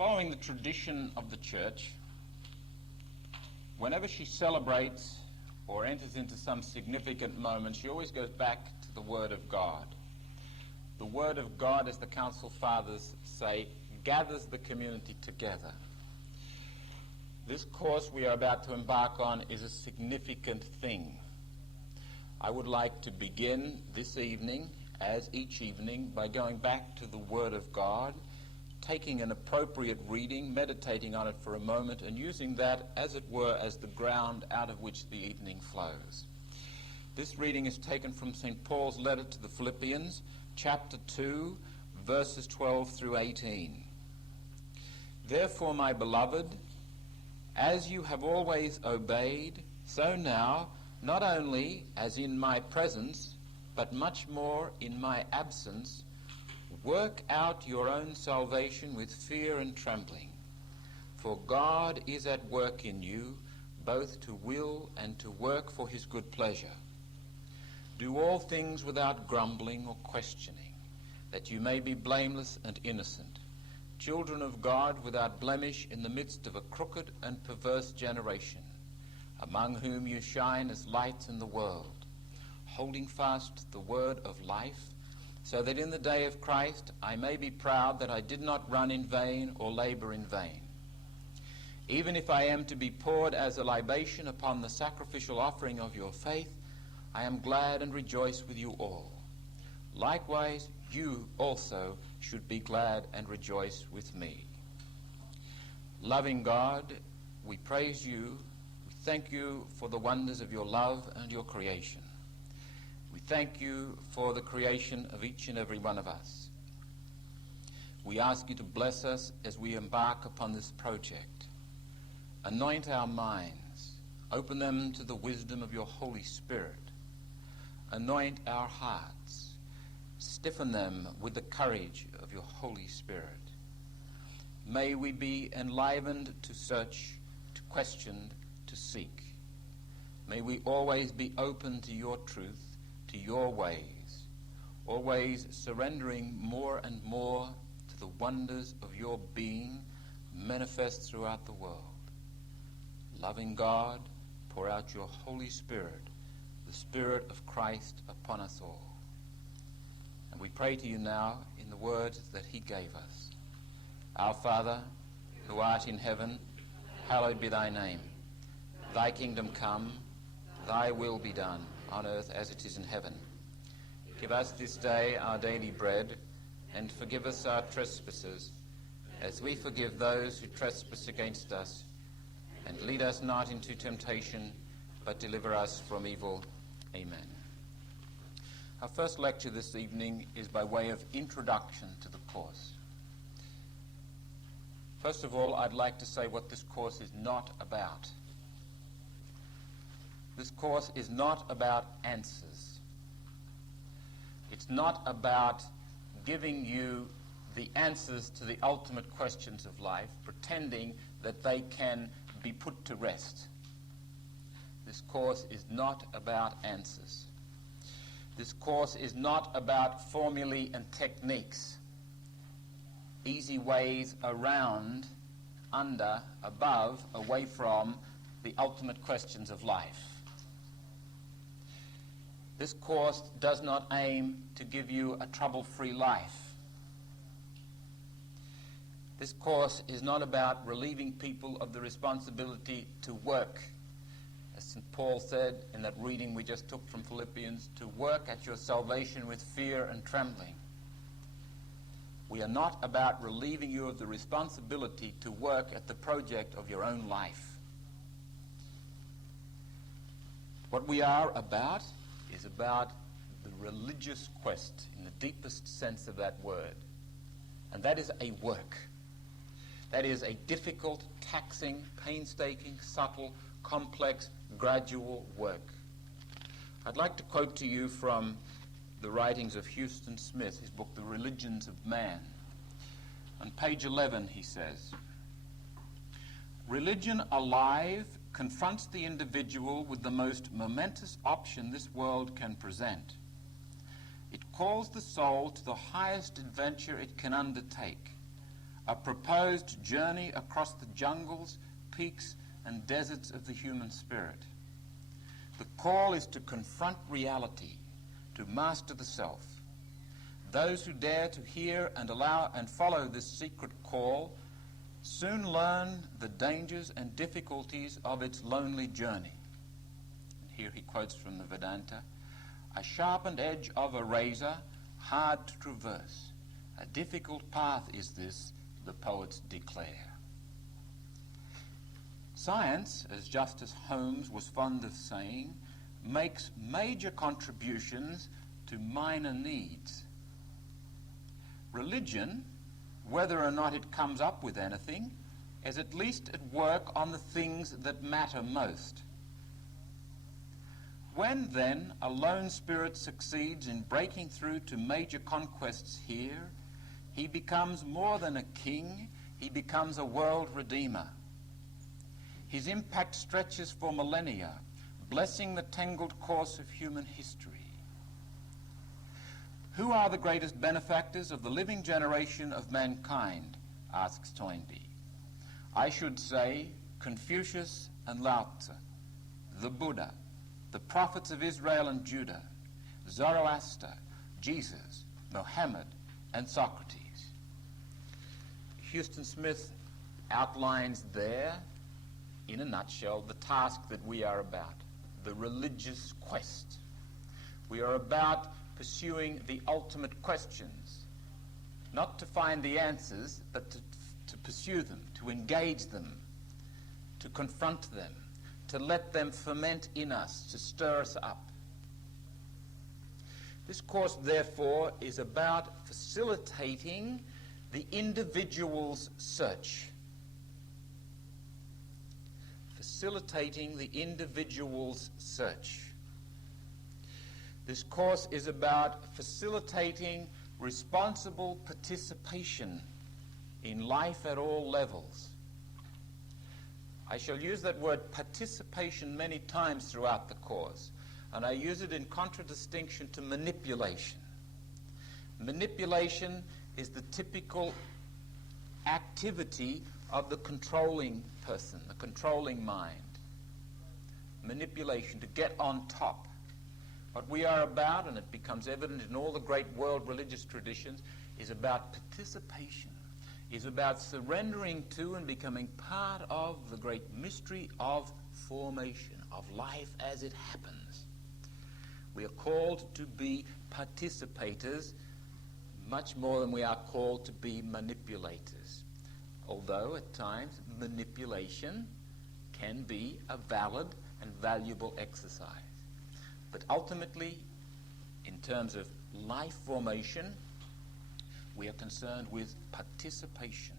Following the tradition of the church, whenever she celebrates or enters into some significant moment, she always goes back to the Word of God. The Word of God, as the Council Fathers say, gathers the community together. This course we are about to embark on is a significant thing. I would like to begin this evening, as each evening, by going back to the Word of God, taking an appropriate reading, meditating on it for a moment, and using that, as it were, as the ground out of which the evening flows. This reading is taken from St. Paul's letter to the Philippians, chapter 2, verses 12 through 18. Therefore, my beloved, as you have always obeyed, so now, not only as in my presence, but much more in my absence, work out your own salvation with fear and trembling. For God is at work in you, both to will and to work for his good pleasure. Do all things without grumbling or questioning, that you may be blameless and innocent, children of God without blemish in the midst of a crooked and perverse generation, among whom you shine as lights in the world, holding fast the word of life, so that in the day of Christ I may be proud that I did not run in vain or labor in vain. Even if I am to be poured as a libation upon the sacrificial offering of your faith, I am glad and rejoice with you all. Likewise, you also should be glad and rejoice with me. Loving God, we praise you. We thank you for the wonders of your love and your creation. We thank you for the creation of each and every one of us. We ask you to bless us as we embark upon this project. Anoint our minds. Open them to the wisdom of your Holy Spirit. Anoint our hearts. Stiffen them with the courage of your Holy Spirit. May we be enlivened to search, to question, to seek. May we always be open to your truth, to your ways, always surrendering more and more to the wonders of your being manifest throughout the world. Loving God, pour out your Holy Spirit, the Spirit of Christ, upon us all. And we pray to you now in the words that he gave us. Our Father, who art in heaven, hallowed be thy name. Thy kingdom come, thy will be done, on earth as it is in heaven. Give us this day our daily bread, and forgive us our trespasses, as we forgive those who trespass against us. And lead us not into temptation, but deliver us from evil. Amen. Our first lecture this evening is by way of introduction to the course. First of all, I'd like to say what this course is not about. This course is not about answers. It's not about giving you the answers to the ultimate questions of life, pretending that they can be put to rest. This course is not about answers. This course is not about formulae and techniques, easy ways around, under, above, away from the ultimate questions of life. This course does not aim to give you a trouble-free life. This course is not about relieving people of the responsibility to work. As St. Paul said in that reading we just took from Philippians, to work at your salvation with fear and trembling. We are not about relieving you of the responsibility to work at the project of your own life. What we are about is about the religious quest in the deepest sense of that word. And that is a work. That is a difficult, taxing, painstaking, subtle, complex, gradual work. I'd like to quote to you from the writings of Houston Smith, his book, The Religions of Man. On page 11, he says, "Religion alive confronts the individual with the most momentous option this world can present. It calls the soul to the highest adventure it can undertake, a proposed journey across the jungles, peaks, and deserts of the human spirit. The call is to confront reality, to master the self. Those who dare to hear and allow and follow this secret call soon learn the dangers and difficulties of its lonely journey. Here he quotes from the Vedanta, "A sharpened edge of a razor, hard to traverse. A difficult path is this, the poets declare." Science, as Justice Holmes was fond of saying, makes major contributions to minor needs. Religion, whether or not it comes up with anything, is at least at work on the things that matter most. When, then, a lone spirit succeeds in breaking through to major conquests here, he becomes more than a king, he becomes a world redeemer. His impact stretches for millennia, blessing the tangled course of human history. Who are the greatest benefactors of the living generation of mankind, asks Toynbee. I should say Confucius and Lao Tzu, the Buddha, the prophets of Israel and Judah, Zoroaster, Jesus, Mohammed, and Socrates. Houston Smith outlines there, in a nutshell, the task that we are about, the religious quest. We are about pursuing the ultimate questions, not to find the answers, but to pursue them, to engage them, to confront them, to let them ferment in us, to stir us up. This course, therefore, is about facilitating the individual's search. Facilitating the individual's search. This course is about facilitating responsible participation in life at all levels. I shall use that word participation many times throughout the course, and I use it in contradistinction to manipulation. Manipulation is the typical activity of the controlling person, the controlling mind. Manipulation, to get on top. What we are about, and it becomes evident in all the great world religious traditions, is about participation, is about surrendering to and becoming part of the great mystery of formation, of life as it happens. We are called to be participators much more than we are called to be manipulators. Although at times manipulation can be a valid and valuable exercise. But ultimately, in terms of life formation, we are concerned with participation.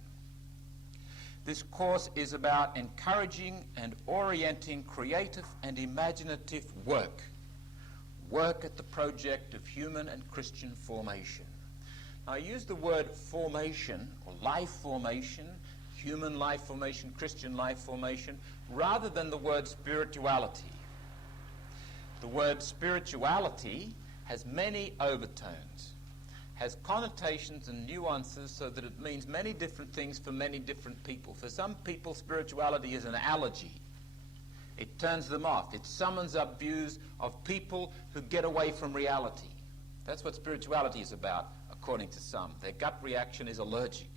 This course is about encouraging and orienting creative and imaginative work at the project of human and Christian formation. Now, I use the word formation, or life formation, human life formation, Christian life formation, rather than the word spirituality. The word spirituality has many overtones, has connotations and nuances so that it means many different things for many different people. For some people, spirituality is an allergy. It turns them off. It summons up views of people who get away from reality. That's what spirituality is about, according to some. Their gut reaction is allergic.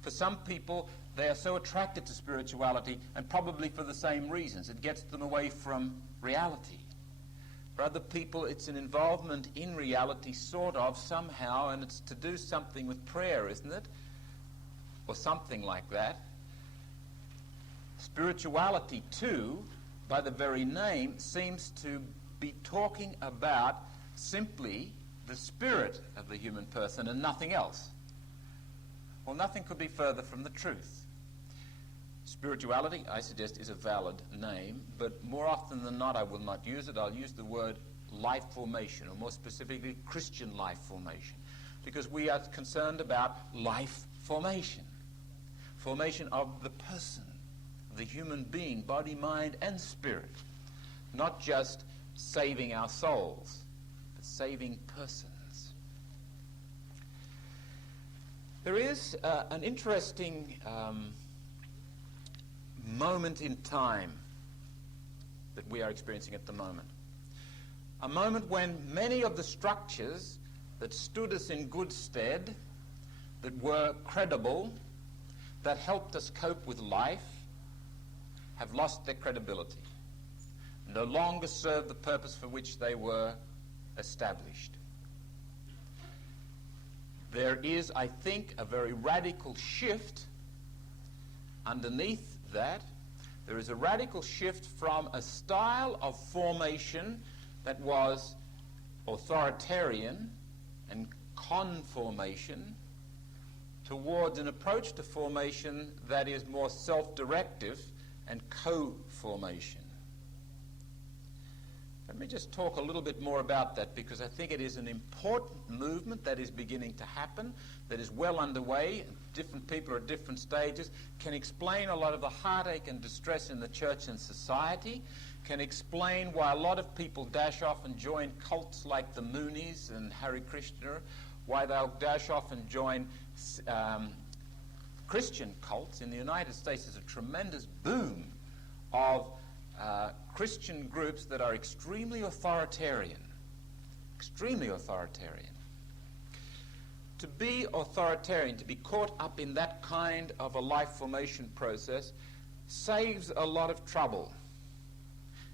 For some people, they are so attracted to spirituality, and probably for the same reasons. It gets them away from reality. For other people, it's an involvement in reality, sort of, somehow, and it's to do something with prayer, isn't it? Or something like that. Spirituality, too, by the very name, seems to be talking about simply the spirit of the human person and nothing else. Well, nothing could be further from the truth. Spirituality, I suggest, is a valid name, but more often than not, I will not use it. I'll use the word life formation, or more specifically, Christian life formation, because we are concerned about life formation. Formation of the person, the human being, body, mind, and spirit. Not just saving our souls, but saving persons. There is an interesting moment in time that we are experiencing at the moment. A moment when many of the structures that stood us in good stead, that were credible, that helped us cope with life, have lost their credibility, no longer serve the purpose for which they were established. There is, I think, a very radical shift underneath that. There is a radical shift from a style of formation that was authoritarian and conformation towards an approach to formation that is more self-directive and co-formation. Let me just talk a little bit more about that, because I think it is an important movement that is beginning to happen, that is well underway. Different people are at different stages, can explain a lot of the heartache and distress in the church and society, can explain why a lot of people dash off and join cults like the Moonies and Hare Krishna, why they'll dash off and join Christian cults. In the United States, there's a tremendous boom of Christian groups that are extremely authoritarian. Extremely authoritarian. To be authoritarian, to be caught up in that kind of a life formation process, saves a lot of trouble.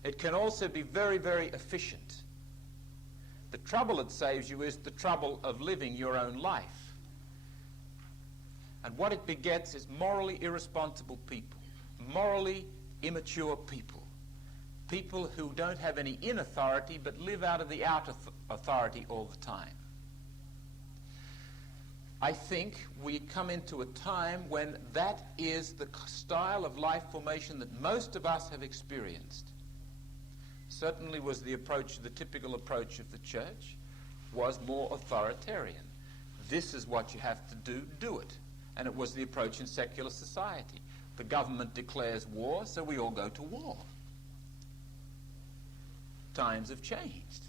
It can also be very, very efficient. The trouble it saves you is the trouble of living your own life. And what it begets is morally irresponsible people, morally immature people, people who don't have any in authority but live out of the out authority all the time. I think we come into a time when that is the style of life formation that most of us have experienced. Certainly was the approach, the typical approach of the church, was more authoritarian. This is what you have to do, do it. And it was the approach in secular society. The government declares war, so we all go to war. Times have changed.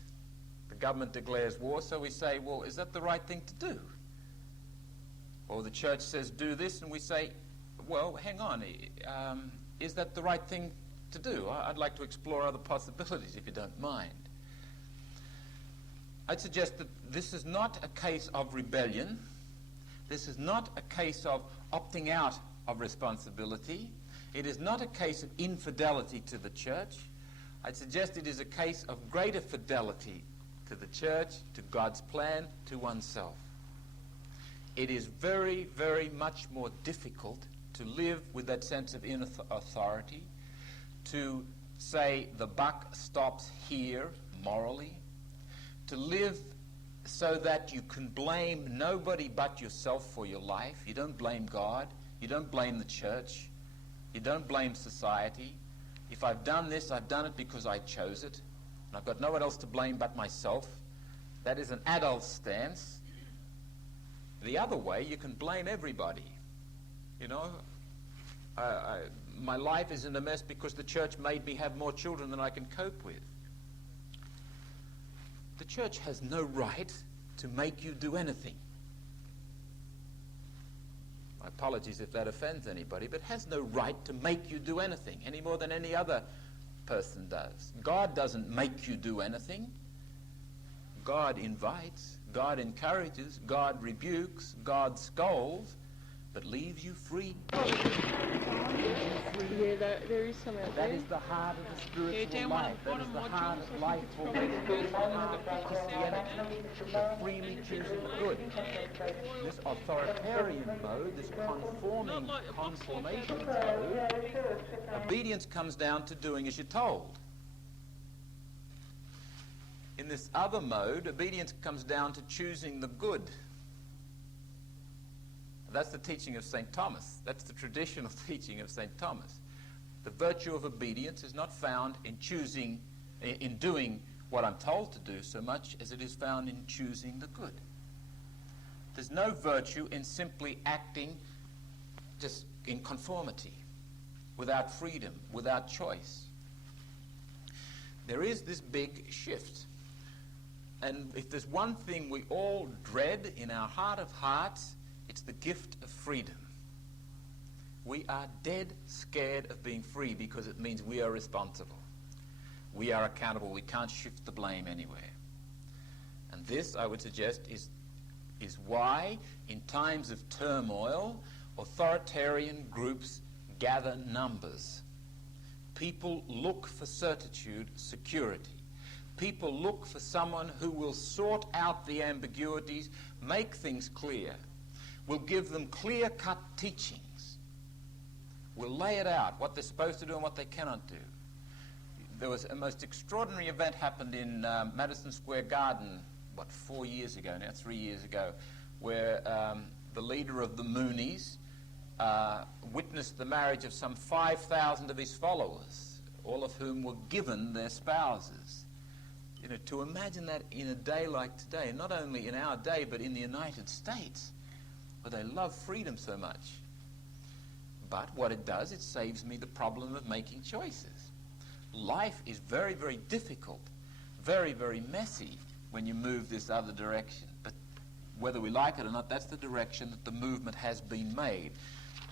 The government declares war, so we say, well, is that the right thing to do? Or the church says, do this, and we say, well, hang on, is that the right thing to do? I'd like to explore other possibilities, if you don't mind. I'd suggest that this is not a case of rebellion. This is not a case of opting out of responsibility. It is not a case of infidelity to the church. I'd suggest it is a case of greater fidelity to the church, to God's plan, to oneself. It is very, very much more difficult to live with that sense of inner authority, to say the buck stops here morally, to live so that you can blame nobody but yourself for your life. You don't blame God, you don't blame the church, you don't blame society. If I've done this, I've done it because I chose it, and I've got no one else to blame but myself. That is an adult stance. The other way, you can blame everybody. You know, my life is in a mess because the church made me have more children than I can cope with. The church has no right to make you do anything. My apologies if that offends anybody, but has no right to make you do anything any more than any other person does. God doesn't make you do anything. God invites, God encourages, God rebukes, God scolds, but leaves you free. Yeah, there is some out there. That is the heart of the spiritual life. That is the heart of life formation. The freely choosing good. This authoritarian mode, this conformation mode, obedience comes down to doing as you're told. In this other mode, obedience comes down to choosing the good. That's the teaching of St. Thomas. That's the traditional teaching of St. Thomas. The virtue of obedience is not found in choosing, in doing what I'm told to do so much as it is found in choosing the good. There's no virtue in simply acting just in conformity, without freedom, without choice. There is this big shift. And if there's one thing we all dread in our heart of hearts, It's the gift of freedom. We are dead scared of being free because it means we are responsible. We are accountable. We can't shift the blame anywhere. And this, I would suggest, is why, in times of turmoil, authoritarian groups gather numbers. People look for certitude, security. People look for someone who will sort out the ambiguities, make things clear, will give them clear-cut teachings, will lay it out, what they're supposed to do and what they cannot do. There was a most extraordinary event happened in Madison Square Garden, 4 years ago now, 3 years ago, where the leader of the Moonies witnessed the marriage of some 5,000 of his followers, all of whom were given their spouses. You know, to imagine that in a day like today, and not only in our day, but in the United States, where they love freedom so much. But what it does, it saves me the problem of making choices. Life is very, very difficult, very, very messy when you move this other direction. But whether we like it or not, that's the direction that the movement has been made.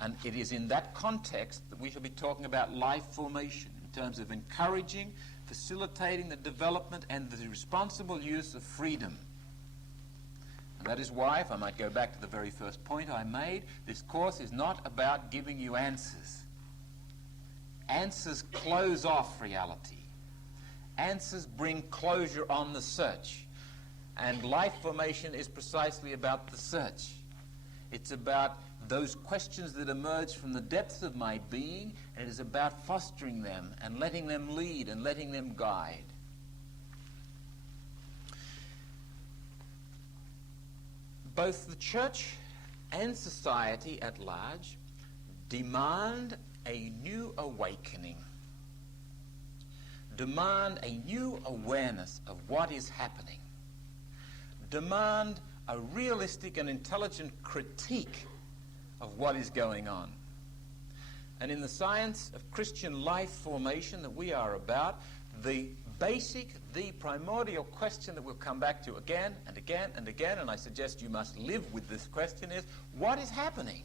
And it is in that context that we shall be talking about life formation in terms of encouraging, facilitating the development and the responsible use of freedom. And that is why, if I might go back to the very first point I made, this course is not about giving you answers. Answers close off reality. Answers bring closure on the search. And life formation is precisely about the search. It's about those questions that emerge from the depths of my being, and it is about fostering them and letting them lead and letting them guide. Both the church and society at large demand a new awakening, demand a new awareness of what is happening, demand a realistic and intelligent critique of what is going on. And in the science of Christian life formation that we are about, the basic, the primordial question that we'll come back to again and again and again, and I suggest you must live with this question, is what is happening?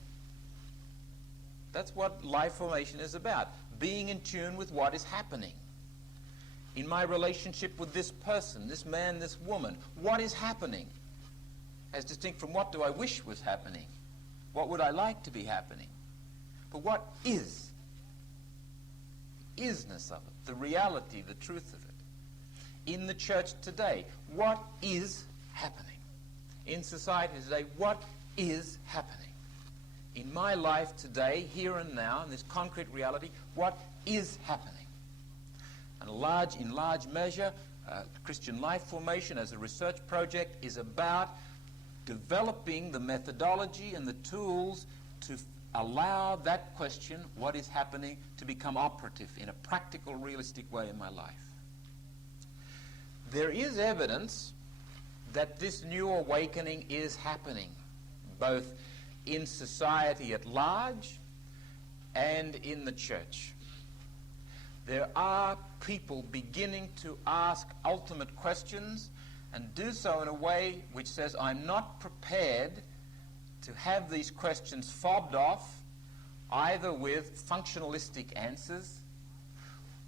That's what life formation is about, being in tune with what is happening. In my relationship with this person, this man, this woman, what is happening? As distinct from what do I wish was happening? What would I like to be happening? But what is? The isness of it, the reality, the truth of it. In the church today, what is happening? In society today, what is happening? In my life today, here and now, in this concrete reality, what is happening? And in large measure, Christian life formation as a research project is about developing the methodology and the tools to allow that question, what is happening, to become operative in a practical, realistic way in my life. There is evidence that this new awakening is happening, both in society at large and in the church. There are people beginning to ask ultimate questions and do so in a way which says, I'm not prepared to have these questions fobbed off either with functionalistic answers,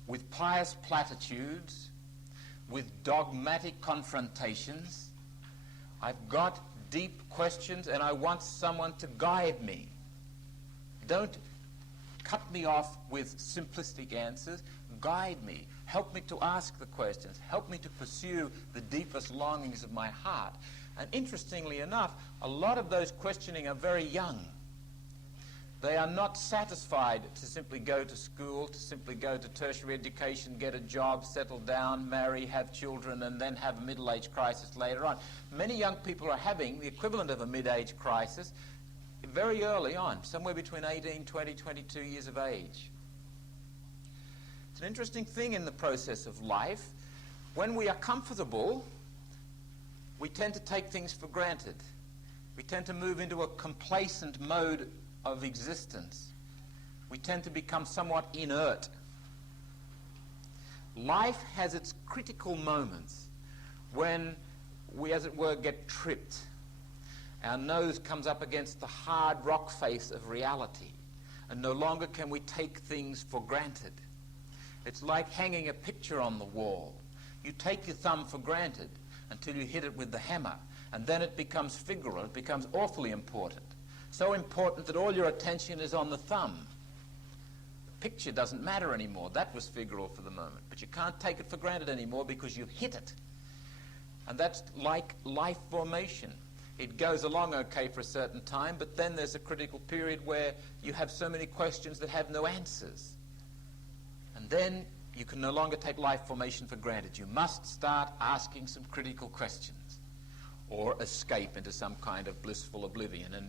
with pious platitudes, with dogmatic confrontations. I've got deep questions and I want someone to guide me. Don't cut me off with simplistic answers. Guide me. Help me to ask the questions. Help me to pursue the deepest longings of my heart. And interestingly enough, a lot of those questioning are very young. They are not satisfied to simply go to school, to simply go to tertiary education, get a job, settle down, marry, have children, and then have a middle-age crisis later on. Many young people are having the equivalent of a mid-age crisis very early on, somewhere between 18, 20, 22 years of age. It's an interesting thing in the process of life. When we are comfortable, we tend to take things for granted. We tend to move into a complacent mode of existence. We tend to become somewhat inert. Life has its critical moments when we, as it were, get tripped. Our nose comes up against the hard rock face of reality, and no longer can we take things for granted. It's like hanging a picture on the wall. You take your thumb for granted until you hit it with the hammer, and then it becomes figural. It becomes awfully important. So important that all your attention is on the thumb. The picture doesn't matter anymore. That was figural for the moment. But you can't take it for granted anymore because you hit it. And that's like life formation. It goes along okay for a certain time, but then there's a critical period where you have so many questions that have no answers. And then you can no longer take life formation for granted. You must start asking some critical questions or escape into some kind of blissful oblivion. And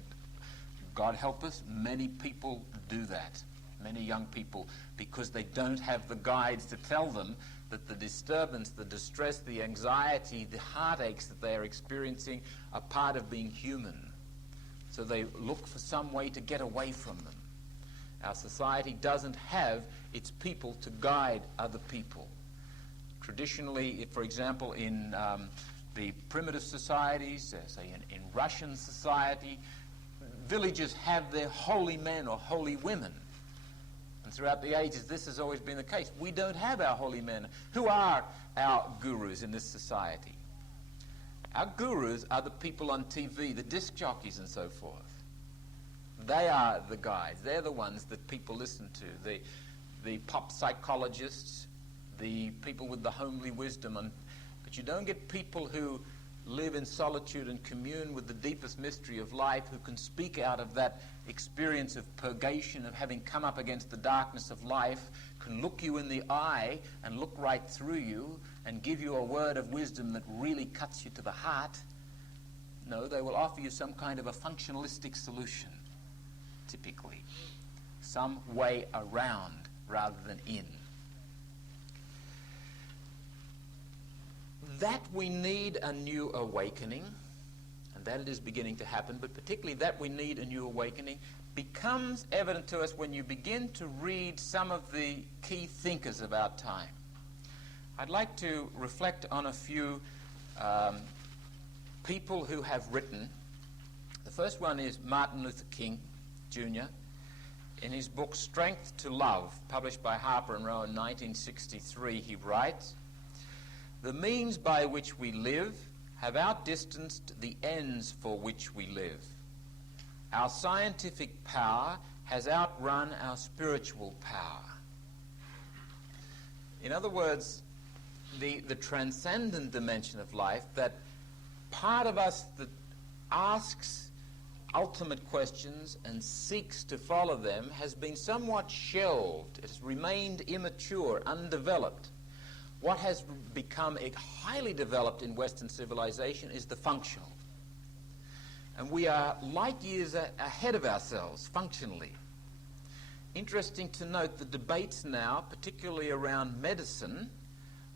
God help us, many people do that. Many young people, because they don't have the guides to tell them that the disturbance, the distress, the anxiety, the heartaches that they are experiencing are part of being human. So they look for some way to get away from them. Our society doesn't have its people to guide other people. Traditionally, for example, in the primitive societies, say in Russian society, villages have their holy men or holy women. And throughout the ages, this has always been the case. We don't have our holy men. Who are our gurus in this society? Our gurus are the people on TV, the disc jockeys and so forth. They are the guides. They're the ones that people listen to. The pop psychologists, the people with the homely wisdom. But you don't get people who live in solitude and commune with the deepest mystery of life, who can speak out of that experience of purgation, of having come up against the darkness of life, can look you in the eye and look right through you and give you a word of wisdom that really cuts you to the heart. No, they will offer you some kind of a functionalistic solution, typically. Some way around rather than in. That we need a new awakening, and that it is beginning to happen, but particularly that we need a new awakening, becomes evident to us when you begin to read some of the key thinkers of our time. I'd like to reflect on a few people who have written. The first one is Martin Luther King, Jr. In his book Strength to Love, published by Harper & Row in 1963, he writes, "The means by which we live have outdistanced the ends for which we live. Our scientific power has outrun our spiritual power." In other words, the transcendent dimension of life, that part of us that asks ultimate questions and seeks to follow them, has been somewhat shelved. It has remained immature, undeveloped. What has become highly developed in Western civilization is the functional. And we are light years ahead of ourselves, functionally. Interesting to note the debates now, particularly around medicine,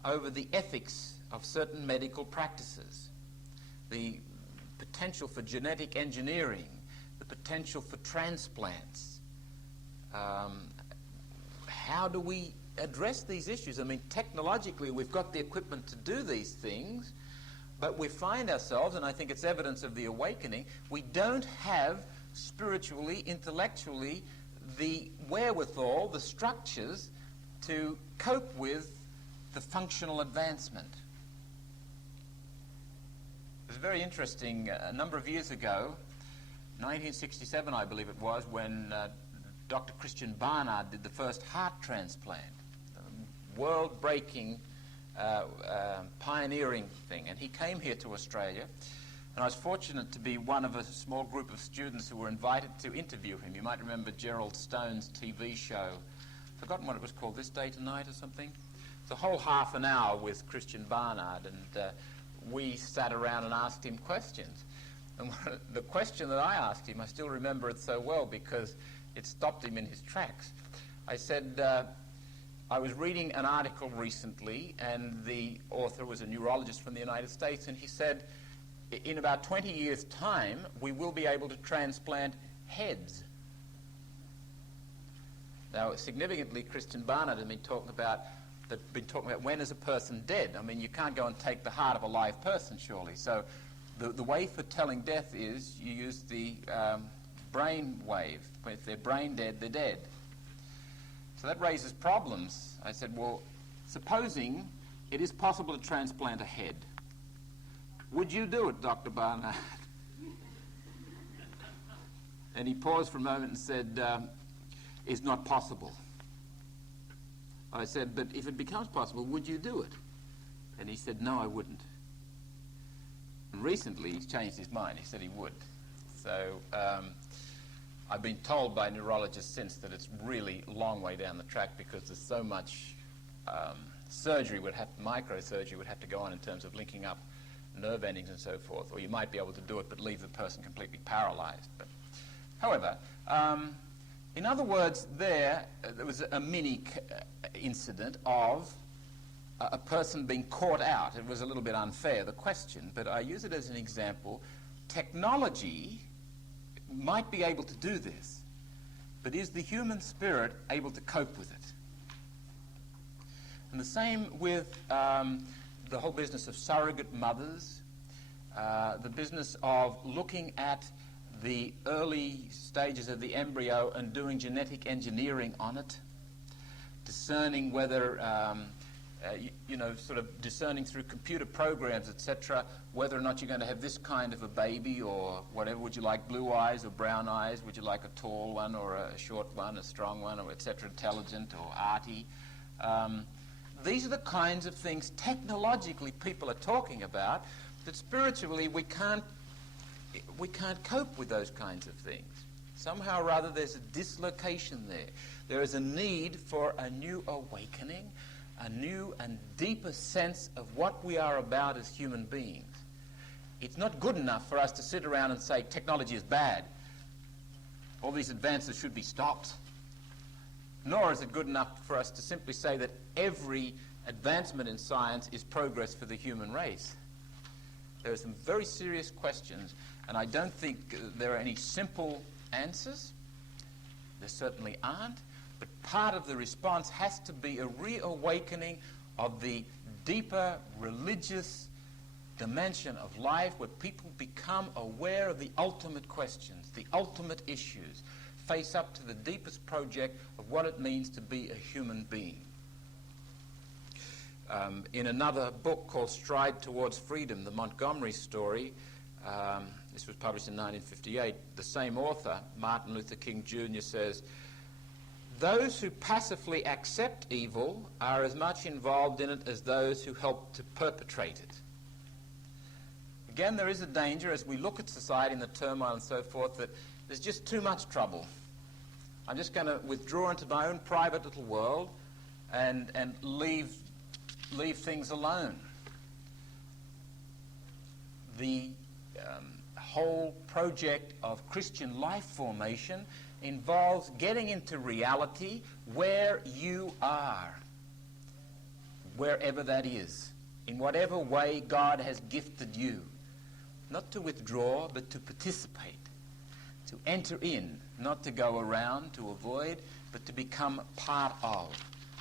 over the ethics of certain medical practices. The potential for genetic engineering, the potential for transplants. How do we address these issues? I mean, technologically, we've got the equipment to do these things, but we find ourselves, and I think it's evidence of the awakening, we don't have spiritually, intellectually, the wherewithal, the structures to cope with the functional advancement. It was very interesting, a number of years ago, 1967 I believe it was, when Dr. Christian Barnard did the first heart transplant. World-breaking, pioneering thing. And he came here to Australia, and I was fortunate to be one of a small group of students who were invited to interview him. You might remember Gerald Stone's TV show, forgotten what it was called, This Day Tonight or something? It's a whole half an hour with Christian Barnard, and we sat around and asked him questions. And the question that I asked him, I still remember it so well because it stopped him in his tracks. I said, I was reading an article recently, and the author was a neurologist from the United States, and he said, in about 20 years' time, we will be able to transplant heads. Now, significantly, Christian Barnard had been talking about when is a person dead. I mean, you can't go and take the heart of a live person, surely. So The way for telling death is you use the brain wave. If they're brain dead, they're dead. So that raises problems. I said, well, supposing it is possible to transplant a head, would you do it, Dr. Barnard? And he paused for a moment and said, it's not possible. I said, but if it becomes possible, would you do it? And he said, no, I wouldn't. And recently, he's changed his mind. He said he would. So I've been told by neurologists since that it's really a long way down the track because there's so much surgery microsurgery would have to go on in terms of linking up nerve endings and so forth. Or you might be able to do it but leave the person completely paralyzed. But, however, in other words, there was a mini incident of a person being caught out. It was a little bit unfair, the question, but I use it as an example. Technology might be able to do this, but is the human spirit able to cope with it? And the same with the whole business of surrogate mothers, the business of looking at the early stages of the embryo and doing genetic engineering on it, discerning whether, sort of discerning through computer programs, etc., whether or not you're going to have this kind of a baby or whatever. Would you like blue eyes or brown eyes? Would you like a tall one or a short one, a strong one, or etc., intelligent or arty? These are the kinds of things technologically people are talking about that spiritually we can't cope with those kinds of things. Somehow or other there's a dislocation there. There is a need for a new awakening, a new and deeper sense of what we are about as human beings. It's not good enough for us to sit around and say technology is bad. All these advances should be stopped. Nor is it good enough for us to simply say that every advancement in science is progress for the human race. There are some very serious questions, and I don't think there are any simple answers. There certainly aren't. But part of the response has to be a reawakening of the deeper religious dimension of life where people become aware of the ultimate questions, the ultimate issues, face up to the deepest project of what it means to be a human being. In another book called Stride Towards Freedom, the Montgomery story, this was published in 1958, the same author, Martin Luther King Jr., says, "Those who passively accept evil are as much involved in it as those who help to perpetrate it." Again, there is a danger as we look at society and the turmoil and so forth that there's just too much trouble. I'm just going to withdraw into my own private little world and leave things alone. The whole project of Christian life formation involves getting into reality where you are, wherever that is, in whatever way God has gifted you. Not to withdraw, but to participate, to enter in, not to go around, to avoid, but to become part of.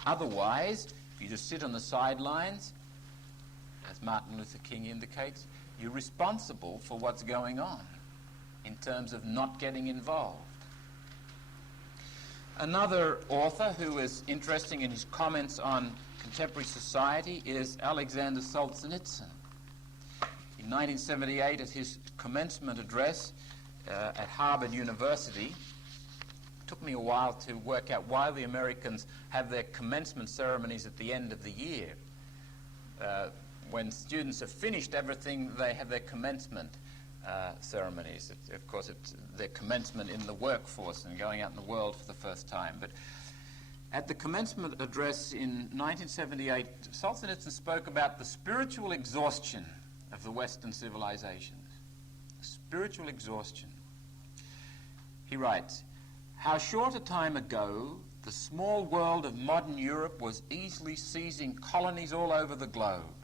Otherwise, if you just sit on the sidelines, as Martin Luther King indicates, you're responsible for what's going on in terms of not getting involved. Another author who is interesting in his comments on contemporary society is Alexander Solzhenitsyn. In 1978, at his commencement address at Harvard University, it took me a while to work out why the Americans have their commencement ceremonies at the end of the year. When students have finished everything, they have their commencement ceremonies. Of course, it's their commencement in the workforce and going out in the world for the first time. But at the commencement address in 1978, Solzhenitsyn spoke about the spiritual exhaustion of the Western civilizations. Spiritual exhaustion. He writes, "How short a time ago the small world of modern Europe was easily seizing colonies all over the globe.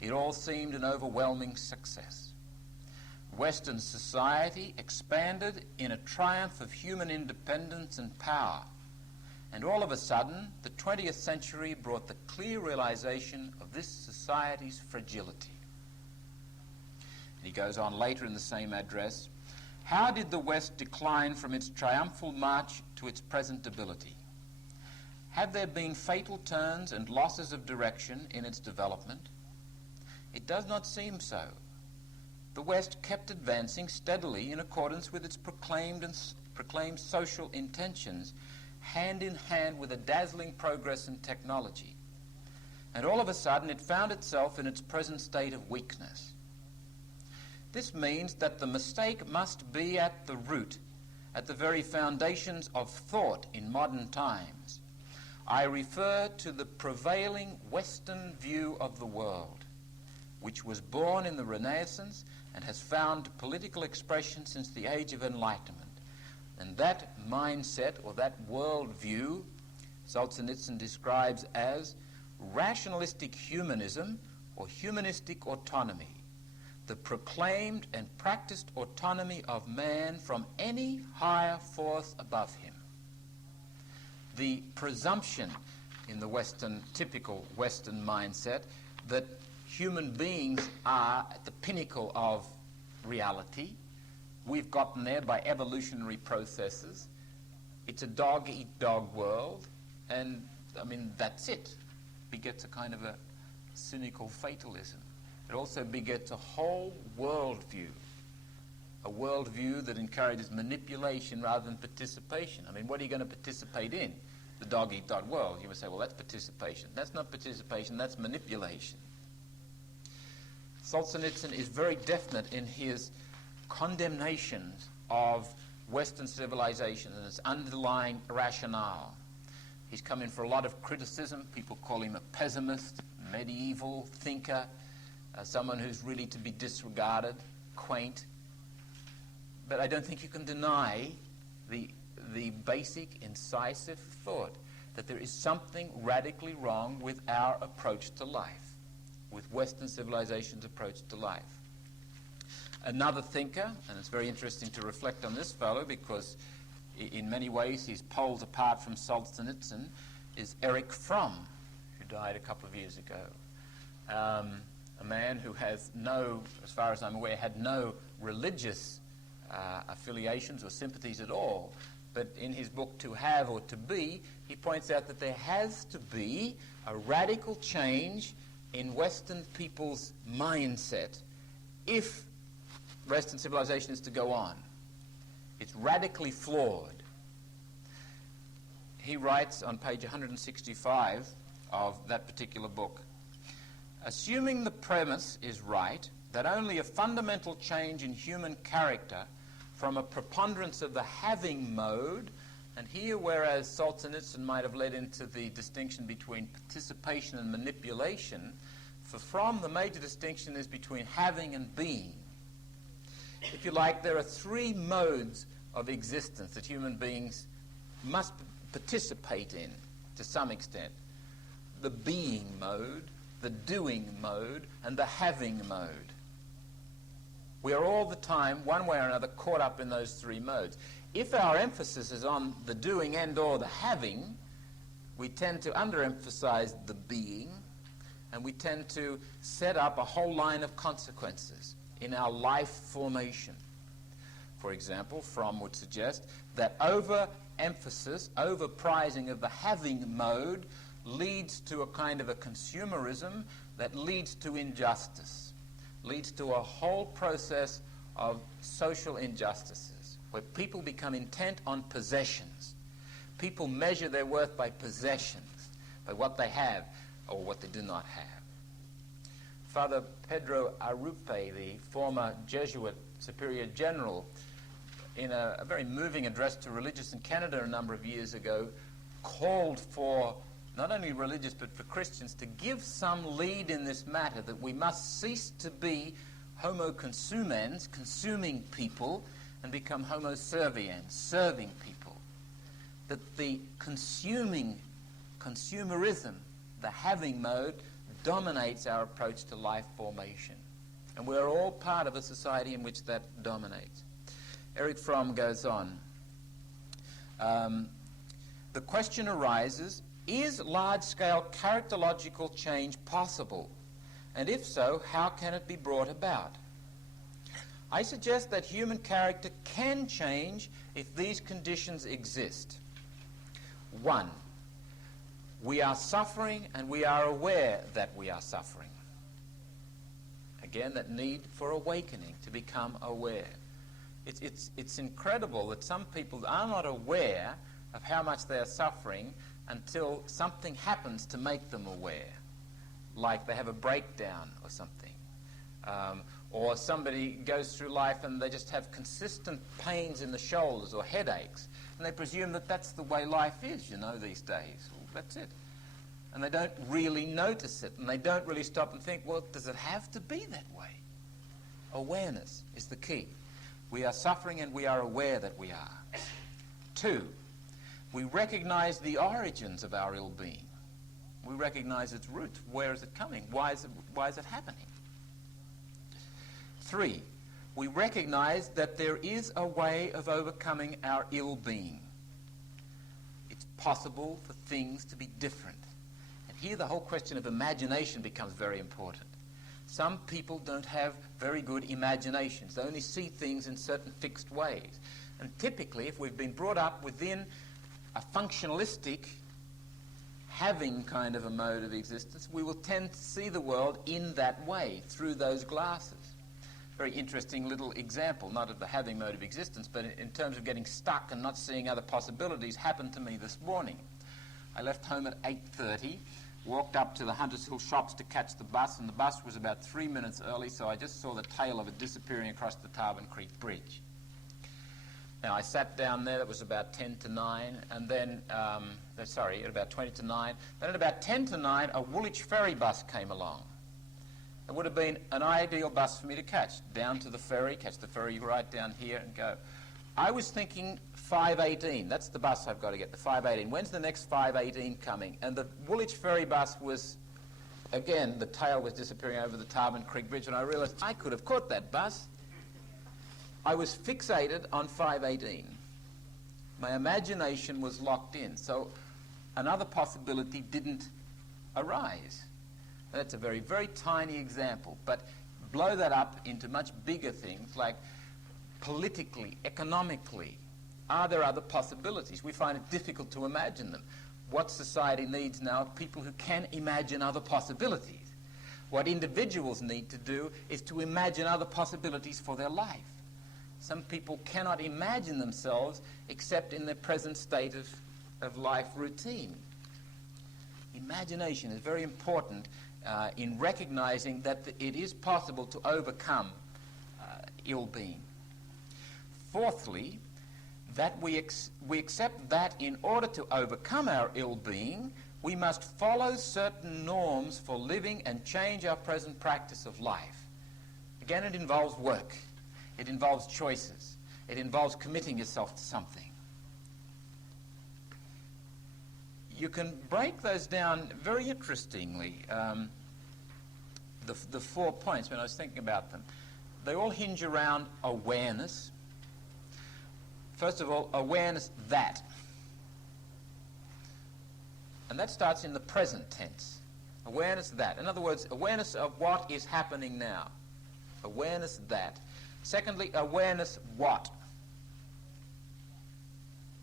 It all seemed an overwhelming success. Western society expanded in a triumph of human independence and power. And all of a sudden, the 20th century brought the clear realization of this society's fragility." He goes on later in the same address, how did the West decline from its triumphal march to its present debility? Have there been fatal turns and losses of direction in its development? It does not seem so. The West kept advancing steadily in accordance with its proclaimed social intentions, hand in hand with a dazzling progress in technology. And all of a sudden it found itself in its present state of weakness. This means that the mistake must be at the root, at the very foundations of thought in modern times. I refer to the prevailing Western view of the world, which was born in the Renaissance and has found political expression since the Age of Enlightenment. And that mindset, or that worldview, Solzhenitsyn describes as rationalistic humanism or humanistic autonomy, the proclaimed and practiced autonomy of man from any higher force above him. The presumption in the typical Western mindset that human beings are at the pinnacle of reality. We've gotten there by evolutionary processes. It's a dog-eat-dog world, and, that's it. Begets a kind of a cynical fatalism. It also begets a whole worldview, a worldview that encourages manipulation rather than participation. What are you going to participate in? The dog-eat-dog world. You would say, well, that's participation. That's not participation, that's manipulation. Solzhenitsyn is very definite in his condemnations of Western civilization and its underlying rationale. He's come in for a lot of criticism. People call him a pessimist, medieval thinker, someone who's really to be disregarded, quaint. But I don't think you can deny the basic, incisive thought that there is something radically wrong with our approach to life, with Western civilization's approach to life. Another thinker, and it's very interesting to reflect on this fellow because in many ways he's poles apart from Solzhenitsyn, is Erich Fromm, who died a couple of years ago. A man who has as far as I'm aware, had no religious affiliations or sympathies at all. But in his book, To Have or To Be, he points out that there has to be a radical change in Western people's mindset if Western civilization is to go on. It's radically flawed. He writes on page 165 of that particular book, assuming the premise is right, that only a fundamental change in human character from a preponderance of the having mode, and here whereas Solzhenitsyn might have led into the distinction between participation and manipulation, for Fromm the major distinction is between having and being. If you like, there are three modes of existence that human beings must participate in to some extent. The being mode, the doing mode, and the having mode. We are all the time, one way or another, caught up in those three modes. If our emphasis is on the doing and or the having, we tend to underemphasize the being, and we tend to set up a whole line of consequences in our life formation. For example, Fromm would suggest that overemphasis, overprizing of the having mode leads to a kind of a consumerism that leads to injustice, leads to a whole process of social injustices, where people become intent on possessions. People measure their worth by possessions, by what they have or what they do not have. Father Pedro Arrupe, the former Jesuit Superior General, in a very moving address to religious in Canada a number of years ago, called for not only religious but for Christians to give some lead in this matter, that we must cease to be homo consumens, consuming people, and become homo serviens, serving people. That the consumerism, the having mode, dominates our approach to life formation. And we're all part of a society in which that dominates. Erich Fromm goes on. The question arises, is large-scale characterological change possible? And if so, how can it be brought about? I suggest that human character can change if these conditions exist. 1, we are suffering and we are aware that we are suffering. Again, that need for awakening, to become aware. It's incredible that some people are not aware of how much they are suffering until something happens to make them aware, like they have a breakdown or something. Or somebody goes through life and they just have consistent pains in the shoulders or headaches, and they presume that that's the way life is, these days. Well, that's it. And they don't really notice it, and they don't really stop and think, well, does it have to be that way? Awareness is the key. We are suffering and we are aware that we are. 2, we recognize the origins of our ill-being. We recognize its roots. Where is it coming? Why is it happening? 3, we recognize that there is a way of overcoming our ill-being. It's possible for things to be different. And here the whole question of imagination becomes very important. Some people don't have very good imaginations. They only see things in certain fixed ways. And typically, if we've been brought up within a functionalistic, having kind of a mode of existence, we will tend to see the world in that way, through those glasses. Very interesting little example, not of the having mode of existence, but in terms of getting stuck and not seeing other possibilities, happened to me this morning. I left home at 8:30, walked up to the Hunters Hill shops to catch the bus, and the bus was about 3 minutes early, so I just saw the tail of it disappearing across the Tarban Creek Bridge. Now, I sat down there. It was about 10 to 9, and then, at about 20 to 9. Then at about 10 to 9, a Woolwich ferry bus came along. It would have been an ideal bus for me to catch, down to the ferry, catch the ferry right down here and go. I was thinking 5:18. That's the bus I've got to get, the 5:18. When's the next 5:18 coming? And the Woolwich ferry bus was, again, the tail was disappearing over the Tarban Creek Bridge, and I realized I could have caught that bus. I was fixated on 5:18. My imagination was locked in, so another possibility didn't arise. That's a very, very tiny example, but blow that up into much bigger things like politically, economically. Are there other possibilities? We find it difficult to imagine them. What society needs now are people who can imagine other possibilities. What individuals need to do is to imagine other possibilities for their life. Some people cannot imagine themselves except in their present state of life routine. Imagination is very important in recognizing that it is possible to overcome ill-being. Fourthly, that we accept that in order to overcome our ill-being, we must follow certain norms for living and change our present practice of life. Again, it involves work. It involves choices. It involves committing yourself to something. You can break those down very interestingly. The 4 points, when I was thinking about them, they all hinge around awareness. First of all, awareness that. And that starts in the present tense. Awareness that. In other words, awareness of what is happening now. Awareness that. Secondly, awareness what?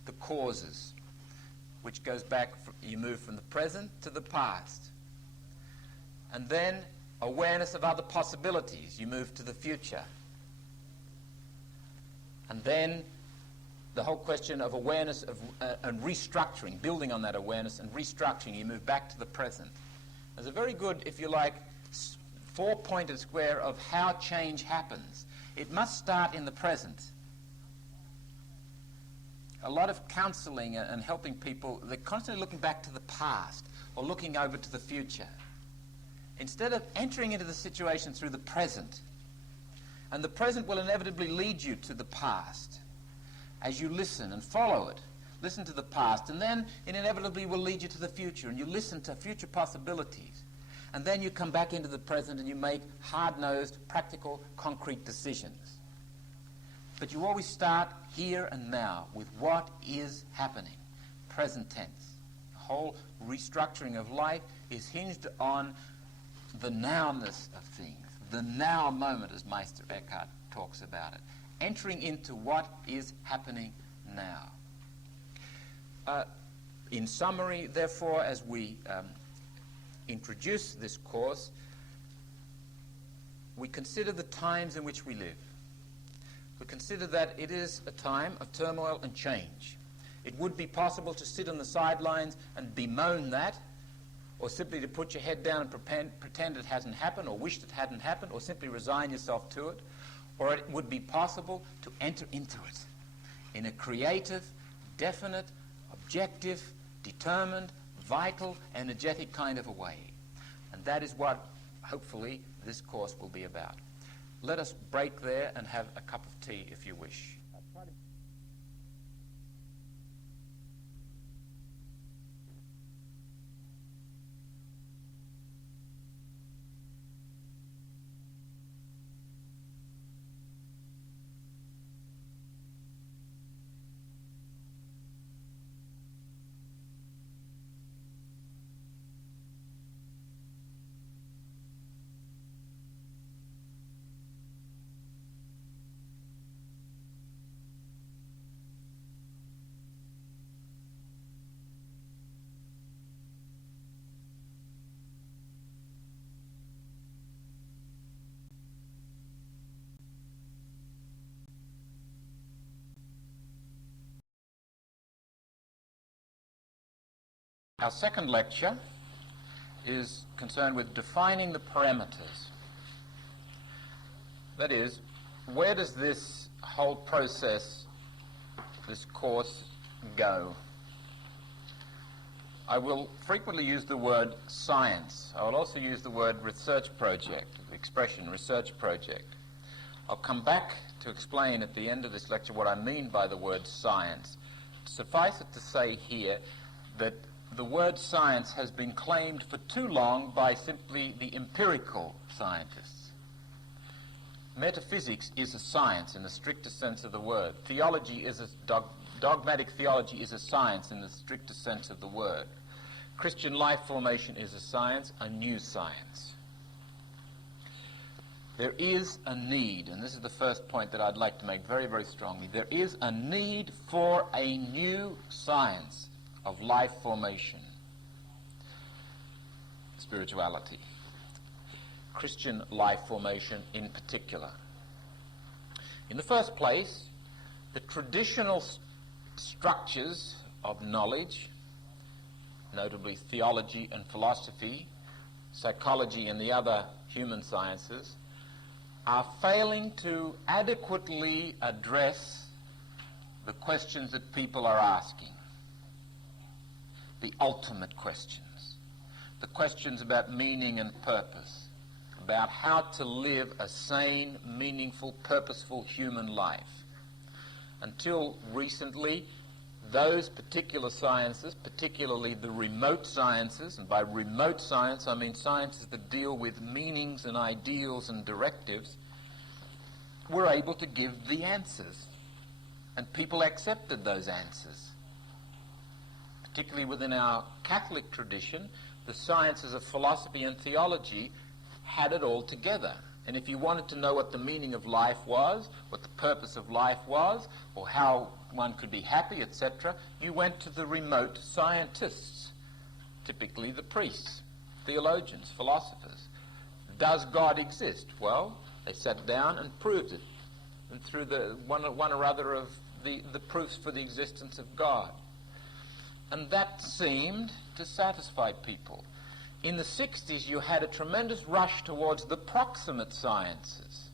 The causes, which goes back, you move from the present to the past. And then awareness of other possibilities, you move to the future. And then the whole question of awareness of and restructuring, building on that awareness and restructuring, you move back to the present. There's a very good, if you like, 4-pointed square of how change happens. It must start in the present. A lot of counseling and helping people, they're constantly looking back to the past or looking over to the future, instead of entering into the situation through the present. And the present will inevitably lead you to the past as you listen and follow it. Listen to the past, and then it inevitably will lead you to the future, and you listen to future possibilities. And then you come back into the present and you make hard-nosed, practical, concrete decisions. But you always start here and now with what is happening, present tense. The whole restructuring of life is hinged on the nowness of things, the now moment, as Meister Eckhart talks about it. Entering into what is happening now. In summary, therefore, as we introduce this course, we consider the times in which we live. We consider that it is a time of turmoil and change. It would be possible to sit on the sidelines and bemoan that, or simply to put your head down and pretend it hasn't happened, or wish it hadn't happened, or simply resign yourself to it. Or it would be possible to enter into it in a creative, definite, objective, determined, vital, energetic kind of a way. And that is what, hopefully, this course will be about. Let us break there and have a cup of tea if you wish. Our second lecture is concerned with defining the parameters. That is, where does this whole process, this course, go? I will frequently use the word science. I will also use the word research project, the expression research project. I'll come back to explain at the end of this lecture what I mean by the word science. Suffice it to say here that the word science has been claimed for too long by simply the empirical scientists. Metaphysics is a science in the strictest sense of the word. Theology is dogmatic theology is a science in the strictest sense of the word. Christian life formation is a science, a new science. There is a need, and this is the first point that I'd like to make very, very strongly. There is a need for a new science of life formation, spirituality, Christian life formation in particular. In the first place, the traditional structures of knowledge, notably theology and philosophy, psychology and the other human sciences, are failing to adequately address the questions that people are asking. The ultimate questions, the questions about meaning and purpose, about how to live a sane, meaningful, purposeful human life. Until recently, those particular sciences, particularly the remote sciences, and by remote science I mean sciences that deal with meanings and ideals and directives, were able to give the answers, and people accepted those answers. Particularly within our Catholic tradition, the sciences of philosophy and theology had it all together. And if you wanted to know what the meaning of life was, what the purpose of life was, or how one could be happy, etc., you went to the remote scientists, typically the priests, theologians, philosophers. Does God exist? Well, they sat down and proved it, and through the one or other of the proofs for the existence of God. And that seemed to satisfy people. In the 60s, you had a tremendous rush towards the proximate sciences.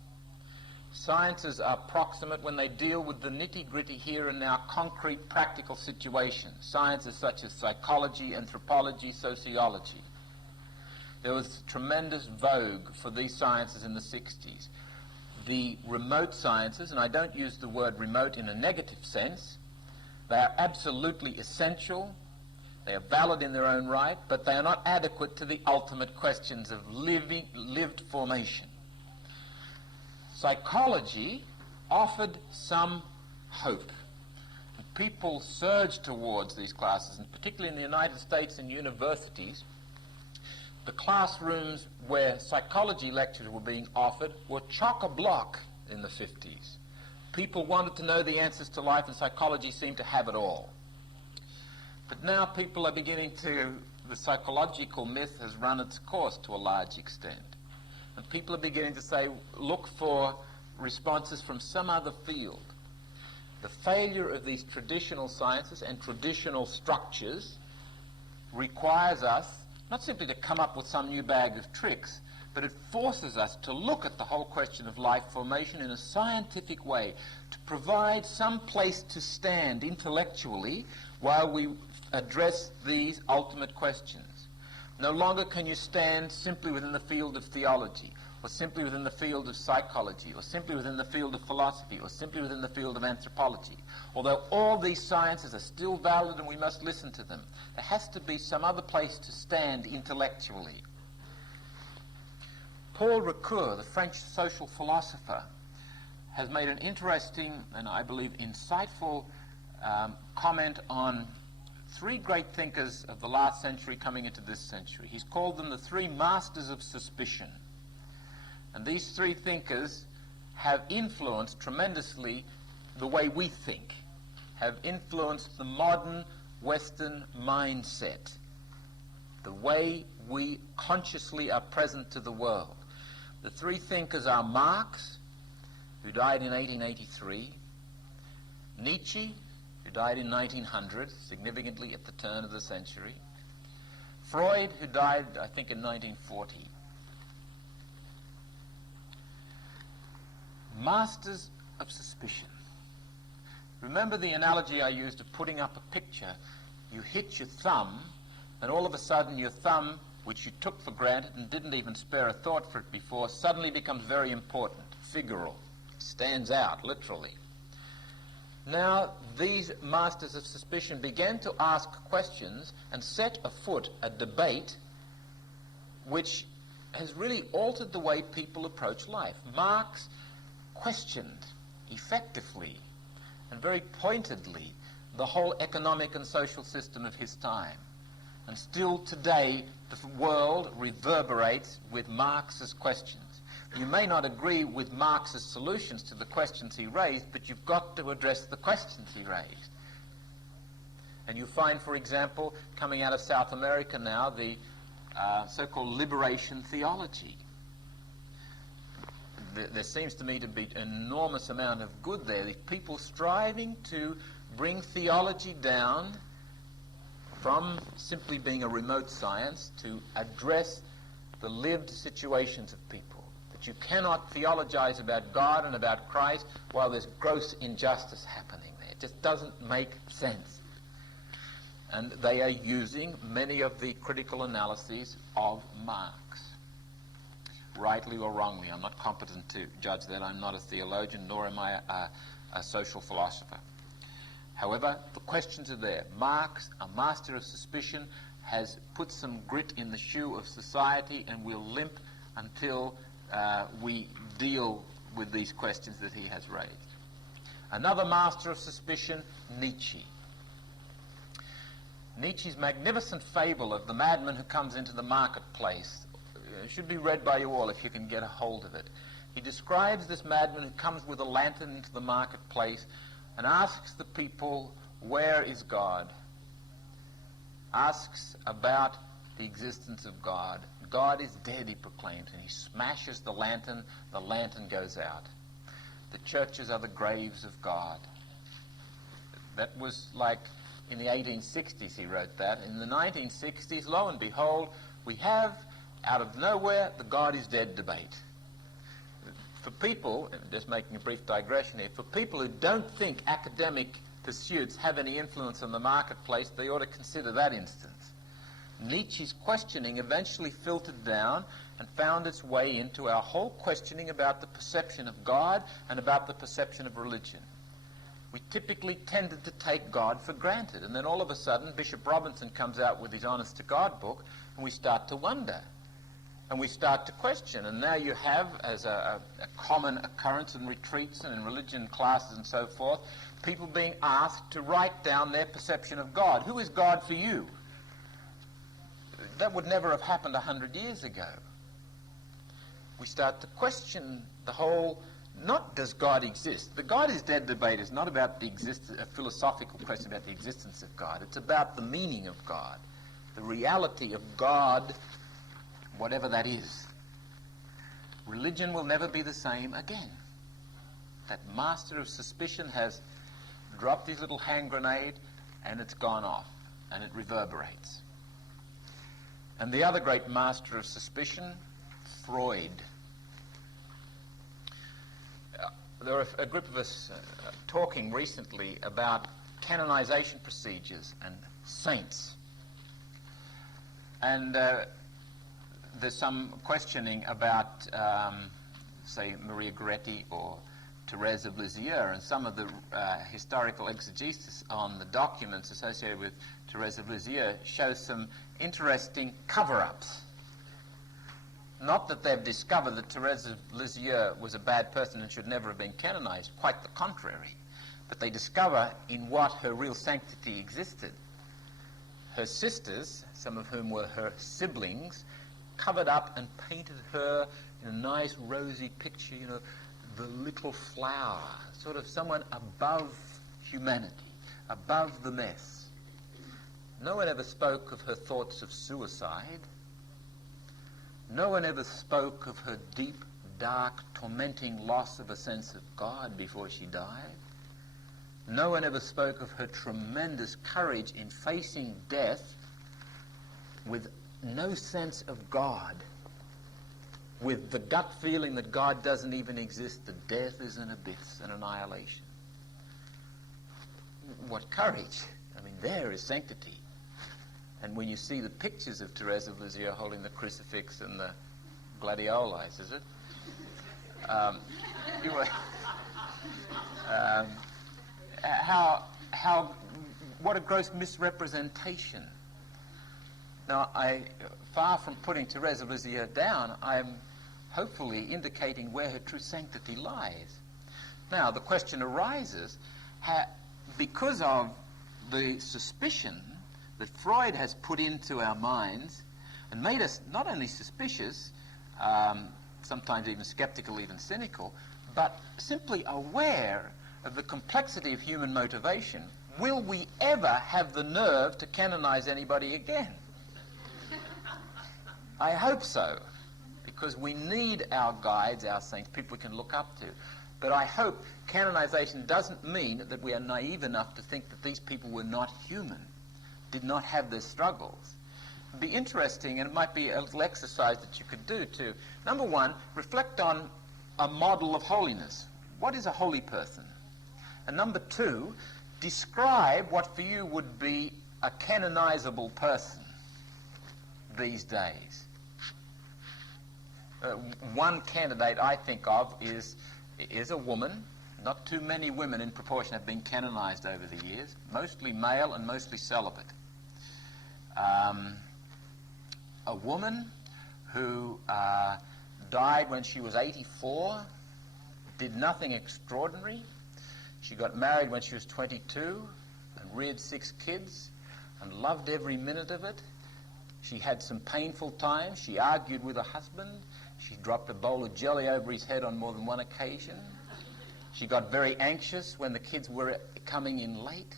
Sciences are proximate when they deal with the nitty-gritty here and now concrete practical situations. Sciences such as psychology, anthropology, sociology. There was tremendous vogue for these sciences in the 60s. The remote sciences, and I don't use the word remote in a negative sense, they are absolutely essential, they are valid in their own right, but they are not adequate to the ultimate questions of lived formation. Psychology offered some hope. And people surged towards these classes, and particularly in the United States in universities, the classrooms where psychology lectures were being offered were chock-a-block, in the 50s. People wanted to know the answers to life, and psychology seemed to have it all. But now people are beginning to, the psychological myth has run its course to a large extent. And people are beginning to say, look for responses from some other field. The failure of these traditional sciences and traditional structures requires us not simply to come up with some new bag of tricks, but it forces us to look at the whole question of life formation in a scientific way, to provide some place to stand intellectually while we address these ultimate questions. No longer can you stand simply within the field of theology, or simply within the field of psychology, or simply within the field of philosophy, or simply within the field of anthropology. Although all these sciences are still valid and we must listen to them, there has to be some other place to stand intellectually. Paul Ricoeur, the French social philosopher, has made an interesting and I believe insightful comment on three great thinkers of the last century coming into this century. He's called them the three masters of suspicion. And these three thinkers have influenced tremendously the way we think, have influenced the modern Western mindset, the way we consciously are present to the world. The three thinkers are Marx, who died in 1883, Nietzsche, who died in 1900, significantly at the turn of the century, Freud, who died, I think, in 1940. Masters of suspicion. Remember the analogy I used of putting up a picture. You hit your thumb, and all of a sudden your thumb, which you took for granted and didn't even spare a thought for it before, suddenly becomes very important, figural, stands out, literally. Now, these masters of suspicion began to ask questions and set afoot a debate which has really altered the way people approach life. Marx questioned effectively and very pointedly the whole economic and social system of his time. And still today, the world reverberates with Marx's questions. You may not agree with Marx's solutions to the questions he raised, but you've got to address the questions he raised. And you find, for example, coming out of South America now, the so-called liberation theology. There seems to me to be an enormous amount of good there. The people striving to bring theology down from simply being a remote science to address the lived situations of people. That you cannot theologize about God and about Christ while there's gross injustice happening there. It just doesn't make sense. And they are using many of the critical analyses of Marx. Rightly or wrongly, I'm not competent to judge that. I'm not a theologian, nor am I a social philosopher. However, the questions are there. Marx, a master of suspicion, has put some grit in the shoe of society and will limp until we deal with these questions that he has raised. Another master of suspicion, Nietzsche. Nietzsche's magnificent fable of the madman who comes into the marketplace should be read by you all if you can get a hold of it. He describes this madman who comes with a lantern into the marketplace and asks the people, where is God? Asks about the existence of God. God is dead, he proclaims, and he smashes the lantern goes out. The churches are the graves of God. That was like in the 1860s he wrote that. In the 1960s, lo and behold, we have, out of nowhere, the God is dead debate. For people, just making a brief digression here, for people who don't think academic pursuits have any influence on the marketplace, they ought to consider that instance. Nietzsche's questioning eventually filtered down and found its way into our whole questioning about the perception of God and about the perception of religion. We typically tended to take God for granted, and then all of a sudden Bishop Robinson comes out with his Honest to God book, and we start to wonder. And we start to question. And now you have, as a common occurrence in retreats and in religion classes and so forth, people being asked to write down their perception of God. Who is God for you? That would never have happened 100 years ago. We start to question the whole not does God exist. The God is dead debate is not about a philosophical question about the existence of God. It's about the meaning of God, the reality of God, whatever that is. Religion will never be the same again. That master of suspicion has dropped his little hand grenade and it's gone off and it reverberates. And the other great master of suspicion, Freud. There were a group of us talking recently about canonization procedures and saints. And there's some questioning about, say, Maria Goretti or Therese of Lisieux, and some of the historical exegesis on the documents associated with Therese of Lisieux shows some interesting cover-ups. Not that they've discovered that Therese of Lisieux was a bad person and should never have been canonized, quite the contrary. But they discover in what her real sanctity existed. Her sisters, some of whom were her siblings, covered up and painted her in a nice rosy picture, you know, the little flower, sort of someone above humanity, above the mess. No one ever spoke of her thoughts of suicide. No one ever spoke of her deep, dark, tormenting loss of a sense of God before she died. No one ever spoke of her tremendous courage in facing death with no sense of God, with the gut feeling that God doesn't even exist, that death is an abyss, an annihilation. What courage! I mean, there is sanctity. And when you see the pictures of Therese of Lisieux holding the crucifix and the gladiolis, is it? What a gross misrepresentation. Now, far from putting Therese of Lisieux down, I'm hopefully indicating where her true sanctity lies. Now, the question arises, because of the suspicion that Freud has put into our minds and made us not only suspicious, sometimes even skeptical, even cynical, but simply aware of the complexity of human motivation, will we ever have the nerve to canonize anybody again? I hope so, because we need our guides, our saints, people we can look up to. But I hope canonization doesn't mean that we are naive enough to think that these people were not human, did not have their struggles. It'd be interesting, and it might be a little exercise that you could do to, number one, reflect on a model of holiness. What is a holy person? And number two, describe what for you would be a canonizable person these days. One candidate I think of is a woman. Not too many women in proportion have been canonized over the years, mostly male and mostly celibate. A woman who died when she was 84, did nothing extraordinary. She got married when she was 22 and reared 6 kids and loved every minute of it. She had some painful times. She argued with her husband. She dropped a bowl of jelly over his head on more than one occasion. She got very anxious when the kids were coming in late.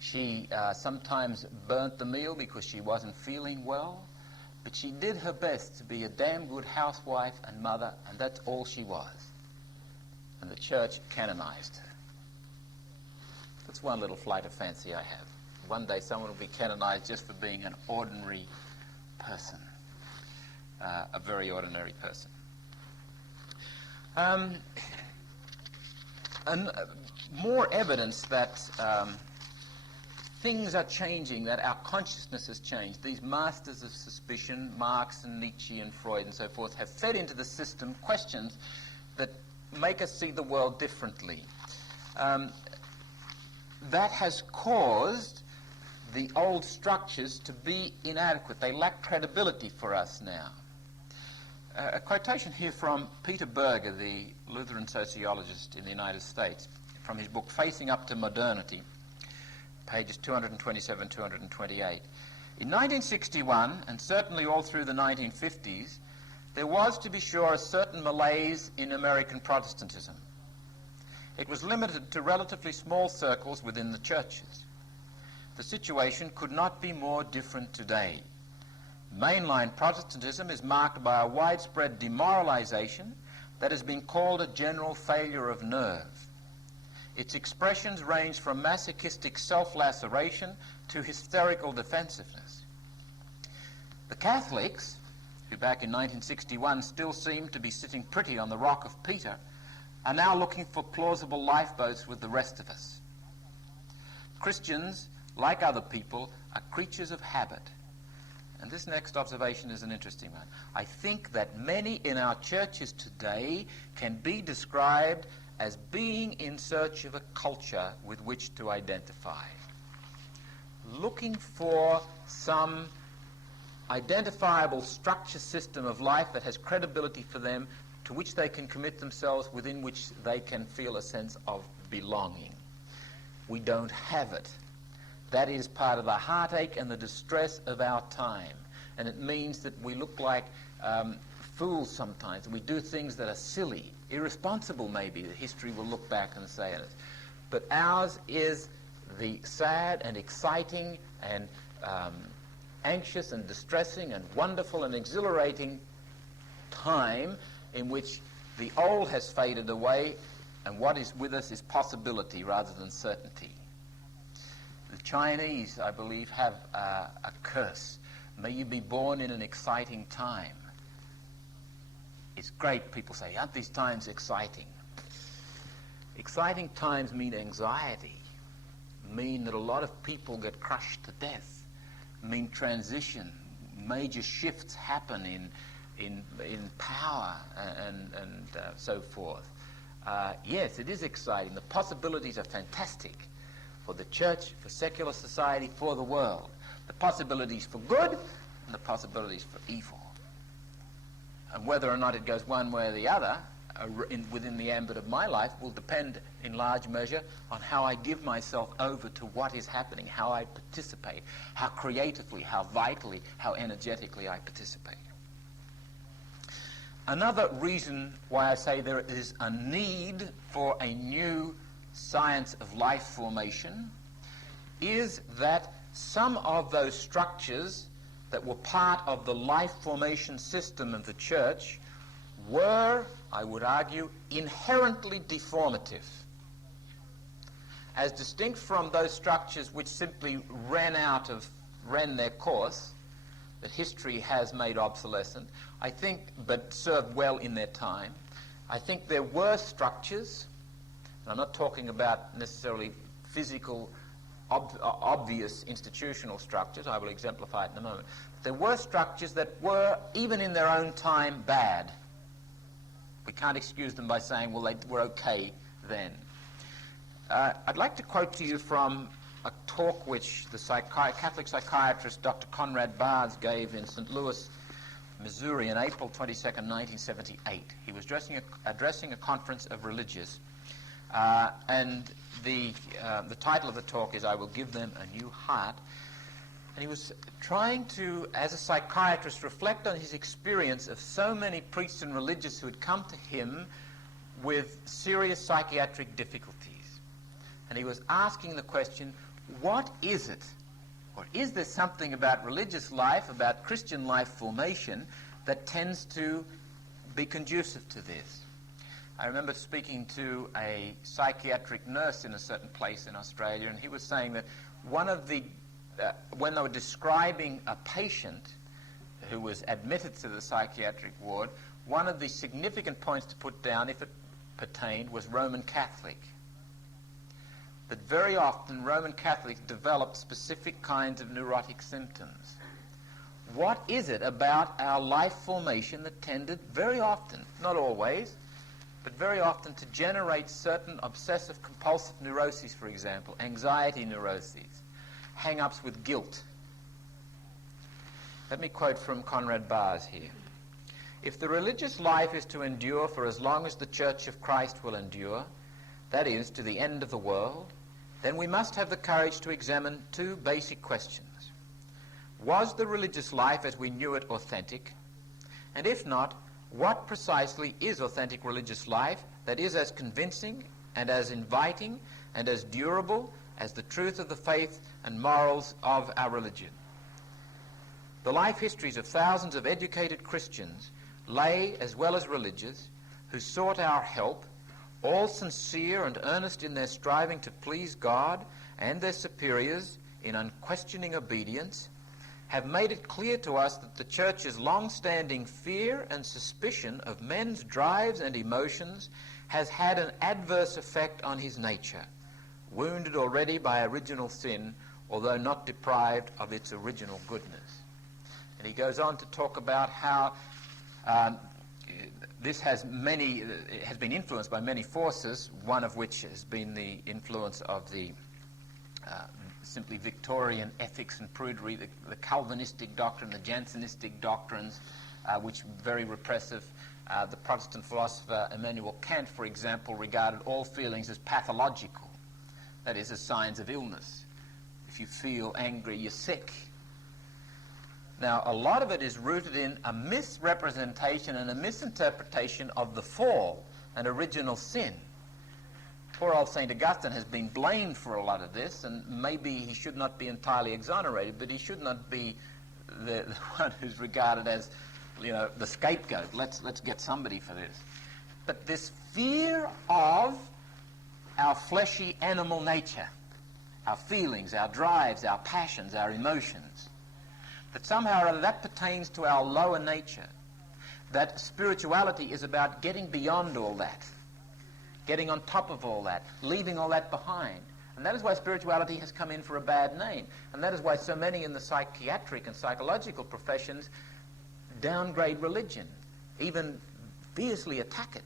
She sometimes burnt the meal because she wasn't feeling well. But she did her best to be a damn good housewife and mother, and that's all she was. And the church canonized her. That's one little flight of fancy I have. One day someone will be canonized just for being an ordinary person, a very ordinary person. And more evidence that things are changing, that our consciousness has changed. These masters of suspicion, Marx and Nietzsche and Freud and so forth, have fed into the system questions that make us see the world differently. That has caused the old structures to be inadequate. They lack credibility for us now. A quotation here from Peter Berger, the Lutheran sociologist in the United States, from his book Facing Up to Modernity, pages 227, 228. In 1961, and certainly all through the 1950s, There was, to be sure, a certain malaise in American Protestantism. It was limited to relatively small circles within the churches. The situation could not be more different today. Mainline Protestantism is marked by a widespread demoralization that has been called a general failure of nerve. Its expressions range from masochistic self-laceration to hysterical defensiveness. The Catholics, who back in 1961 still seemed to be sitting pretty on the Rock of Peter, are now looking for plausible lifeboats with the rest of us. Christians, like other people, are creatures of habit. And this next observation is an interesting one. I think that many in our churches today can be described as being in search of a culture with which to identify, looking for some identifiable structure system of life that has credibility for them, to which they can commit themselves, within which they can feel a sense of belonging. We don't have it. That is part of the heartache and the distress of our time. And it means that we look like fools sometimes, and we do things that are silly, irresponsible maybe, that history will look back and say it. But ours is the sad and exciting and anxious and distressing and wonderful and exhilarating time in which the old has faded away, and what is with us is possibility rather than certainty. The Chinese, I believe, have a curse. May you be born in an exciting time. It's great, people say, aren't these times exciting? Exciting times mean anxiety, mean that a lot of people get crushed to death, mean transition, major shifts happen in power and so forth. Yes, it is exciting. The possibilities are fantastic for the church, for secular society, for the world. The possibilities for good and the possibilities for evil. And whether or not it goes one way or the other within the ambit of my life will depend in large measure on how I give myself over to what is happening, how I participate, how creatively, how vitally, how energetically I participate. Another reason why I say there is a need for a new science of life formation is that some of those structures that were part of the life formation system of the church were, I would argue, inherently deformative, as distinct from those structures which simply ran their course, that history has made obsolescent, I think, but served well in their time. I think there were structures, and I'm not talking about necessarily physical, obvious institutional structures, I will exemplify it in a moment. There were structures that were, even in their own time, bad. We can't excuse them by saying, well, they were okay then. I'd like to quote to you from a talk which the Catholic psychiatrist Dr. Conrad Barnes gave in St. Louis, Missouri, on April 22nd, 1978. He was addressing a conference of religious, and the title of the talk is, "I Will Give Them a New Heart." And he was trying to, as a psychiatrist, reflect on his experience of so many priests and religious who had come to him with serious psychiatric difficulties. And he was asking the question, what is it, or is there something about religious life, about Christian life formation, that tends to be conducive to this? I remember speaking to a psychiatric nurse in a certain place in Australia, and he was saying that one of the when they were describing a patient who was admitted to the psychiatric ward, one of the significant points to put down, if it pertained, was Roman Catholic. That very often Roman Catholics develop specific kinds of neurotic symptoms. What is it about our life formation that tended very often, not always, but very often to generate certain obsessive compulsive neuroses, for example, anxiety neuroses, hang-ups with guilt? Let me quote from Conrad Barnes here. "If the religious life is to endure for as long as the Church of Christ will endure, that is, to the end of the world, then we must have the courage to examine two basic questions. Was the religious life as we knew it authentic? And if not, what precisely is authentic religious life that is as convincing and as inviting and as durable as the truth of the faith and morals of our religion? The life histories of thousands of educated Christians, lay as well as religious, who sought our help, all sincere and earnest in their striving to please God and their superiors in unquestioning obedience, have made it clear to us that the Church's long-standing fear and suspicion of men's drives and emotions has had an adverse effect on his nature, wounded already by original sin, although not deprived of its original goodness. And he goes on to talk about how this has been influenced by many forces, one of which has been the influence of the simply Victorian ethics and prudery, the Calvinistic doctrine, the Jansenistic doctrines, which were very repressive. The Protestant philosopher Immanuel Kant, for example, regarded all feelings as pathological, that is, as signs of illness. If you feel angry, you're sick. Now, a lot of it is rooted in a misrepresentation and a misinterpretation of the fall and original sin. Poor old St. Augustine has been blamed for a lot of this, and maybe he should not be entirely exonerated, but he should not be the one who's regarded as, the scapegoat. Let's get somebody for this. But this fear of our fleshy animal nature, our feelings, our drives, our passions, our emotions, that somehow or other that pertains to our lower nature, that spirituality is about getting beyond all that, getting on top of all that, leaving all that behind. And that is why spirituality has come in for a bad name. And that is why so many in the psychiatric and psychological professions downgrade religion, even fiercely attack it.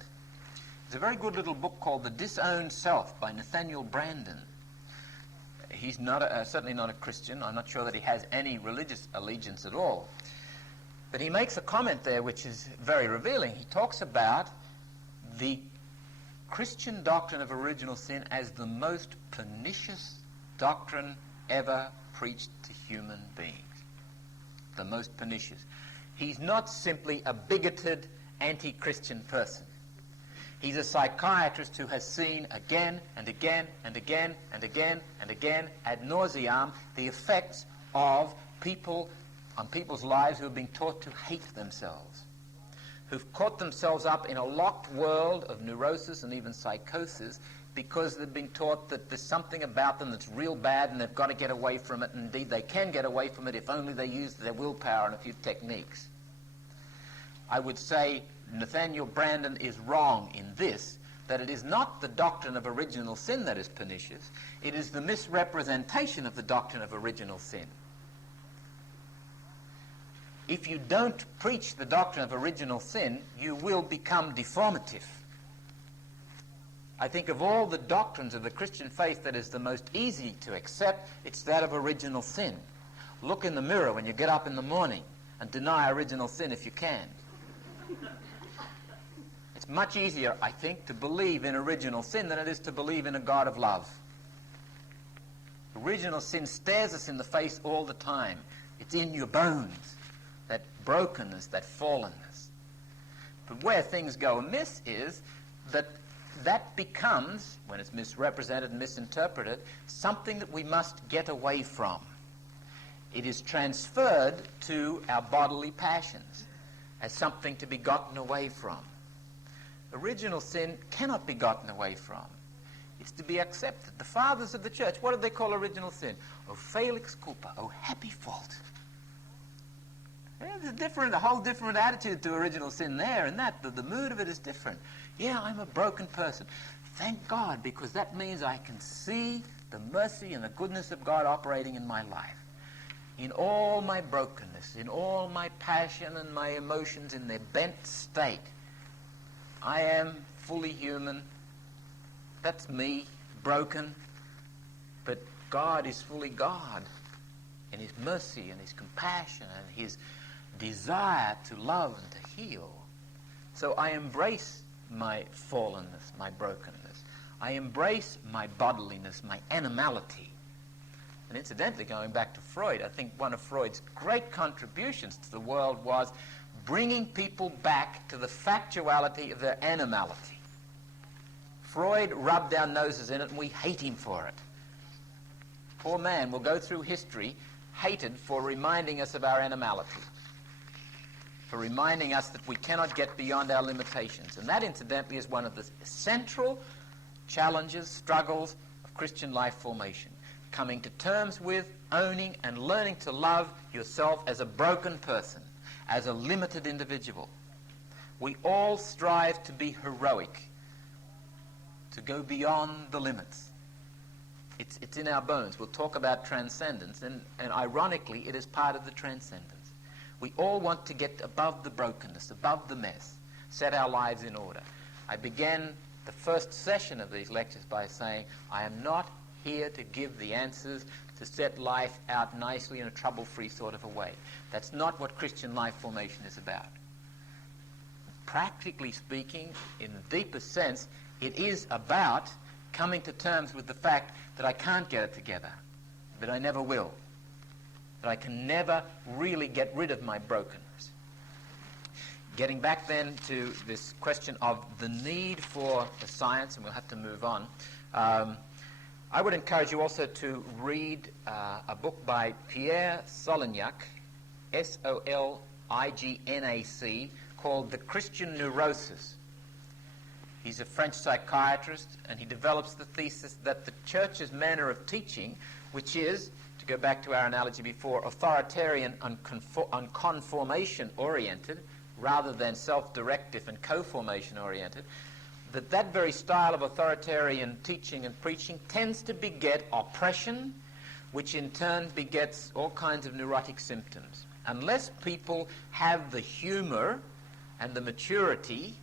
There's a very good little book called The Disowned Self by Nathaniel Branden. He's certainly not a Christian. I'm not sure that he has any religious allegiance at all. But he makes a comment there which is very revealing. He talks about the Christian doctrine of original sin as the most pernicious doctrine ever preached to human beings. The most pernicious. He's not simply a bigoted, anti-Christian person. He's a psychiatrist who has seen again and again and again and again and again ad nauseam the effects of people on people's lives who have been taught to hate themselves, who've caught themselves up in a locked world of neurosis and even psychosis because they've been taught that there's something about them that's real bad and they've got to get away from it. And indeed, they can get away from it if only they use their willpower and a few techniques. I would say Nathaniel Branden is wrong in this, that it is not the doctrine of original sin that is pernicious, it is the misrepresentation of the doctrine of original sin. If you don't preach the doctrine of original sin, you will become deformative. I think of all the doctrines of the Christian faith that is the most easy to accept, it's that of original sin. Look in the mirror when you get up in the morning and deny original sin if you can. It's much easier, I think, to believe in original sin than it is to believe in a God of love. Original sin stares us in the face all the time. It's in your bones, that brokenness, that fallenness. But where things go amiss is that becomes, when it's misrepresented and misinterpreted, something that we must get away from. It is transferred to our bodily passions as something to be gotten away from. Original sin cannot be gotten away from. It's to be accepted. The fathers of the church, what did they call original sin? Oh, felix culpa, oh, happy fault. There's a whole different attitude to original sin there, and the mood of it is different. Yeah, I'm a broken person. Thank God, because that means I can see the mercy and the goodness of God operating in my life. In all my brokenness, in all my passion and my emotions in their bent state, I am fully human. That's me, broken. But God is fully God in his mercy and his compassion and his desire to love and to heal. So I embrace my fallenness, my brokenness. I embrace my bodiliness, my animality. And incidentally, going back to Freud, I think one of Freud's great contributions to the world was bringing people back to the factuality of their animality. Freud rubbed our noses in it and we hate him for it. Poor man will go through history hated for reminding us of our animality, for reminding us that we cannot get beyond our limitations. And that, incidentally, is one of the central challenges, struggles of Christian life formation. Coming to terms with, owning, and learning to love yourself as a broken person, as a limited individual. We all strive to be heroic, to go beyond the limits. It's in our bones. We'll talk about transcendence, and ironically, it is part of the transcendence. We all want to get above the brokenness, above the mess, set our lives in order. I began the first session of these lectures by saying, I am not here to give the answers to set life out nicely in a trouble-free sort of a way. That's not what Christian life formation is about. Practically speaking, in the deepest sense, it is about coming to terms with the fact that I can't get it together, that I never will, that I can never really get rid of my brokenness. Getting back then to this question of the need for the science, and we'll have to move on, I would encourage you also to read a book by Pierre Solignac, S-O-L-I-G-N-A-C, called The Christian Neurosis. He's a French psychiatrist, and he develops the thesis that the church's manner of teaching, which is, to go back to our analogy before, authoritarian and conformation-oriented, rather than self-directive and co-formation-oriented, that very style of authoritarian teaching and preaching tends to beget oppression, which in turn begets all kinds of neurotic symptoms. Unless people have the humor and the maturity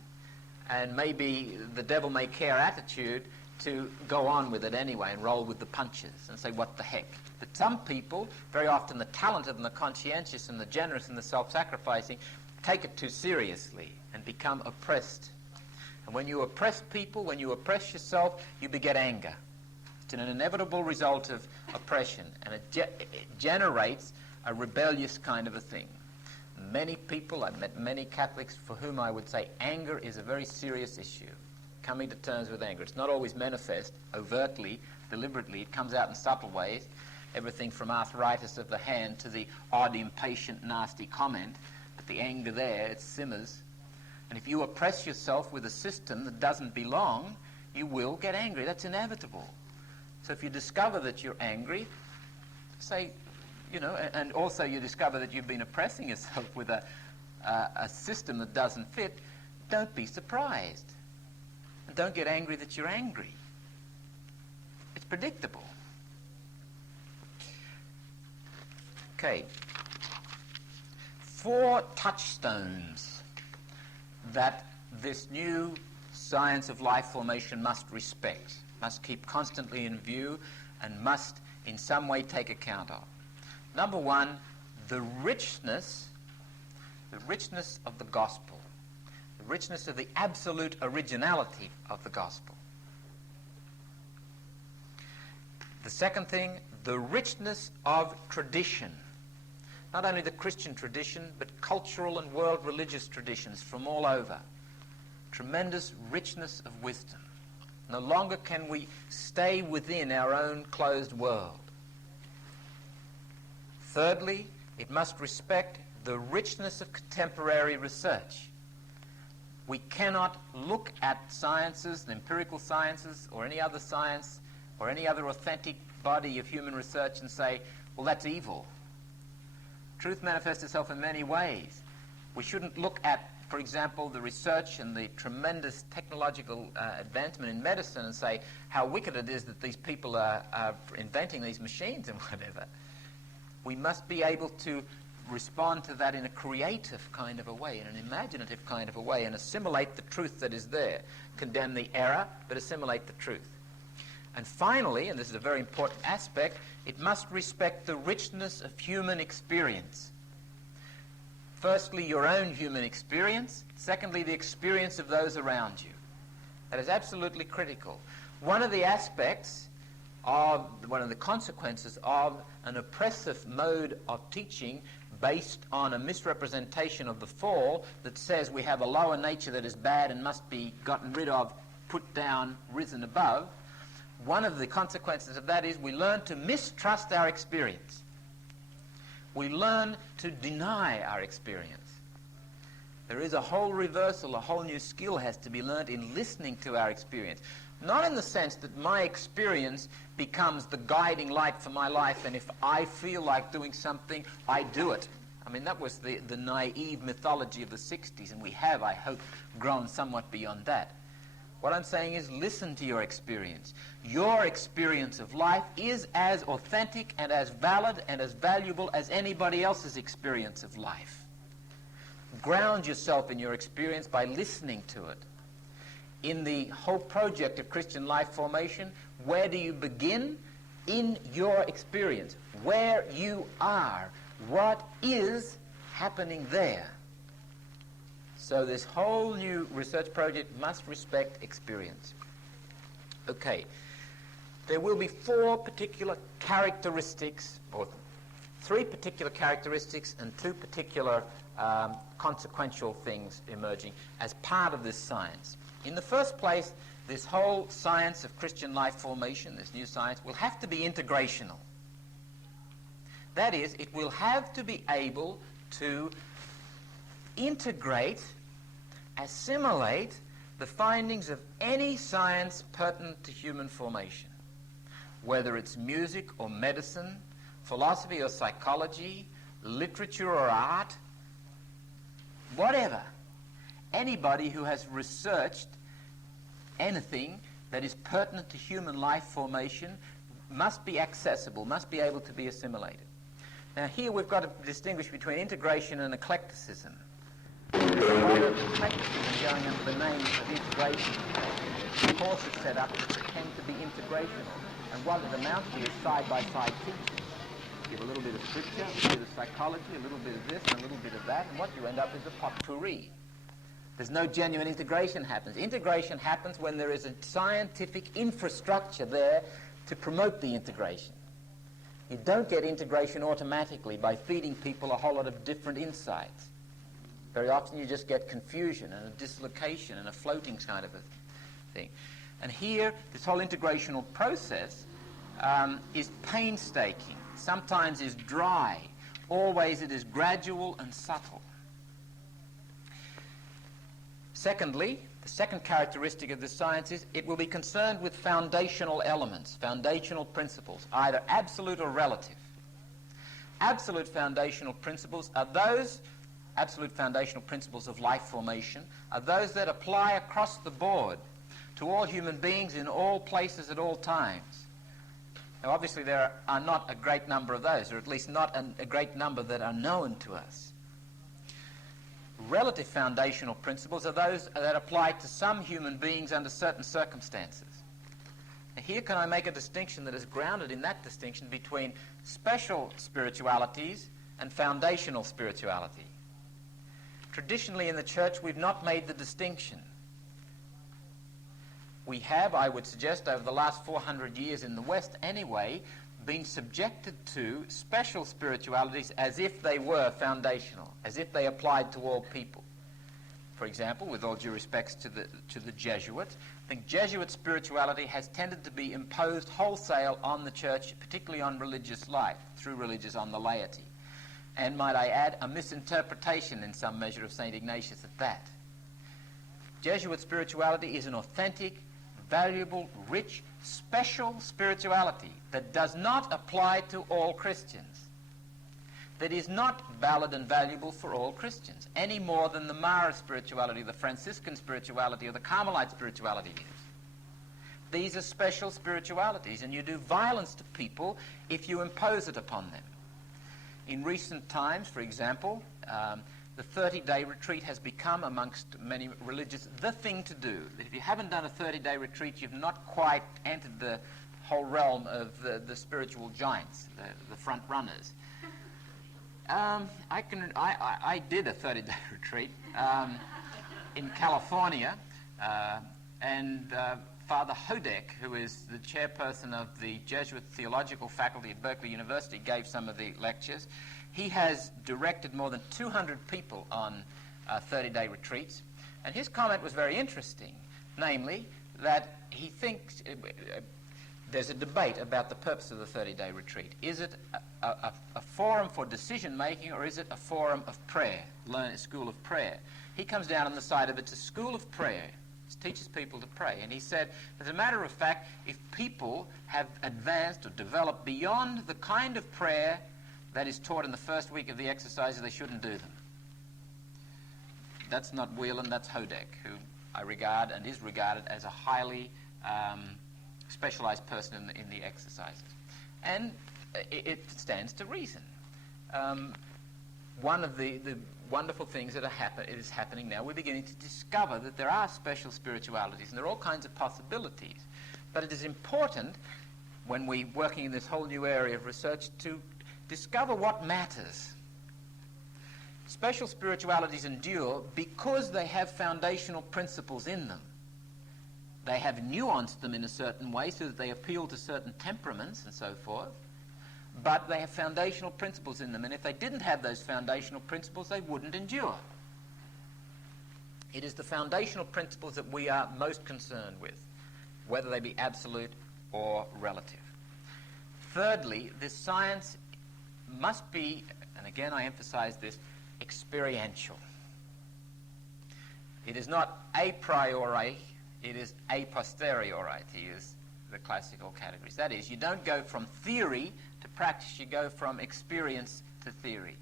and maybe the devil may care attitude to go on with it anyway and roll with the punches and say, what the heck? But some people, very often the talented and the conscientious and the generous and the self-sacrificing, take it too seriously and become oppressed. And when you oppress people, when you oppress yourself, you beget anger. It's an inevitable result of oppression, and it generates a rebellious kind of a thing. Many people, I've met many Catholics for whom I would say anger is a very serious issue. Coming to terms with anger. It's not always manifest overtly, deliberately. It comes out in subtle ways. Everything from arthritis of the hand to the odd, impatient, nasty comment. But the anger there, it simmers. And if you oppress yourself with a system that doesn't belong, you will get angry. That's inevitable. So if you discover that you're angry, say, and also you discover that you've been oppressing yourself with a system that doesn't fit, don't be surprised. And don't get angry that you're angry. It's predictable. Okay. 4 touchstones that this new science of life formation must respect, must keep constantly in view, and must in some way take account of. Number 1, the richness of the gospel, the richness of the absolute originality of the gospel. The second thing, the richness of tradition, not only the Christian tradition, but cultural and world religious traditions from all over. Tremendous richness of wisdom. No longer can we stay within our own closed world. Thirdly, it must respect the richness of contemporary research. We cannot look at sciences, the empirical sciences, or any other science, or any other authentic body of human research and say, well, that's evil. Truth manifests itself in many ways. We shouldn't look at, for example, the research and the tremendous technological advancement in medicine and say how wicked it is that these people are inventing these machines and whatever. We must be able to respond to that in a creative kind of a way, in an imaginative kind of a way, and assimilate the truth that is there. Condemn the error, but assimilate the truth. And finally, and this is a very important aspect, it must respect the richness of human experience. Firstly, your own human experience. Secondly, the experience of those around you. That is absolutely critical. One of the aspects of, one of the consequences of an oppressive mode of teaching based on a misrepresentation of the fall that says we have a lower nature that is bad and must be gotten rid of, put down, risen above, one of the consequences of that is we learn to mistrust our experience. We learn to deny our experience. There is a whole reversal, a whole new skill has to be learned in listening to our experience. Not in the sense that my experience becomes the guiding light for my life, and if I feel like doing something, I do it. I mean, that was the naive mythology of the 60s, and we have, I hope, grown somewhat beyond that. What I'm saying is listen to your experience. Your experience of life is as authentic and as valid and as valuable as anybody else's experience of life. Ground yourself in your experience by listening to it. In the whole project of Christian life formation, where do you begin? In your experience. Where you are. What is happening there? So this whole new research project must respect experience. Okay. There will be 4 particular characteristics, or 3 particular characteristics and 2 particular consequential things emerging as part of this science. In the first place, this whole science of Christian life formation, this new science, will have to be integrational. That is, it will have to be able to integrate, assimilate the findings of any science pertinent to human formation, whether it's music or medicine, philosophy or psychology, literature or art, whatever. Anybody who has researched anything that is pertinent to human life formation must be accessible, must be able to be assimilated. Now here we've got to distinguish between integration and eclecticism. There's a lot of eclecticism going under the name of integration. Courses set up that pretend to be integrational, and what it amounts to is side-by-side teaching. Give a little bit of scripture, a little bit of psychology, a little bit of this and a little bit of that, and what you end up is a potpourri. There's no genuine integration happens. Integration happens when there is a scientific infrastructure there to promote the integration. You don't get integration automatically by feeding people a whole lot of different insights. Very often you just get confusion and a dislocation and a floating kind of a thing. And here, this whole integrational process is painstaking, sometimes is dry, always it is gradual and subtle. Secondly, the second characteristic of this science is it will be concerned with foundational elements, foundational principles, either absolute or relative. Absolute foundational principles are those, absolute foundational principles of life formation, are those that apply across the board to all human beings in all places at all times. Now obviously there are not a great number of those, or at least not a great number that are known to us. Relative foundational principles are those that apply to some human beings under certain circumstances. Now here can I make a distinction that is grounded in that distinction between special spiritualities and foundational spirituality. Traditionally in the church we've not made the distinction. We have, I would suggest, over the last 400 years in the West anyway, been subjected to special spiritualities as if they were foundational, as if they applied to all people. For example, with all due respects to the Jesuits, I think Jesuit spirituality has tended to be imposed wholesale on the church, particularly on religious life, through religious on the laity. And might I add, a misinterpretation in some measure of St. Ignatius at that. Jesuit spirituality is an authentic, valuable, rich, special spirituality that does not apply to all Christians, that is not valid and valuable for all Christians, any more than the Mara spirituality, the Franciscan spirituality, or the Carmelite spirituality is. These are special spiritualities, and you do violence to people if you impose it upon them. In recent times, for example, the 30-day retreat has become, amongst many religious, the thing to do. If you haven't done a 30-day retreat, you've not quite entered the whole realm of the spiritual giants, the front runners. I did a 30-day retreat in California, and Father Hodek, who is the chairperson of the Jesuit Theological Faculty at Berkeley University, gave some of the lectures. He has directed more than 200 people on 30-day retreats, and his comment was very interesting, namely that he thinks there's a debate about the purpose of the 30-day retreat. Is it a forum for decision-making, or is it a forum of prayer, a school of prayer? He comes down on the side of it's a school of prayer. It teaches people to pray. And he said, as a matter of fact, if people have advanced or developed beyond the kind of prayer that is taught in the first week of the exercises, they shouldn't do them. That's not Whelan, that's Hodek, who I regard and is regarded as a highly specialized person in the exercises. And it stands to reason. One of the wonderful things that is happening now, we're beginning to discover that there are special spiritualities, and there are all kinds of possibilities. But it is important, when we're working in this whole new area of research, to discover what matters. Special spiritualities endure because they have foundational principles in them. They have nuanced them in a certain way so that they appeal to certain temperaments and so forth, but they have foundational principles in them, and if they didn't have those foundational principles, they wouldn't endure. It is the foundational principles that we are most concerned with, whether they be absolute or relative. Thirdly, this science must be, and again I emphasize this, experiential. It is not a priori, it is a posteriori, to use the classical categories. That is, you don't go from theory to practice, you go from experience to theory.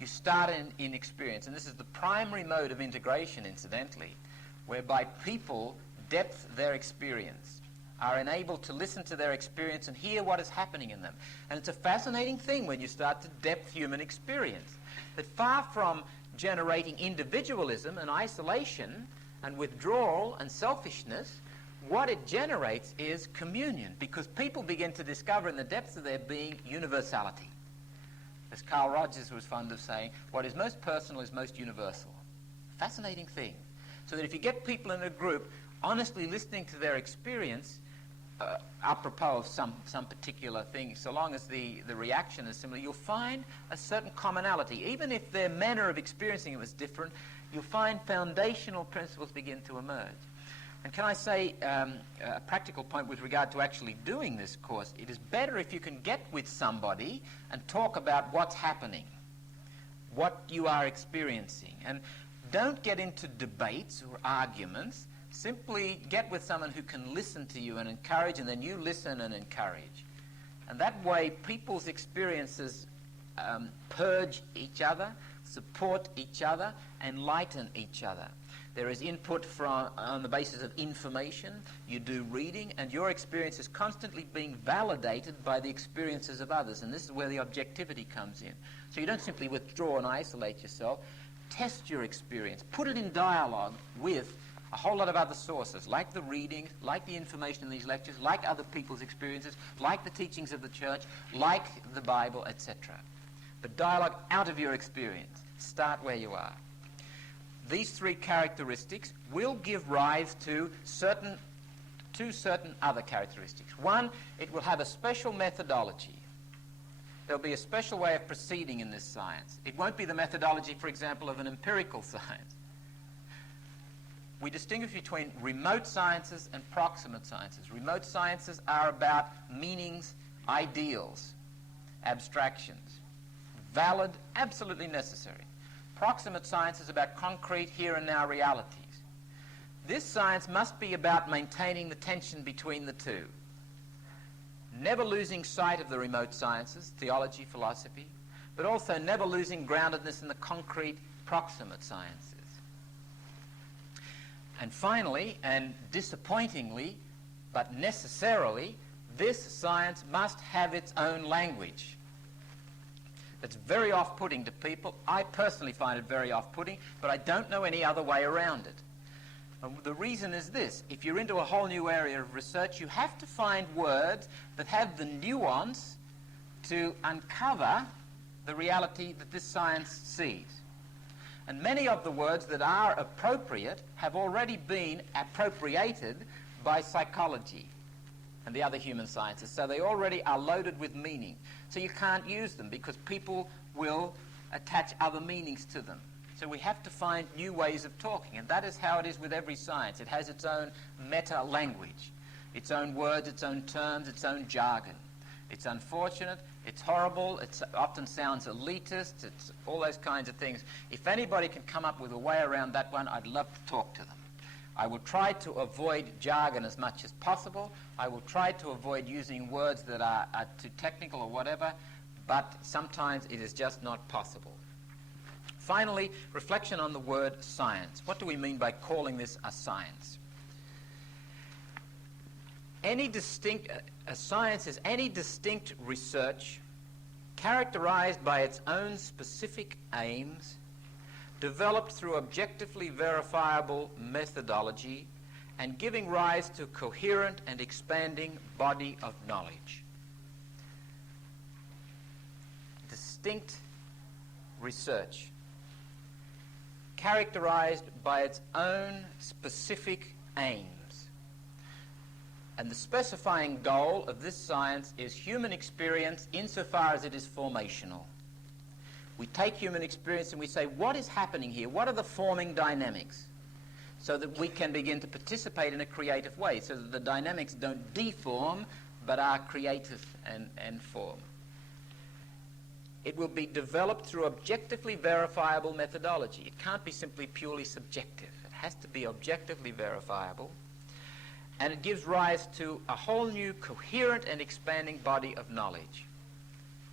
You start in experience, and this is the primary mode of integration, incidentally, whereby people depth their experience, are enabled to listen to their experience and hear what is happening in them. And it's a fascinating thing when you start to depth human experience, that far from generating individualism and isolation and withdrawal and selfishness, what it generates is communion, because people begin to discover in the depths of their being universality. As Carl Rogers was fond of saying, what is most personal is most universal. Fascinating thing. So that if you get people in a group honestly listening to their experience, apropos of some particular thing, so long as the reaction is similar, you'll find a certain commonality. Even if their manner of experiencing it was different, you'll find foundational principles begin to emerge. And can I say a practical point with regard to actually doing this course? It is better if you can get with somebody and talk about what's happening, what you are experiencing. And don't get into debates or arguments. Simply get with someone who can listen to you and encourage, and then you listen and encourage. And that way, people's experiences purge each other, support each other, enlighten each other. There is input on the basis of information. You do reading, and your experience is constantly being validated by the experiences of others. And this is where the objectivity comes in. So you don't simply withdraw and isolate yourself. Test your experience. Put it in dialogue with a whole lot of other sources, like the readings, like the information in these lectures, like other people's experiences, like the teachings of the church, like the Bible, etc. But dialogue out of your experience. Start where you are. These three characteristics will give rise to two certain other characteristics. One, it will have a special methodology. There'll be a special way of proceeding in this science. It won't be the methodology, for example, of an empirical science. We distinguish between remote sciences and proximate sciences. Remote sciences are about meanings, ideals, abstractions. Valid, absolutely necessary. Proximate science is about concrete, here and now realities. This science must be about maintaining the tension between the two. Never losing sight of the remote sciences, theology, philosophy, but also never losing groundedness in the concrete, proximate sciences. And finally, and disappointingly, but necessarily, this science must have its own language. It's very off-putting to people. I personally find it very off-putting, but I don't know any other way around it. And the reason is this. If you're into a whole new area of research, you have to find words that have the nuance to uncover the reality that this science sees. And many of the words that are appropriate have already been appropriated by psychology. and the other human sciences. So they already are loaded with meaning. So you can't use them because people will attach other meanings to them. So we have to find new ways of talking, and that is how it is with every science. It has its own meta-language, its own words, its own terms, its own jargon. It's unfortunate, it's horrible, it often sounds elitist, it's all those kinds of things. If anybody can come up with a way around that one, I'd love to talk to them. I will try to avoid jargon as much as possible. I will try to avoid using words that are too technical or whatever, but sometimes it is just not possible. Finally, reflection on the word science. What do we mean by calling this a science? A science is any distinct research characterized by its own specific aims, developed through objectively verifiable methodology, and giving rise to a coherent and expanding body of knowledge. Distinct research characterized by its own specific aims. And the specifying goal of this science is human experience insofar as it is formational. We take human experience and we say, what is happening here? What are the forming dynamics? So that we can begin to participate in a creative way, so that the dynamics don't deform, but are creative and form. It will be developed through objectively verifiable methodology. It can't be simply purely subjective. It has to be objectively verifiable. And it gives rise to a whole new coherent and expanding body of knowledge,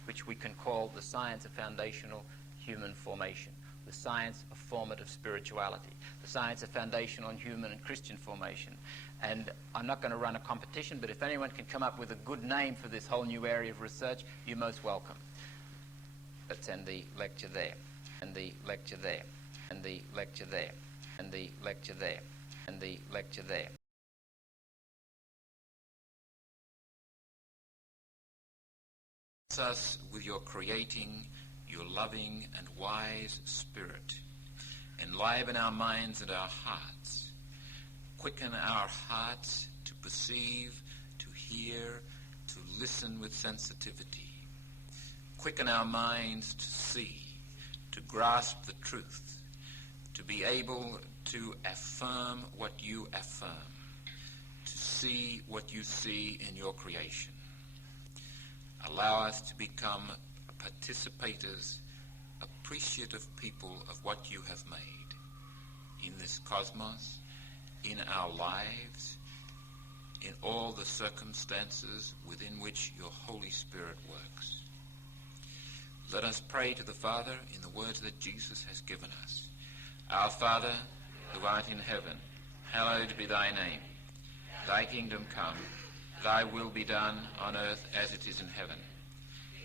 which we can call the science of foundational human formation, the science of formative spirituality, the science of foundational human and Christian formation. And I'm not going to run a competition, but if anyone can come up with a good name for this whole new area of research, you're most welcome. Let's end the lecture there, and the lecture there, and the lecture there, and the lecture there, and the lecture there. Us with your creating, your loving and wise spirit. Enliven our minds and our hearts. Quicken our hearts to perceive, to hear, to listen with sensitivity. Quicken our minds to see, to grasp the truth, to be able to affirm what you affirm, to see what you see in your creation. Allow us to become participators, appreciative people of what you have made in this cosmos, in our lives, in all the circumstances within which your Holy Spirit works. Let us pray to the Father in the words that Jesus has given us. Our Father, who art in heaven, hallowed be thy name. Thy kingdom come. Thy will be done on earth as it is in heaven.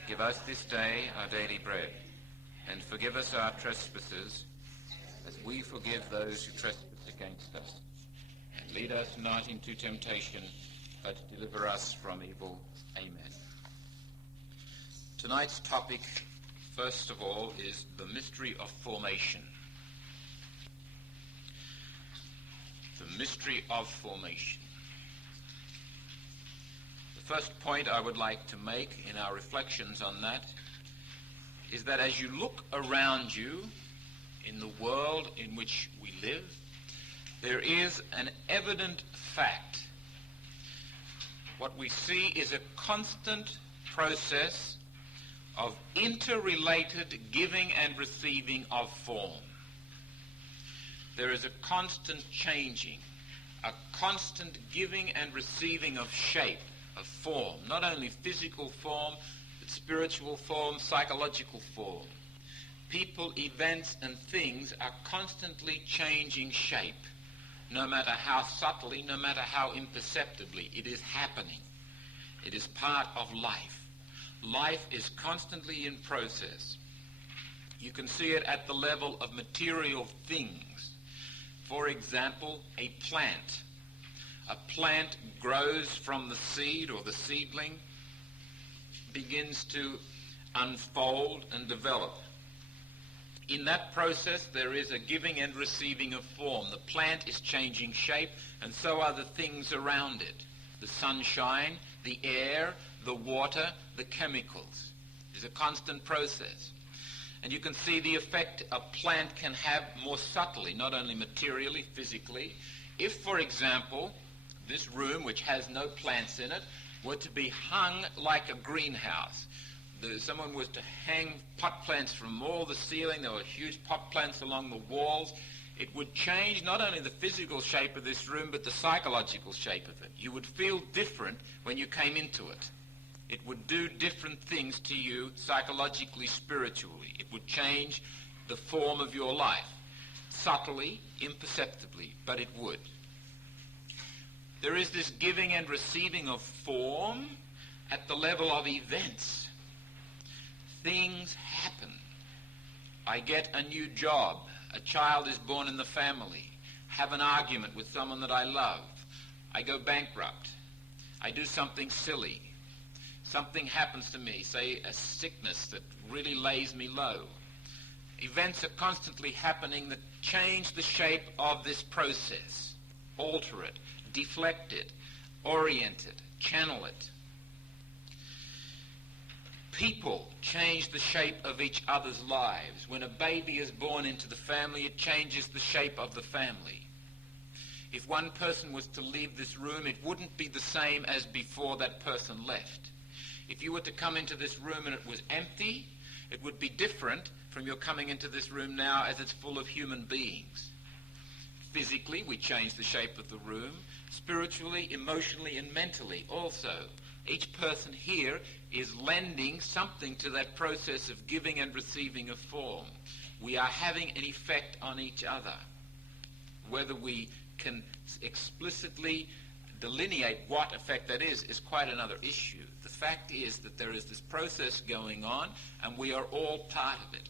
Give us this day our daily bread, and forgive us our trespasses, as we forgive those who trespass against us. And lead us not into temptation, but deliver us from evil. Amen. Tonight's topic, first of all, is the mystery of formation. The mystery of formation. The first point I would like to make in our reflections on that is that as you look around you in the world in which we live, there is an evident fact. What we see is a constant process of interrelated giving and receiving of form. There is a constant changing, a constant giving and receiving of shape, of form, not only physical form, but spiritual form, psychological form. People, events, and things are constantly changing shape, no matter how subtly, no matter how imperceptibly. It is happening. It is part of life. Life is constantly in process. You can see it at the level of material things. For example, a plant. A plant grows from the seed, or the seedling begins to unfold and develop. In that process, there is a giving and receiving of form. The plant is changing shape, and so are the things around it. the sunshine, the air, the water, the chemicals. It's a constant process. And you can see the effect a plant can have more subtly, not only materially, physically. If, for example, this room, which has no plants in it, were to be hung like a greenhouse, someone was to hang pot plants from all the ceiling, there were huge pot plants along the walls, it would change not only the physical shape of this room, but the psychological shape of it. You would feel different when you came into it. It would do different things to you psychologically, spiritually. It would change the form of your life. Subtly, imperceptibly, but it would. There is this giving and receiving of form at the level of events. Things happen. I get a new job. A child is born in the family. Have an argument with someone that I love. I go bankrupt. I do something silly. Something happens to me, say a sickness that really lays me low. Events are constantly happening that change the shape of this process, alter it, deflect it, orient it, channel it. People change the shape of each other's lives. When a baby is born into the family, it changes the shape of the family. If one person was to leave this room, it wouldn't be the same as before that person left. If you were to come into this room and it was empty, it would be different from your coming into this room now as it's full of human beings. Physically, we change the shape of the room. Spiritually, emotionally, and mentally also. Each person here is lending something to that process of giving and receiving of form. We are having an effect on each other. Whether we can explicitly delineate what effect that is quite another issue. The fact is that there is this process going on, and we are all part of it.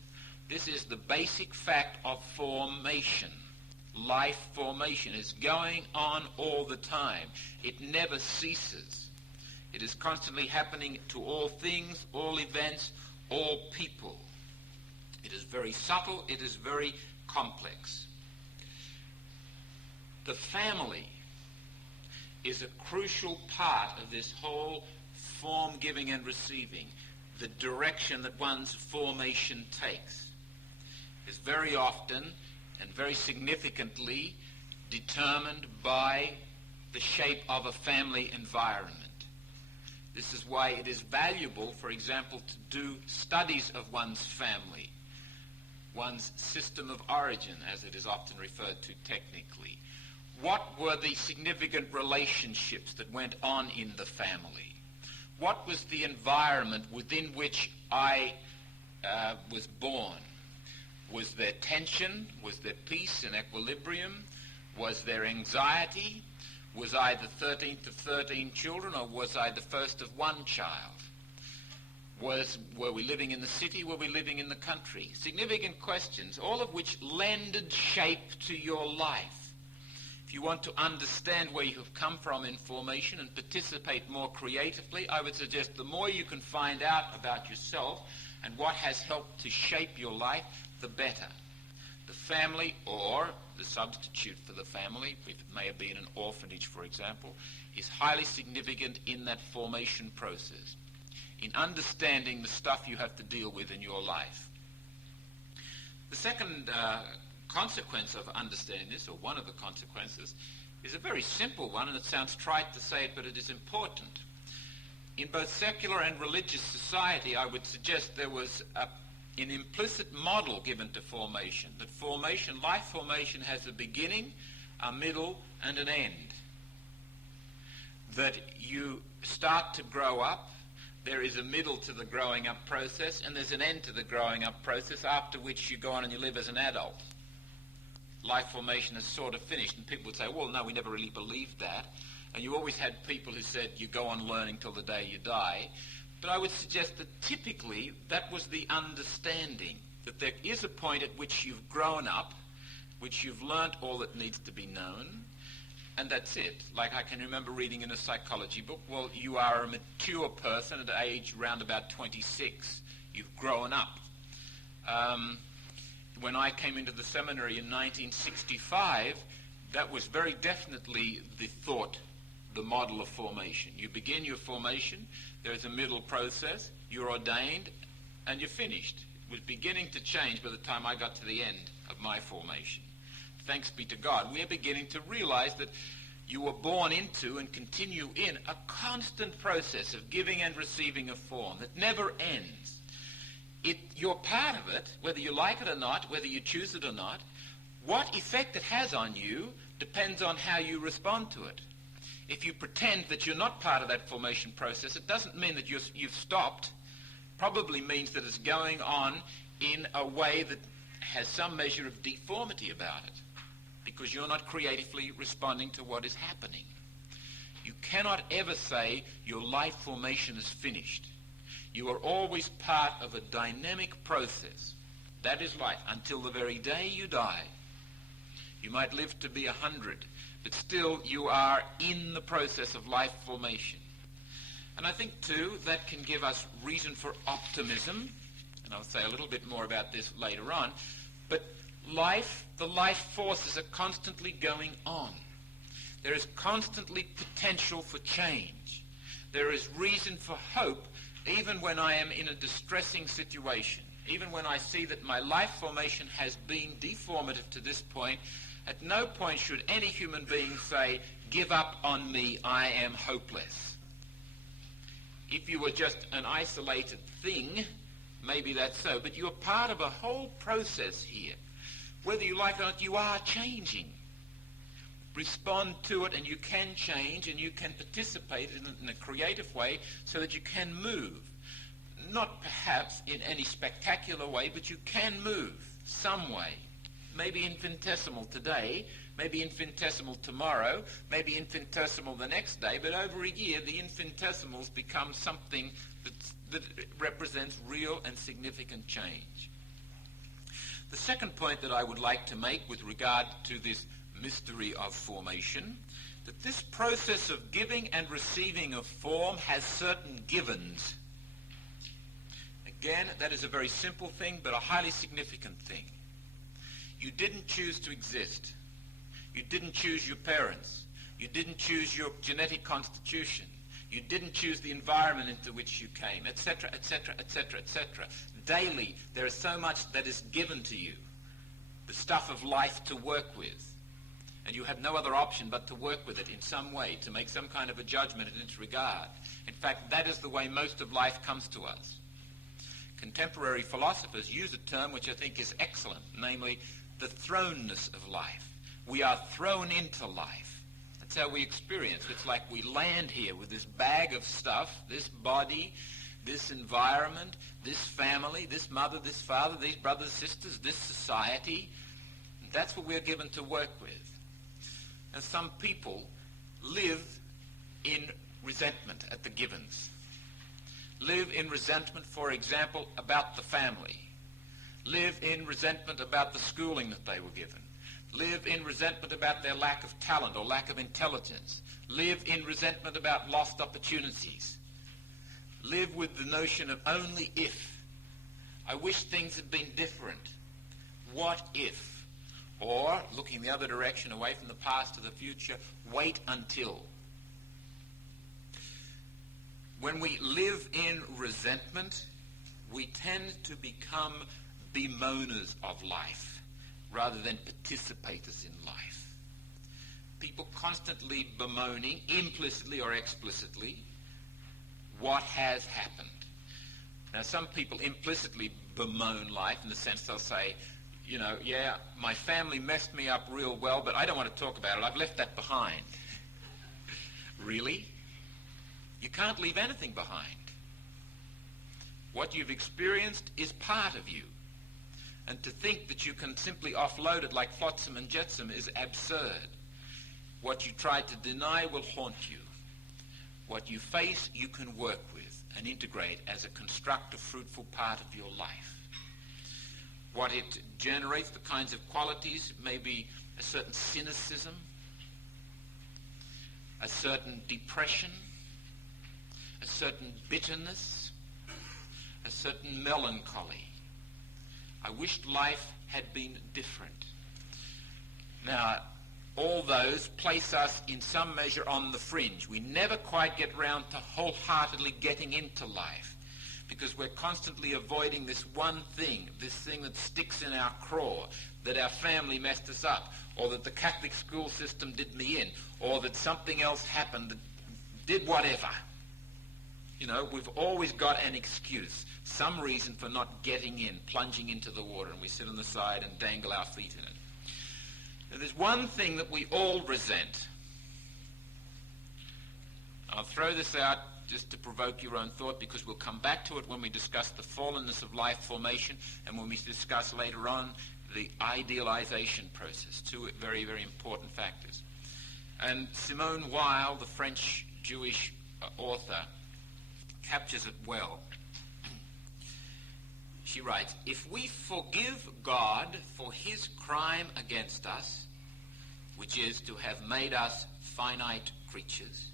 This is the basic fact of formation. Life formation is going on all the time. It never ceases. It is constantly happening to all things, all events, all people. It is very subtle. It is very complex. The family is a crucial part of this whole form giving and receiving. The direction that one's formation takes is very often and very significantly determined by the shape of a family environment. This is why it is valuable, for example, to do studies of one's family, one's system of origin, as it is often referred to technically. What were the significant relationships that went on in the family? What was the environment within which I was born? Was there tension? Was there peace and equilibrium? Was there anxiety? Was I the 13th of 13 children, or was I the first of one child? Were we living in the city? Were we living in the country? Significant questions, all of which lended shape to your life. If you want to understand where you have come from in formation and participate more creatively, I would suggest the more you can find out about yourself and what has helped to shape your life, the better. The family, or the substitute for the family, if it may have been an orphanage, for example, is highly significant in that formation process, in understanding the stuff you have to deal with in your life. The second consequence of understanding this, or one of the consequences, is a very simple one, and it sounds trite to say it, but it is important. In both secular and religious society, I would suggest there was an implicit model given to formation, that formation, life formation, has a beginning, a middle, and an end. That you start to grow up, there is a middle to the growing up process, and there's an end to the growing up process, after which you go on and you live as an adult. Life formation is sort of finished, and people would say, well, no, we never really believed that. And you always had people who said you go on learning till the day you die. But I would suggest that typically that was the understanding, that there is a point at which you've grown up, which you've learnt all that needs to be known, and that's it. Like I can remember reading in a psychology book, well, you are a mature person at age around about 26. You've grown up. When I came into the seminary in 1965, that was very definitely the thought the model of formation. You begin your formation, there is a middle process, you're ordained, and you're finished. It was beginning to change by the time I got to the end of my formation. Thanks be to God, we are beginning to realize that you were born into and continue in a constant process of giving and receiving of form that never ends. You're part of it, whether you like it or not, whether you choose it or not. What effect it has on you depends on how you respond to it. If you pretend that you're not part of that formation process, it doesn't mean that you've stopped. Probably means that it's going on in a way that has some measure of deformity about it, because you're not creatively responding to what is happening. You cannot ever say your life formation is finished. You are always part of a dynamic process. That is life, until the very day you die. You might live to be 100, but still you are in the process of life formation. And I think, too, that can give us reason for optimism, and I'll say a little bit more about this later on, but the life forces are constantly going on. There is constantly potential for change. There is reason for hope, even when I am in a distressing situation, even when I see that my life formation has been deformative to this point. At no point should any human being say, "Give up on me, I am hopeless." If you were just an isolated thing, maybe that's so, but you're part of a whole process here. Whether you like it or not, you are changing. Respond to it, and you can change, and you can participate in a creative way so that you can move. Not perhaps in any spectacular way, but you can move some way. Maybe infinitesimal today, maybe infinitesimal tomorrow, maybe infinitesimal the next day, but over a year the infinitesimals become something that represents real and significant change. The second point that I would like to make with regard to this mystery of formation, that this process of giving and receiving of form has certain givens. Again, that is a very simple thing, but a highly significant thing. You didn't choose to exist. You didn't choose your parents. You didn't choose your genetic constitution. You didn't choose the environment into which you came, etc., etc., etc., etc. Daily, there is so much that is given to you, the stuff of life to work with, and you have no other option but to work with it in some way, to make some kind of a judgment in its regard. In fact, that is the way most of life comes to us. Contemporary philosophers use a term which I think is excellent, namely the thrownness of life. We are thrown into life. That's how we experience. It's like we land here with this bag of stuff, this body, this environment, this family, this mother, this father, these brothers, sisters, this society. That's what we're given to work with. And some people live in resentment at the givens. Live in resentment, for example, about the family. Live in resentment about the schooling that they were given. Live in resentment about their lack of talent or lack of intelligence. Live in resentment about lost opportunities. Live with the notion of only if. I wish things had been different. What if? Or, looking the other direction, away from the past to the future, wait until. When we live in resentment, we tend to become bemoaners of life rather than participators in life. People constantly bemoaning, implicitly or explicitly, what has happened. Now, some people implicitly bemoan life in the sense they'll say, you know, yeah, my family messed me up real well, but I don't want to talk about it. I've left that behind. Really? You can't leave anything behind. What you've experienced is part of you. And to think that you can simply offload it like flotsam and jetsam is absurd. What you try to deny will haunt you. What you face, you can work with and integrate as a constructive, fruitful part of your life. What it generates, the kinds of qualities, may be a certain cynicism, a certain depression, a certain bitterness, a certain melancholy. I wished life had been different. Now, all those place us in some measure on the fringe. We never quite get round to wholeheartedly getting into life because we're constantly avoiding this one thing, this thing that sticks in our craw, that our family messed us up, or that the Catholic school system did me in, or that something else happened that did whatever. You know, we've always got an excuse, some reason for not getting in, plunging into the water, and we sit on the side and dangle our feet in it. Now, there's one thing that we all resent. I'll throw this out just to provoke your own thought, because we'll come back to it when we discuss the fallenness of life formation and when we discuss later on the idealization process, two very, very important factors. And Simone Weil, the French Jewish author, captures it well. She writes, "If we forgive God for his crime against us, which is to have made us finite creatures,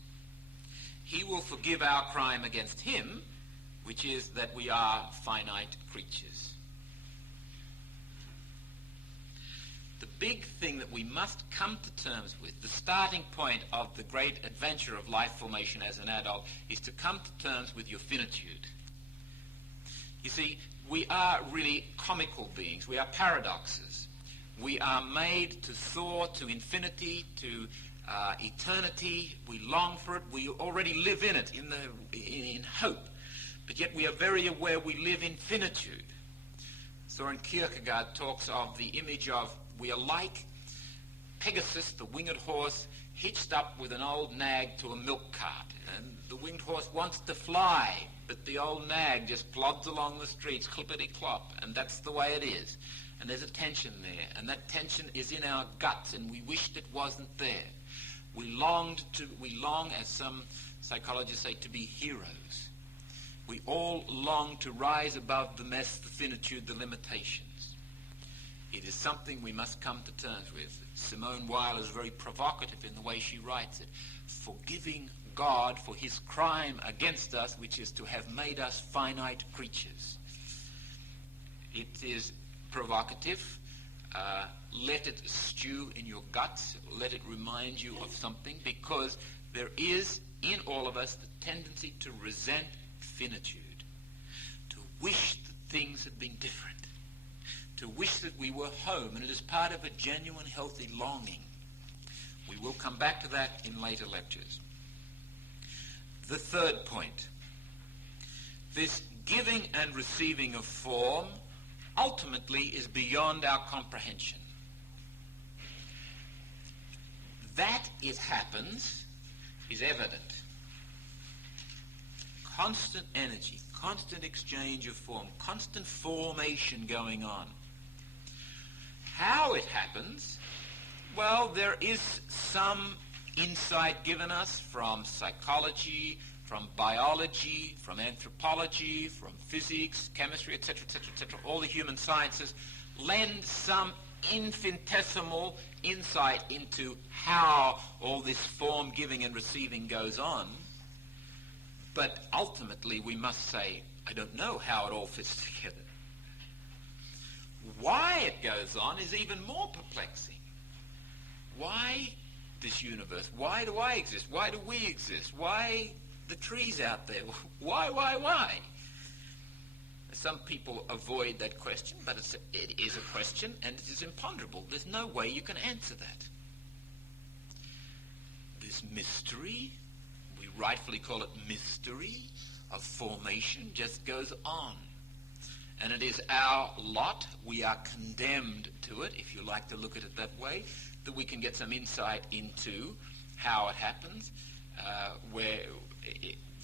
he will forgive our crime against him, which is that we are finite creatures." The big thing that we must come to terms with, the starting point of the great adventure of life formation as an adult, is to come to terms with your finitude. You see, we are really comical beings. We are paradoxes. We are made to soar to infinity, to eternity. We long for it. We already live in it, in hope. But yet we are very aware we live in finitude. Soren Kierkegaard talks of the image of we are like Pegasus, the winged horse, hitched up with an old nag to a milk cart. And the winged horse wants to fly, but the old nag just plods along the streets, clippity-clop, and that's the way it is. And there's a tension there, and that tension is in our guts, and we wished it wasn't there. We long, as some psychologists say, to be heroes. We all long to rise above the mess, the finitude, the limitations. It is something we must come to terms with. Simone Weil is very provocative in the way she writes it. Forgiving God for his crime against us, which is to have made us finite creatures. It is provocative. Let it stew in your guts. Let it remind you of something, because there is in all of us the tendency to resent finitude, to wish that things had been different, to wish that we were home, and it is part of a genuine, healthy longing. We will come back to that in later lectures. The third point, this giving and receiving of form ultimately is beyond our comprehension. That it happens is evident. Constant energy, constant exchange of form, constant formation going on. How it happens, well, there is some insight given us from psychology, from biology, from anthropology, from physics, chemistry, etc., etc., etc. All the human sciences lend some infinitesimal insight into how all this form giving and receiving goes on. But ultimately, we must say, I don't know how it all fits together. Why it goes on is even more perplexing. Why this universe? Why do I exist? Why do we exist? Why the trees out there? Why? Some people avoid that question, but it is a question, and it is imponderable. There's no way you can answer that. This mystery, we rightfully call it mystery, of formation just goes on. And it is our lot, we are condemned to it, if you like to look at it that way, that we can get some insight into how it happens, where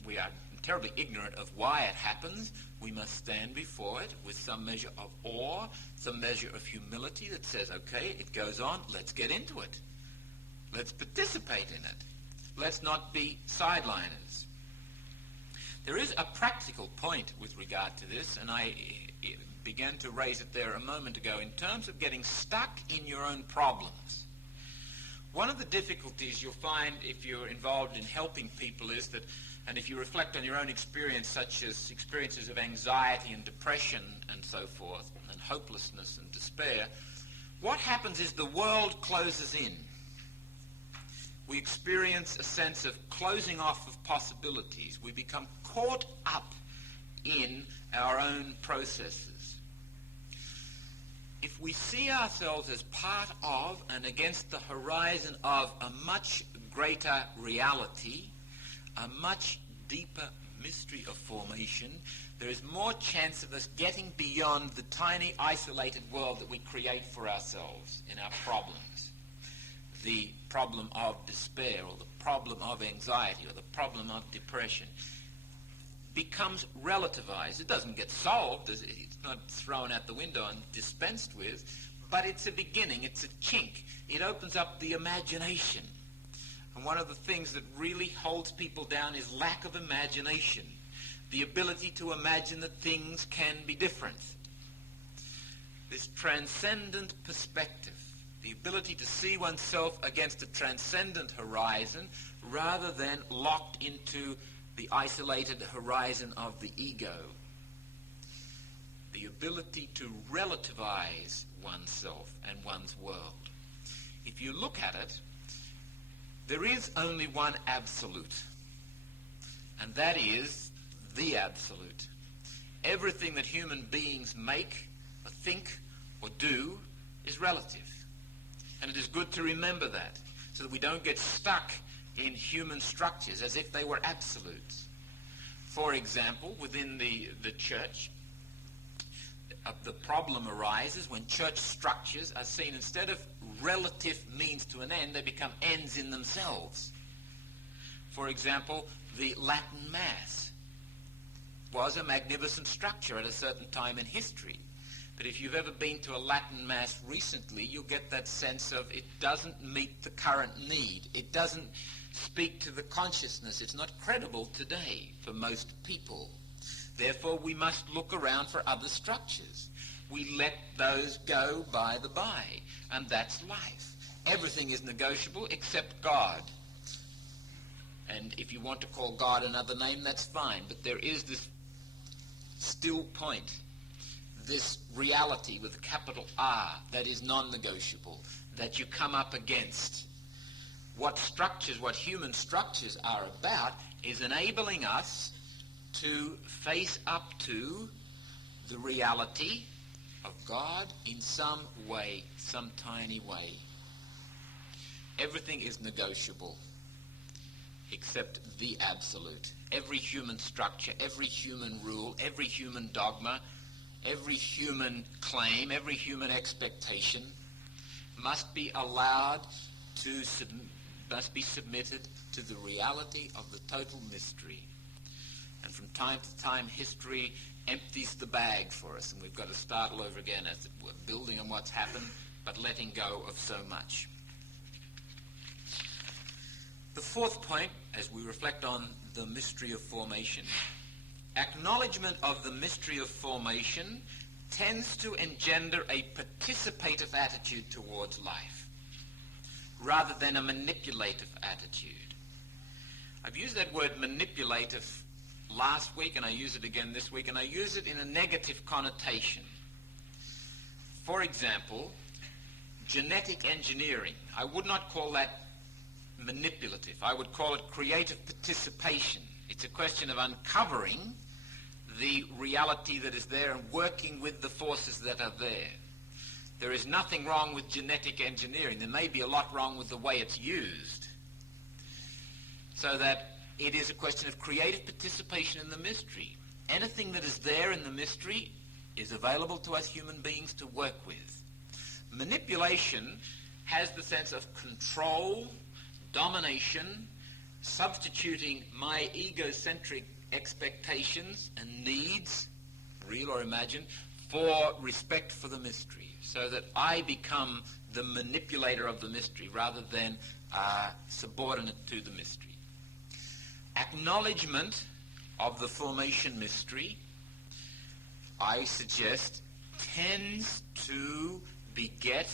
we are terribly ignorant of why it happens. We must stand before it with some measure of awe, some measure of humility that says, okay, it goes on, let's get into it. Let's participate in it. Let's not be sideliners. There is a practical point with regard to this, and I began to raise it there a moment ago, in terms of getting stuck in your own problems. One of the difficulties you'll find if you're involved in helping people is that, and if you reflect on your own experience, such as experiences of anxiety and depression and so forth, and hopelessness and despair, what happens is the world closes in. We experience a sense of closing off of possibilities. We become caught up in our own processes. If we see ourselves as part of and against the horizon of a much greater reality, a much deeper mystery of formation, there is more chance of us getting beyond the tiny isolated world that we create for ourselves in our problems. The problem of despair, or the problem of anxiety, or the problem of depression becomes relativized. It doesn't get solved, it's not thrown out the window and dispensed with, but it's a beginning, it's a chink. It opens up the imagination. And one of the things that really holds people down is lack of imagination, the ability to imagine that things can be different. This transcendent perspective, the ability to see oneself against a transcendent horizon rather than locked into the isolated horizon of the ego. The ability to relativize oneself and one's world. If you look at it, there is only one absolute, and that is the absolute. Everything that human beings make, or think, or do is relative. And it is good to remember that, so that we don't get stuck in human structures as if they were absolutes. For example, within the church, the problem arises when church structures are seen, instead of relative means to an end, they become ends in themselves. For example, the Latin Mass was a magnificent structure at a certain time in history. But if you've ever been to a Latin Mass recently, you'll get that sense of it doesn't meet the current need. It doesn't speak to the consciousness. It's not credible today for most people. Therefore, we must look around for other structures. We let those go by the by, and that's life. Everything is negotiable except God. And if you want to call God another name, that's fine. But there is this still point, this reality with a capital R that is non-negotiable, that you come up against. What structures, what human structures are about, is enabling us to face up to the reality of God in some way, some tiny way. Everything is negotiable except the absolute. Every human structure, every human rule, every human dogma, every human claim, every human expectation must be allowed to must be submitted to the reality of the total mystery. And from time to time, history empties the bag for us, and we've got to start all over again, as it were, building on what's happened, but letting go of so much. The fourth point, as we reflect on the mystery of formation, acknowledgement of the mystery of formation tends to engender a participative attitude towards life, rather than a manipulative attitude. I've used that word manipulative last week, and I use it again this week, and I use it in a negative connotation. For example, genetic engineering. I would not call that manipulative. I would call it creative participation. It's a question of uncovering the reality that is there and working with the forces that are there. There is nothing wrong with genetic engineering. There may be a lot wrong with the way it's used. So that it is a question of creative participation in the mystery. Anything that is there in the mystery is available to us human beings to work with. Manipulation has the sense of control, domination, substituting my egocentric expectations and needs, real or imagined, for respect for the mystery, so that I become the manipulator of the mystery rather than subordinate to the mystery. Acknowledgement of the formation mystery, I suggest, tends to beget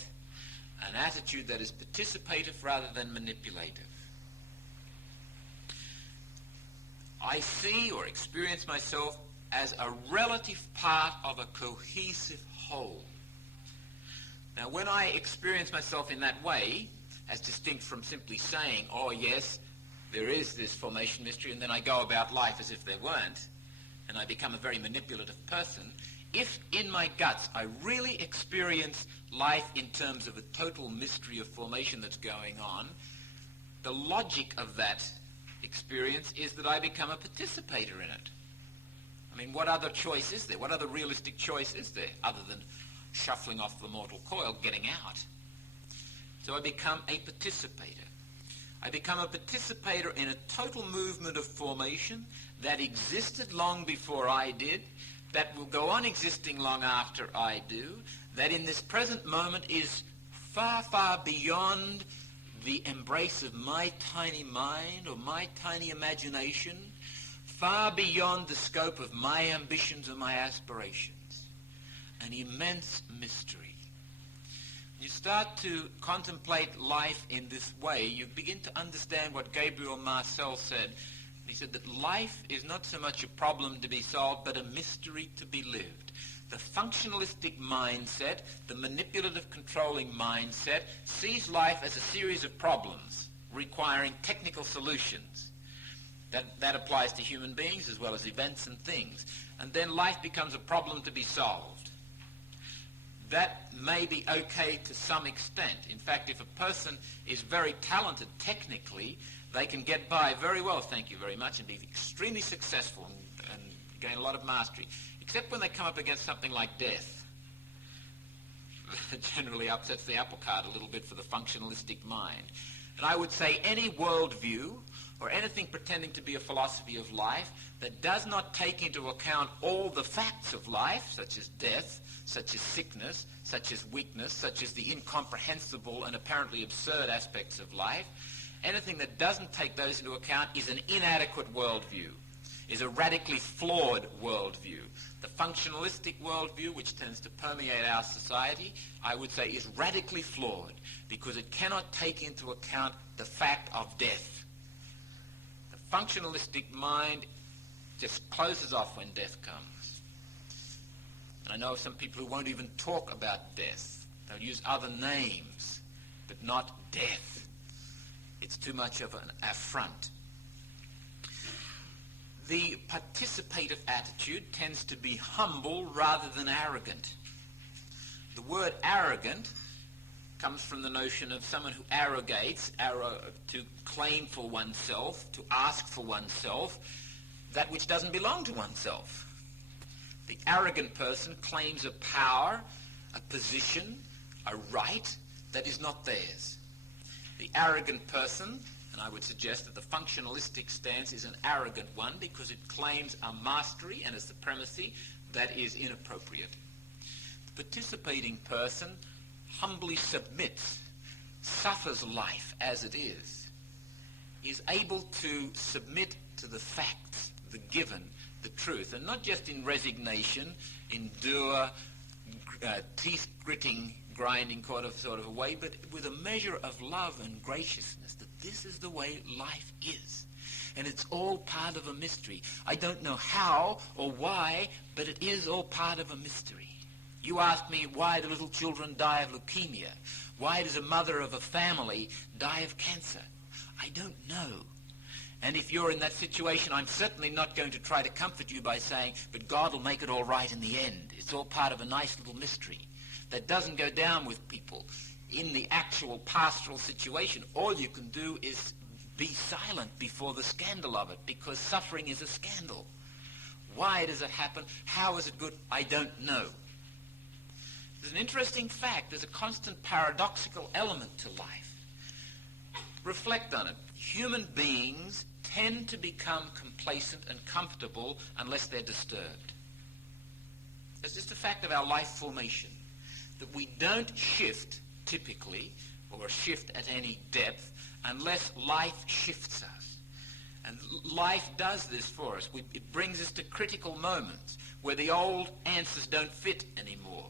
an attitude that is participative rather than manipulative. I see or experience myself as a relative part of a cohesive whole. Now, when I experience myself in that way, as distinct from simply saying, oh yes, there is this formation mystery, and then I go about life as if there weren't, and I become a very manipulative person. If in my guts I really experience life in terms of a total mystery of formation that's going on, the logic of that experience is that I become a participator in it. I mean, what other choice is there? What other realistic choice is there other than shuffling off the mortal coil, getting out? So I become a participator. I become a participator in a total movement of formation that existed long before I did, that will go on existing long after I do, that in this present moment is far, far beyond the embrace of my tiny mind or my tiny imagination, far beyond the scope of my ambitions or my aspirations. An immense mystery. You start to contemplate life in this way, you begin to understand what Gabriel Marcel said. He said that life is not so much a problem to be solved, but a mystery to be lived. The functionalistic mindset, the manipulative controlling mindset, sees life as a series of problems requiring technical solutions. That applies to human beings as well as events and things. And then life becomes a problem to be solved. That may be okay to some extent. In fact, if a person is very talented technically, they can get by very well, thank you very much, and be extremely successful and gain a lot of mastery. Except when they come up against something like death. That generally upsets the apple cart a little bit for the functionalistic mind. And I would say any worldview or anything pretending to be a philosophy of life that does not take into account all the facts of life, such as death, such as sickness, such as weakness, such as the incomprehensible and apparently absurd aspects of life, anything that doesn't take those into account is an inadequate worldview, is a radically flawed worldview. The functionalistic worldview, which tends to permeate our society, I would say is radically flawed because it cannot take into account the fact of death. The functionalistic mind just closes off when death comes. And I know of some people who won't even talk about death. They'll use other names, but not death. It's too much of an affront. The participative attitude tends to be humble rather than arrogant. The word arrogant comes from the notion of someone who arrogates, to claim for oneself, to ask for oneself, that which doesn't belong to oneself. The arrogant person claims a power, a position, a right that is not theirs. The arrogant person, and I would suggest that the functionalistic stance is an arrogant one because it claims a mastery and a supremacy that is inappropriate. The participating person humbly submits, suffers life as it is able to submit to the facts, the given, the truth, and not just in resignation, endure, teeth-gritting, grinding sort of a way, but with a measure of love and graciousness, that this is the way life is. And it's all part of a mystery. I don't know how or why, but it is all part of a mystery. You ask me, why do little children die of leukemia? Why does a mother of a family die of cancer? I don't know. And if you're in that situation, I'm certainly not going to try to comfort you by saying, but God will make it all right in the end. It's all part of a nice little mystery that doesn't go down with people. In the actual pastoral situation, all you can do is be silent before the scandal of it, because suffering is a scandal. Why does it happen? How is it good? I don't know. There's an interesting fact. There's a constant paradoxical element to life. Reflect on it. Human beings tend to become complacent and comfortable unless they're disturbed. It's just a fact of our life formation that we don't shift typically, or shift at any depth, unless life shifts us. And life does this for us. It brings us to critical moments where the old answers don't fit anymore,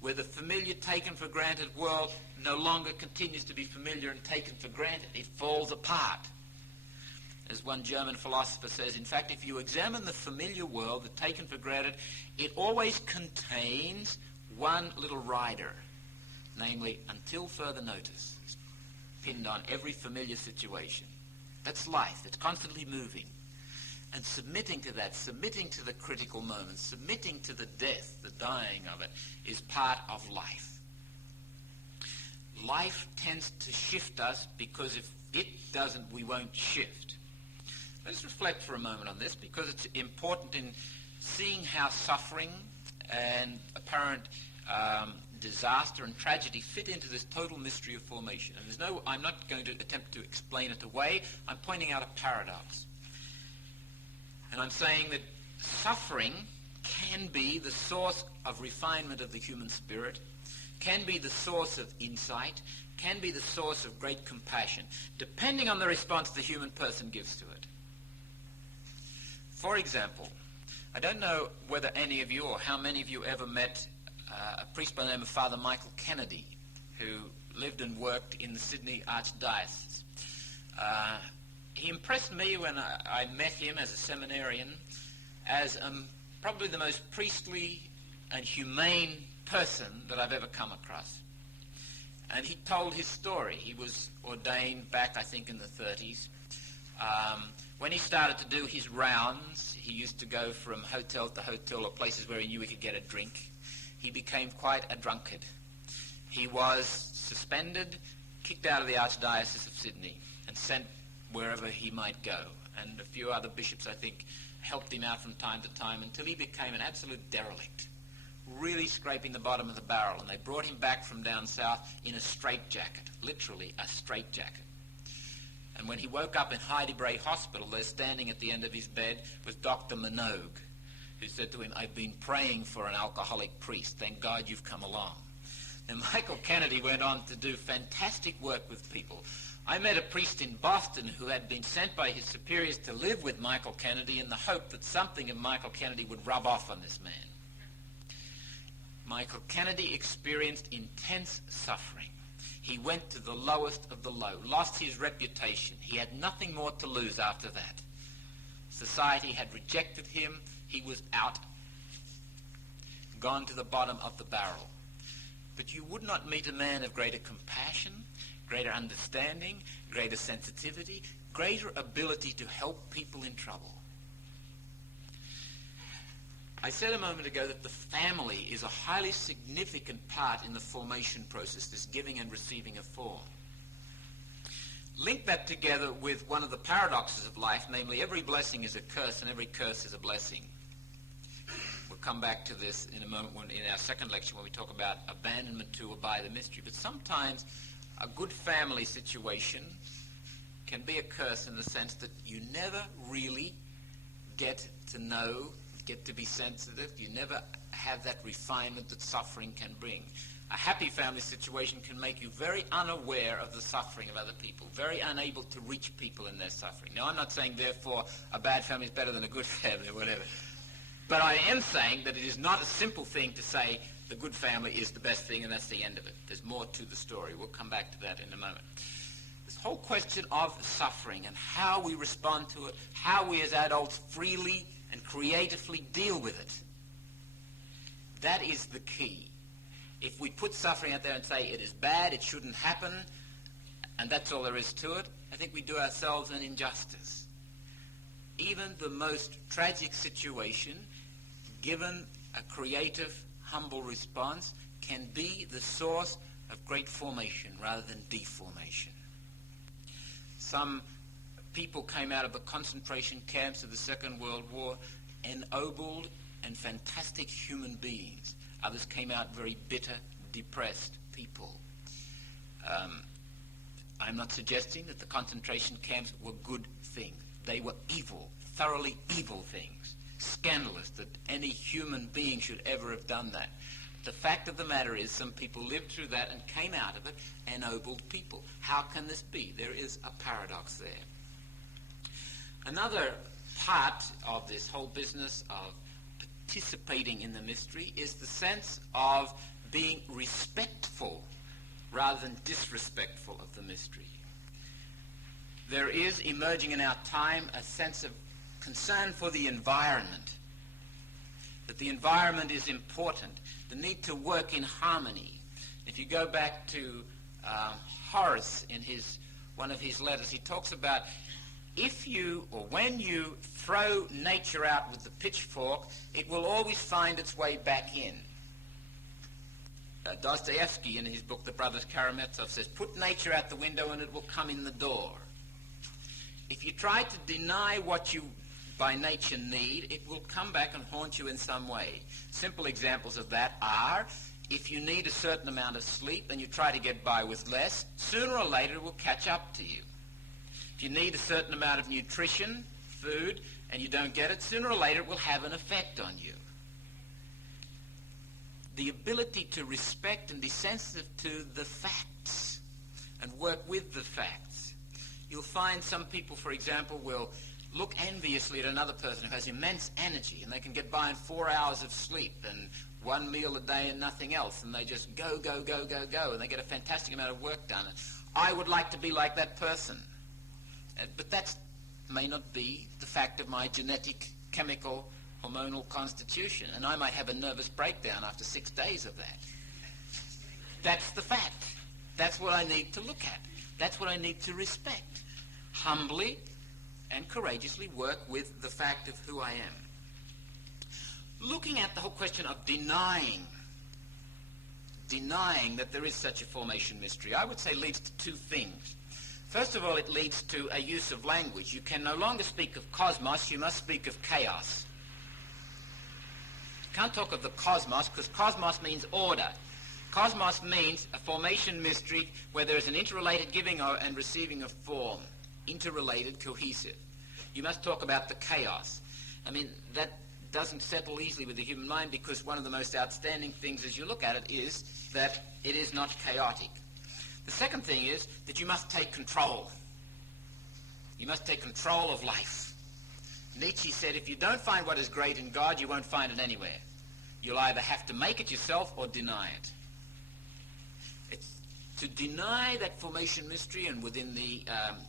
where the familiar, taken for granted world no longer continues to be familiar and taken for granted. It falls apart. As one German philosopher says, in fact, if you examine the familiar world, the taken for granted, it always contains one little rider, namely, until further notice. pinned on every familiar situation. That's life. It's constantly moving. And submitting to that, submitting to the critical moments, submitting to the death, the dying of it, is part of life. Life tends to shift us because if it doesn't, we won't shift. Let's reflect for a moment on this because it's important in seeing how suffering and apparent disaster and tragedy fit into this total mystery of formation. And I'm not going to attempt to explain it away. I'm pointing out a paradox. And I'm saying that suffering can be the source of refinement of the human spirit, can be the source of insight, can be the source of great compassion, depending on the response the human person gives to it. For example, I don't know whether any of you or how many of you ever met a priest by the name of Father Michael Kennedy, who lived and worked in the Sydney Archdiocese. He impressed me when I met him as a seminarian as probably the most priestly and humane person that I've ever come across. And he told his story. He was ordained back, I think, in the 30s. When he started to do his rounds, he used to go from hotel to hotel or places where he knew he could get a drink. He became quite a drunkard. He was suspended, kicked out of the Archdiocese of Sydney, and sent wherever he might go. And a few other bishops, I think, helped him out from time to time until he became an absolute derelict, really scraping the bottom of the barrel. And they brought him back from down south in a straitjacket, literally a straitjacket. And when he woke up in Heidi Bray Hospital, there standing at the end of his bed was Dr. Minogue, who said to him, "I've been praying for an alcoholic priest. Thank God you've come along." And Michael Kennedy went on to do fantastic work with people. I met a priest in Boston who had been sent by his superiors to live with Michael Kennedy in the hope that something of Michael Kennedy would rub off on this man. Michael Kennedy experienced intense suffering. He went to the lowest of the low, lost his reputation. He had nothing more to lose after that. Society had rejected him. He was out, gone to the bottom of the barrel. But you would not meet a man of greater compassion, greater understanding, greater sensitivity, greater ability to help people in trouble. I said a moment ago that the family is a highly significant part in the formation process, this giving and receiving of form. Link that together with one of the paradoxes of life, namely every blessing is a curse and every curse is a blessing. We'll come back to this in a moment in our second lecture when we talk about abandonment to or by the mystery. But sometimes a good family situation can be a curse in the sense that you never really get to know, get to be sensitive. You never have that refinement that suffering can bring. A happy family situation can make you very unaware of the suffering of other people, very unable to reach people in their suffering. Now, I'm not saying, therefore, a bad family is better than a good family or whatever. But I am saying that it is not a simple thing to say the good family is the best thing and that's the end of it. There's more to the story. We'll come back to that in a moment. This whole question of suffering and how we respond to it, how we as adults freely and creatively deal with it, that is the key. If we put suffering out there and say it is bad, it shouldn't happen, and that's all there is to it, I think we do ourselves an injustice. Even the most tragic situation, given a creative, humble response, can be the source of great formation rather than deformation. Some people came out of the concentration camps of the Second World War ennobled and fantastic human beings. Others came out very bitter, depressed people. I'm not suggesting that the concentration camps were good things. They were evil, thoroughly evil things. Scandalous that any human being should ever have done that. The fact of the matter is some people lived through that and came out of it ennobled people. How can this be? There is a paradox there. Another part of this whole business of participating in the mystery is the sense of being respectful rather than disrespectful of the mystery. There is emerging in our time a sense of concern for the environment, that the environment is important, the need to work in harmony. If you go back to Horace, in one of his letters, he talks about when you throw nature out with the pitchfork, it will always find its way back in. Dostoevsky, in his book The Brothers Karamazov, says, put nature out the window and it will come in the door. If you try to deny what you by nature need, it will come back and haunt you in some way. Simple examples of that are, if you need a certain amount of sleep and you try to get by with less, sooner or later it will catch up to you. If you need a certain amount of nutrition, food, and you don't get it, sooner or later it will have an effect on you. The ability to respect and be sensitive to the facts and work with the facts. You'll find some people, for example, will look enviously at another person who has immense energy and they can get by in 4 hours of sleep and 1 meal a day and nothing else, and they just go, and they get a fantastic amount of work done. And I would like to be like that person. But that may not be the fact of my genetic, chemical, hormonal constitution, and I might have a nervous breakdown after 6 days of that. That's the fact. That's what I need to look at. That's what I need to respect. Humbly and courageously work with the fact of who I am. Looking at the whole question of denying that there is such a formation mystery, I would say leads to two things. First of all, it leads to a use of language. You can no longer speak of cosmos, you must speak of chaos. You can't talk of the cosmos because cosmos means order. Cosmos means a formation mystery where there is an interrelated giving and receiving of form. Interrelated, cohesive. You must talk about the chaos. I mean, that doesn't settle easily with the human mind because one of the most outstanding things as you look at it is that it is not chaotic. The second thing is that you must take control. You must take control of life. Nietzsche said, if you don't find what is great in God, you won't find it anywhere. You'll either have to make it yourself or deny it. It's to deny that formation mystery, and within the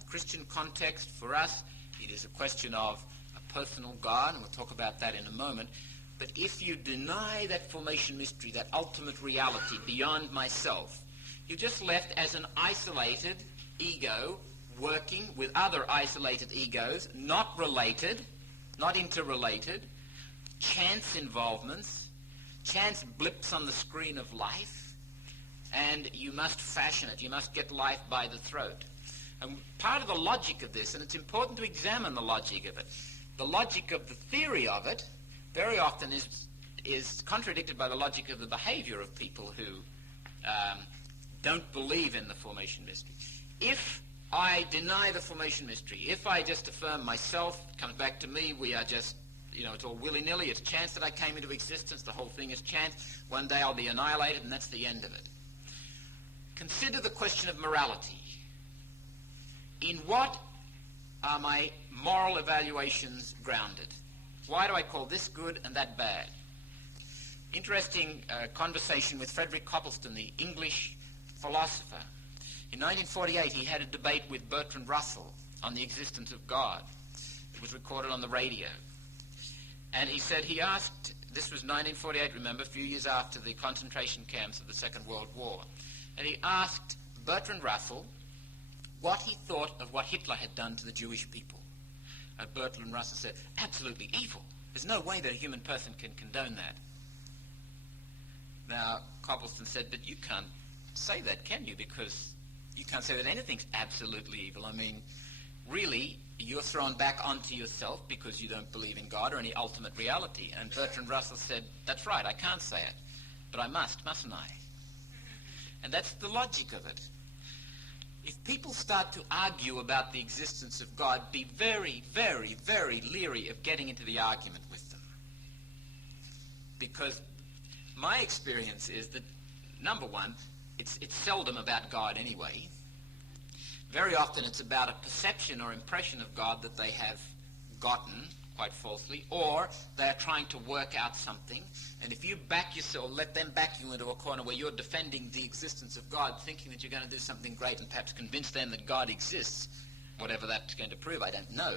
Christian context for us, it is a question of a personal God, and we'll talk about that in a moment. But if you deny that formation mystery, that ultimate reality beyond myself, you're just left as an isolated ego working with other isolated egos, not related, not interrelated, chance involvements, chance blips on the screen of life, and you must fashion it. You must get life by the throat. And part of the logic of this, and it's important to examine the logic of it, the logic of the theory of it very often is contradicted by the logic of the behavior of people who don't believe in the formation mystery. If I deny the formation mystery, if I just affirm myself, it comes back to me, we are just, it's all willy-nilly, it's chance that I came into existence, the whole thing is chance, one day I'll be annihilated, and that's the end of it. Consider the question of morality. In what are my moral evaluations grounded? Why do I call this good and that bad? Interesting conversation with Frederick Copleston, the English philosopher. In 1948, he had a debate with Bertrand Russell on the existence of God. It was recorded on the radio. And he asked, this was 1948, remember, a few years after the concentration camps of the Second World War. And he asked Bertrand Russell what he thought of what Hitler had done to the Jewish people. And Bertrand Russell said, absolutely evil. There's no way that a human person can condone that. Now, Copleston said, but you can't say that, can you? Because you can't say that anything's absolutely evil. I mean, really, you're thrown back onto yourself because you don't believe in God or any ultimate reality. And Bertrand Russell said, that's right, I can't say it, but I mustn't I? And that's the logic of it. If people start to argue about the existence of God, be very, very, very leery of getting into the argument with them. Because my experience is that, number one, it's seldom about God anyway. Very often it's about a perception or impression of God that they have gotten, quite falsely, or they're trying to work out something. And if you back yourself, let them back you into a corner where you're defending the existence of God, thinking that you're going to do something great and perhaps convince them that God exists, whatever that's going to prove, I don't know,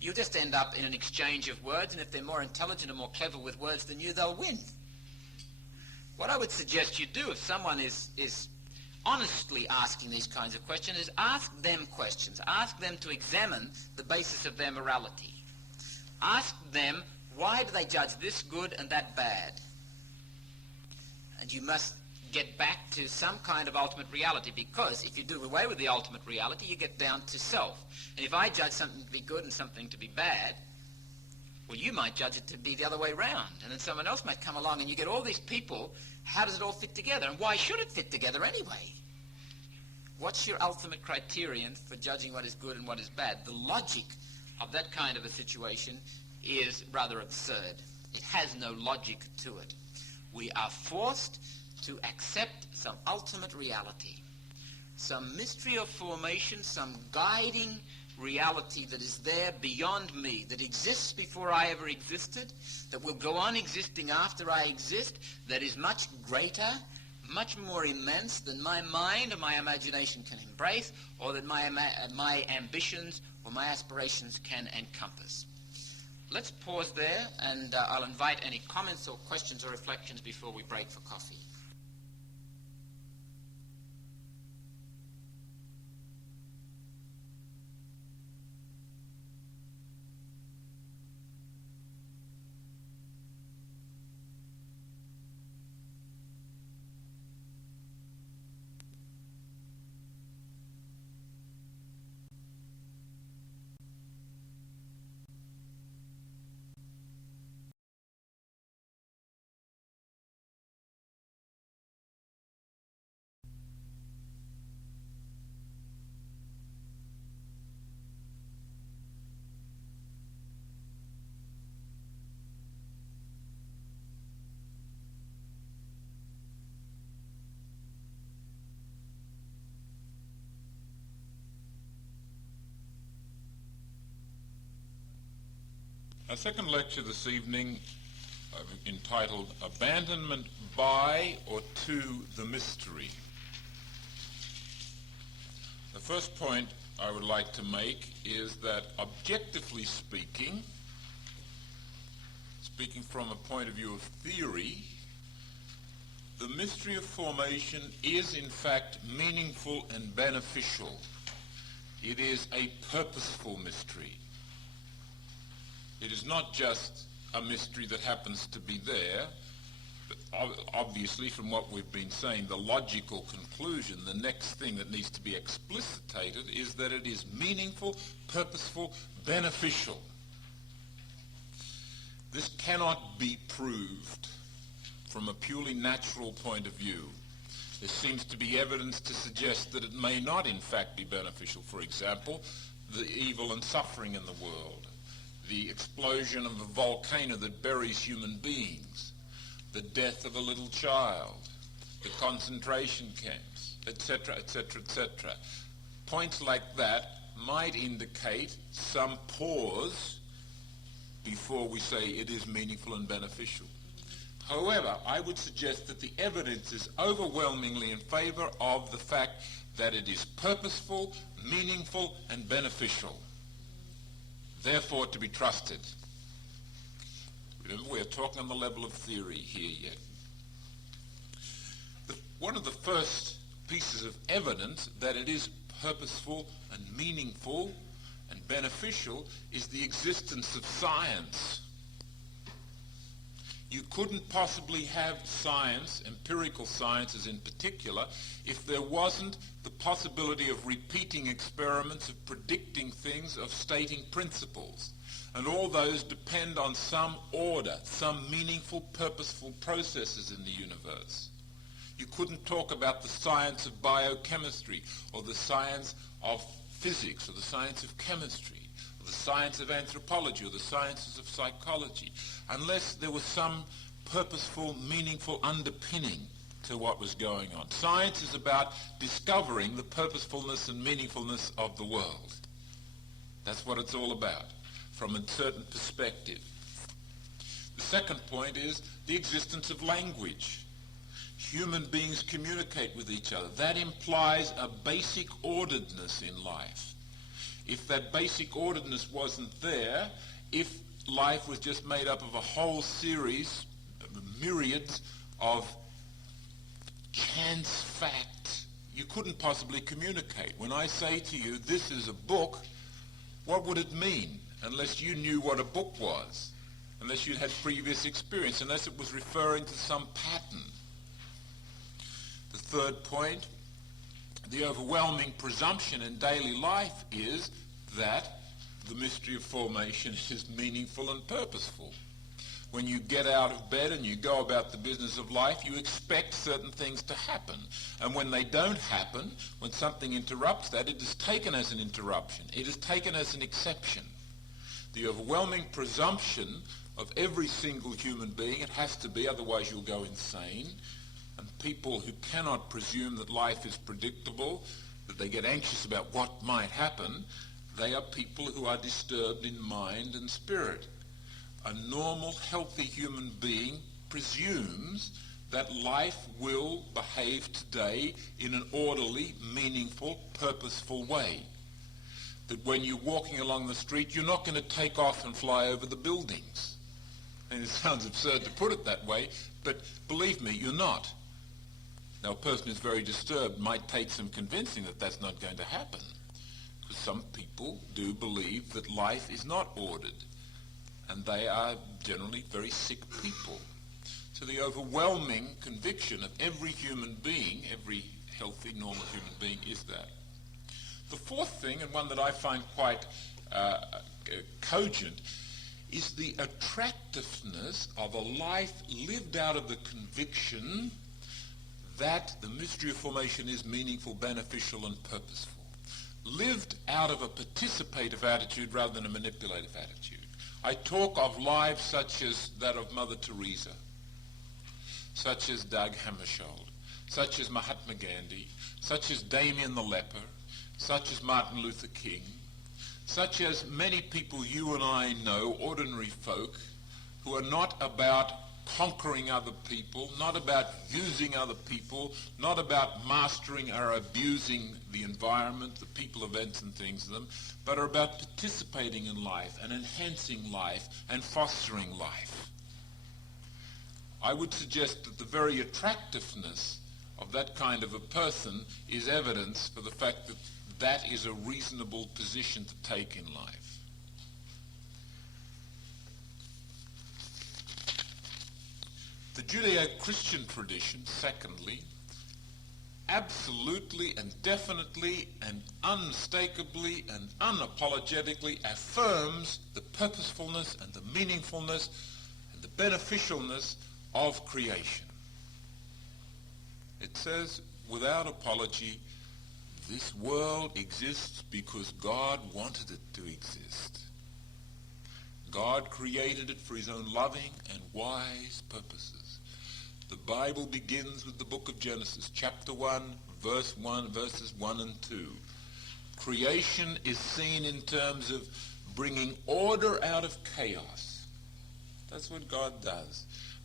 you'll just end up in an exchange of words, and if they're more intelligent or more clever with words than you, they'll win. What I would suggest you do if someone is honestly asking these kinds of questions is ask them questions. Ask them to examine the basis of their morality. Ask them, why do they judge this good and that bad? And you must get back to some kind of ultimate reality, because if you do away with the ultimate reality, you get down to self. And if I judge something to be good and something to be bad, well, you might judge it to be the other way round, and then someone else might come along, and you get all these people. How does it all fit together, and why should it fit together anyway? What's your ultimate criterion for judging what is good and what is bad? The logic of that kind of a situation is rather absurd. It has no logic to it. We are forced to accept some ultimate reality, some mystery of formation, some guiding reality that is there beyond me, that exists before I ever existed, that will go on existing after I exist, that is much greater, much more immense than my mind or my imagination can embrace, or that my ambitions or my aspirations can encompass. Let's pause there, and I'll invite any comments or questions or reflections before we break for coffee. Our second lecture this evening, entitled Abandonment by or to the Mystery. The first point I would like to make is that, objectively speaking from a point of view of theory, the mystery of formation is in fact meaningful and beneficial. It is a purposeful mystery. It is not just a mystery that happens to be there, but obviously from what we've been saying, the logical conclusion, the next thing that needs to be explicitated is that it is meaningful, purposeful, beneficial. This cannot be proved from a purely natural point of view. There seems to be evidence to suggest that it may not in fact be beneficial. For example, the evil and suffering in the world, the explosion of a volcano that buries human beings, the death of a little child, the concentration camps, etc., etc., etc. Points like that might indicate some pause before we say it is meaningful and beneficial. However, I would suggest that the evidence is overwhelmingly in favor of the fact that it is purposeful, meaningful, and beneficial, therefore to be trusted. Remember, we are talking on the level of theory here yet. One of the first pieces of evidence that it is purposeful and meaningful and beneficial is the existence of science. You couldn't possibly have science, empirical sciences in particular, if there wasn't the possibility of repeating experiments, of predicting things, of stating principles. And all those depend on some order, some meaningful, purposeful processes in the universe. You couldn't talk about the science of biochemistry, or the science of physics, or the science of chemistry, or the science of anthropology, or the sciences of psychology, unless there was some purposeful, meaningful underpinning to what was going on. Science is about discovering the purposefulness and meaningfulness of the world. That's what it's all about, from a certain perspective. The second point is the existence of language. Human beings communicate with each other. That implies a basic orderedness in life. If that basic orderedness wasn't there, if life was just made up of a whole series, myriads of chance fact you couldn't possibly communicate. When I say to you, this is a book, what would it mean unless you knew what a book was, unless you'd had previous experience, unless it was referring to some pattern? The third point, the overwhelming presumption in daily life is that the mystery of formation is meaningful and purposeful. When you get out of bed and you go about the business of life, you expect certain things to happen. And when they don't happen, when something interrupts that, it is taken as an interruption. It is taken as an exception. The overwhelming presumption of every single human being, it has to be, otherwise you'll go insane. And people who cannot presume that life is predictable, that they get anxious about what might happen, they are people who are disturbed in mind and spirit. A normal, healthy human being presumes that life will behave today in an orderly, meaningful, purposeful way. That when you're walking along the street, you're not going to take off and fly over the buildings. And it sounds absurd to put it that way, but believe me, you're not. Now, a person who's very disturbed might take some convincing that that's not going to happen, because some people do believe that life is not ordered, and they are generally very sick people. So the overwhelming conviction of every human being, every healthy, normal human being, is that. The fourth thing, and one that I find quite cogent, is the attractiveness of a life lived out of the conviction that the mystery of formation is meaningful, beneficial, and purposeful. Lived out of a participative attitude rather than a manipulative attitude. I talk of lives such as that of Mother Teresa, such as Dag Hammarskjöld, such as Mahatma Gandhi, such as Damien the leper, such as Martin Luther King, such as many people you and I know, ordinary folk, who are not about conquering other people, not about using other people, not about mastering or abusing the environment, the people, events and things of them, but are about participating in life and enhancing life and fostering life. I would suggest that the very attractiveness of that kind of a person is evidence for the fact that that is a reasonable position to take in life. The Judeo-Christian tradition, secondly, absolutely and definitely and unmistakably and unapologetically affirms the purposefulness and the meaningfulness and the beneficialness of creation. It says, without apology, this world exists because God wanted it to exist. God created it for his own loving and wise purposes. The Bible begins with the book of Genesis, chapter 1, verse 1, verses 1 and 2. Creation is seen in terms of bringing order out of chaos. That's what God does.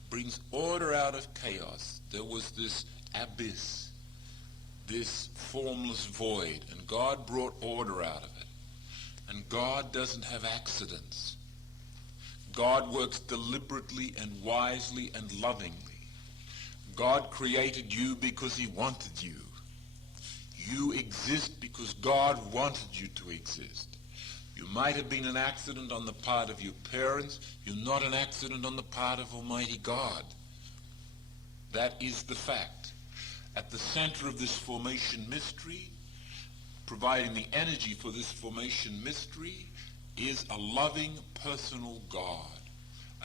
Brings order out of chaos. There was this abyss, this formless void, and God brought order out of it. And God doesn't have accidents. God works deliberately and wisely and lovingly. God created you because he wanted you. You exist because God wanted you to exist. You might have been an accident on the part of your parents. You're not an accident on the part of Almighty God. That is the fact. At the center of this formation mystery, providing the energy for this formation mystery, is a loving, personal God,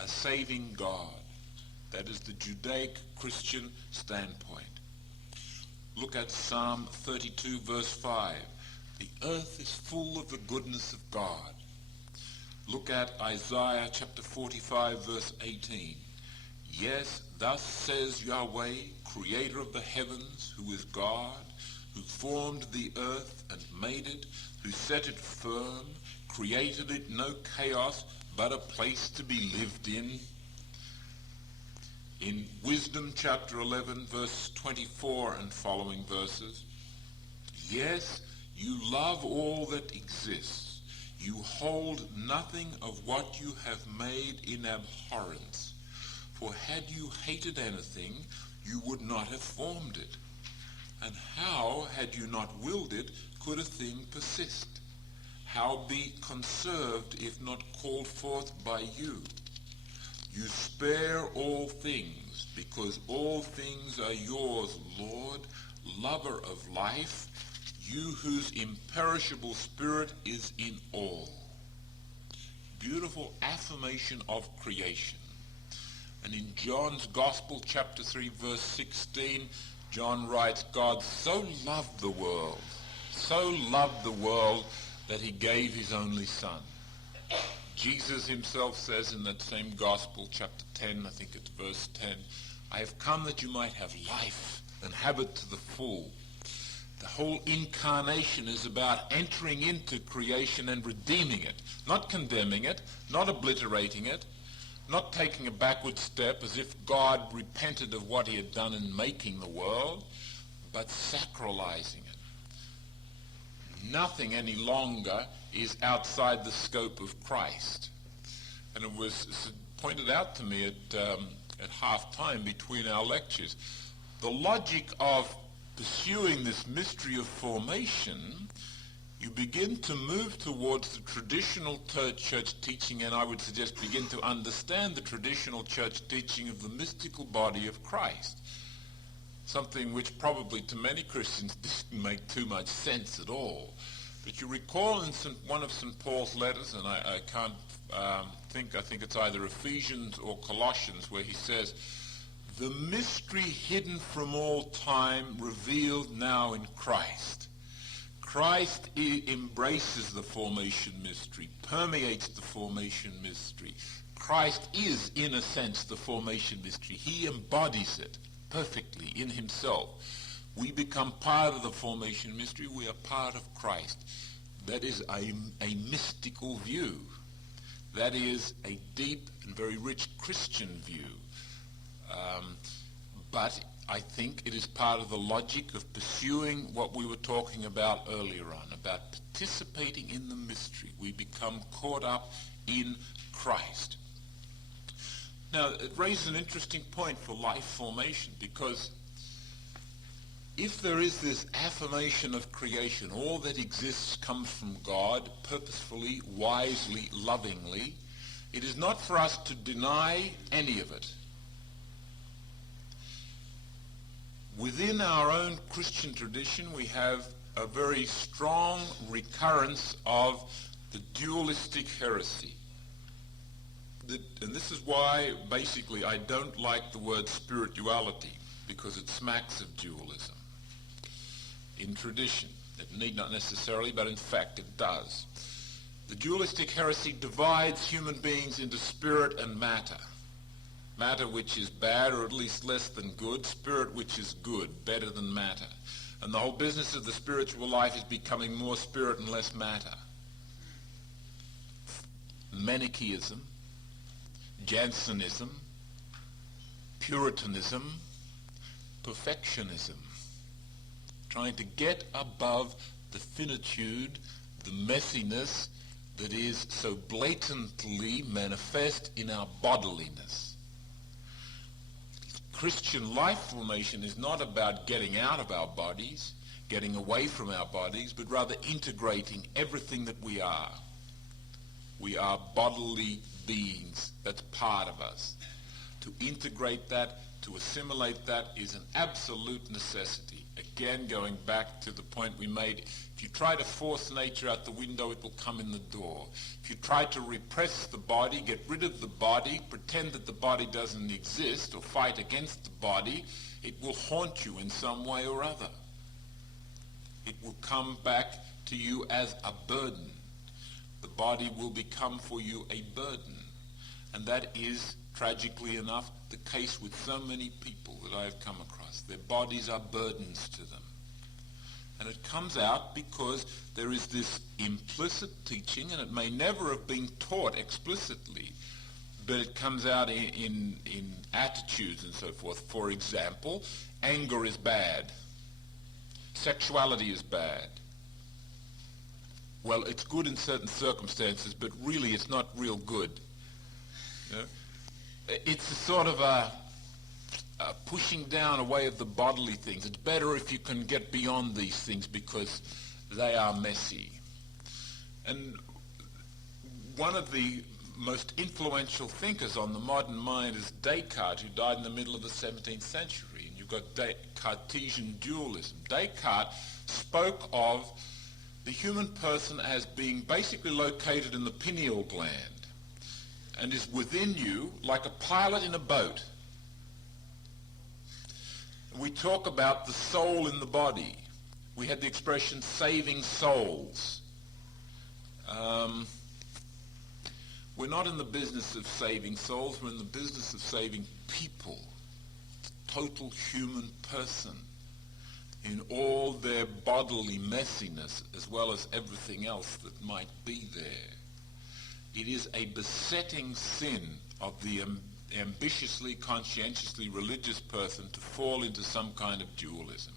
a saving God. That is the Judaic Christian standpoint. Look at Psalm 32, verse 5. The earth is full of the goodness of God. Look at Isaiah chapter 45, verse 18. Yes, thus says Yahweh, creator of the heavens, who is God, who formed the earth and made it, who set it firm, created it no chaos, but a place to be lived in. In Wisdom chapter 11, verse 24 and following verses, yes, you love all that exists. You hold nothing of what you have made in abhorrence. For had you hated anything, you would not have formed it. And how, had you not willed it, could a thing persist? How be conserved if not called forth by you? You spare all things, because all things are yours, Lord, lover of life, you whose imperishable spirit is in all. Beautiful affirmation of creation. And in John's Gospel, chapter 3, verse 16, John writes, God so loved the world that he gave his only Son. Jesus himself says in that same Gospel, chapter 10, I think it's verse 10, I have come that you might have life and have it to the full. The whole incarnation is about entering into creation and redeeming it, not condemning it, not obliterating it, not taking a backward step as if God repented of what he had done in making the world, but sacralizing it. Nothing any longer is outside the scope of Christ. And it was pointed out to me at half time between our lectures. The logic of pursuing this mystery of formation, you begin to move towards the traditional church teaching, and I would suggest begin to understand the traditional church teaching of the mystical body of Christ. Something which probably to many Christians didn't make too much sense at all. But you recall in one of St. Paul's letters, and I can't I think it's either Ephesians or Colossians, where he says, the mystery hidden from all time revealed now in Christ. Christ embraces the formation mystery, permeates the formation mystery. Christ is, in a sense, the formation mystery. He embodies it perfectly in himself. We become part of the formation mystery. We are part of Christ. That is a mystical view. That is a deep and very rich Christian view. But I think it is part of the logic of pursuing what we were talking about earlier on, about participating in the mystery. We become caught up in Christ. Now, it raises an interesting point for life formation, because if there is this affirmation of creation, all that exists comes from God, purposefully, wisely, lovingly, it is not for us to deny any of it. Within our own Christian tradition, we have a very strong recurrence of the dualistic heresy. And this is why, basically, I don't like the word spirituality, because it smacks of dualism in tradition. It need not necessarily, but in fact it does. The dualistic heresy divides human beings into spirit and matter. Matter which is bad, or at least less than good. Spirit which is good, better than matter. And the whole business of the spiritual life is becoming more spirit and less matter. Manichaeism, Jansenism, Puritanism, perfectionism. Trying to get above the finitude, the messiness that is so blatantly manifest in our bodiliness. Christian life formation is not about getting out of our bodies, getting away from our bodies, but rather integrating everything that we are. We are bodily beings. That's part of us. To integrate that, to assimilate that, is an absolute necessity. Again, going back to the point we made, if you try to force nature out the window, it will come in the door. If you try to repress the body, get rid of the body, pretend that the body doesn't exist, or fight against the body, it will haunt you in some way or other. It will come back to you as a burden. The body will become for you a burden. And that is, tragically enough, the case with so many people that I have come across. Their bodies are burdens to them. And it comes out because there is this implicit teaching, and it may never have been taught explicitly, but it comes out in attitudes and so forth. For example, anger is bad. Sexuality is bad. Well, it's good in certain circumstances, but really it's not real good. You know? It's a sort of pushing down away of the bodily things. It's better if you can get beyond these things because they are messy. And one of the most influential thinkers on the modern mind is Descartes, who died in the middle of the 17th century. And you've got Cartesian dualism. Descartes spoke of the human person as being basically located in the pineal gland and is within you like a pilot in a boat. We talk about the soul in the body. We had the expression saving souls. We're not in the business of saving souls, we're in the business of saving people, total human person, in all their bodily messiness as well as everything else that might be there. It is a besetting sin of the ambitiously, conscientiously religious person to fall into some kind of dualism,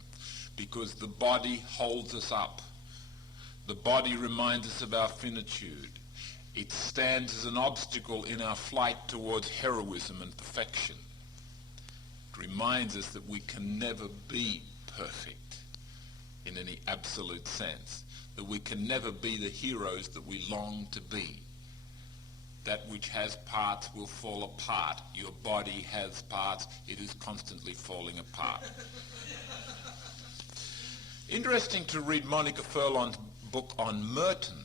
because the body holds us up. The body reminds us of our finitude. It stands as an obstacle in our flight towards heroism and perfection. It reminds us that we can never be perfect in any absolute sense, that we can never be the heroes that we long to be. That which has parts will fall apart. Your body has parts. It is constantly falling apart. Interesting to read Monica Furlong's book on Merton,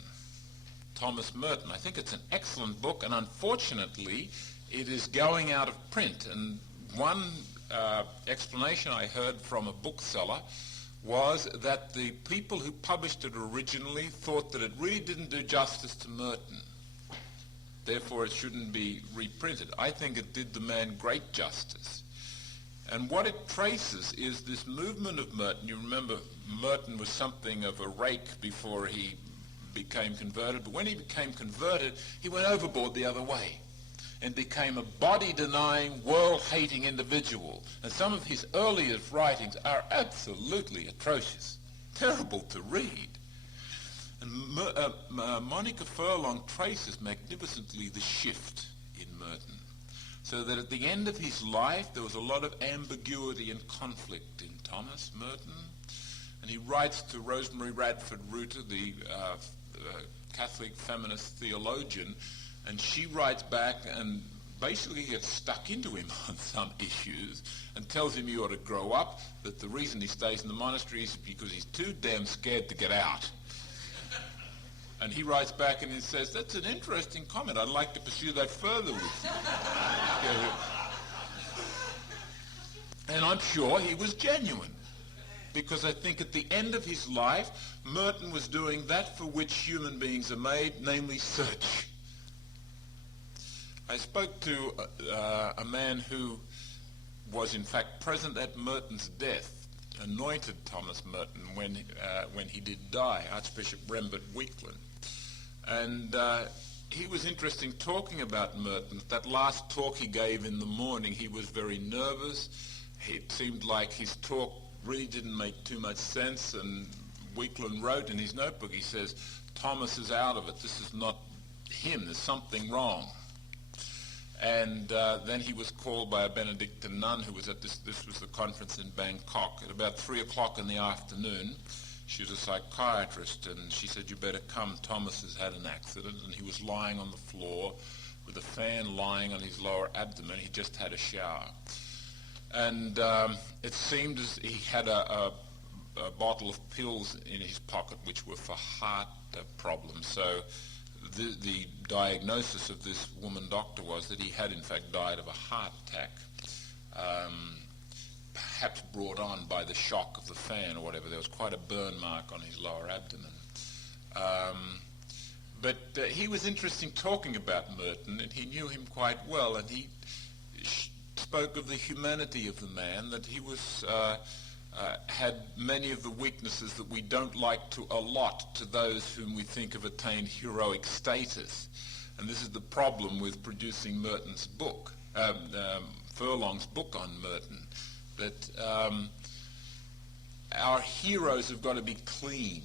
Thomas Merton. I think it's an excellent book, and unfortunately it is going out of print. And one explanation I heard from a bookseller was that the people who published it originally thought that it really didn't do justice to Merton. Therefore it shouldn't be reprinted. I think it did the man great justice. And what it traces is this movement of Merton. You remember Merton was something of a rake before he became converted, but when he became converted, he went overboard the other way and became a body-denying, world-hating individual. And some of his earliest writings are absolutely atrocious, terrible to read. And Monica Furlong traces magnificently the shift in Merton, so that at the end of his life there was a lot of ambiguity and conflict in Thomas Merton. And he writes to Rosemary Radford Reuter, the Catholic feminist theologian, and she writes back and basically gets stuck into him on some issues and tells him he ought to grow up, that the reason he stays in the monastery is because he's too damn scared to get out. And he writes back and he says, that's an interesting comment. I'd like to pursue that further with you. And I'm sure he was genuine, because I think at the end of his life, Merton was doing that for which human beings are made, namely search. I spoke to a man who was in fact present at Merton's death, anointed Thomas Merton when he did die, Archbishop Rembert Weakland. And he was interesting talking about Merton. That last talk he gave in the morning, he was very nervous. It seemed like his talk really didn't make too much sense, and Weakland wrote in his notebook, he says, Thomas is out of it. This is not him. There's something wrong. And then he was called by a Benedictine nun who was at this was the conference in Bangkok. At about 3 o'clock in the afternoon, she was a psychiatrist, and she said, you better come. Thomas has had an accident, and he was lying on the floor with a fan lying on his lower abdomen. He just had a shower. And it seemed as he had a bottle of pills in his pocket which were for heart problems. So the diagnosis of this woman doctor was that he had in fact died of a heart attack, perhaps brought on by the shock of the fan or whatever. There was quite a burn mark on his lower abdomen. But he was interesting talking about Merton, and he knew him quite well, and he spoke of the humanity of the man, that he was had many of the weaknesses that we don't like to allot to those whom we think have attained heroic status. And this is the problem with producing Merton's book, Furlong's book on Merton, that our heroes have got to be clean.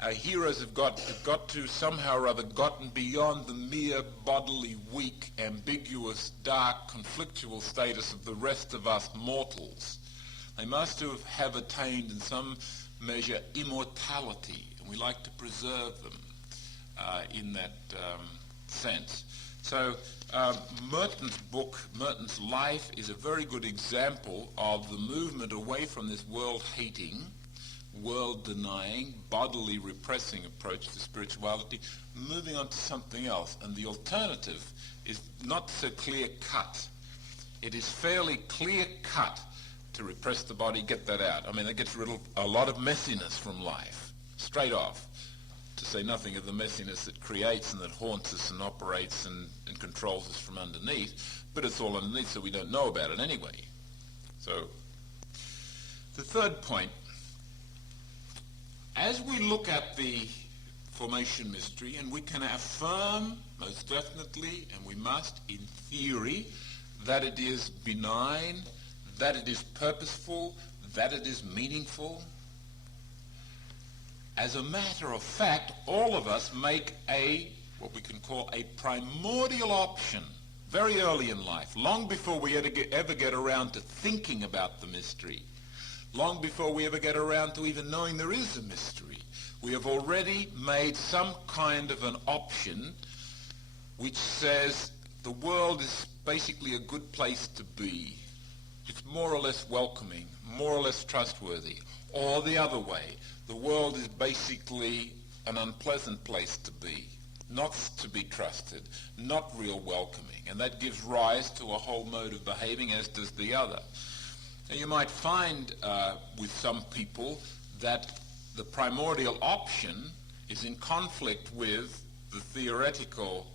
Our heroes have got to somehow or other gotten beyond the mere bodily, weak, ambiguous, dark, conflictual status of the rest of us mortals. They must have attained in some measure immortality, and we like to preserve them in that sense. So Merton's book, Merton's Life, is a very good example of the movement away from this world-hating, world-denying, bodily repressing approach to spirituality, moving on to something else. And the alternative is not so clear-cut. It is fairly clear-cut to repress the body, get that out. I mean, that gets rid of a lot of messiness from life, straight off, to say nothing of the messiness that creates and that haunts us and operates and controls us from underneath, but it's all underneath, so we don't know about it anyway. So, the third point, as we look at the formation mystery, and we can affirm, most definitely, and we must, in theory, that it is benign, that it is purposeful, that it is meaningful. As a matter of fact, all of us make what we can call a primordial option very early in life, long before we ever get around to thinking about the mystery, long before we ever get around to even knowing there is a mystery. We have already made some kind of an option which says the world is basically a good place to be. It's more or less welcoming, more or less trustworthy. Or the other way, the world is basically an unpleasant place to be, not to be trusted, not real welcoming. And that gives rise to a whole mode of behaving, as does the other. Now, you might find with some people that the primordial option is in conflict with the theoretical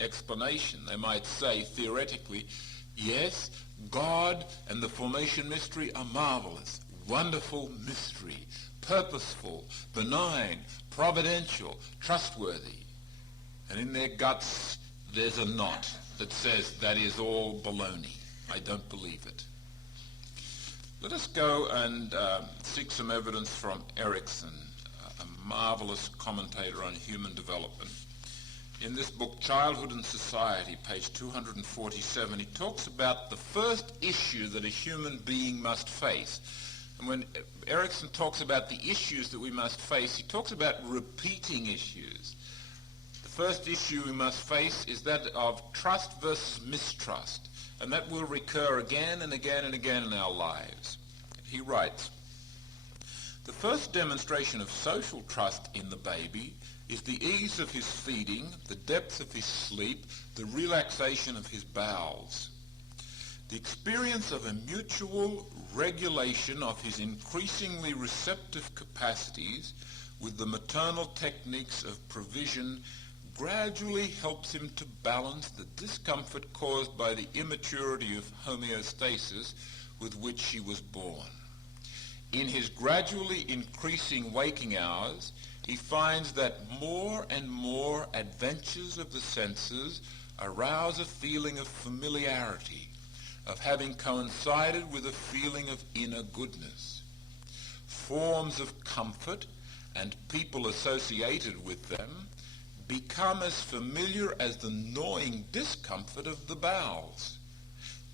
explanation. They might say, theoretically, yes, God and the formation mystery are marvelous, wonderful mystery, purposeful, benign, providential, trustworthy. And in their guts, there's a knot that says that is all baloney. I don't believe it. Let us go and seek some evidence from Erickson, a marvelous commentator on human development. In this book, Childhood and Society, page 247, he talks about the first issue that a human being must face. And when Erickson talks about the issues that we must face, he talks about repeating issues. The first issue we must face is that of trust versus mistrust, and that will recur again and again and again in our lives. He writes, "The first demonstration of social trust in the baby is the ease of his feeding, the depth of his sleep, the relaxation of his bowels. The experience of a mutual regulation of his increasingly receptive capacities with the maternal techniques of provision gradually helps him to balance the discomfort caused by the immaturity of homeostasis with which he was born. In his gradually increasing waking hours, he finds that more and more adventures of the senses arouse a feeling of familiarity, of having coincided with a feeling of inner goodness. Forms of comfort and people associated with them become as familiar as the gnawing discomfort of the bowels.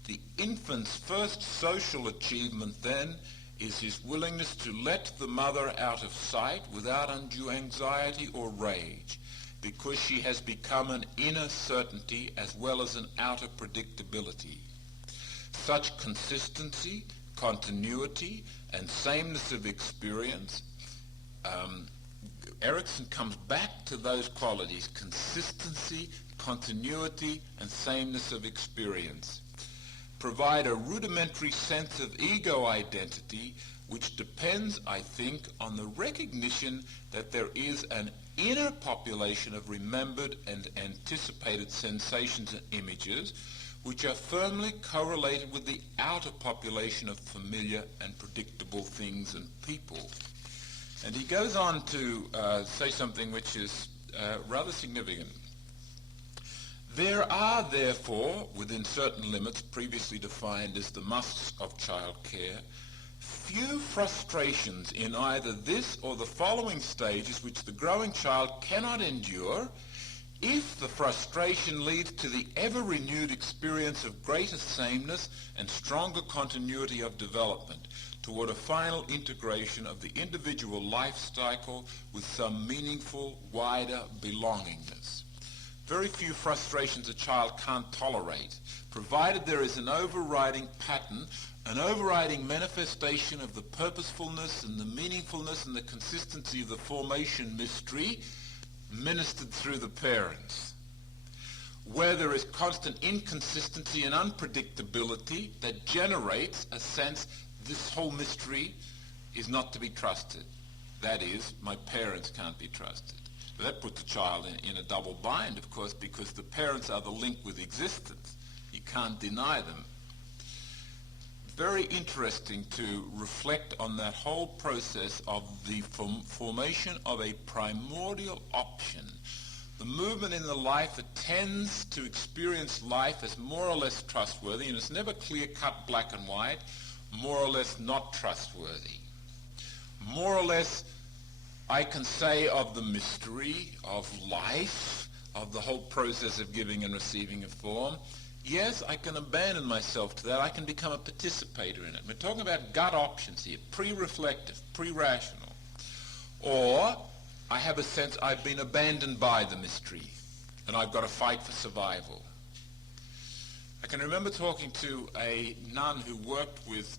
The infant's first social achievement, then, is his willingness to let the mother out of sight without undue anxiety or rage, because she has become an inner certainty as well as an outer predictability. Such consistency, continuity, and sameness of experience, Erickson comes back to those qualities, consistency, continuity, and sameness of experience, provide a rudimentary sense of ego identity which depends, I think, on the recognition that there is an inner population of remembered and anticipated sensations and images which are firmly correlated with the outer population of familiar and predictable things and people." And he goes on to say something which is rather significant. "There are, therefore, within certain limits previously defined as the musts of child care, few frustrations in either this or the following stages which the growing child cannot endure if the frustration leads to the ever-renewed experience of greater sameness and stronger continuity of development toward a final integration of the individual life cycle with some meaningful, wider belongingness. Very few frustrations a child can't tolerate, provided there is an overriding pattern, an overriding manifestation of the purposefulness and the meaningfulness and the consistency of the formation mystery ministered through the parents. Where there is constant inconsistency and unpredictability that generates a sense this whole mystery is not to be trusted. That is, my parents can't be trusted. But that puts the child in a double bind, of course, because the parents are the link with existence. You can't deny them. Very interesting to reflect on that whole process of the formation of a primordial option. The movement in the life that tends to experience life as more or less trustworthy, and it's never clear-cut black and white, more or less not trustworthy. More or less, I can say of the mystery of life, of the whole process of giving and receiving a form, yes, I can abandon myself to that. I can become a participator in it. We're talking about gut options here, pre-reflective, pre-rational. Or I have a sense I've been abandoned by the mystery and I've got to fight for survival. I can remember talking to a nun who worked with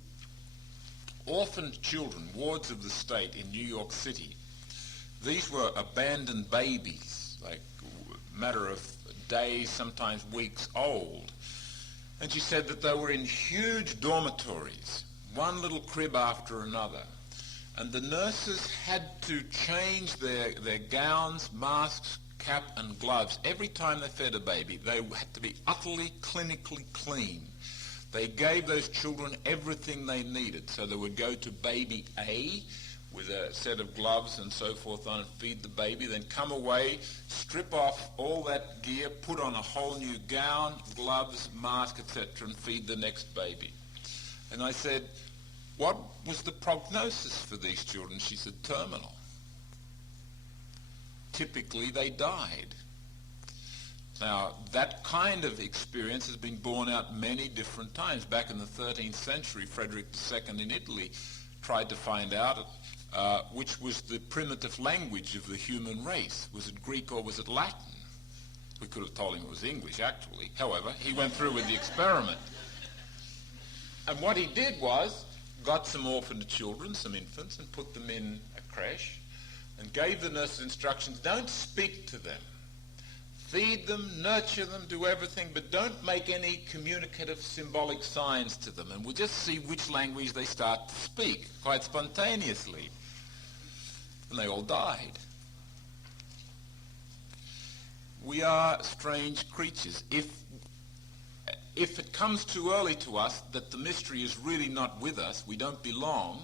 orphaned children, wards of the state in New York City. These were abandoned babies, like a matter of days, sometimes weeks old. And she said that they were in huge dormitories, one little crib after another. And the nurses had to change their gowns, masks, cap and gloves every time they fed a baby. They had to be utterly clinically clean. They gave those children everything they needed. So they would go to baby A with a set of gloves and so forth on and feed the baby, then come away, strip off all that gear, put on a whole new gown, gloves, mask, etc., and feed the next baby. And I said, what was the prognosis for these children? She said, terminal. Typically, they died. Now, that kind of experience has been borne out many different times. Back in the 13th century, Frederick II in Italy tried to find out which was the primitive language of the human race. Was it Greek or was it Latin? We could have told him it was English, actually. However, he went through with the experiment. And what he did was, got some orphaned children, some infants, and put them in a creche, and gave the nurses instructions, don't speak to them. Feed them, nurture them, do everything, but don't make any communicative symbolic signs to them, and we'll just see which language they start to speak, quite spontaneously. And they all died. We are strange creatures. If it comes too early to us that the mystery is really not with us, we don't belong,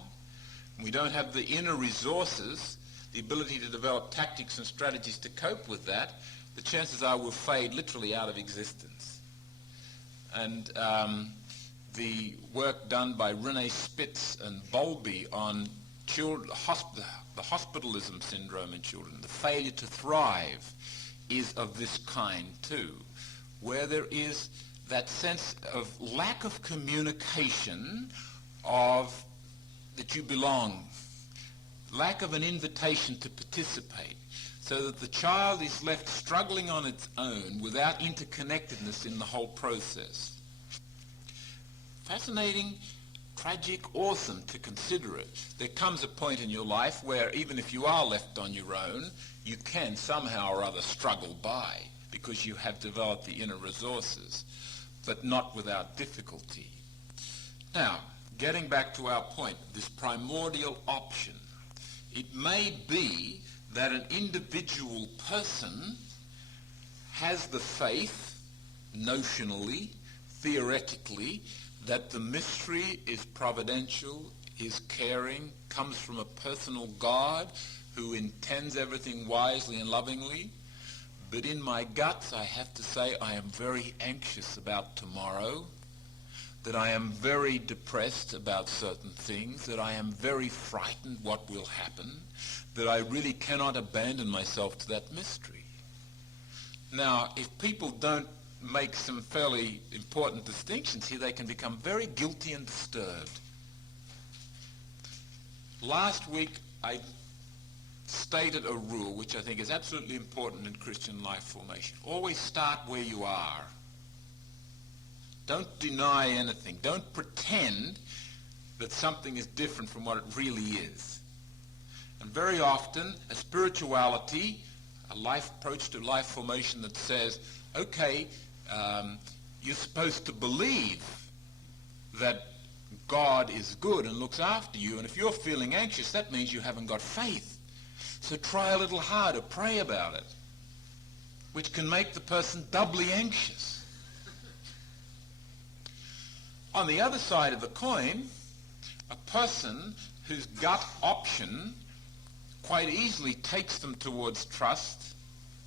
we don't have the inner resources, the ability to develop tactics and strategies to cope with that, the chances are we'll fade literally out of existence. And the work done by Rene Spitz and Bowlby on the hospitalism syndrome in children, the failure to thrive, is of this kind too, where there is that sense of lack of communication of that you belong, lack of an invitation to participate, so that the child is left struggling on its own without interconnectedness in the whole process. Fascinating, tragic, awesome to consider it. There comes a point in your life where even if you are left on your own, you can somehow or other struggle by because you have developed the inner resources, but not without difficulty. Now, getting back to our point, this primordial option, it may be that an individual person has the faith, notionally, theoretically, that the mystery is providential, is caring, comes from a personal God who intends everything wisely and lovingly. But in my guts, I have to say I am very anxious about tomorrow. that I am very depressed about certain things, that I am very frightened what will happen, that I really cannot abandon myself to that mystery. Now, if people don't make some fairly important distinctions here, they can become very guilty and disturbed. Last week, I stated a rule which I think is absolutely important in Christian life formation. Always start where you are. Don't deny anything. Don't pretend that something is different from what it really is. And very often, a spirituality, a life approach to life formation that says, okay, you're supposed to believe that God is good and looks after you, and if you're feeling anxious, that means you haven't got faith. So try a little harder, pray about it, which can make the person doubly anxious. On the other side of the coin, a person whose gut option quite easily takes them towards trust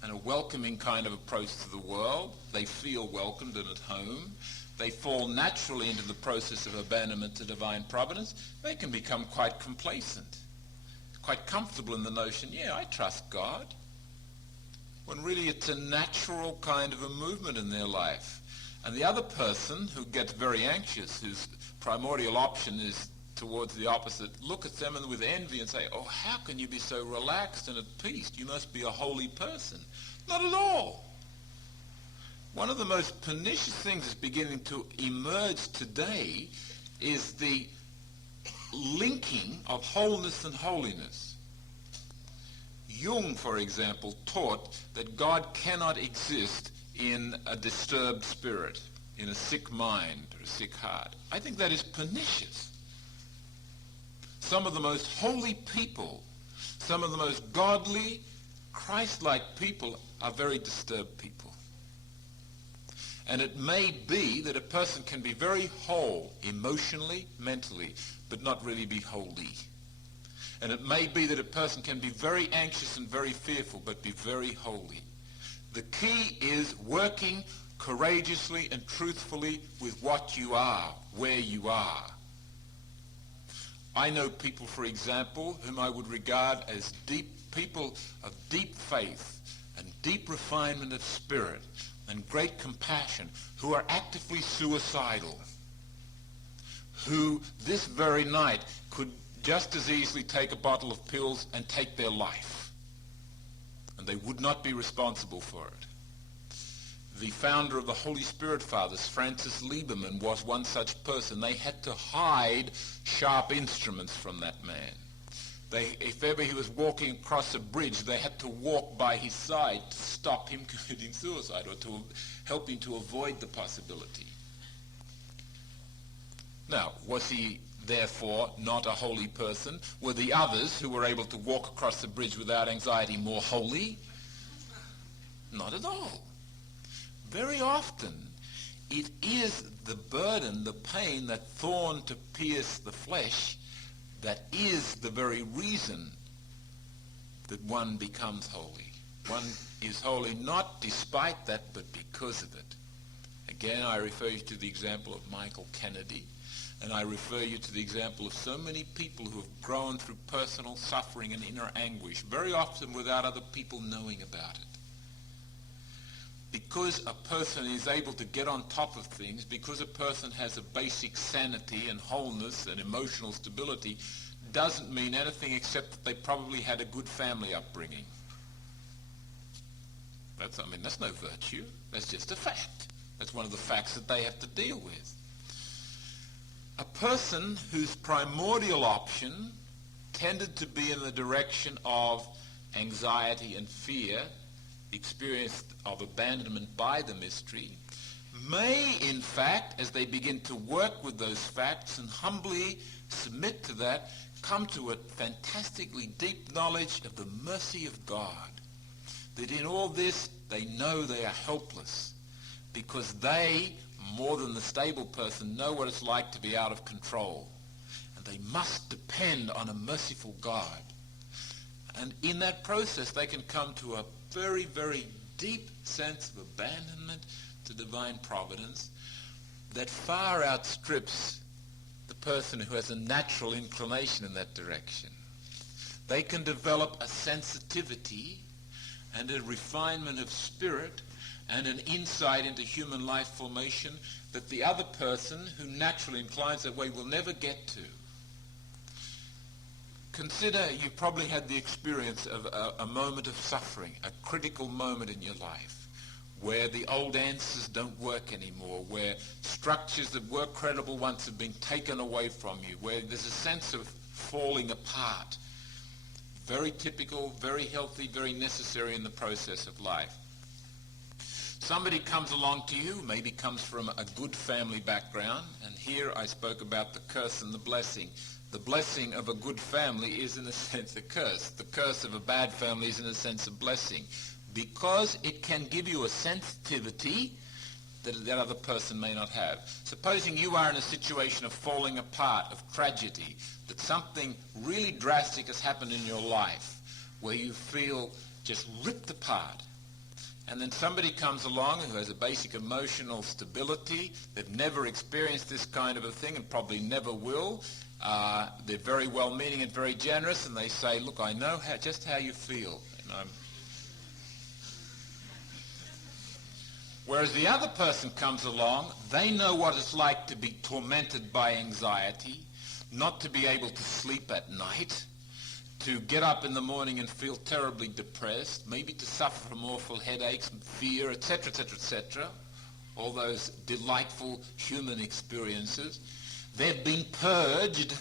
and a welcoming kind of approach to the world. They feel welcomed and at home. They fall naturally into the process of abandonment to divine providence. They can become quite complacent, quite comfortable in the notion, yeah, I trust God, when really it's a natural kind of a movement in their life. And the other person who gets very anxious, whose primordial option is towards the opposite, look at them and with envy and say, oh, how can you be so relaxed and at peace? You must be a holy person. Not at all. One of the most pernicious things that's beginning to emerge today is the linking of wholeness and holiness. Jung, for example, taught that God cannot exist in a disturbed spirit, in a sick mind or a sick heart. I think that is pernicious. Some of the most holy people, some of the most godly, Christ-like people are very disturbed people. And it may be that a person can be very whole emotionally, mentally, but not really be holy. And it may be that a person can be very anxious and very fearful, but be very holy. The key is working courageously and truthfully with what you are, where you are. I know people, for example, whom I would regard as people of deep faith and deep refinement of spirit and great compassion, who are actively suicidal, who this very night could just as easily take a bottle of pills and take their life, and they would not be responsible for it. The founder of the Holy Spirit Fathers, Francis Lieberman, was one such person. They had to hide sharp instruments from that man. If ever he was walking across a bridge, they had to walk by his side to stop him committing suicide or to help him to avoid the possibility. Now, was he therefore not a holy person? Were the others who were able to walk across the bridge without anxiety more holy? Not at all. Very often, it is the burden, the pain, that thorn to pierce the flesh, that is the very reason that one becomes holy. One is holy not despite that, but because of it. Again, I refer you to the example of Michael Kennedy, and I refer you to the example of so many people who have grown through personal suffering and inner anguish, very often without other people knowing about it. Because a person is able to get on top of things, because a person has a basic sanity and wholeness and emotional stability, doesn't mean anything except that they probably had a good family upbringing. That's no virtue. That's just a fact. That's one of the facts that they have to deal with. A person whose primordial option tended to be in the direction of anxiety and fear, the experience of abandonment by the mystery, may, in fact, as they begin to work with those facts and humbly submit to that, come to a fantastically deep knowledge of the mercy of God. That in all this, they know they are helpless, because they, more than the stable person, know what it's like to be out of control. And they must depend on a merciful God. And in that process, they can come to a very, very deep sense of abandonment to divine providence, that far outstrips the person who has a natural inclination in that direction. They can develop a sensitivity and a refinement of spirit and an insight into human life formation that the other person who naturally inclines that way will never get to. Consider you probably had the experience of a moment of suffering, a critical moment in your life, where the old answers don't work anymore, where structures that were credible once have been taken away from you, where there's a sense of falling apart. Very typical, very healthy, very necessary in the process of life. Somebody comes along to you, maybe comes from a good family background, and here I spoke about the curse and the blessing. The blessing of a good family is in a sense a curse. The curse of a bad family is in a sense a blessing, because it can give you a sensitivity that that other person may not have. Supposing you are in a situation of falling apart, of tragedy, that something really drastic has happened in your life, where you feel just ripped apart, and then somebody comes along who has a basic emotional stability, they've never experienced this kind of a thing and probably never will, they're very well-meaning and very generous, and they say, look, I know just how you feel. And whereas the other person comes along, they know what it's like to be tormented by anxiety, not to be able to sleep at night, to get up in the morning and feel terribly depressed, maybe to suffer from awful headaches, fear, etc., etc., etc., all those delightful human experiences. They've been purged,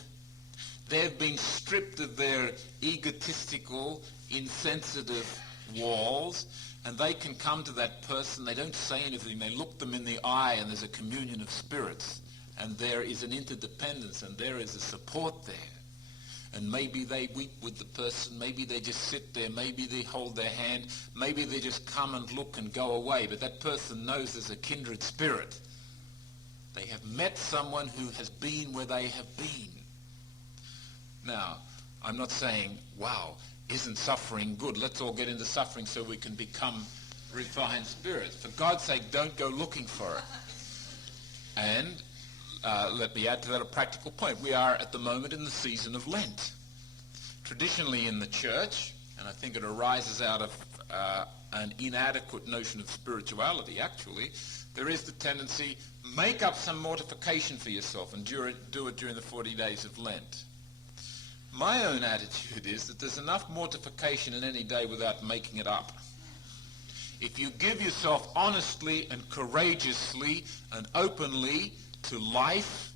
they've been stripped of their egotistical, insensitive walls, and they can come to that person, they don't say anything, they look them in the eye, and there's a communion of spirits, and there is an interdependence, and there is a support there. And maybe they weep with the person, maybe they just sit there, maybe they hold their hand, maybe they just come and look and go away, but that person knows there's a kindred spirit. They have met someone who has been where they have been. Now, I'm not saying, wow, isn't suffering good? Let's all get into suffering so we can become refined spirits. For God's sake, don't go looking for it. And let me add to that a practical point. We are at the moment in the season of Lent. Traditionally in the church, and I think it arises out of an inadequate notion of spirituality actually, there is the tendency, make up some mortification for yourself and do it during the 40 days of Lent. My own attitude is that there's enough mortification in any day without making it up. If you give yourself honestly and courageously and openly to life,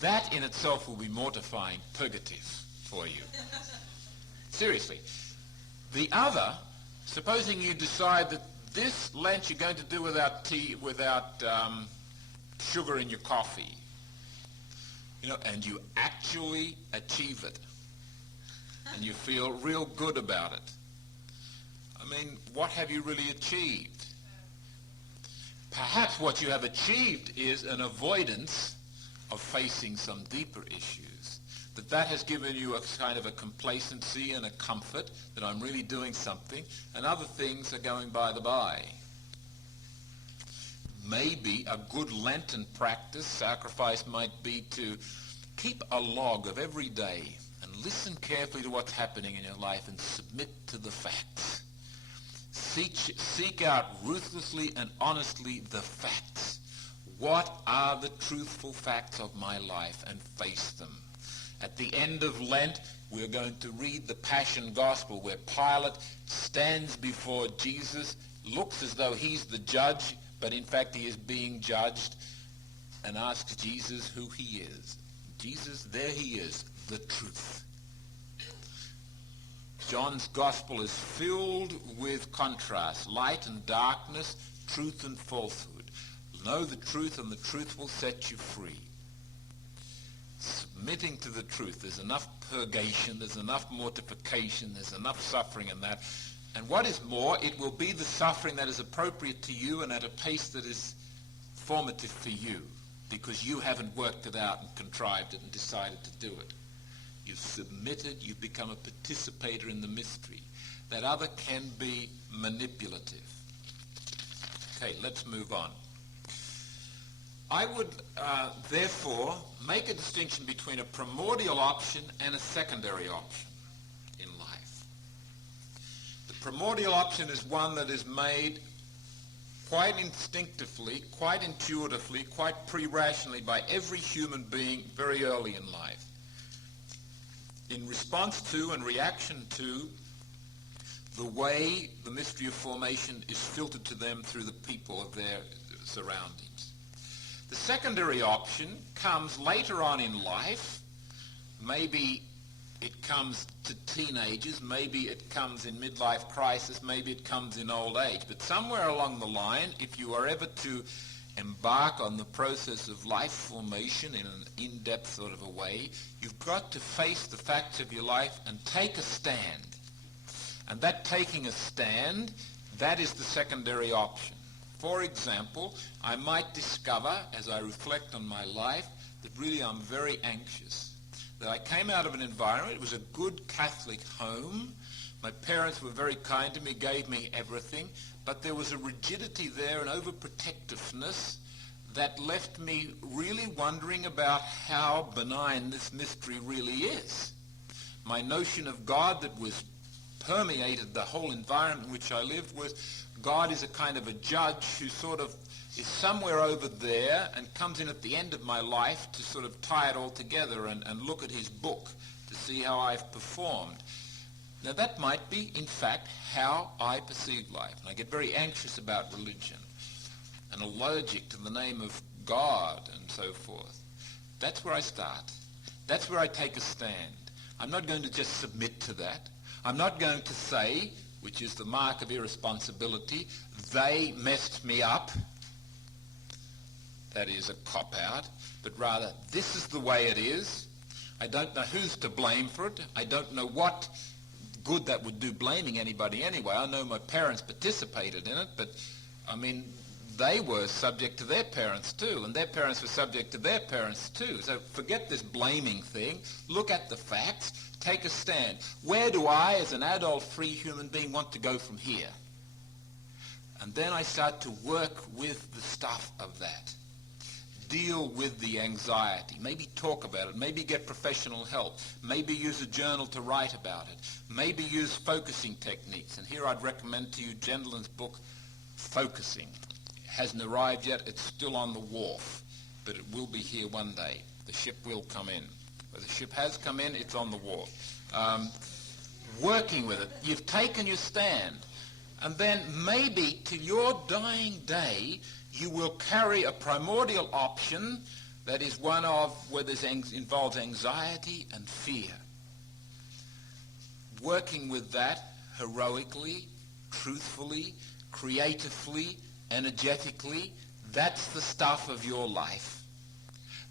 that in itself will be mortifying purgative for you. Seriously. The other, supposing you decide that this Lent you're going to do without tea, without sugar in your coffee, and you actually achieve it, and you feel real good about it. I mean, what have you really achieved? Perhaps what you have achieved is an avoidance of facing some deeper issues. That has given you a kind of a complacency and a comfort that I'm really doing something, and other things are going by the by. Maybe a good Lenten practice, sacrifice, might be to keep a log of every day and listen carefully to what's happening in your life and submit to the facts. Seek out ruthlessly and honestly the facts. What are the truthful facts of my life, and face them. At the end of Lent, we're going to read the Passion Gospel, where Pilate stands before Jesus, looks as though he's the judge, but in fact he is being judged, and asks Jesus who he is. Jesus, there he is, the truth. John's Gospel is filled with contrast, light and darkness, truth and falsehood. Know the truth, and the truth will set you free. Submitting to the truth, there's enough purgation, there's enough mortification, there's enough suffering in that. And what is more, it will be the suffering that is appropriate to you and at a pace that is formative for you, because you haven't worked it out and contrived it and decided to do it. You've submitted, you've become a participator in the mystery. That other can be manipulative. Okay, let's move on. I would therefore make a distinction between a primordial option and a secondary option in life. The primordial option is one that is made quite instinctively, quite intuitively, quite pre-rationally by every human being very early in life, in response to and reaction to the way the mystery of formation is filtered to them through the people of their surroundings. The secondary option comes later on in life. Maybe it comes to teenagers, maybe it comes in midlife crisis, maybe it comes in old age. But somewhere along the line, if you are ever to embark on the process of life formation in an in-depth sort of a way, you've got to face the facts of your life and take a stand. And that taking a stand, that is the secondary option. For example, I might discover, as I reflect on my life, that really I'm very anxious. That I came out of an environment, it was a good Catholic home. My parents were very kind to me, gave me everything, but there was a rigidity there, an overprotectiveness that left me really wondering about how benign this mystery really is. My notion of God that was permeated the whole environment in which I lived was God is a kind of a judge who sort of is somewhere over there and comes in at the end of my life to sort of tie it all together and look at his book to see how I've performed. Now that might be, in fact, how I perceive life. And I get very anxious about religion and allergic to the name of God and so forth. That's where I start. That's where I take a stand. I'm not going to just submit to that. I'm not going to say, which is the mark of irresponsibility, they messed me up. That is a cop-out. But rather, this is the way it is. I don't know who's to blame for it. I don't know what good that would do blaming anybody anyway. I know my parents participated in it, but, I mean, they were subject to their parents too, and their parents were subject to their parents too. So forget this blaming thing. Look at the facts. Take a stand. Where do I, as an adult, free human being, want to go from here? And then I start to work with the stuff of that. Deal with the anxiety. Maybe talk about it. Maybe get professional help. Maybe use a journal to write about it. Maybe use focusing techniques. And here I'd recommend to you Gentleman's book, Focusing. It hasn't arrived yet. It's still on the wharf. But it will be here one day. The ship will come in. But the ship has come in. It's on the wharf. Working with it. You've taken your stand. And then maybe till your dying day, you will carry a primordial option that is one of where this involves anxiety and fear. Working with that heroically, truthfully, creatively, energetically, that's the stuff of your life.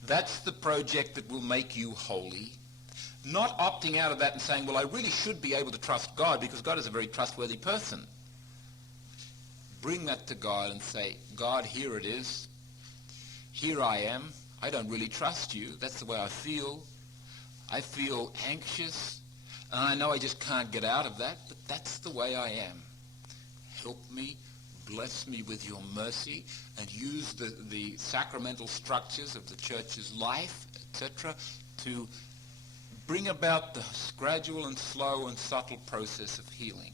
That's the project that will make you holy. Not opting out of that and saying, well, I really should be able to trust God because God is a very trustworthy person. Bring that to God and say, God, here it is. Here I am. I don't really trust you. That's the way I feel. I feel anxious. And I know I just can't get out of that, but that's the way I am. Help me, bless me with your mercy, and use the sacramental structures of the church's life, etc., to bring about the gradual and slow and subtle process of healing.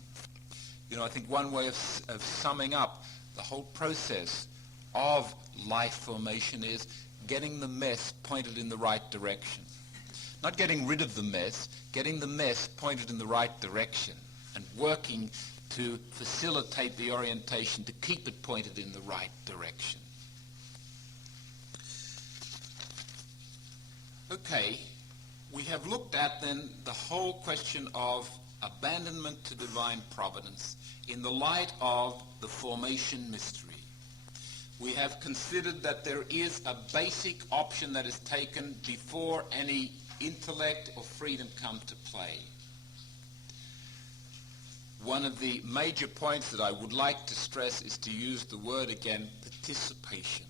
You know, I think one way of summing up the whole process of life formation is getting the mess pointed in the right direction. Not getting rid of the mess, getting the mess pointed in the right direction and working to facilitate the orientation to keep it pointed in the right direction. Okay, we have looked at then the whole question of abandonment to divine providence in the light of the formation mystery. We have considered that there is a basic option that is taken before any intellect or freedom come to play. One of the major points that I would like to stress is to use the word again, participation.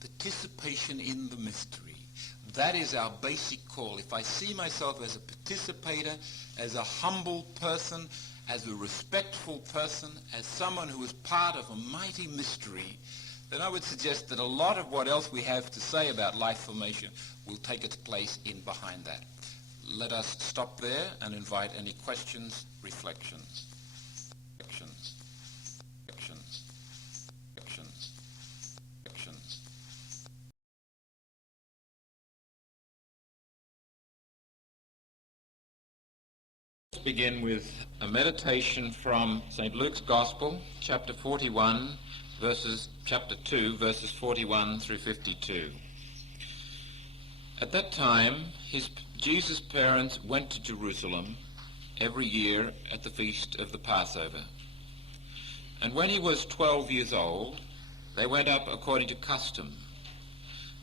Participation in the mystery. That is our basic call. If I see myself as a participator, as a humble person, as a respectful person, as someone who is part of a mighty mystery, then I would suggest that a lot of what else we have to say about life formation will take its place in behind that. Let us stop there and invite any questions, reflections. Let's begin with a meditation from St. Luke's Gospel, chapter 41, chapter 2, verses 41 through 52. At that time, Jesus' parents went to Jerusalem every year at the feast of the Passover. And when he was 12 years old, they went up according to custom.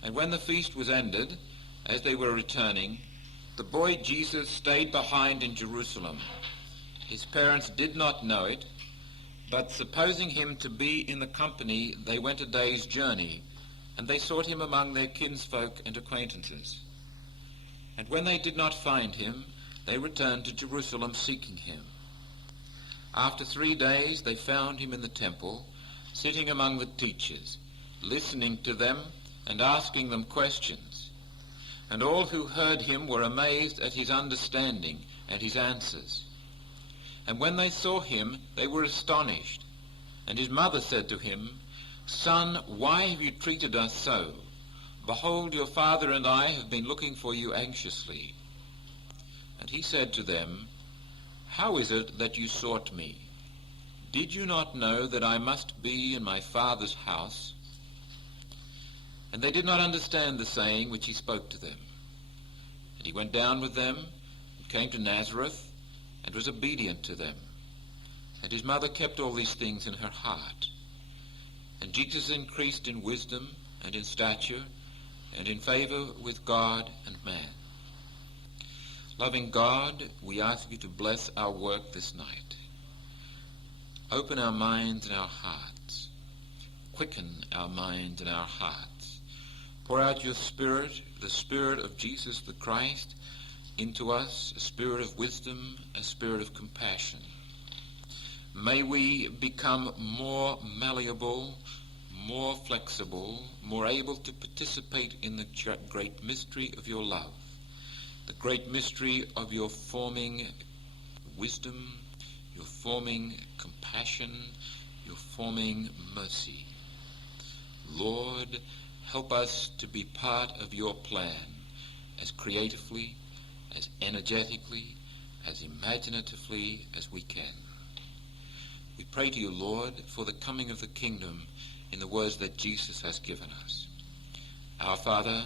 And when the feast was ended, as they were returning, the boy Jesus stayed behind in Jerusalem. His parents did not know it, but supposing him to be in the company, they went a day's journey, and they sought him among their kinsfolk and acquaintances. And when they did not find him, they returned to Jerusalem seeking him. After 3 days they found him in the temple, sitting among the teachers, listening to them and asking them questions. And all who heard him were amazed at his understanding and his answers. And when they saw him, they were astonished. And his mother said to him, "Son, why have you treated us so? Behold, your father and I have been looking for you anxiously." And he said to them, "How is it that you sought me? Did you not know that I must be in my Father's house?" And they did not understand the saying which he spoke to them. And he went down with them, and came to Nazareth, and was obedient to them. And his mother kept all these things in her heart. And Jesus increased in wisdom and in stature and in favor with God and man. Loving God, we ask you to bless our work this night. Open our minds and our hearts. Quicken our minds and our hearts. Pour out your Spirit, the Spirit of Jesus the Christ, into us, a spirit of wisdom, a spirit of compassion. May we become more malleable, more flexible, more able to participate in the great mystery of your love, the great mystery of your forming wisdom, your forming compassion, your forming mercy. Lord, help us to be part of your plan as creatively, as energetically, as imaginatively as we can. We pray to you, Lord, for the coming of the kingdom in the words that Jesus has given us. Our Father,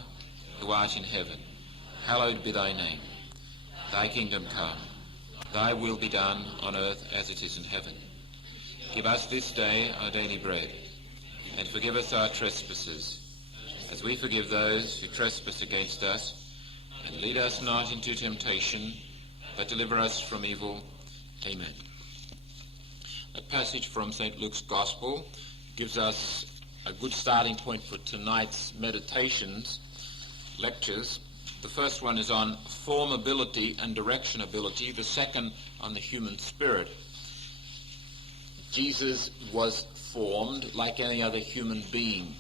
who art in heaven, hallowed be thy name. Thy kingdom come, thy will be done on earth as it is in heaven. Give us this day our daily bread, and forgive us our trespasses, as we forgive those who trespass against us. And lead us not into temptation, but deliver us from evil. Amen. A passage from St. Luke's Gospel gives us a good starting point for tonight's meditations, lectures. The first one is on formability and directionality, the second on the human spirit. Jesus was formed like any other human being.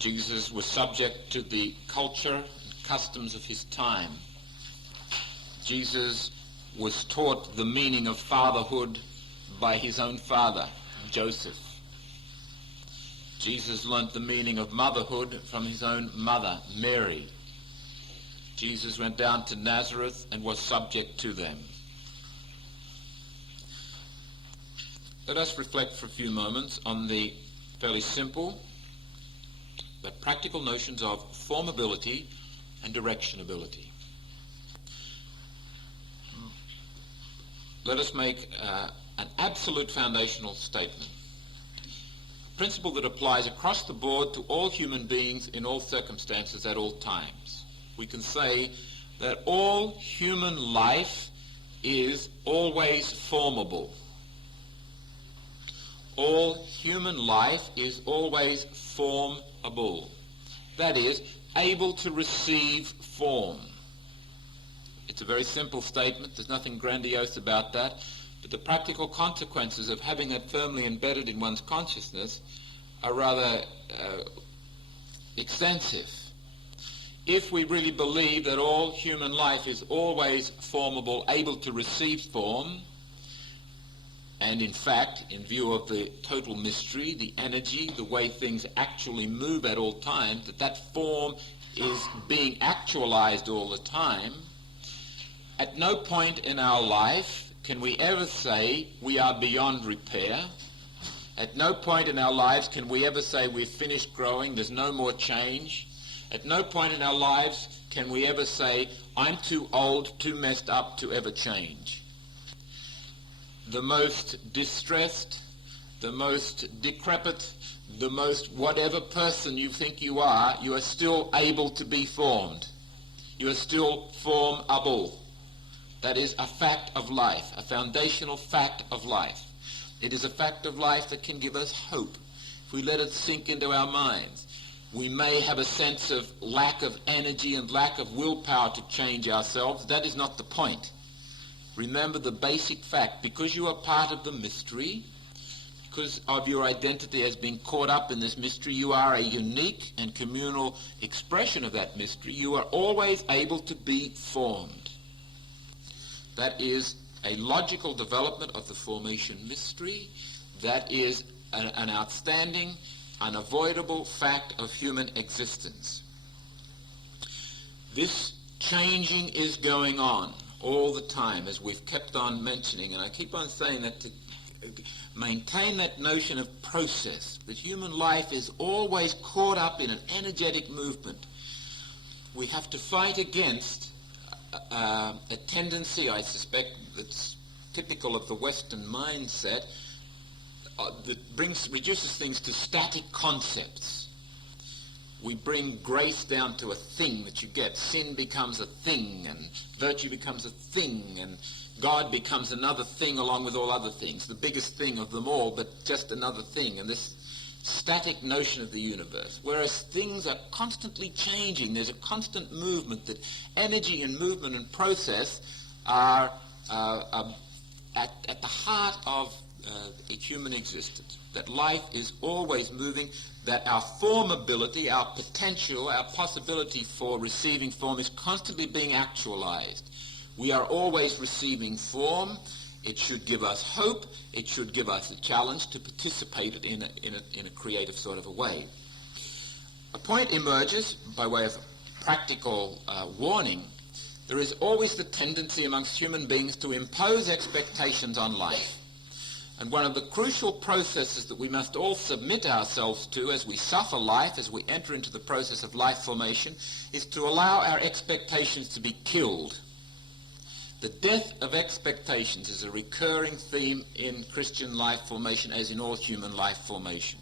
Jesus was subject to the culture and customs of his time. Jesus was taught the meaning of fatherhood by his own father, Joseph. Jesus learnt the meaning of motherhood from his own mother, Mary. Jesus went down to Nazareth and was subject to them. Let us reflect for a few moments on the fairly simple but practical notions of formability and directionality. Let us make an absolute foundational statement, a principle that applies across the board to all human beings in all circumstances at all times. We can say that all human life is always formable. All human life is always formable. That is, able to receive form. It's a very simple statement. There's nothing grandiose about that. But the practical consequences of having that firmly embedded in one's consciousness are rather extensive. If we really believe that all human life is always formable, able to receive form, and in fact, in view of the total mystery, the energy, the way things actually move at all times, that form is being actualized all the time, at no point in our life can we ever say we are beyond repair. At no point in our lives can we ever say we've finished growing, there's no more change. At no point in our lives can we ever say, I'm too old, too messed up to ever change. The most distressed, the most decrepit, the most whatever person you think you are still able to be formed. You are still formable. That is a fact of life, a foundational fact of life. It is a fact of life that can give us hope. If we let it sink into our minds, we may have a sense of lack of energy and lack of willpower to change ourselves. That is not the point. Remember the basic fact. Because you are part of the mystery, because of your identity as being caught up in this mystery, you are a unique and communal expression of that mystery. You are always able to be formed. That is a logical development of the formation mystery. That is an outstanding, unavoidable fact of human existence. This changing is going on all the time, as we've kept on mentioning, and I keep on saying that to maintain that notion of process, that human life is always caught up in an energetic movement. We have to fight against a tendency, I suspect, that's typical of the Western mindset, that reduces things to static concepts. We bring grace down to a thing that you get. Sin becomes a thing, and virtue becomes a thing, and God becomes another thing along with all other things, the biggest thing of them all, but just another thing, and this static notion of the universe. Whereas things are constantly changing. There's a constant movement, that energy and movement and process are at the heart of a human existence, that life is always moving, that our formability, our potential, our possibility for receiving form is constantly being actualized. We are always receiving form. It should give us hope. It should give us a challenge to participate in a creative sort of a way. A point emerges by way of practical warning. There is always the tendency amongst human beings to impose expectations on life. And one of the crucial processes that we must all submit ourselves to as we suffer life, as we enter into the process of life formation, is to allow our expectations to be killed. The death of expectations is a recurring theme in Christian life formation, as in all human life formation.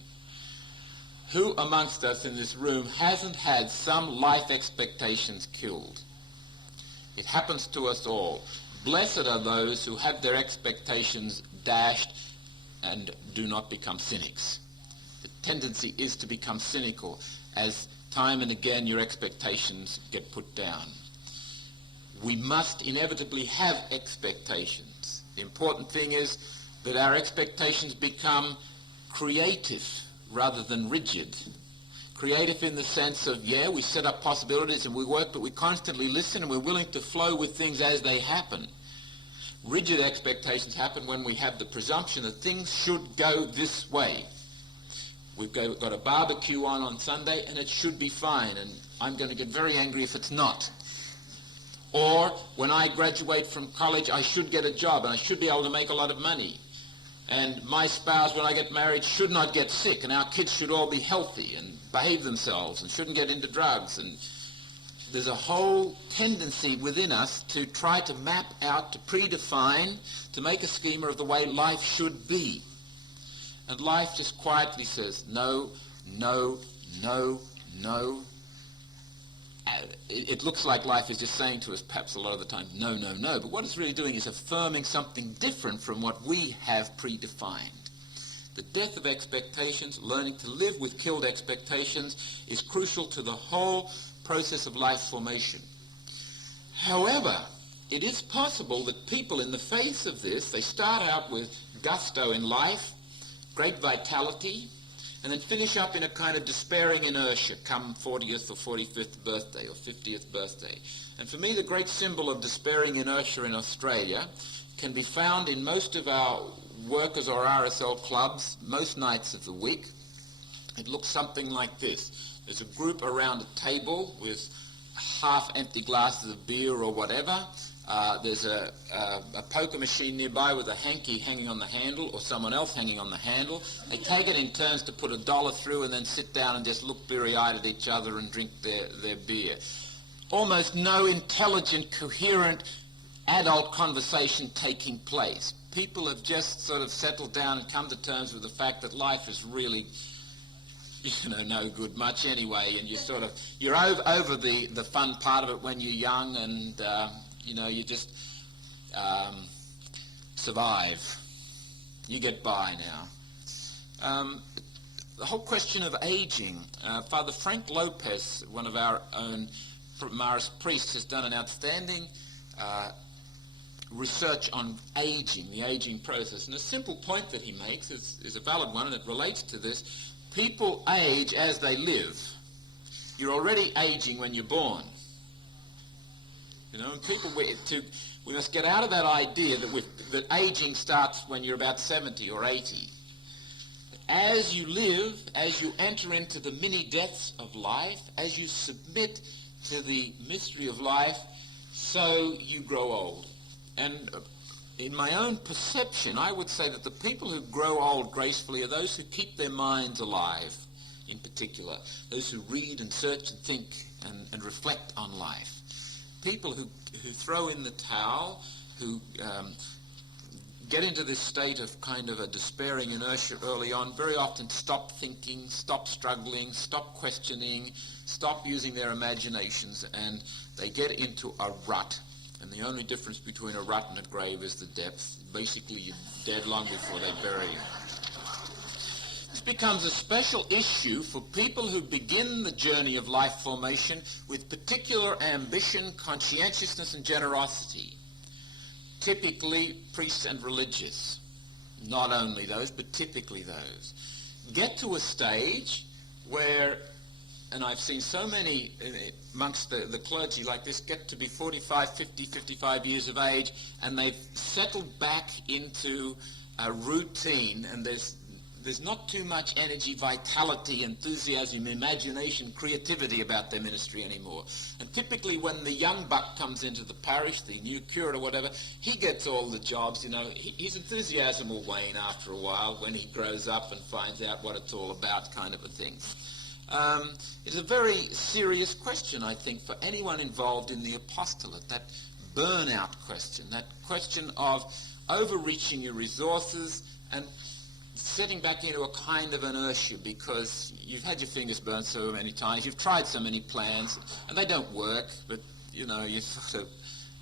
Who amongst us in this room hasn't had some life expectations killed? It happens to us all. Blessed are those who have their expectations dashed and do not become cynics. The tendency is to become cynical as time and again your expectations get put down. We must inevitably have expectations. The important thing is that our expectations become creative rather than rigid. Creative in the sense of, we set up possibilities and we work, but we constantly listen and we're willing to flow with things as they happen. Rigid expectations happen when we have the presumption that things should go this way. We've got a barbecue on Sunday and it should be fine, and I'm going to get very angry if it's not. Or when I graduate from college, I should get a job and I should be able to make a lot of money. And my spouse, when I get married, should not get sick, and our kids should all be healthy and behave themselves and shouldn't get into drugs. And there's a whole tendency within us to try to map out, to predefine, to make a schema of the way life should be. And life just quietly says, no, no, no, no. It looks like life is just saying to us perhaps a lot of the time, no, no, no. But what it's really doing is affirming something different from what we have predefined. The death of expectations, learning to live with killed expectations, is crucial to the whole process of life formation. However, it is possible that people in the face of this, they start out with gusto in life, great vitality, and then finish up in a kind of despairing inertia come 40th or 45th birthday or 50th birthday. And for me, the great symbol of despairing inertia in Australia can be found in most of our workers or RSL clubs most nights of the week. It looks something like this. There's a group around a table with half-empty glasses of beer or whatever. There's a poker machine nearby with a hanky hanging on the handle, or someone else hanging on the handle. They take it in turns to put $1 through and then sit down and just look bleary-eyed at each other and drink their beer. Almost no intelligent, coherent, adult conversation taking place. People have just sort of settled down and come to terms with the fact that life is really, no good much anyway, and you're over the fun part of it when you're young, and you just survive. You get by now. The whole question of aging. Father Frank Lopez, one of our own Marist priests, has done an outstanding research on aging, the aging process. And a simple point that he makes is a valid one, and it relates to this. People age as they live. You're already aging when you're born. And we must get out of that idea that aging starts when you're about 70 or 80. As you live, as you enter into the mini deaths of life, as you submit to the mystery of life, so you grow old. And in my own perception, I would say that the people who grow old gracefully are those who keep their minds alive, in particular, those who read and search and think and reflect on life. People who throw in the towel, who get into this state of kind of a despairing inertia early on, very often stop thinking, stop struggling, stop questioning, stop using their imaginations, and they get into a rut. And the only difference between a rut and a grave is the depth. Basically, you're dead long before they bury you. This becomes a special issue for people who begin the journey of life formation with particular ambition, conscientiousness, and generosity. Typically, priests and religious. Not only those, but typically those. Get to a stage where, and I've seen so many amongst the clergy like this, get to be 45, 50, 55 years of age, and they've settled back into a routine, and there's not too much energy, vitality, enthusiasm, imagination, creativity about their ministry anymore. And typically when the young buck comes into the parish, the new curate or whatever, he gets all the jobs, his enthusiasm will wane after a while when he grows up and finds out what it's all about, kind of a thing. It's a very serious question, I think, for anyone involved in the apostolate, that burnout question, that question of overreaching your resources and setting back into a kind of inertia because you've had your fingers burnt so many times, you've tried so many plans, and they don't work, but, you sort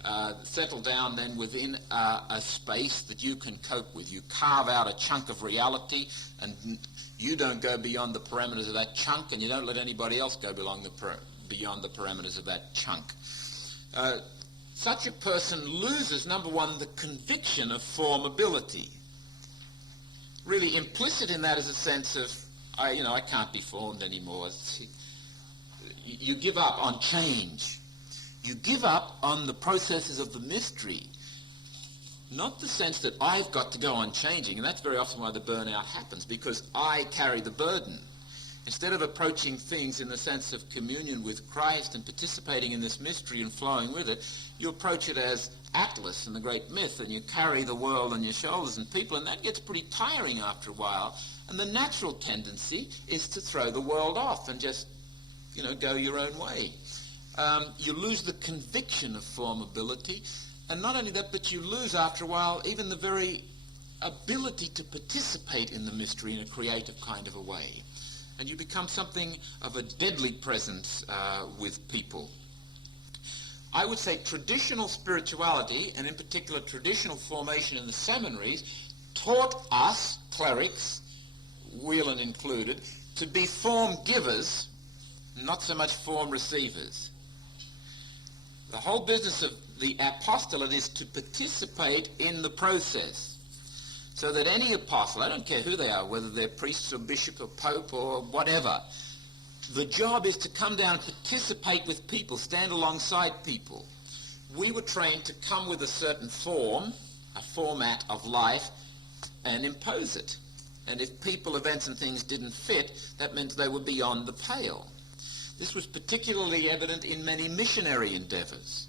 of settle down then within a space that you can cope with. You carve out a chunk of reality, and you don't go beyond the parameters of that chunk, and you don't let anybody else go beyond the parameters of that chunk. Such a person loses, number one, the conviction of formability. Really implicit in that is a sense of, I can't be formed anymore. You give up on change. You give up on the processes of the mystery. Not the sense that I've got to go on changing, and that's very often why the burnout happens, because I carry the burden. Instead of approaching things in the sense of communion with Christ and participating in this mystery and flowing with it, you approach it as Atlas and the great myth, and you carry the world on your shoulders and people, and that gets pretty tiring after a while. And the natural tendency is to throw the world off and just, go your own way. You lose the conviction of formability, and not only that, but you lose after a while even the very ability to participate in the mystery in a creative kind of a way. And you become something of a deadly presence with people. I would say traditional spirituality, and in particular traditional formation in the seminaries, taught us, clerics, Whelan included, to be form givers, not so much form receivers. The whole business of the apostolate is to participate in the process. So that any apostle, I don't care who they are, whether they're priests or bishop or pope or whatever, the job is to come down and participate with people, stand alongside people. We were trained to come with a certain form, a format of life, and impose it. And if people, events and things didn't fit, that meant they were beyond the pale. This was particularly evident in many missionary endeavors,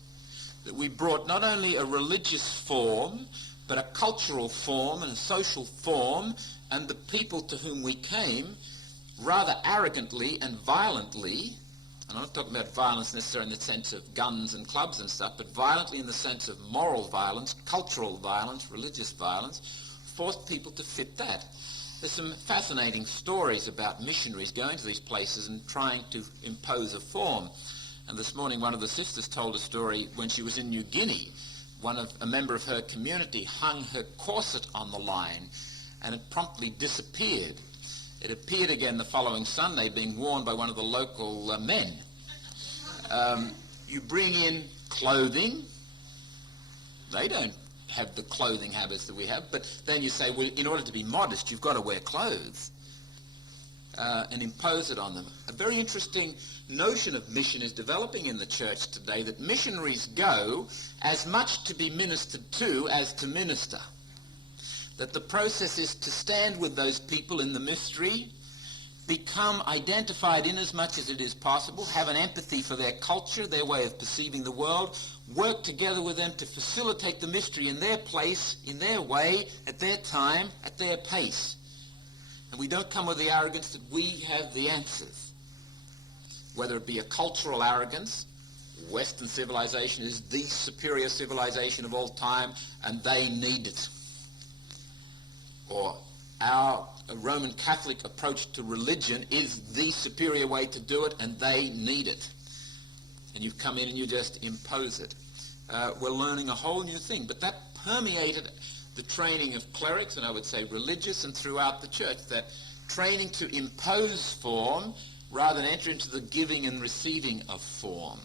that we brought not only a religious form, but a cultural form and a social form, and the people to whom we came rather arrogantly and violently, and I'm not talking about violence necessarily in the sense of guns and clubs and stuff, but violently in the sense of moral violence, cultural violence, religious violence, forced people to fit that. There's some fascinating stories about missionaries going to these places and trying to impose a form. And this morning one of the sisters told a story when she was in New Guinea. A member of her community hung her corset on the line and it promptly disappeared. It appeared again the following Sunday, being worn by one of the local men. You bring in clothing. They don't have the clothing habits that we have, but then you say, well, in order to be modest, you've got to wear clothes and impose it on them. A very interesting notion of mission is developing in the church today, that missionaries go as much to be ministered to as to minister. That the process is to stand with those people in the mystery, become identified in as much as it is possible, have an empathy for their culture, their way of perceiving the world, work together with them to facilitate the mystery in their place, in their way, at their time, at their pace. And we don't come with the arrogance that we have the answers. Whether it be a cultural arrogance, Western civilization is the superior civilization of all time and they need it. Or our Roman Catholic approach to religion is the superior way to do it and they need it. And you come in and you just impose it. We're learning a whole new thing, but that permeated the training of clerics, and I would say religious, and throughout the church, that training to impose form rather than enter into the giving and receiving of form.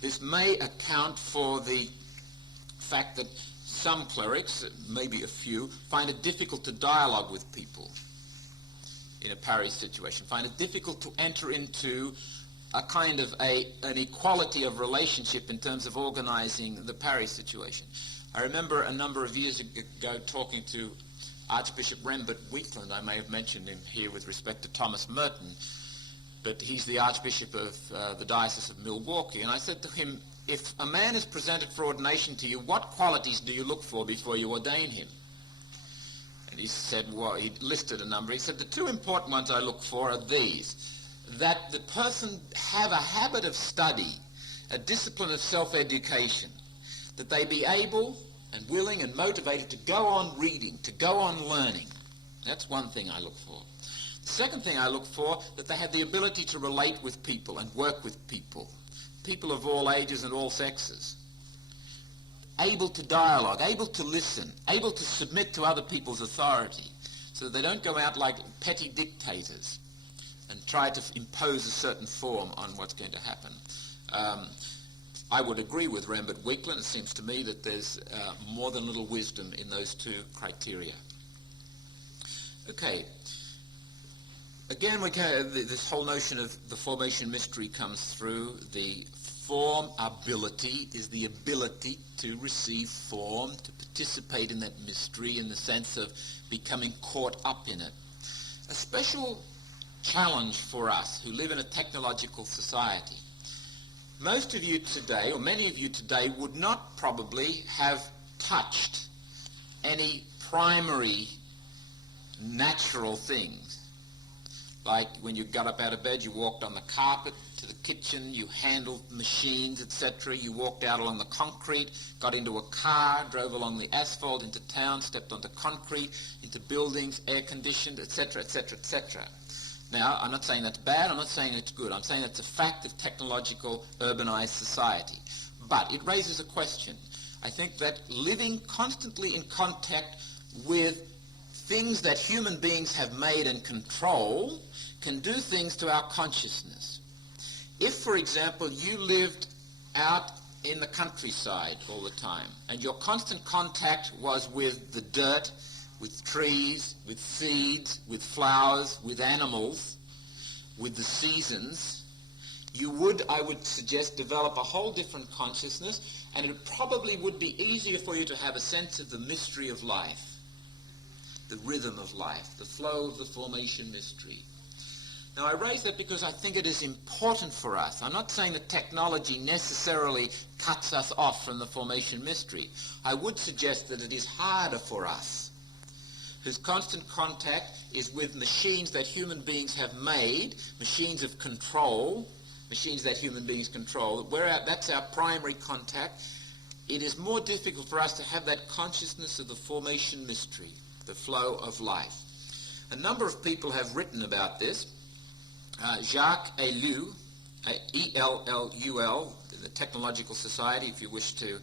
This may account for the fact that some clerics, maybe a few, find it difficult to dialogue with people in a parish situation, find it difficult to enter into a kind of an equality of relationship in terms of organizing the parish situation. I remember a number of years ago talking to Archbishop Rembert Wheatland. I may have mentioned him here with respect to Thomas Merton, but he's the Archbishop of the Diocese of Milwaukee. And I said to him, if a man is presented for ordination to you, what qualities do you look for before you ordain him? And he said, well, he listed a number. He said, the two important ones I look for are these: that the person have a habit of study, a discipline of self-education, that they be able and willing and motivated to go on reading, to go on learning. That's one thing I look for. The second thing I look for, that they have the ability to relate with people and work with people, people of all ages and all sexes, able to dialogue, able to listen, able to submit to other people's authority, so that they don't go out like petty dictators and try to impose a certain form on what's going to happen. I would agree with Rembert Wheatland. It seems to me that there's more than little wisdom in those two criteria. Okay. Again, this whole notion of the formation mystery comes through. The form ability is the ability to receive form, to participate in that mystery in the sense of becoming caught up in it. A special challenge for us who live in a technological society. Most of you today, or many of you today, would not probably have touched any primary natural things. Like when you got up out of bed, you walked on the carpet to the kitchen, you handled machines, etc. You walked out along the concrete, got into a car, drove along the asphalt into town, stepped onto concrete, into buildings, air-conditioned, etc., etc., etc. Now, I'm not saying that's bad, I'm not saying it's good. I'm saying that's a fact of technological, urbanized society. But it raises a question. I think that living constantly in contact with things that human beings have made and control can do things to our consciousness. If, for example, you lived out in the countryside all the time, and your constant contact was with the dirt, with trees, with seeds, with flowers, with animals, with the seasons, you would, I would suggest, develop a whole different consciousness, and it probably would be easier for you to have a sense of the mystery of life, the rhythm of life, the flow of the formation mystery. Now, I raise that because I think it is important for us. I'm not saying that technology necessarily cuts us off from the formation mystery. I would suggest that it is harder for us, whose constant contact is with machines that human beings have made, machines of control, machines that human beings control. That's our primary contact. It is more difficult for us to have that consciousness of the formation mystery, the flow of life. A number of people have written about this. Jacques Ellul, E-L-L-U-L, the Technological Society, if you wish to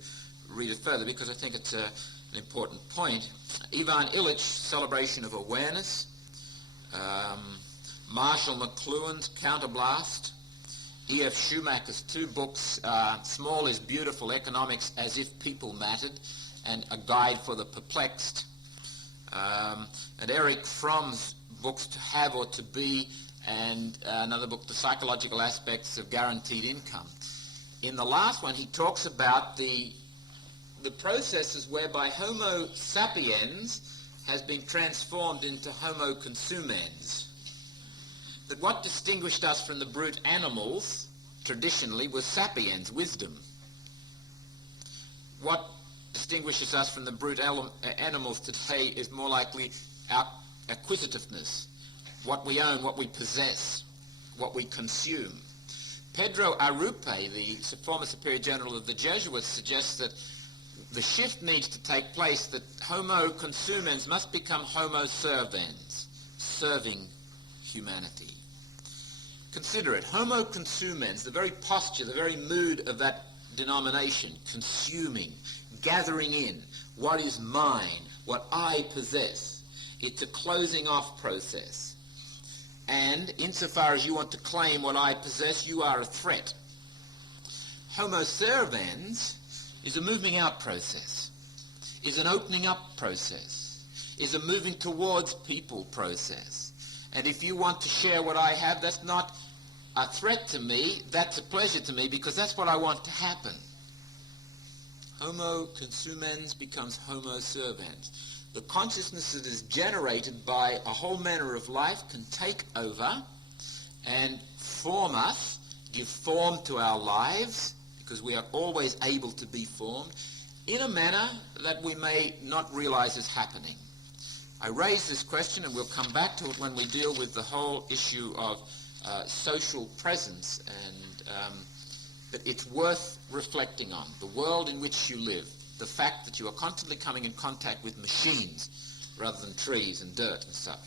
read it further, because I think it's an important point. Ivan Illich, Celebration of Awareness. Marshall McLuhan's Counterblast. E.F. Schumacher's two books, Small is Beautiful, Economics as If People Mattered, and A Guide for the Perplexed. And Eric Fromm's books, To Have or To Be, and another book, The Psychological Aspects of Guaranteed Income. In the last one, he talks about the processes whereby Homo sapiens has been transformed into Homo consumens. That what distinguished us from the brute animals, traditionally, was sapiens, wisdom. What distinguishes us from the brute animals today is more likely our acquisitiveness, what we own, what we possess, what we consume. Pedro Arrupe, the former Superior General of the Jesuits, suggests that the shift needs to take place, that Homo consumens must become Homo servens, serving humanity. Consider it. Homo consumens, the very posture, the very mood of that denomination, consuming, gathering in what is mine, what I possess. It's a closing off process. And insofar as you want to claim what I possess, you are a threat. Homo servens is a moving out process, is an opening up process, is a moving towards people process. And if you want to share what I have, that's not a threat to me, that's a pleasure to me, because that's what I want to happen. Homo consumens becomes Homo servens. The consciousness that is generated by a whole manner of life can take over and form us, give form to our lives, because we are always able to be formed, in a manner that we may not realize is happening. I raise this question, and we'll come back to it when we deal with the whole issue of social presence, and that it's worth reflecting on. The world in which you live, the fact that you are constantly coming in contact with machines rather than trees and dirt and stuff.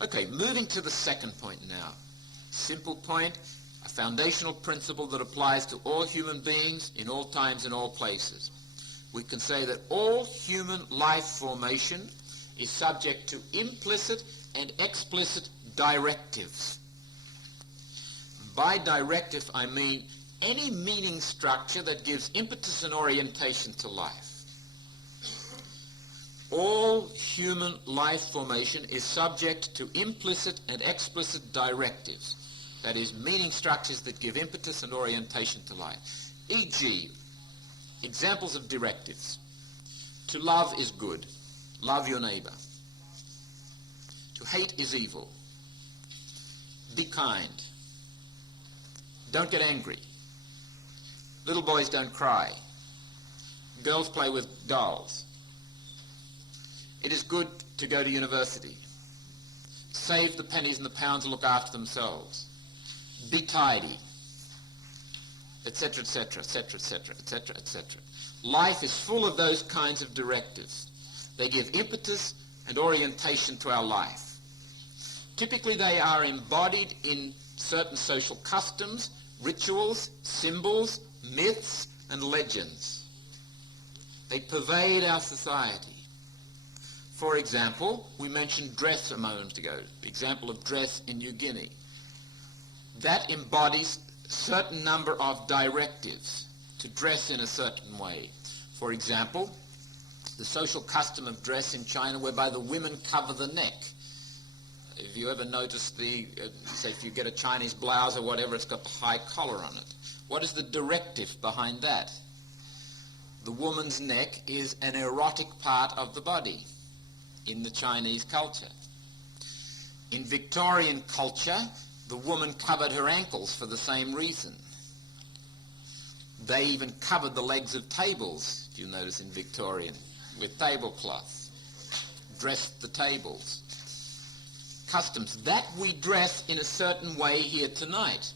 Okay, moving to the second point now. Simple point, a foundational principle that applies to all human beings in all times and all places. We can say that all human life formation is subject to implicit and explicit directives. By directive, I mean any meaning structure that gives impetus and orientation to life. All human life formation is subject to implicit and explicit directives. That is, meaning structures that give impetus and orientation to life. E.g., examples of directives. To love is good. Love your neighbor. To hate is evil. Be kind. Don't get angry. Little boys don't cry. Girls play with dolls. It is good to go to university. Save the pennies and the pounds and look after themselves. Be tidy. Etc., etc., etc., etc., etc., etc. Life is full of those kinds of directives. They give impetus and orientation to our life. Typically they are embodied in certain social customs, rituals, symbols, myths, and legends. They pervade our society. For example, we mentioned dress a moment ago, the example of dress in New Guinea. That embodies a certain number of directives. to dress in a certain way. For example, the social custom of dress in China whereby the women cover the neck. If you ever notice say if you get a Chinese blouse or whatever, it's got the high collar on it. What is the directive behind that? The woman's neck is an erotic part of the body in the Chinese culture. In Victorian culture, the woman covered her ankles for the same reason. They even covered the legs of tables, if you notice in Victorian, with tablecloths, dressed the tables. Customs. That we dress in a certain way here tonight.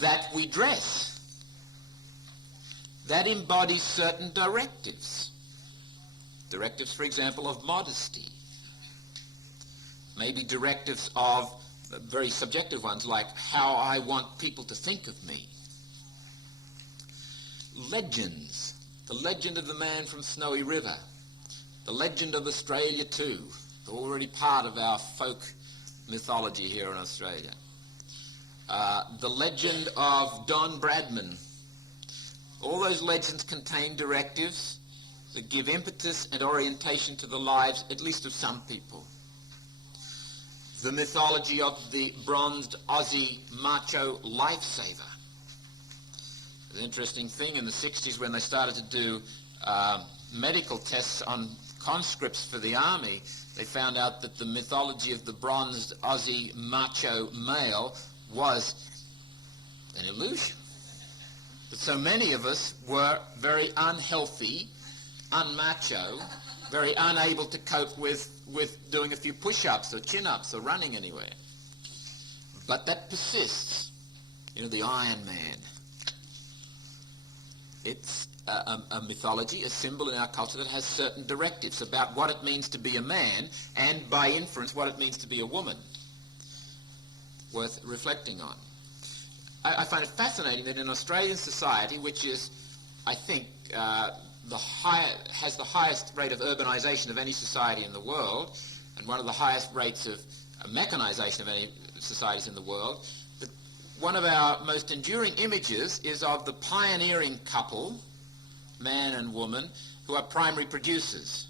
That we dress. That embodies certain directives. Directives, for example, of modesty. Maybe directives of very subjective ones, like how I want people to think of me. Legends. The legend of the man from Snowy River. The legend of Australia too. They're already part of our folk mythology here in Australia. The legend of Don Bradman. All those legends contain directives that give impetus and orientation to the lives, at least of some people. The mythology of the bronzed Aussie macho lifesaver. An interesting thing in the 60s when they started to do medical tests on conscripts for the army, they found out that the mythology of the bronzed Aussie macho male was an illusion. That so many of us were very unhealthy, unmacho, very unable to cope with doing a few push-ups or chin-ups or running anywhere. But that persists. You know, the Iron Man. It's a mythology, a symbol in our culture that has certain directives about what it means to be a man and, by inference, what it means to be a woman. Worth reflecting on. I find it fascinating that in Australian society, which is, I think, has the highest rate of urbanisation of any society in the world, and one of the highest rates of mechanisation of any societies in the world, that one of our most enduring images is of the pioneering couple, man and woman, who are primary producers,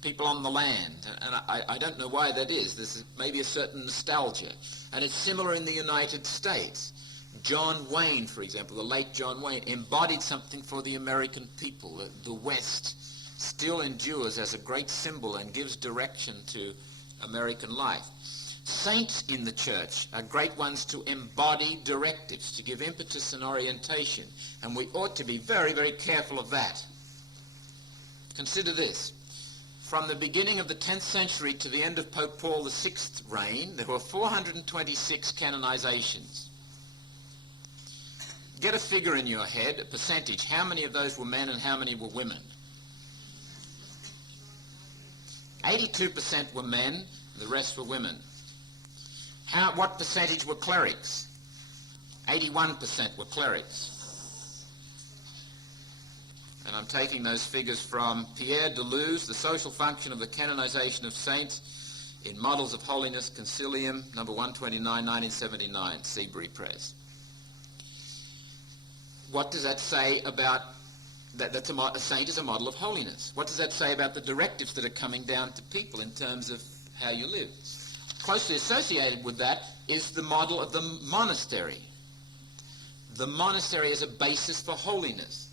people on the land. And I don't know why that is. There's maybe a certain nostalgia. And it's similar in the United States. John Wayne, for example, the late John Wayne, embodied something for the American people. The West still endures as a great symbol and gives direction to American life. Saints in the church are great ones to embody directives, to give impetus and orientation, and we ought to be very, very careful of that. Consider this. From the beginning of the 10th century to the end of Pope Paul VI's reign, there were 426 canonizations. Get a figure in your head, a percentage. How many of those were men and how many were women? 82% were men, the rest were women. What percentage were clerics? 81% were clerics. And I'm taking those figures from Pierre Deleuze, The Social Function of the Canonization of Saints in Models of Holiness, Concilium, number 129, 1979, Seabury Press. What does that say about that a saint is a model of holiness? What does that say about the directives that are coming down to people in terms of how you live? Closely associated with that is the model of the monastery. The monastery as a basis for holiness,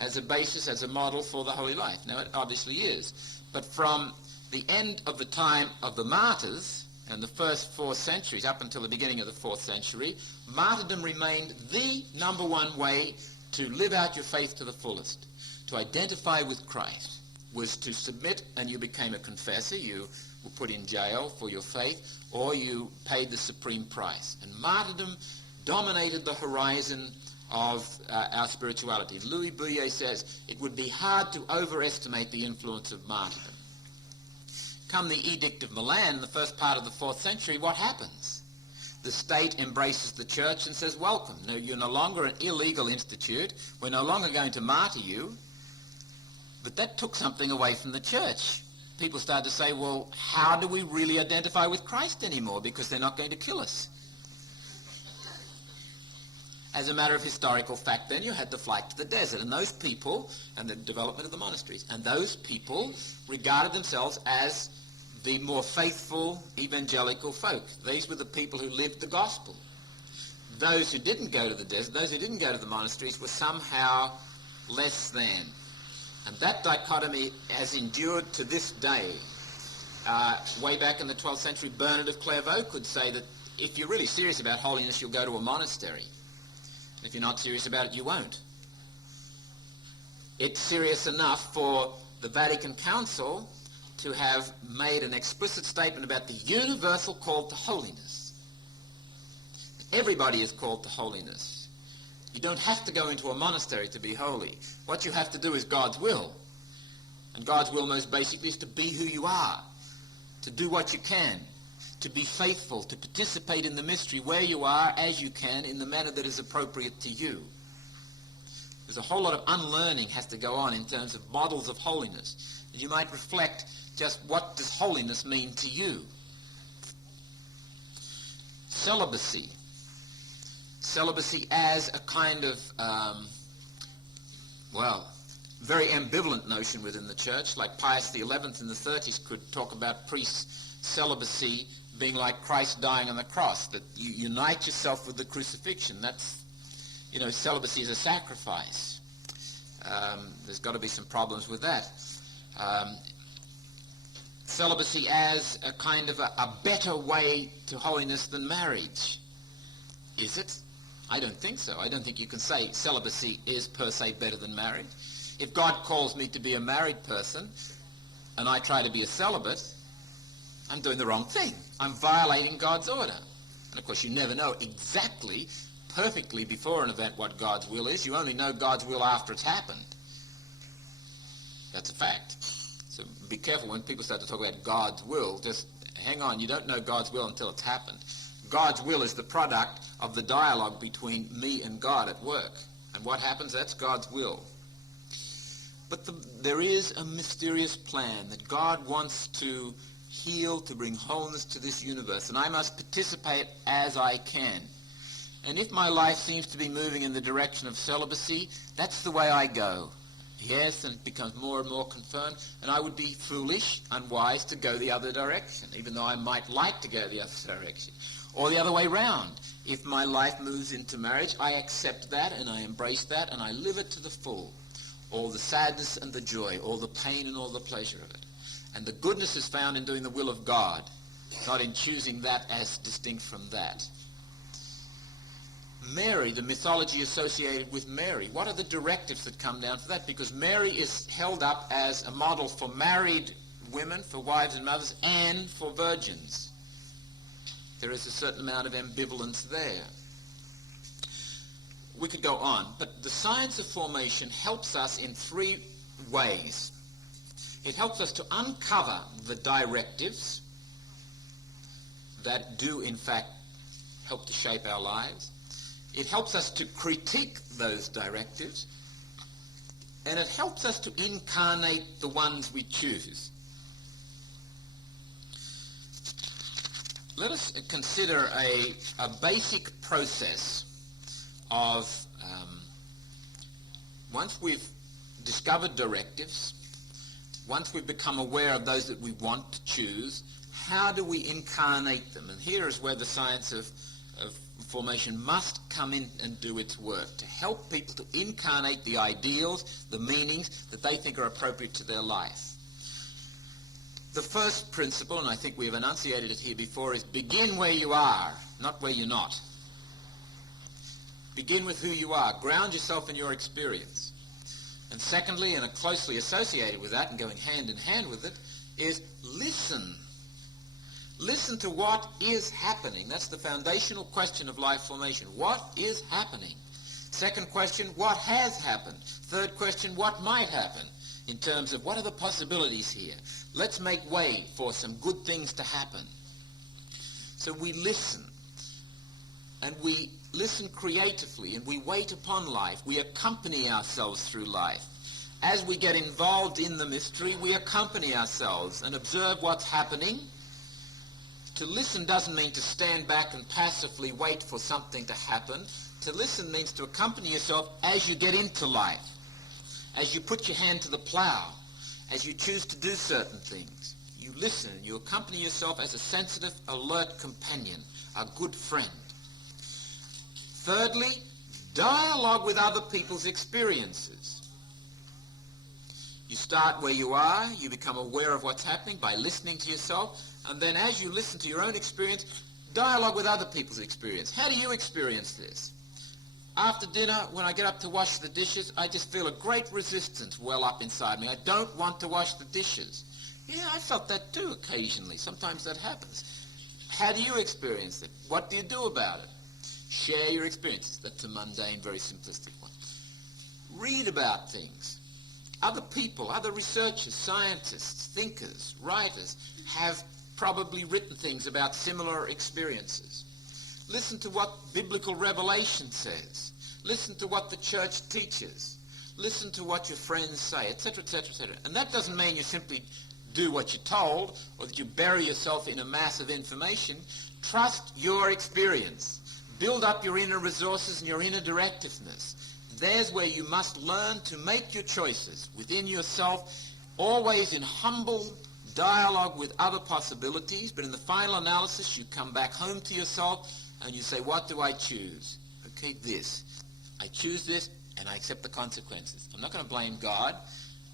as a basis, as a model for the holy life. Now, it obviously is. But from the end of the time of the martyrs, and the first 4 centuries, up until the beginning of the 4th century, martyrdom remained the number one way to live out your faith to the fullest. To identify with Christ was to submit, and you became a confessor. You were put in jail for your faith, or you paid the supreme price. And martyrdom dominated the horizon of our spirituality. Louis Bouillet says it would be hard to overestimate the influence of martyrdom. Come the Edict of Milan, the first part of the 4th century, what happens? The state embraces the church and says, welcome. No, you're no longer an illegal institute. We're no longer going to martyr you. But that took something away from the church. People started to say, well, how do we really identify with Christ anymore? Because they're not going to kill us. as a matter of historical fact, then you had the flight to the desert, and those people, and the development of the monasteries, and those people regarded themselves as the more faithful evangelical folk. These were the people who lived the gospel. Those who didn't go to the desert, those who didn't go to the monasteries, were somehow less than. And that dichotomy has endured to this day. Way back in the 12th century, Bernard of Clairvaux could say that if you're really serious about holiness, you'll go to a monastery. And if you're not serious about it, you won't. It's serious enough for the Vatican Council to have made an explicit statement about the universal call to holiness. Everybody is called to holiness. You don't have to go into a monastery to be holy. What you have to do is God's will. And God's will most basically is to be who you are, to do what you can, to be faithful, to participate in the mystery where you are as you can in the manner that is appropriate to you. There's a whole lot of unlearning has to go on in terms of models of holiness. You might reflect just what does holiness mean to you. Celibacy. Celibacy as a kind of, very ambivalent notion within the church, like Pius XI in the 30s could talk about priests' celibacy being like Christ dying on the cross, that you unite yourself with the crucifixion. That's, celibacy is a sacrifice. There's got to be some problems with that. Celibacy as a kind of a better way to holiness than marriage. Is it? I don't think so. I don't think you can say celibacy is per se better than marriage. If God calls me to be a married person and I try to be a celibate, I'm doing the wrong thing. I'm violating God's order. And of course you never know exactly, perfectly before an event what God's will is. You only know God's will after it's happened. That's a fact. So be careful when people start to talk about God's will. Just hang on, you don't know God's will until it's happened. God's will is the product of the dialogue between me and God at work. And what happens, that's God's will. But there is a mysterious plan that God wants to heal, to bring wholeness to this universe, and I must participate as I can. And if my life seems to be moving in the direction of celibacy, that's the way I go. Yes, and it becomes more and more confirmed, and I would be foolish, unwise to go the other direction, even though I might like to go the other direction. Or the other way round. If my life moves into marriage, I accept that and I embrace that and I live it to the full. All the sadness and the joy, all the pain and all the pleasure of it. And the goodness is found in doing the will of God, not in choosing that as distinct from that. Mary, the mythology associated with Mary, what are the directives that come down for that? Because Mary is held up as a model for married women, for wives and mothers, and for virgins. There is a certain amount of ambivalence there. We could go on, but the science of formation helps us in three ways. It helps us to uncover the directives that do, in fact, help to shape our lives. It helps us to critique those directives, and it helps us to incarnate the ones we choose. Let us consider a basic process of, once we've discovered directives, once we've become aware of those that we want to choose, how do we incarnate them? And here is where the science of formation must come in and do its work, to help people to incarnate the ideals, the meanings that they think are appropriate to their life. The first principle, and I think we have enunciated it here before, is begin where you are, not where you're not. Begin with who you are. Ground yourself in your experience. And secondly, and closely associated with that and going hand in hand with it, is listen. Listen to what is happening. That's the foundational question of life formation. What is happening? Second question, what has happened? Third question, what might happen? In terms of what are the possibilities here? Let's make way for some good things to happen. So we listen. And we listen creatively, and we wait upon life. We accompany ourselves through life. As we get involved in the mystery, we accompany ourselves and observe what's happening. To listen doesn't mean to stand back and passively wait for something to happen. To listen means to accompany yourself as you get into life, as you put your hand to the plow, as you choose to do certain things. You listen, you accompany yourself as a sensitive, alert companion, a good friend. Thirdly, dialogue with other people's experiences. You start where you are, you become aware of what's happening by listening to yourself, and then as you listen to your own experience, dialogue with other people's experience. How do you experience this? After dinner, when I get up to wash the dishes, I just feel a great resistance well up inside me. I don't want to wash the dishes. Yeah, I felt that too occasionally. Sometimes that happens. How do you experience it? What do you do about it? Share your experiences. That's a mundane, very simplistic one. Read about things. Other people, other researchers, scientists, thinkers, writers have probably written things about similar experiences. Listen to what biblical revelation says. Listen to what the church teaches. Listen to what your friends say, etc., etc., etc. And that doesn't mean you simply do what you're told or that you bury yourself in a mass of information. Trust your experience. Build up your inner resources and your inner directiveness. There's where you must learn to make your choices within yourself, always in humble dialogue with other possibilities, but in the final analysis you come back home to yourself and you say, what do I choose? Okay, this. I choose this and I accept the consequences. I'm not going to blame God.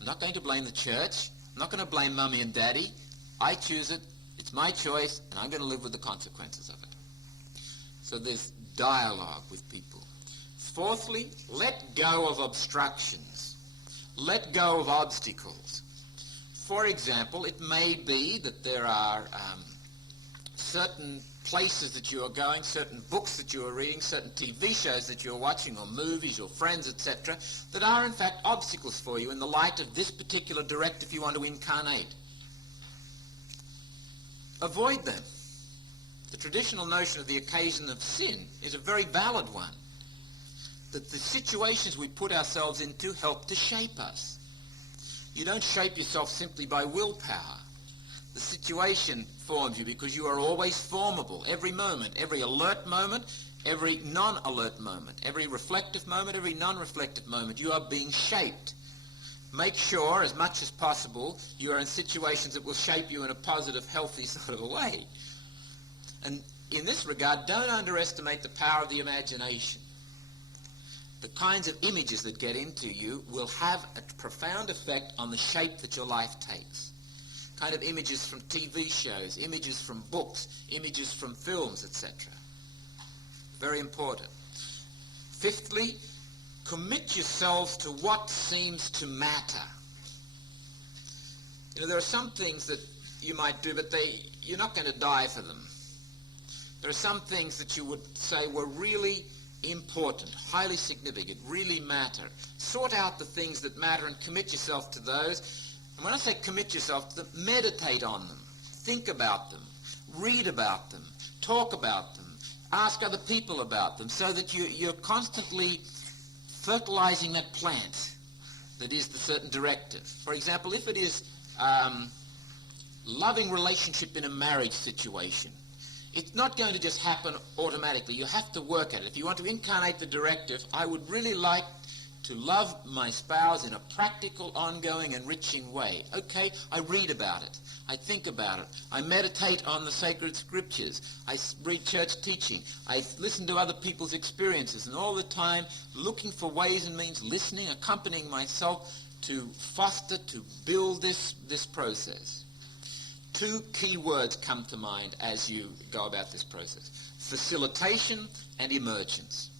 I'm not going to blame the church. I'm not going to blame Mummy and Daddy. I choose it. It's my choice and I'm going to live with the consequences of it. So there's dialogue with people. Fourthly, let go of obstructions. Let go of obstacles. For example, it may be that there are certain places that you are going, certain books that you are reading, certain TV shows that you're watching, or movies, or friends, etc., that are in fact obstacles for you in the light of this particular directive you want to incarnate. Avoid them. The traditional notion of the occasion of sin is a very valid one. That the situations we put ourselves into help to shape us. You don't shape yourself simply by willpower. The situation forms you because you are always formable. Every moment, every alert moment, every non-alert moment, every reflective moment, every non-reflective moment, you are being shaped. Make sure, as much as possible, you are in situations that will shape you in a positive, healthy sort of a way. And in this regard, don't underestimate the power of the imagination. The kinds of images that get into you will have a profound effect on the shape that your life takes. Kind of images from TV shows, images from books, images from films, etc. Very important. Fifthly, commit yourselves to what seems to matter. You know, there are some things that you might do, but you're not going to die for them. There are some things that you would say were really important, highly significant, really matter. Sort out the things that matter and commit yourself to those. And when I say commit yourself to them, meditate on them, think about them, read about them, talk about them, ask other people about them, so that you're constantly fertilizing that plant that is the certain directive. For example, if it is loving relationship in a marriage situation, it's not going to just happen automatically. You have to work at it. If you want to incarnate the directive, I would really like to love my spouse in a practical, ongoing, enriching way. Okay, I read about it. I think about it. I meditate on the sacred scriptures. I read church teaching. I listen to other people's experiences, and all the time looking for ways and means, listening, accompanying myself to foster, to build this process. Two key words come to mind as you go about this process: facilitation and emergence.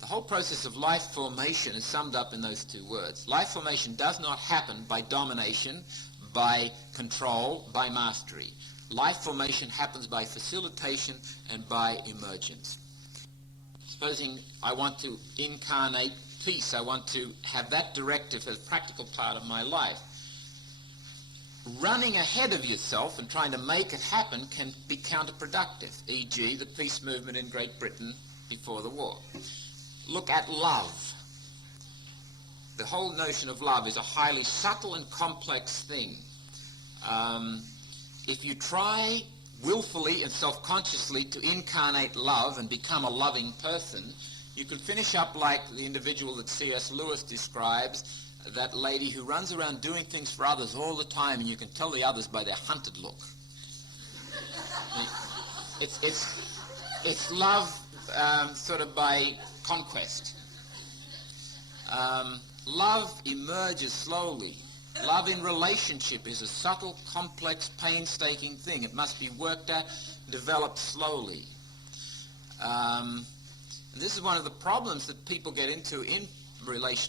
The whole process of life formation is summed up in those two words. Life formation does not happen by domination, by control, by mastery. Life formation happens by facilitation and by emergence. Supposing I want to incarnate peace, I want to have that directive as a practical part of my life. Running ahead of yourself and trying to make it happen can be counterproductive, e.g. the peace movement in Great Britain before the war. Look at love. The whole notion of love is a highly subtle and complex thing. If you try willfully and self-consciously to incarnate love and become a loving person, you can finish up like the individual that C.S. Lewis describes, that lady who runs around doing things for others all the time, and you can tell the others by their hunted look. It's love sort of by conquest. Love emerges slowly. Love in relationship is a subtle, complex, painstaking thing. It must be worked at, developed slowly. This is one of the problems that people get into in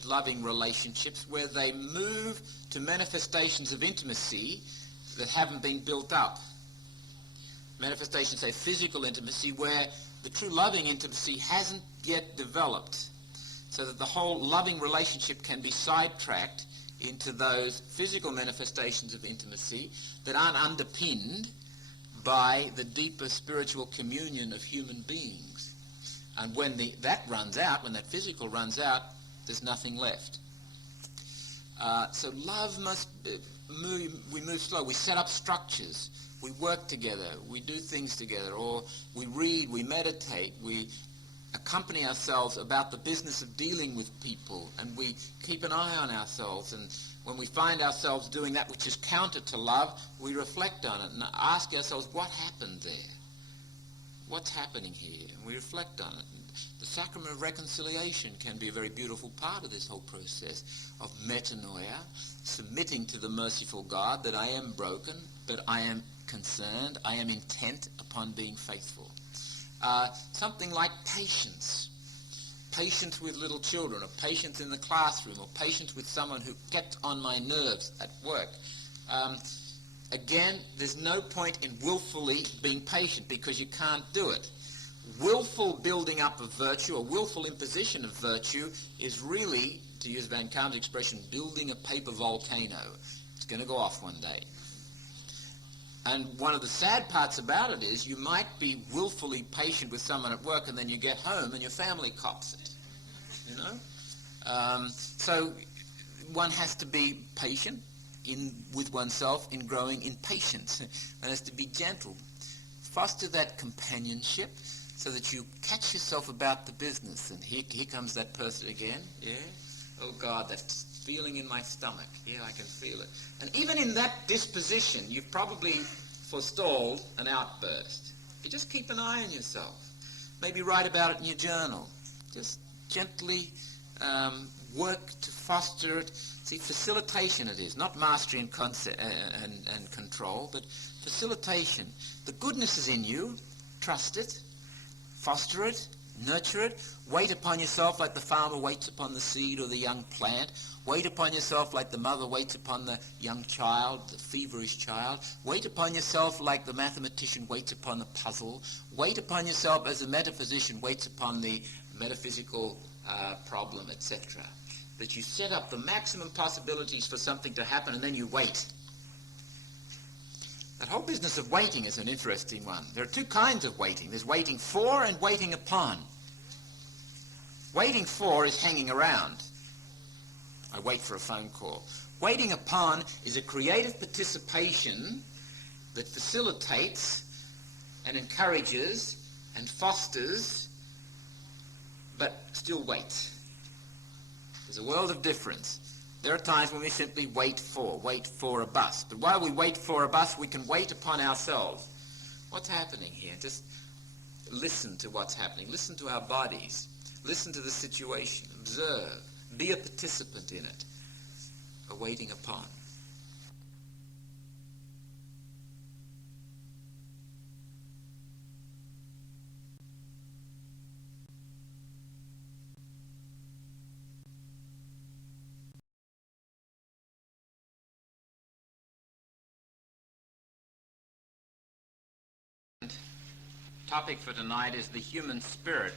loving relationships, where they move to manifestations of intimacy that haven't been built up. Manifestations, say, physical intimacy, where the true loving intimacy hasn't yet developed, so that the whole loving relationship can be sidetracked into those physical manifestations of intimacy that aren't underpinned by the deeper spiritual communion of human beings. And when that runs out, when that physical runs out, there's nothing left. So love must move, we move slow. We set up structures. We work together. We do things together. Or we read, we meditate, we accompany ourselves about the business of dealing with people, and we keep an eye on ourselves. And when we find ourselves doing that which is counter to love, we reflect on it and ask ourselves, what happened there? What's happening here? And we reflect on it. The sacrament of reconciliation can be a very beautiful part of this whole process of metanoia, submitting to the merciful God that I am broken, but I am concerned, I am intent upon being faithful. Something like patience. Patience with little children, or patience in the classroom, or patience with someone who gets on my nerves at work. Again, there's no point in willfully being patient, because you can't do it. Willful building up of virtue, or willful imposition of virtue, is really, to use Van Kaam's expression, building a paper volcano. It's going to go off one day. And one of the sad parts about it is you might be willfully patient with someone at work, and then you get home and your family cops it, you know? So one has to be patient with oneself in growing in patience. One has to be gentle. Foster that companionship so that you catch yourself about the business. And here comes that person again. Yeah? Oh God, that feeling in my stomach. Yeah, I can feel it. And even in that disposition, you've probably forestalled an outburst. You just keep an eye on yourself. Maybe write about it in your journal. Just gently work to foster it. See, facilitation it is, not mastery and control, but facilitation. The goodness is in you. Trust it. Foster it. Nurture it. Wait upon yourself like the farmer waits upon the seed or the young plant. Wait upon yourself like the mother waits upon the young child, the feverish child. Wait upon yourself like the mathematician waits upon the puzzle. Wait upon yourself as the metaphysician waits upon the metaphysical problem, etc. That you set up the maximum possibilities for something to happen, and then you wait. That whole business of waiting is an interesting one. There are two kinds of waiting. There's waiting for and waiting upon. Waiting for is hanging around. I wait for a phone call. Waiting upon is a creative participation that facilitates and encourages and fosters, but still waits. There's a world of difference. There are times when we simply wait for a bus. But while we wait for a bus, we can wait upon ourselves. What's happening here? Just listen to what's happening. Listen to our bodies. Listen to the situation. Observe. Be a participant in it. A waiting upon. Topic for tonight is the human spirit.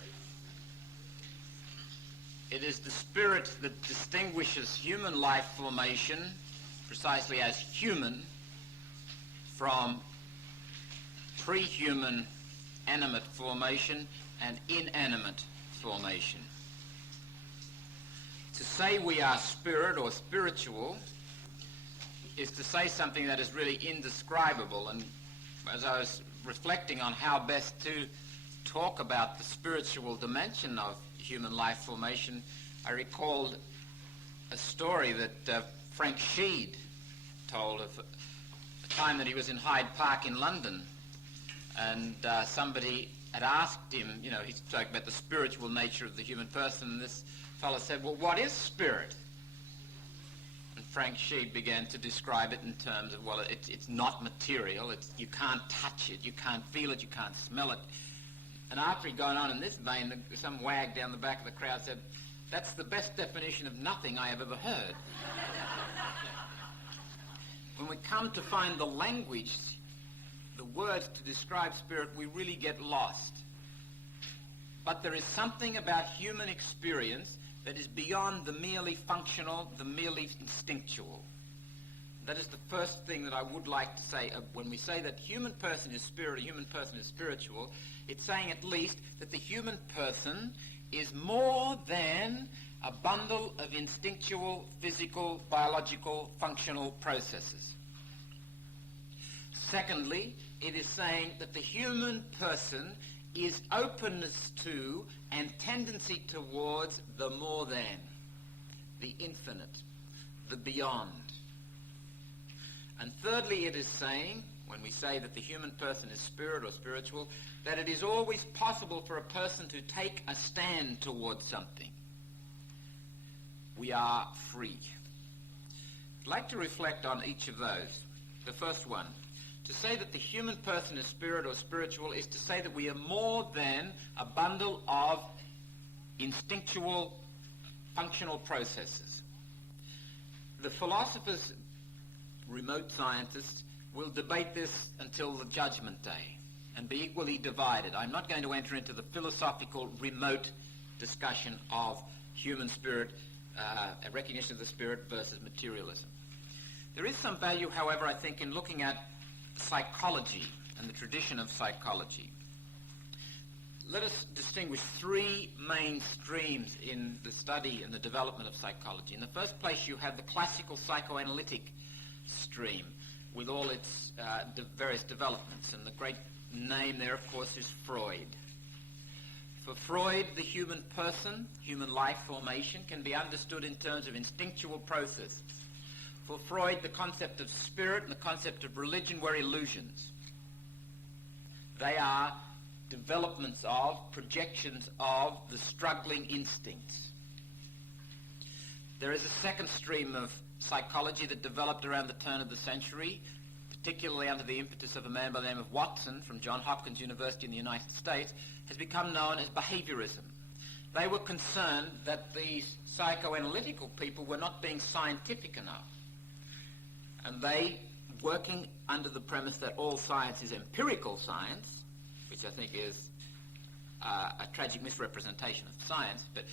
It is the spirit that distinguishes human life formation, precisely as human, from pre-human animate formation and inanimate formation. To say we are spirit or spiritual is to say something that is really indescribable, and as I was reflecting on how best to talk about the spiritual dimension of human life formation, I recalled a story that Frank Sheed told of a time that he was in Hyde Park in London, and somebody had asked him, he spoke about the spiritual nature of the human person, and this fellow said, well, what is spirit? And Frank Sheed began to describe it in terms of, well, it's not material, you can't touch it, you can't feel it, you can't smell it. And after he'd gone on in this vein, some wag down the back of the crowd said, that's the best definition of nothing I have ever heard. When we come to find the language, the words to describe spirit, we really get lost. But there is something about human experience that is beyond the merely functional, the merely instinctual. That is the first thing that I would like to say. When we say that human person is spirit, a human person is spiritual, it's saying at least that the human person is more than a bundle of instinctual, physical, biological, functional processes. Secondly, it is saying that the human person is openness to and tendency towards the more than, the infinite, the beyond. And thirdly, it is saying, when we say that the human person is spirit or spiritual, that it is always possible for a person to take a stand towards something. We are free. I'd like to reflect on each of those. The first one, to say that the human person is spirit or spiritual is to say that we are more than a bundle of instinctual, functional processes. The philosophers, remote scientists, will debate this until the judgment day and be equally divided. I'm not going to enter into the philosophical, remote discussion of human spirit, a recognition of the spirit versus materialism. There is some value, however, I think, in looking at psychology and the tradition of psychology. Let us distinguish three main streams in the study and the development of psychology. In the first place, you have the classical psychoanalytic stream with all its various developments, and the great name there, of course, is Freud. For Freud, the human person, human life formation, can be understood in terms of instinctual processes. For Freud, the concept of spirit and the concept of religion were illusions. They are developments of, projections of the struggling instincts. There is a second stream of psychology that developed around the turn of the century, particularly under the impetus of a man by the name of Watson from Johns Hopkins University in the United States, has become known as behaviorism. They were concerned that these psychoanalytical people were not being scientific enough. And they, working under the premise that all science is empirical science, which I think is a tragic misrepresentation of science, but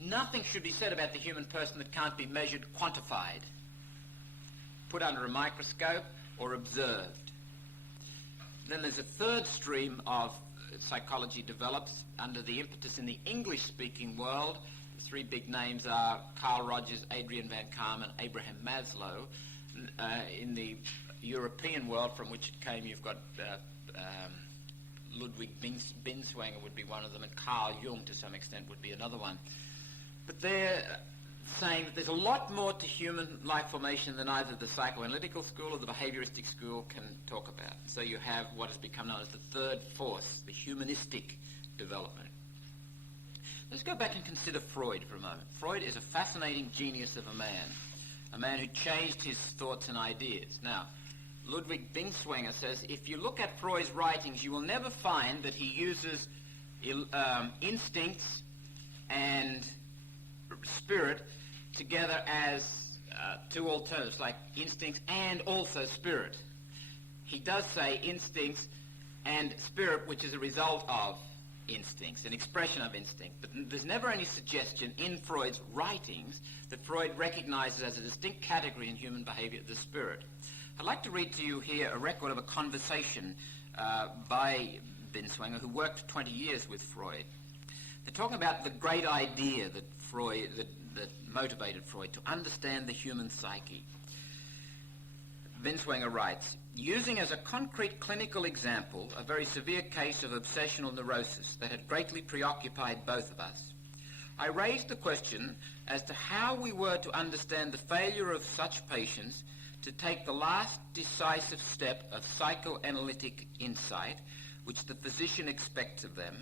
nothing should be said about the human person that can't be measured, quantified, put under a microscope, or observed. Then there's a third stream of psychology develops under the impetus in the English-speaking world. The three big names are Carl Rogers, Adrian Van Kaam, and Abraham Maslow. In the European world from which it came, you've got Ludwig Binswanger would be one of them, and Carl Jung to some extent would be another one. But they're saying that there's a lot more to human life formation than either the psychoanalytical school or the behavioristic school can talk about. So you have what has become known as the third force, the humanistic development. Let's go back and consider Freud for a moment. Freud is a fascinating genius of a man who changed his thoughts and ideas. Now, Ludwig Binswanger says, if you look at Freud's writings, you will never find that he uses instincts and spirit together as two alternatives, like instincts and also spirit. He does say instincts and spirit, which is a result of instincts, an expression of instinct. But there's never any suggestion in Freud's writings that Freud recognizes as a distinct category in human behavior the spirit. I'd like to read to you here a record of a conversation by Binswanger, who worked 20 years with Freud. They're talking about the great idea that that motivated Freud to understand the human psyche. Binswanger writes, using as a concrete clinical example a very severe case of obsessional neurosis that had greatly preoccupied both of us, I raised the question as to how we were to understand the failure of such patients to take the last decisive step of psychoanalytic insight which the physician expects of them,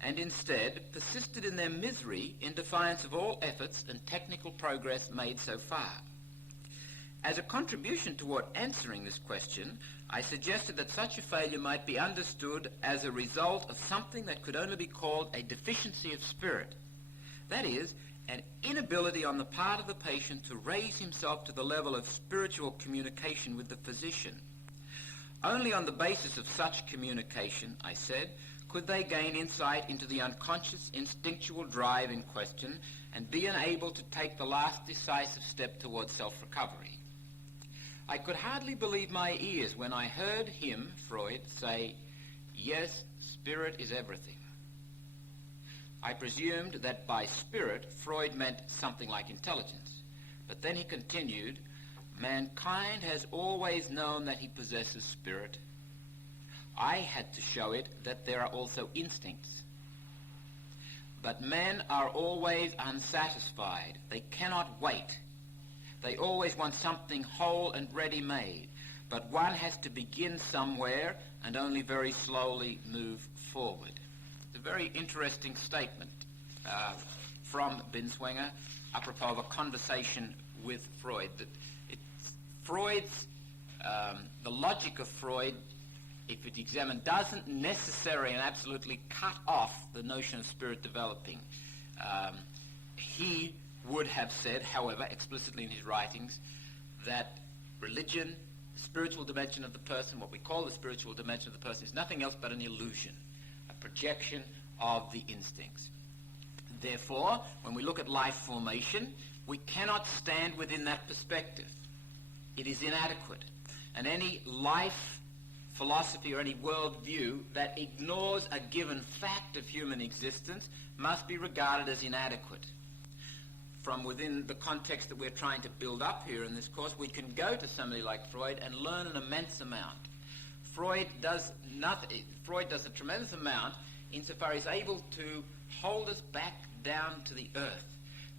and instead persisted in their misery in defiance of all efforts and technical progress made so far. As a contribution toward answering this question, I suggested that such a failure might be understood as a result of something that could only be called a deficiency of spirit. That is, an inability on the part of the patient to raise himself to the level of spiritual communication with the physician. Only on the basis of such communication, I said, could they gain insight into the unconscious instinctual drive in question and be enabled to take the last decisive step towards self-recovery. I could hardly believe my ears when I heard him, Freud, say, "Yes, spirit is everything." I presumed that by spirit Freud meant something like intelligence, but then he continued, "Mankind has always known that he possesses spirit. I had to show it that there are also instincts. But men are always unsatisfied. They cannot wait. They always want something whole and ready-made. But one has to begin somewhere and only very slowly move forward." It's a very interesting statement from Binswanger apropos of a conversation with Freud. The logic of Freud, if it's examined, doesn't necessarily and absolutely cut off the notion of spirit developing. He would have said, however, explicitly in his writings, that religion, the spiritual dimension of the person, what we call the spiritual dimension of the person, is nothing else but an illusion, a projection of the instincts. Therefore, when we look at life formation, we cannot stand within that perspective. It is inadequate. And any life philosophy or any worldview that ignores a given fact of human existence must be regarded as inadequate. From within the context that we're trying to build up here in this course, we can go to somebody like Freud and learn an immense amount. Freud does a tremendous amount insofar as he's able to hold us back down to the earth,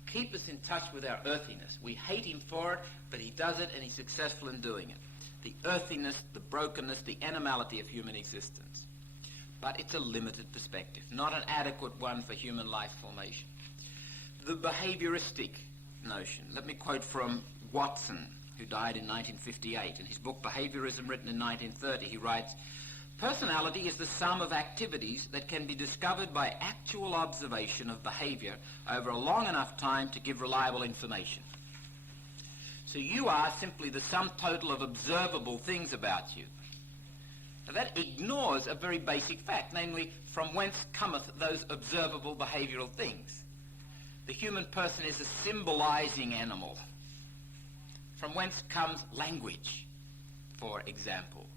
keep us in touch with our earthiness. We hate him for it, but he does it and he's successful in doing it. The earthiness, the brokenness, the animality of human existence. But it's a limited perspective, not an adequate one for human life formation. The behavioristic notion. Let me quote from Watson, who died in 1958. In his book Behaviorism, written in 1930, he writes, "Personality is the sum of activities that can be discovered by actual observation of behavior over a long enough time to give reliable information." So you are simply the sum total of observable things about you. Now that ignores a very basic fact, namely, from whence cometh those observable behavioral things? The human person is a symbolizing animal. From whence comes language, for example?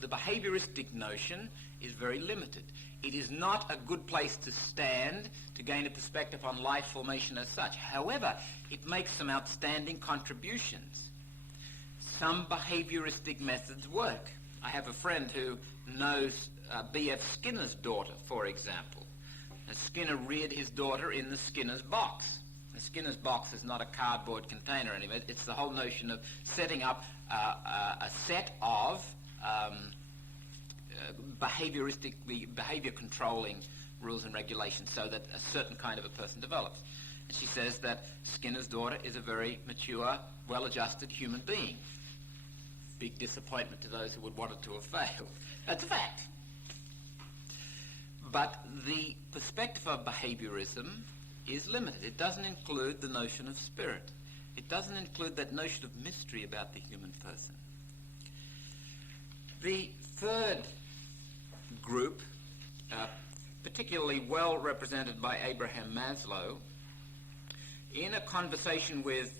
The behavioristic notion is very limited. It is not a good place to stand to gain a perspective on life formation as such. However, it makes some outstanding contributions. Some behavioristic methods work. I have a friend who knows B.F. Skinner's daughter, for example. Skinner reared his daughter in the Skinner's box. The Skinner's box is not a cardboard container anyway. It's the whole notion of setting up a set of behavior-controlling rules and regulations so that a certain kind of a person develops. And she says that Skinner's daughter is a very mature, well-adjusted human being. Big disappointment to those who would want it to have failed. That's a fact. But the perspective of behaviorism is limited. It doesn't include the notion of spirit. It doesn't include that notion of mystery about the human person. The third group, particularly well represented by Abraham Maslow, in a conversation with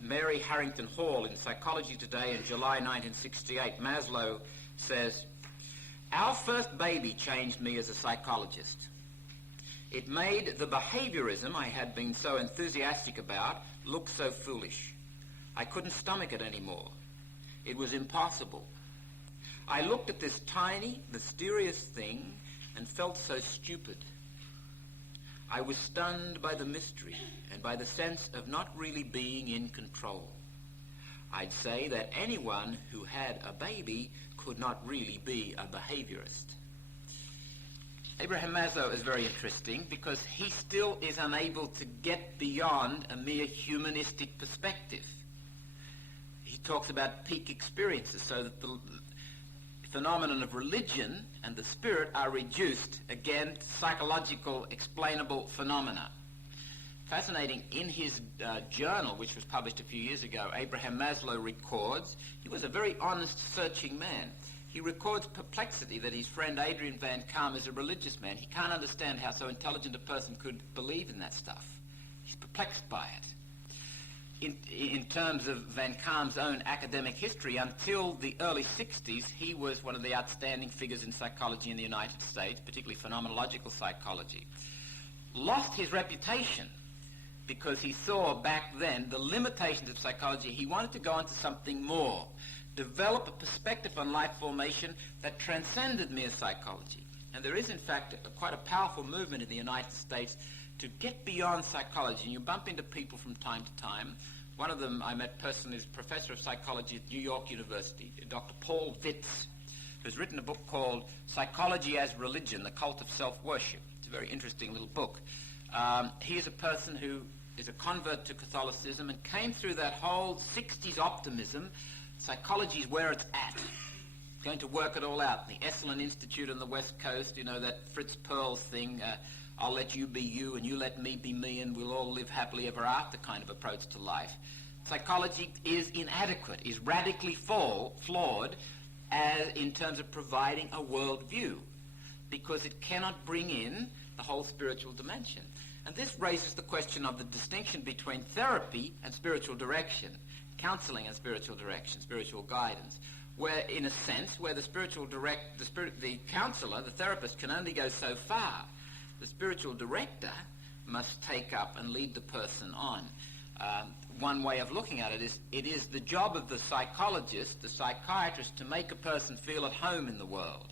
Mary Harrington Hall in Psychology Today in July 1968, Maslow says, "Our first baby changed me as a psychologist. It made the behaviorism I had been so enthusiastic about look so foolish. I couldn't stomach it anymore. It was impossible. I looked at this tiny, mysterious thing and felt so stupid. I was stunned by the mystery and by the sense of not really being in control. I'd say that anyone who had a baby could not really be a behaviorist. Abraham Maslow is very interesting because he still is unable to get beyond a mere humanistic perspective. He talks about peak experiences, so that the phenomenon of religion and the spirit are reduced, again, to psychological, explainable phenomena. Fascinating, in his journal, which was published a few years ago, Abraham Maslow records, he was a very honest, searching man. He records perplexity that his friend Adrian Van Kaam is a religious man. He can't understand how so intelligent a person could believe in that stuff. He's perplexed by it. In terms of Van Kaam's own academic history, until the early 60s, he was one of the outstanding figures in psychology in the United States, particularly phenomenological psychology. Lost his reputation because he saw back then the limitations of psychology. He wanted to go on to something more, develop a perspective on life formation that transcended mere psychology. And there is, in fact, quite a powerful movement in the United States to get beyond psychology. And you bump into people from time to time. One of them I met personally is a professor of psychology at New York University, Dr. Paul Vitz, who's written a book called Psychology as Religion, The Cult of Self-Worship. It's a very interesting little book. He is a person who is a convert to Catholicism and came through that whole 60s optimism. Psychology is where it's at. It's going to work it all out. The Esalen Institute on the West Coast, you know, that Fritz Perls thing, I'll let you be you and you let me be me and we'll all live happily ever after kind of approach to life. Psychology is inadequate, is radically flawed in terms of providing a worldview, because it cannot bring in the whole spiritual dimension. And this raises the question of the distinction between therapy and spiritual direction, counseling and spiritual direction, spiritual guidance, where in a sense, where the counselor, the therapist, can only go so far. The spiritual director must take up and lead the person on. One way of looking at it is the job of the psychologist, the psychiatrist, to make a person feel at home in the world.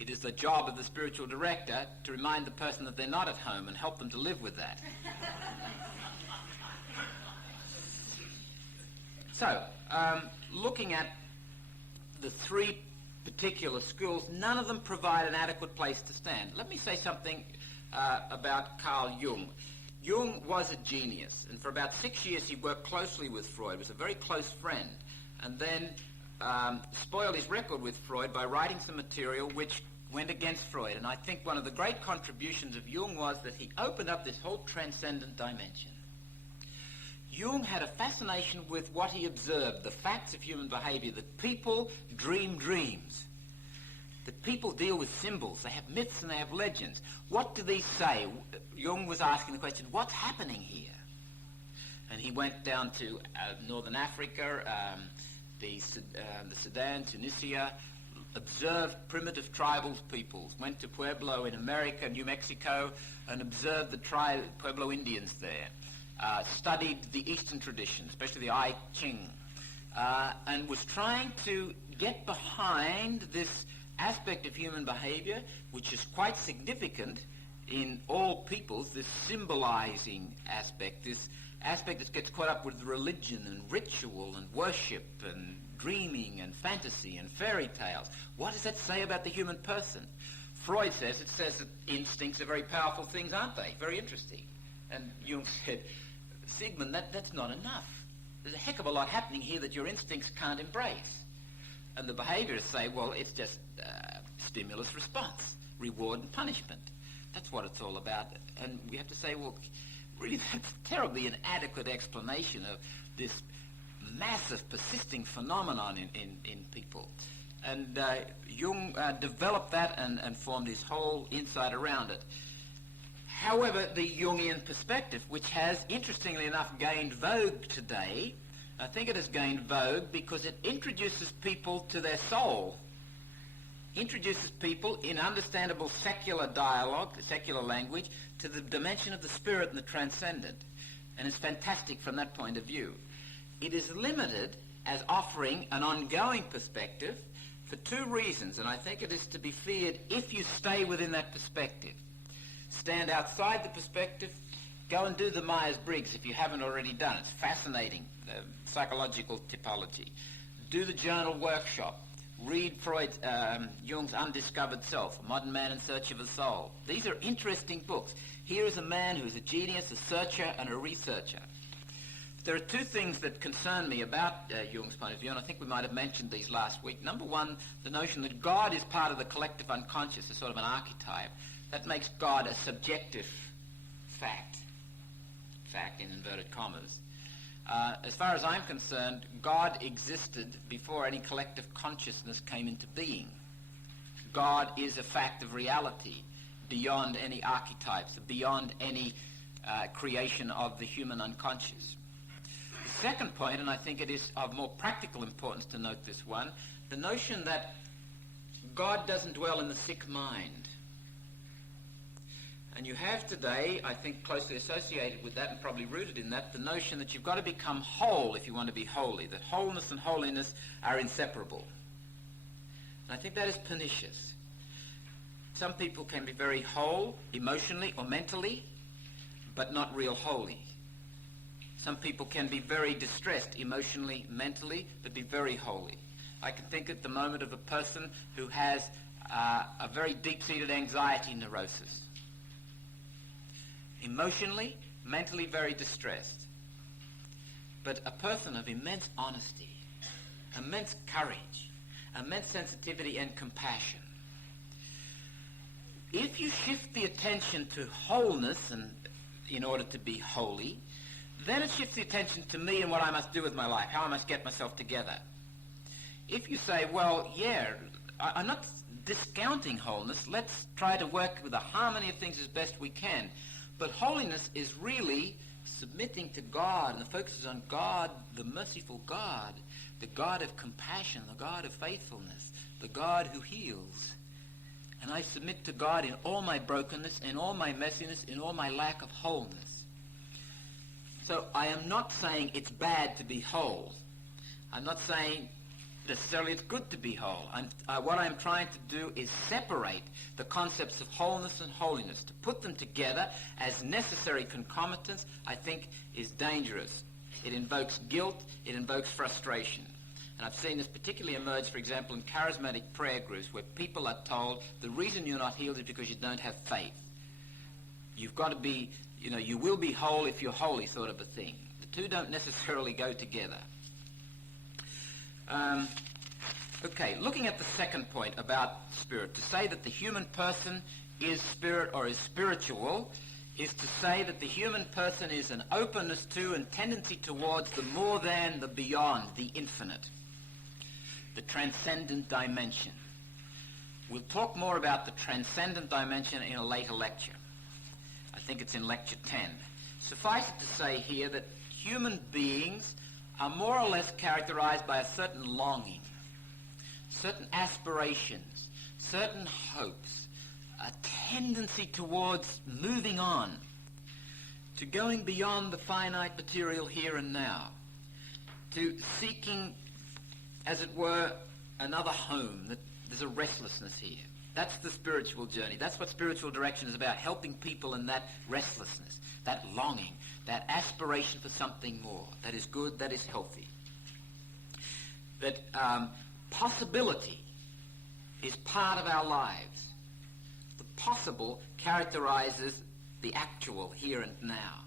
It is the job of the spiritual director to remind the person that they're not at home and help them to live with that. So, looking at the three particular schools, none of them provide an adequate place to stand. Let me say something about Carl Jung. Jung was a genius, and for about 6 years he worked closely with Freud, was a very close friend, and then spoiled his record with Freud by writing some material which went against Freud. And I think one of the great contributions of Jung was that he opened up this whole transcendent dimension. Jung had a fascination with what he observed, the facts of human behavior, that people dream dreams, that people deal with symbols, they have myths and they have legends. What do these say? Jung was asking the question, what's happening here? And he went down to northern Africa, the Sudan, Tunisia, observed primitive tribal peoples, went to Pueblo in America, New Mexico, and observed the Pueblo Indians there. Studied the Eastern tradition, especially the I Ching, and was trying to get behind this aspect of human behavior, which is quite significant in all peoples, this symbolizing aspect, this aspect that gets caught up with religion and ritual and worship and dreaming and fantasy and fairy tales. What does that say about the human person? Freud says that instincts are very powerful things, aren't they? Very interesting. And Jung said, Sigmund, that's not enough. There's a heck of a lot happening here that your instincts can't embrace. And the behaviorists say, well, it's just stimulus response, reward and punishment. That's what it's all about. And we have to say, well, really that's terribly inadequate explanation of this massive persisting phenomenon in people. And Jung developed that and formed his whole insight around it. However, the Jungian perspective, which has, interestingly enough, gained vogue today, I think it has gained vogue because it introduces people to their soul, introduces people in understandable secular dialogue, secular language, to the dimension of the spirit and the transcendent. And it's fantastic from that point of view. It is limited as offering an ongoing perspective for two reasons, and I think it is to be feared if you stay within that perspective. Stand outside the perspective, go and do the Myers-Briggs if you haven't already done it. It's fascinating, psychological typology. Do the journal workshop. Read Jung's Undiscovered Self, A Modern Man in Search of a Soul. These are interesting books. Here is a man who's a genius, a searcher, and a researcher. There are two things that concern me about Jung's point of view, and I think we might have mentioned these last week. Number one, the notion that God is part of the collective unconscious, a sort of an archetype. That makes God a subjective fact in inverted commas. As far as I'm concerned, God existed before any collective consciousness came into being. God is a fact of reality, beyond any archetypes, beyond any creation of the human unconscious. The second point, and I think it is of more practical importance to note this one, the notion that God doesn't dwell in the sick mind. And you have today, I think closely associated with that and probably rooted in that, the notion that you've got to become whole if you want to be holy, that wholeness and holiness are inseparable. And I think that is pernicious. Some people can be very whole emotionally or mentally, but not real holy. Some people can be very distressed emotionally, mentally, but be very holy. I can think at the moment of a person who has a very deep-seated anxiety neurosis. Emotionally, mentally very distressed. But a person of immense honesty, immense courage, immense sensitivity and compassion. If you shift the attention to wholeness and in order to be holy, then it shifts the attention to me and what I must do with my life, how I must get myself together. If you say, well, yeah, I'm not discounting wholeness, let's try to work with the harmony of things as best we can. But holiness is really submitting to God, and the focus is on God, the merciful God, the God of compassion, the God of faithfulness, the God who heals. And I submit to God in all my brokenness, in all my messiness, in all my lack of wholeness. So I am not saying it's bad to be whole. I'm not saying necessarily it's good to be whole. What I'm trying to do is separate the concepts of wholeness and holiness. To put them together as necessary concomitants, I think, is dangerous. It invokes guilt, it invokes frustration. And I've seen this particularly emerge, for example, in charismatic prayer groups where people are told the reason you're not healed is because you don't have faith. You've got to be, you will be whole if you're holy, sort of a thing. The two don't necessarily go together. Okay, looking at the second point about spirit, to say that the human person is spirit or is spiritual is to say that the human person is an openness to and tendency towards the more than, the beyond, the infinite, the transcendent dimension. We'll talk more about the transcendent dimension in a later lecture. I think it's in lecture 10. Suffice it to say here that human beings are more or less characterized by a certain longing, certain aspirations, certain hopes, a tendency towards moving on, to going beyond the finite material here and now, to seeking, as it were, another home. That there's a restlessness here. That's the spiritual journey. That's what spiritual direction is about, helping people in that restlessness, that longing, that aspiration for something more, that is good, that is healthy. That possibility is part of our lives. The possible characterizes the actual here and now.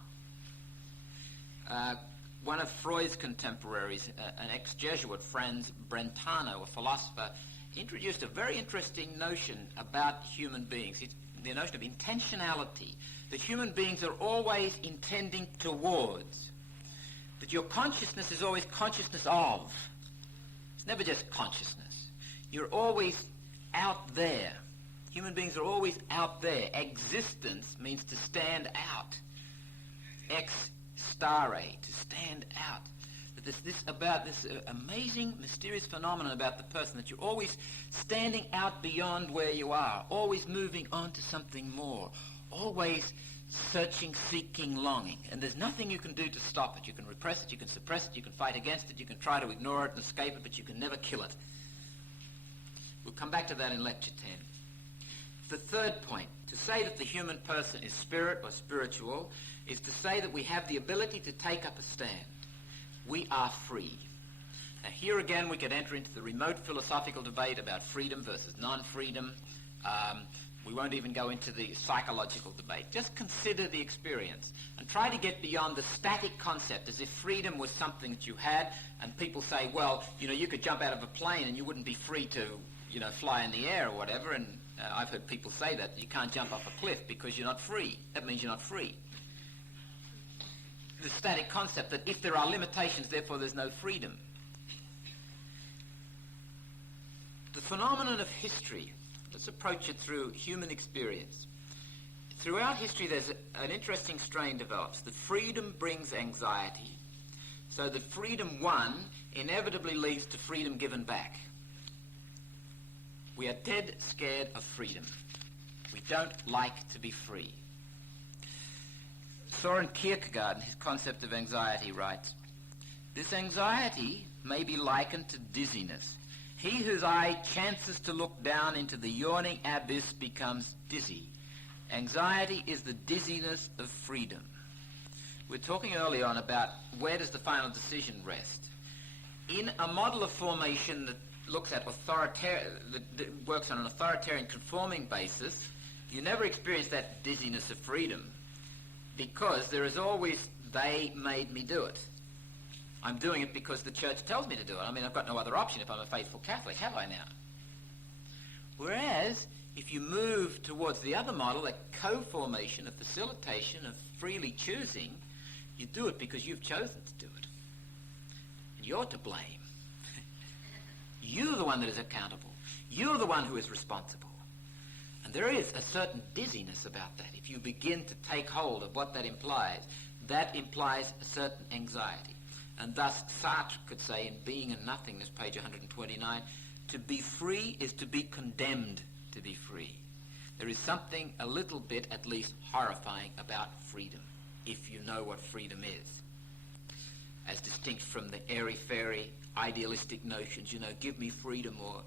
One of Freud's contemporaries, an ex-Jesuit, Franz Brentano, a philosopher, introduced a very interesting notion about human beings. It's the notion of intentionality, that human beings are always intending towards, that your consciousness is always consciousness of. It's never just consciousness. You're always out there. Human beings are always out there. Existence means to stand out. Ex stare, to stand out. That there's this amazing, mysterious phenomenon about the person, that you're always standing out beyond where you are, always moving on to something more, always searching, seeking, longing. And there's nothing you can do to stop it. You can repress it, you can suppress it, you can fight against it, you can try to ignore it and escape it, but you can never kill it. We'll come back to that in Lecture 10. The third point, to say that the human person is spirit or spiritual, is to say that we have the ability to take up a stand. We are free. Now here again we could enter into the remote philosophical debate about freedom versus non-freedom. We won't even go into the psychological debate. Just consider the experience and try to get beyond the static concept as if freedom was something that you had, and people say, well, you could jump out of a plane and you wouldn't be free to, fly in the air or whatever, and I've heard people say that you can't jump off a cliff because you're not free. That means you're not free. The static concept that if there are limitations, therefore there's no freedom. The phenomenon of history, let's approach it through human experience. Throughout history, there's an interesting strain develops. The freedom brings anxiety, so that freedom won inevitably leads to freedom given back. We are dead scared of freedom. We don't like to be free. Soren Kierkegaard, in his concept of anxiety, writes, "This anxiety may be likened to dizziness. He whose eye chances to look down into the yawning abyss becomes dizzy. Anxiety is the dizziness of freedom." We're talking early on about where does the final decision rest. In a model of formation that looks at that works on an authoritarian conforming basis, you never experience that dizziness of freedom, because there is always, they made me do it. I'm doing it because the church tells me to do it. I mean, I've got no other option if I'm a faithful Catholic, have I now? Whereas, if you move towards the other model, a co-formation, a facilitation of freely choosing, you do it because you've chosen to do it. And you're to blame. You're the one that is accountable. You're the one who is responsible. And there is a certain dizziness about that. If you begin to take hold of what that implies a certain anxiety. And thus Sartre could say in Being and Nothingness, page 129, to be free is to be condemned to be free. There is something a little bit, at least, horrifying about freedom, if you know what freedom is. As distinct from the airy-fairy idealistic notions, give me freedom, or,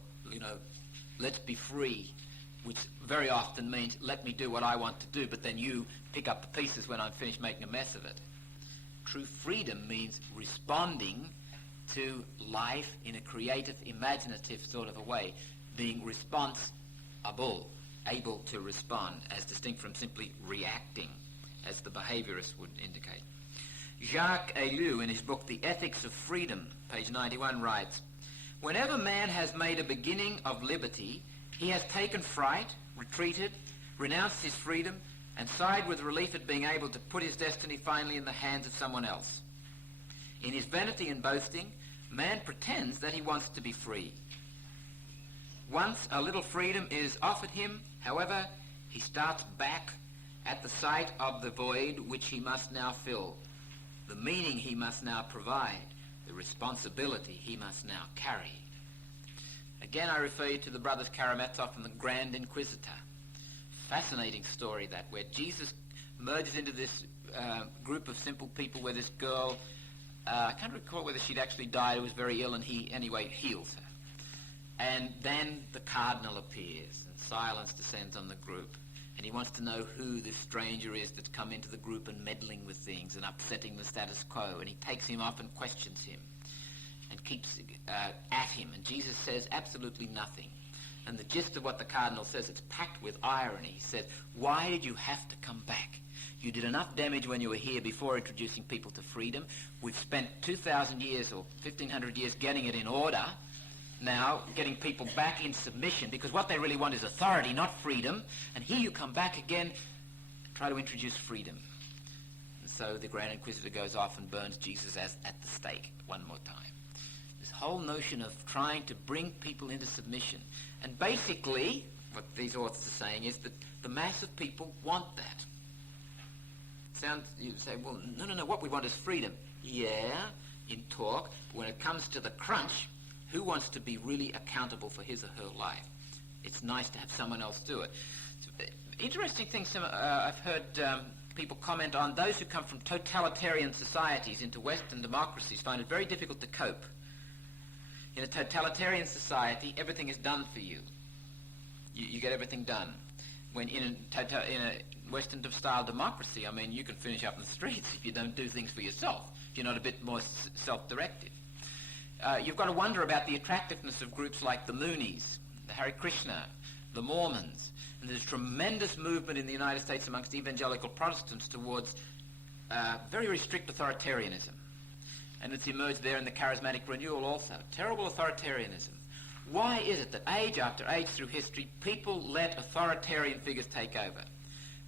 let's be free, which very often means let me do what I want to do, but then you pick up the pieces when I'm finished making a mess of it. True freedom means responding to life in a creative, imaginative sort of a way, being responsible, able to respond, as distinct from simply reacting, as the behaviorists would indicate. Jacques Ellul, in his book The Ethics of Freedom, page 91, writes, "Whenever man has made a beginning of liberty, he has taken fright, retreated, renounced his freedom, and sighed with relief at being able to put his destiny finally in the hands of someone else. In his vanity and boasting, man pretends that he wants to be free. Once a little freedom is offered him, however, he starts back at the sight of the void which he must now fill, the meaning he must now provide, the responsibility he must now carry." Again, I refer you to the brothers Karamazov and the Grand Inquisitor. Fascinating story that, where Jesus merges into this group of simple people where this girl, I can't recall whether she'd actually died or was very ill, and he anyway heals her. And then the cardinal appears and silence descends on the group. And he wants to know who this stranger is that's come into the group and meddling with things and upsetting the status quo. And he takes him up and questions him and keeps at him. And Jesus says absolutely nothing. And the gist of what the cardinal says, it's packed with irony. He says, "Why did you have to come back? You did enough damage when you were here before introducing people to freedom. We've spent 2,000 years or 1,500 years getting it in order. Now, getting people back in submission, because what they really want is authority, not freedom. And here you come back again, try to introduce freedom." And so the Grand Inquisitor goes off and burns Jesus at the stake one more time. This whole notion of trying to bring people into submission. And basically, what these authors are saying is that the mass of people want that. You say, well, no, what we want is freedom. Yeah, in talk, but when it comes to the crunch, who wants to be really accountable for his or her life? It's nice to have someone else do it. interesting thing I've heard people comment on: those who come from totalitarian societies into Western democracies find it very difficult to cope. In a totalitarian society, everything is done for you. You get everything done. When in a Western-style democracy, I mean, you can finish up in the streets if you don't do things for yourself, if you're not a bit more self-directed. You've got to wonder about the attractiveness of groups like the Moonies, the Hare Krishna, the Mormons, and there's tremendous movement in the United States amongst evangelical Protestants towards very, very strict authoritarianism. And it's emerged there in the charismatic renewal also. Terrible authoritarianism. Why is it that age after age through history, people let authoritarian figures take over?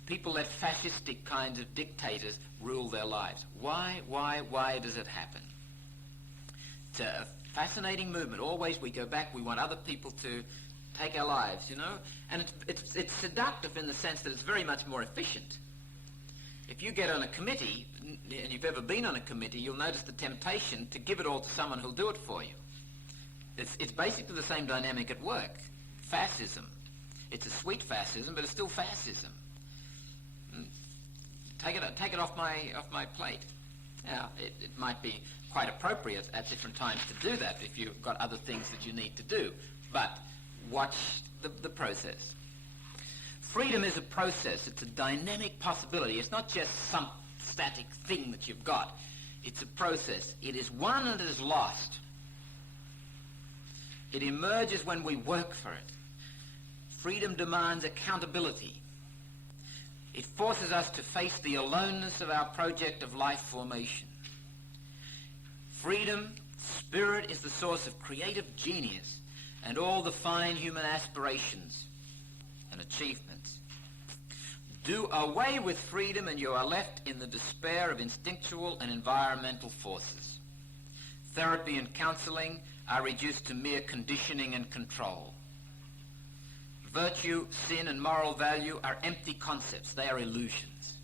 People let fascistic kinds of dictators rule their lives. Why does it happen? It's a fascinating movement. Always we go back, we want other people to take our lives, you know? And it's seductive in the sense that it's very much more efficient. If you get on a committee, and you've ever been on a committee, you'll notice the temptation to give it all to someone who'll do it for you. It's basically the same dynamic at work. Fascism. It's a sweet fascism, but it's still fascism. Take it off my plate. Now, it might be quite appropriate at different times to do that if you've got other things that you need to do. But watch the process. Freedom is a process. It's a dynamic possibility. It's not just some static thing that you've got. It's a process. It is won and it is lost. It emerges when we work for it. Freedom demands accountability. It forces us to face the aloneness of our project of life formation. Freedom, spirit, is the source of creative genius and all the fine human aspirations and achievements. Do away with freedom and you are left in the despair of instinctual and environmental forces. Therapy and counseling are reduced to mere conditioning and control. Virtue, sin, and moral value are empty concepts. They are illusions.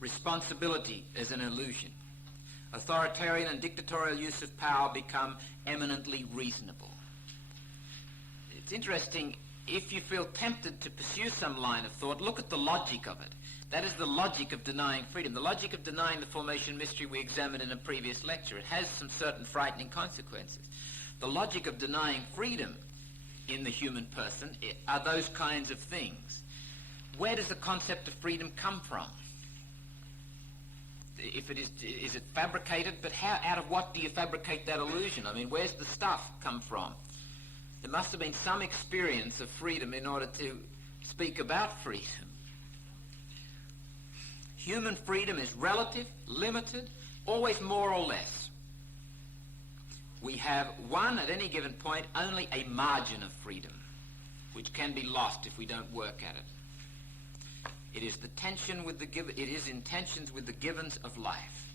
Responsibility is an illusion. Authoritarian and dictatorial use of power become eminently reasonable. It's interesting, if you feel tempted to pursue some line of thought, look at the logic of it. That is the logic of denying freedom, the logic of denying the formation mystery we examined in a previous lecture. It has some certain frightening consequences. The logic of denying freedom in the human person are those kinds of things. Where does the concept of freedom come from? If it is it fabricated? But how, out of what do you fabricate that illusion? I mean, where's the stuff come from? There must have been some experience of freedom in order to speak about freedom. Human freedom is relative, limited, always more or less. We have at any given point, only a margin of freedom, which can be lost if we don't work at it. It is the tension with it is in tensions with the givens of life.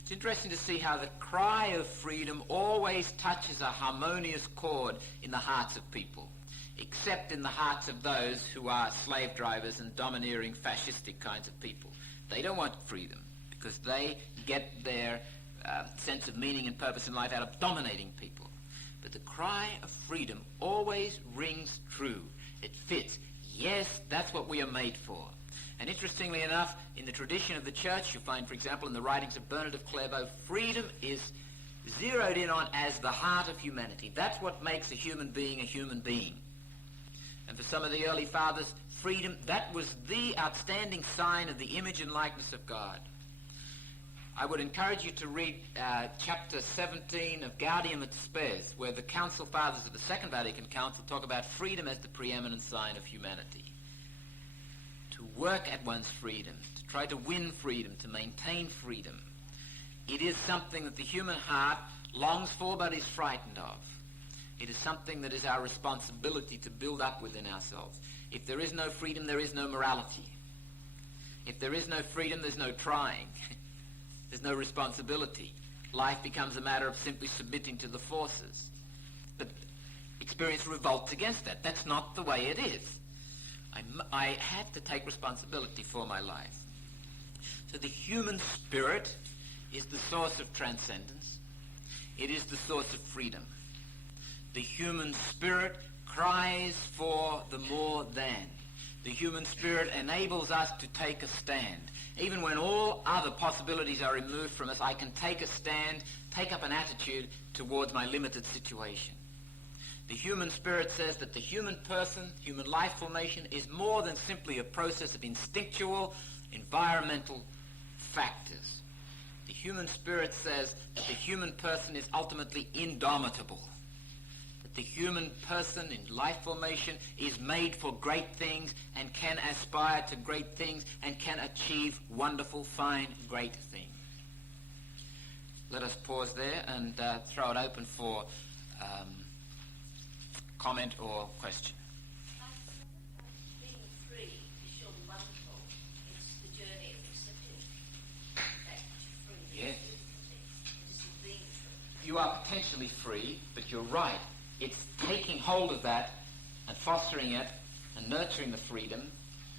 It's interesting to see how the cry of freedom always touches a harmonious chord in the hearts of people, except in the hearts of those who are slave drivers and domineering fascistic kinds of people. They don't want freedom because they get their sense of meaning and purpose in life out of dominating people. But the cry of freedom always rings true. It fits. Yes, that's what we are made for. And interestingly enough, in the tradition of the church, you find, for example, in the writings of Bernard of Clairvaux, freedom is zeroed in on as the heart of humanity. That's what makes a human being a human being. And for some of the early fathers, freedom, that was the outstanding sign of the image and likeness of God. I would encourage you to read chapter 17 of Gaudium et Spes, where the Council Fathers of the Second Vatican Council talk about freedom as the preeminent sign of humanity. To work at one's freedom, to try to win freedom, to maintain freedom. It is something that the human heart longs for but is frightened of. It is something that is our responsibility to build up within ourselves. If there is no freedom, there is no morality. If there is no freedom, there's no trying. There's no responsibility. Life becomes a matter of simply submitting to the forces. But experience revolts against that. That's not the way it is. I had to take responsibility for my life. So the human spirit is the source of transcendence. It is the source of freedom. The human spirit cries for the more than. The human spirit enables us to take a stand. Even when all other possibilities are removed from us, I can take a stand, take up an attitude towards my limited situation. The human spirit says that the human person, human life formation, is more than simply a process of instinctual, environmental factors. The human spirit says that the human person is ultimately indomitable. That the human person in life formation is made for great things and can aspire to great things and can achieve wonderful, fine, great things. Let us pause there and throw it open for comment or question. Being free is surely wonderful. It's the journey of accepting the fact that you're free. Yes. It isn't being free. You are potentially free, but you're right. It's taking hold of that and fostering it and nurturing the freedom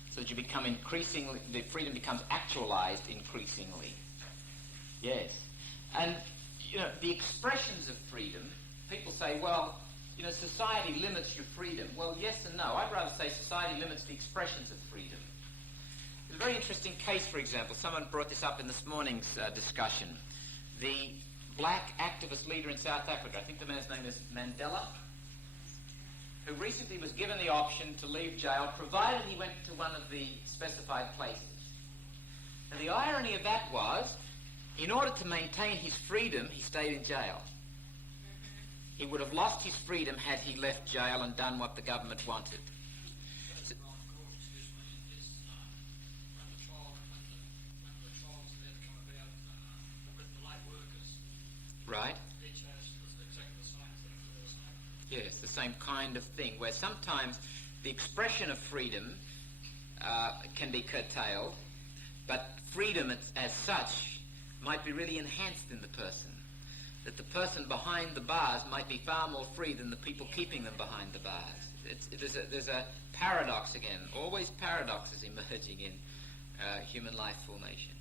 so that you become increasingly, the freedom becomes actualized increasingly. Yes. And, you know, the expressions of freedom, people say, well, you know, society limits your freedom. Well, yes and no. I'd rather say society limits the expressions of freedom. There's a very interesting case, for example. Someone brought this up in this morning's discussion. The black activist leader in South Africa, I think the man's name is Mandela, who recently was given the option to leave jail, provided he went to one of the specified places. And the irony of that was, in order to maintain his freedom, he stayed in jail. He would have lost his freedom had he left jail and done what the government wanted. So, right? Yes, the same kind of thing, where sometimes the expression of freedom can be curtailed, but freedom as such might be really enhanced in the person. That the person behind the bars might be far more free than the people keeping them behind the bars. There's a paradox again, always paradoxes emerging in human life formation.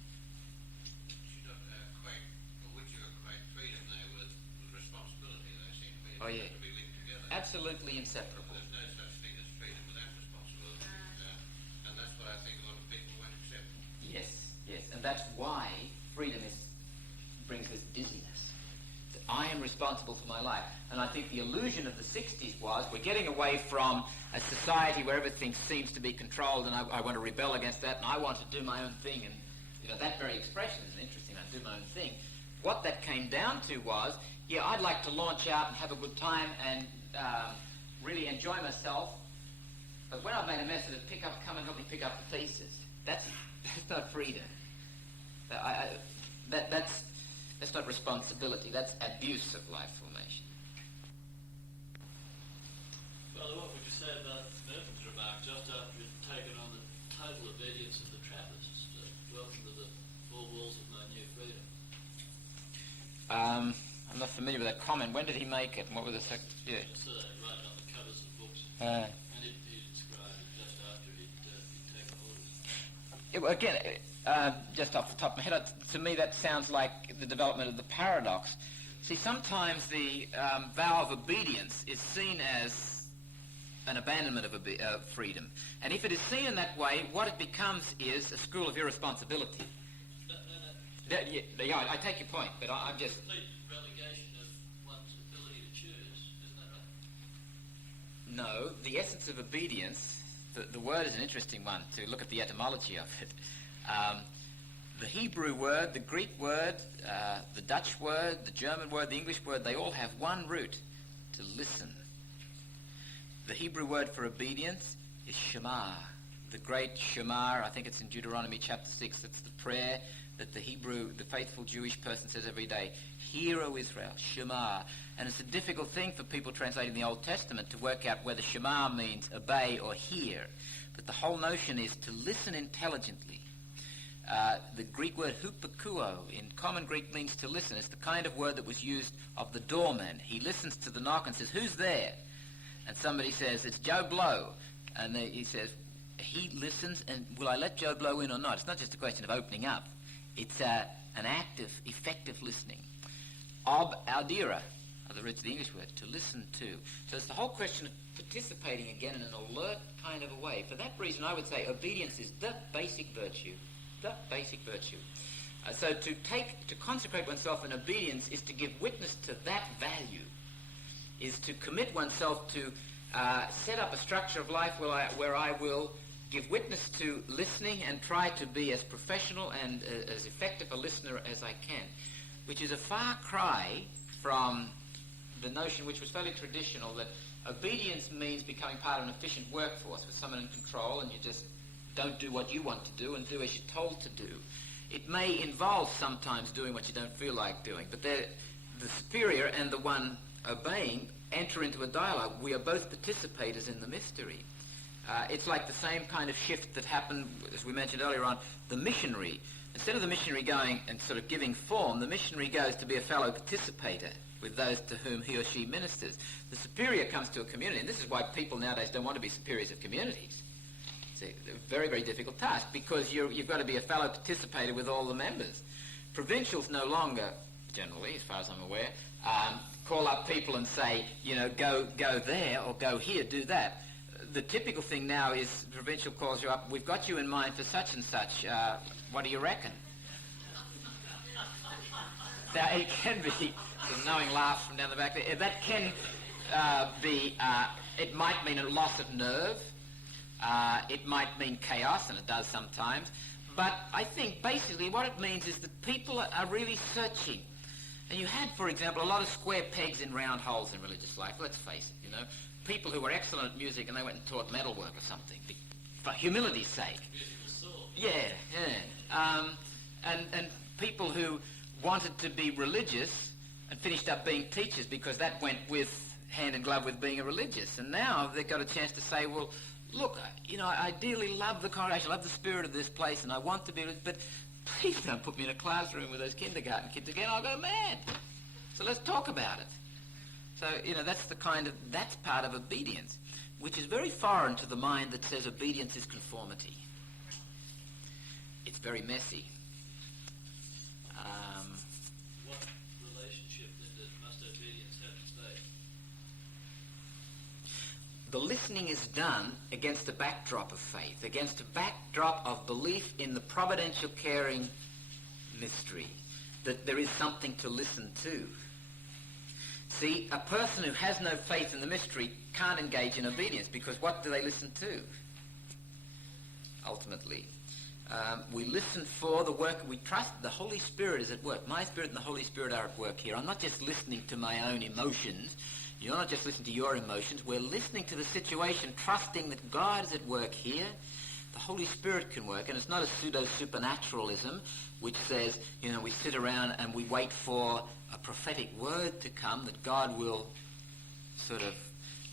Would you equate freedom there with responsibility? They seem to be, Oh, yeah. to be linked together. Absolutely inseparable. There's no such thing as freedom without responsibility, and that's what I think a lot of people won't accept. Yes, yes, and that's why freedom brings this dizziness. I am responsible for my life. And I think the illusion of the 60s was we're getting away from a society where everything seems to be controlled, and I want to rebel against that, and I want to do my own thing. And you know, that very expression is interesting, I do my own thing. What that came down to was, yeah, I'd like to launch out and have a good time and really enjoy myself, but when I've made a mess of it, come and help me pick up the pieces. That's not freedom. That's not responsibility, that's abuse of life formation. Father, what would you say about Merton's remark just after he'd taken on the total obedience of the Trappists? Welcome to the four walls of my new freedom. I'm not familiar with that comment. When did he make it? And what were the yeah. It's right on the covers of books. Uh, And he described it just after he'd taken orders. Again, just off the top of my head, to me that sounds like the development of the paradox. See, sometimes the vow of obedience is seen as an abandonment of freedom. And if it is seen in that way, what it becomes is a school of irresponsibility. No. Yeah, I take your point, but I'm just... Complete relegation of one's ability to choose, isn't that right? No, the essence of obedience, the word is an interesting one to look at the etymology of it. The Hebrew word, the Greek word, the Dutch word, the German word, the English word, they all have one root, to listen. The Hebrew word for obedience is Shema. The great Shema, I think it's in Deuteronomy chapter 6, it's the prayer that the faithful Jewish person says every day. Hear, O Israel, Shema. And it's a difficult thing for people translating the Old Testament to work out whether Shema means obey or hear. But the whole notion is to listen intelligently. The Greek word hupakuo in common Greek means to listen. It's the kind of word that was used of the doorman. He listens to the knock and says, who's there? And somebody says, it's Joe Blow. And he says, he listens, and will I let Joe Blow in or not? It's not just a question of opening up. It's an active, effective listening. Ob audira, the roots of the English word, to listen to. So it's the whole question of participating again in an alert kind of a way. For that reason, I would say obedience is the basic virtue. The basic virtue. So to consecrate oneself in obedience is to give witness to that value, is to commit oneself to set up a structure of life where I will give witness to listening and try to be as professional and as effective a listener as I can, which is a far cry from the notion, which was fairly traditional, that obedience means becoming part of an efficient workforce with someone in control and you just don't do what you want to do and do as you're told to do. It may involve sometimes doing what you don't feel like doing, but the superior and the one obeying enter into a dialogue. We are both participators in the mystery. It's like the same kind of shift that happened, as we mentioned earlier on, the missionary. Instead of the missionary going and sort of giving form, the missionary goes to be a fellow participator with those to whom he or she ministers. The superior comes to a community, and this is why people nowadays don't want to be superiors of communities. It's a very, very difficult task, because you've got to be a fellow participator with all the members. Provincials no longer, generally, as far as I'm aware, call up people and say, go there or go here, do that. The typical thing now is the provincial calls you up, we've got you in mind for such and such, what do you reckon? Now, it can be, the knowing laugh from down the back there, that can be, it might mean a loss of nerve, it might mean chaos, and it does sometimes, but I think basically what it means is that people are really searching. And you had, for example, a lot of square pegs in round holes in religious life, let's face it, people who were excellent at music and they went and taught metalwork or something, for humility's sake. And people who wanted to be religious and finished up being teachers because that went with hand in glove with being a religious. And now they've got a chance to say, well, look, I ideally love the congregation, I love the spirit of this place, and I want to be, but please don't put me in a classroom with those kindergarten kids again, I'll go mad. So let's talk about it. So, that's part of obedience, which is very foreign to the mind that says obedience is conformity. It's very messy. What relationship then must obedience have to stay? The listening is done against a backdrop of faith, against a backdrop of belief in the providential caring mystery, that there is something to listen to. See, a person who has no faith in the mystery can't engage in obedience, because what do they listen to? Ultimately, we listen for the work, we trust the Holy Spirit is at work. My Spirit and the Holy Spirit are at work here. I'm not just listening to my own emotions. You're not just listening to your emotions. We're listening to the situation, trusting that God is at work here. The Holy Spirit can work, and it's not a pseudo-supernaturalism which says, we sit around and we wait for a prophetic word to come that God will sort of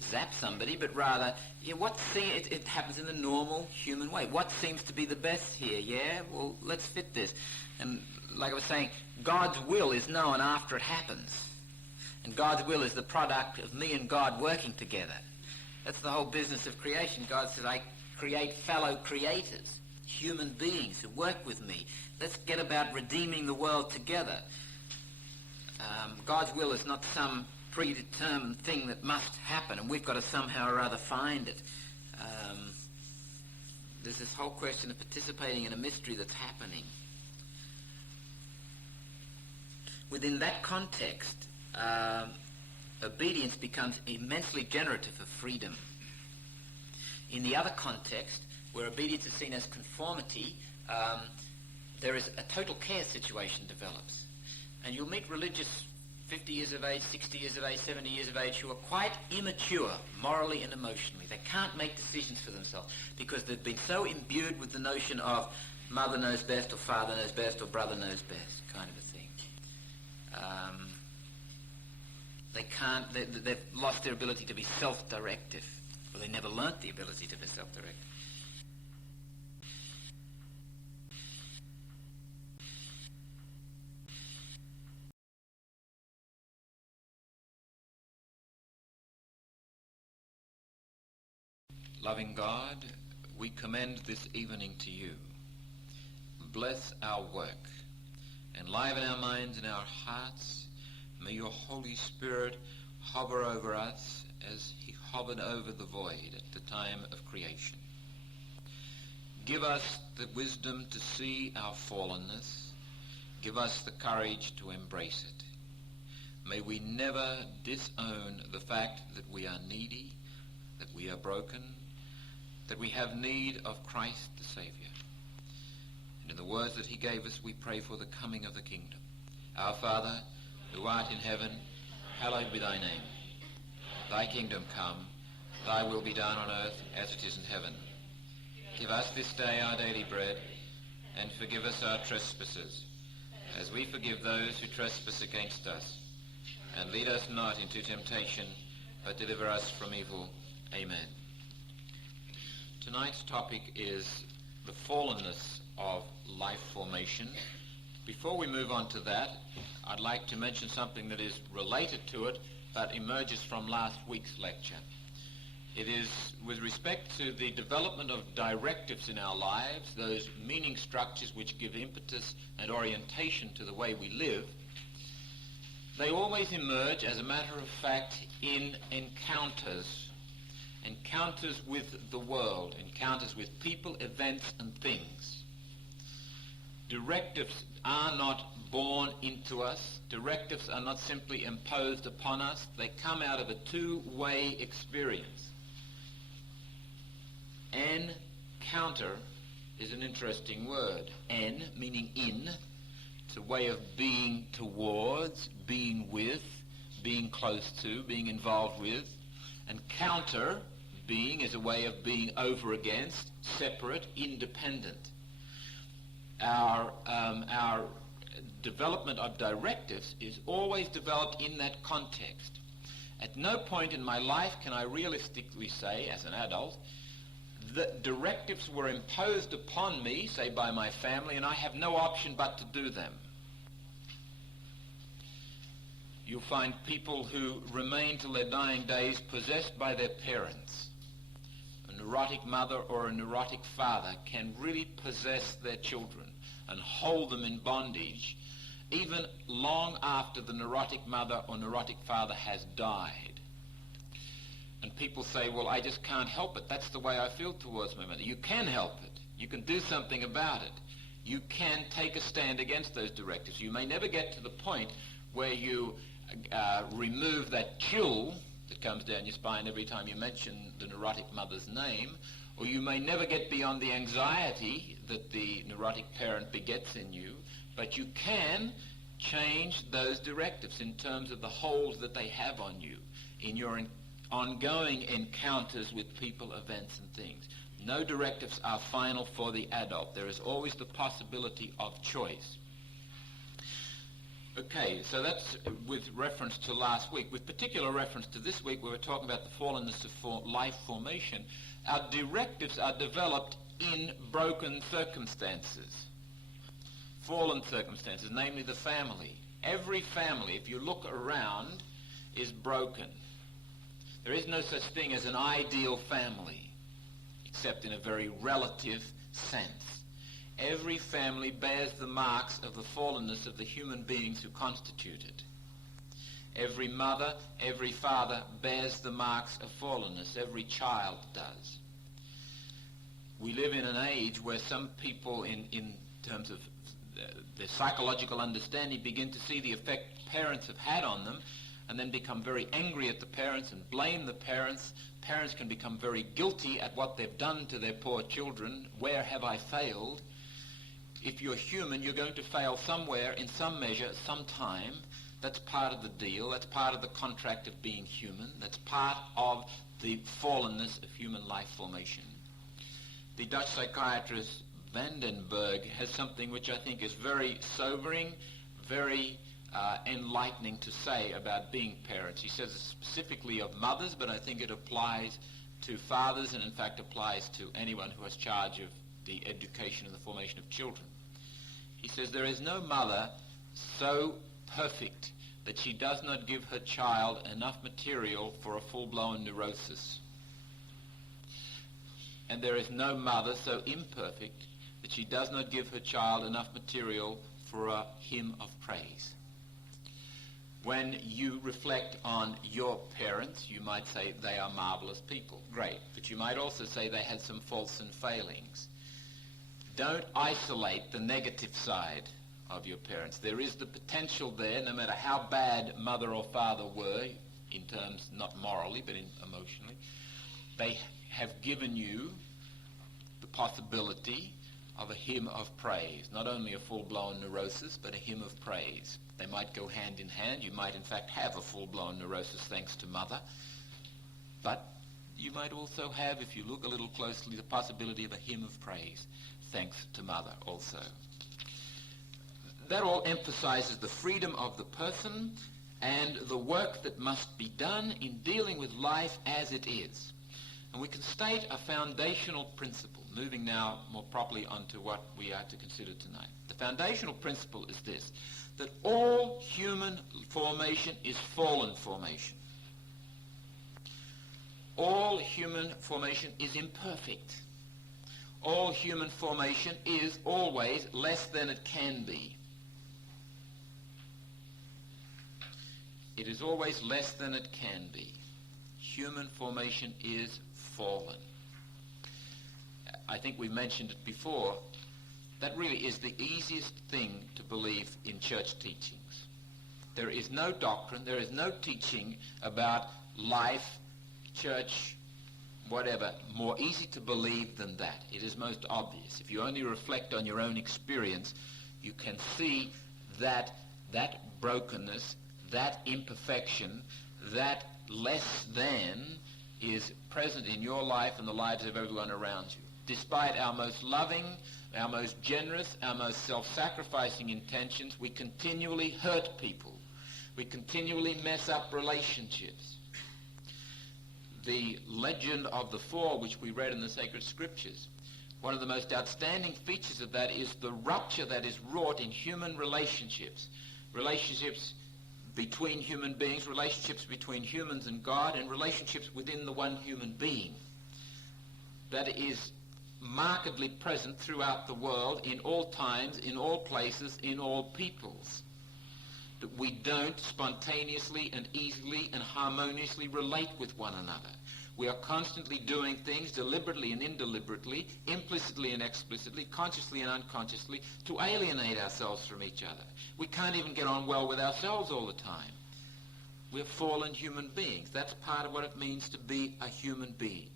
zap somebody, but rather, it happens in the normal human way. What seems to be the best here? Yeah, well, let's fit this. And like I was saying, God's will is known after it happens. And God's will is the product of me and God working together. That's the whole business of creation. God says, I create fellow creators, human beings who work with me. Let's get about redeeming the world together. God's will is not some predetermined thing that must happen, and we've got to somehow or other find it. There's this whole question of participating in a mystery that's happening. Within that context, obedience becomes immensely generative of freedom. In the other context, where obedience is seen as conformity, there is a total care situation develops. And you'll meet religious 50 years of age, 60 years of age, 70 years of age who are quite immature morally and emotionally. They can't make decisions for themselves because they've been so imbued with the notion of mother knows best or father knows best or brother knows best kind of a thing. They've lost their ability to be self-directive, or they never learnt the ability to be self-directive. Loving God, we commend this evening to you. Bless our work. Enliven our minds and our hearts. May your Holy Spirit hover over us as he hovered over the void at the time of creation. Give us the wisdom to see our fallenness. Give us the courage to embrace it. May we never disown the fact that we are needy, that we are broken, that we have need of Christ the Saviour. And in the words that he gave us, we pray for the coming of the kingdom. Our Father, who art in heaven, hallowed be thy name. Thy kingdom come, thy will be done on earth as it is in heaven. Give us this day our daily bread, and forgive us our trespasses, as we forgive those who trespass against us. And lead us not into temptation, but deliver us from evil. Amen. Tonight's topic is the fallenness of life formation. Before we move on to that, I'd like to mention something that is related to it, but emerges from last week's lecture. It is with respect to the development of directives in our lives, those meaning structures which give impetus and orientation to the way we live. They always emerge, as a matter of fact, in encounters with the world, encounters with people, events, and things. Directives are not born into us. Directives are not simply imposed upon us. They come out of a two-way experience. Encounter is an interesting word. En, meaning in. It's a way of being towards, being with, being close to, being involved with. And counter, being, is a way of being over against, separate, independent. Our development of directives is always developed in that context. At no point in my life can I realistically say, as an adult, that directives were imposed upon me, say by my family, and I have no option but to do them. You'll find people who remain till their dying days possessed by their parents. A neurotic mother or a neurotic father can really possess their children and hold them in bondage even long after the neurotic mother or neurotic father has died. And people say, well, I just can't help it. That's the way I feel towards my mother. You can help it. You can do something about it. You can take a stand against those directives. You may never get to the point where you remove that chill that comes down your spine every time you mention the neurotic mother's name, or you may never get beyond the anxiety that the neurotic parent begets in you, but you can change those directives in terms of the hold that they have on you in your ongoing encounters with people, events, and things. No directives are final for the adult. There is always the possibility of choice. Okay, so that's with reference to last week. With particular reference to this week, we were talking about the fallenness of life formation. Our directives are developed in broken circumstances, fallen circumstances, namely the family. Every family, if you look around, is broken. There is no such thing as an ideal family, except in a very relative sense. Every family bears the marks of the fallenness of the human beings who constitute it. Every mother, every father bears the marks of fallenness. Every child does. We live in an age where some people, in terms of their psychological understanding, begin to see the effect parents have had on them, and then become very angry at the parents and blame the parents. Parents can become very guilty at what they've done to their poor children. Where have I failed? If you're human, you're going to fail somewhere, in some measure, sometime. That's part of the deal. That's part of the contract of being human. That's part of the fallenness of human life formation. The Dutch psychiatrist Vandenberg has something which I think is very sobering, very enlightening to say about being parents. He says it specifically of mothers, but I think it applies to fathers, and in fact applies to anyone who has charge of the education and the formation of children. He says there is no mother so perfect that she does not give her child enough material for a full-blown neurosis. And there is no mother so imperfect that she does not give her child enough material for a hymn of praise. When you reflect on your parents, you might say they are marvelous people. Great. But you might also say they had some faults and failings. Don't isolate the negative side of your parents. There is the potential there, no matter how bad mother or father were, in terms not morally, but emotionally, they have given you the possibility of a hymn of praise. Not only a full-blown neurosis, but a hymn of praise. They might go hand in hand. You might, in fact, have a full-blown neurosis thanks to mother. But you might also have, if you look a little closely, the possibility of a hymn of praise thanks to mother also. That all emphasizes the freedom of the person and the work that must be done in dealing with life as it is. And we can state a foundational principle, moving now more properly onto what we are to consider tonight. The foundational principle is this, that all human formation is fallen formation. All human formation is imperfect. All human formation is always less than it can be. It is always less than it can be. Human formation is fallen. I think we mentioned it before. That really is the easiest thing to believe in church teachings. There is no doctrine, there is no teaching about life, church, whatever, more easy to believe than that. It is most obvious. If you only reflect on your own experience, you can see that brokenness, that imperfection, that less than is present in your life and the lives of everyone around you. Despite our most loving, our most generous, our most self-sacrificing intentions, we continually hurt people. We continually mess up relationships. The legend of the fall, which we read in the sacred scriptures, one of the most outstanding features of that is the rupture that is wrought in human relationships. Relationships between human beings, relationships between humans and God, and relationships within the one human being. That is markedly present throughout the world, in all times, in all places, in all peoples. That we don't spontaneously and easily and harmoniously relate with one another. We are constantly doing things deliberately and indeliberately, implicitly and explicitly, consciously and unconsciously, to alienate ourselves from each other. We can't even get on well with ourselves all the time. We're fallen human beings. That's part of what it means to be a human being.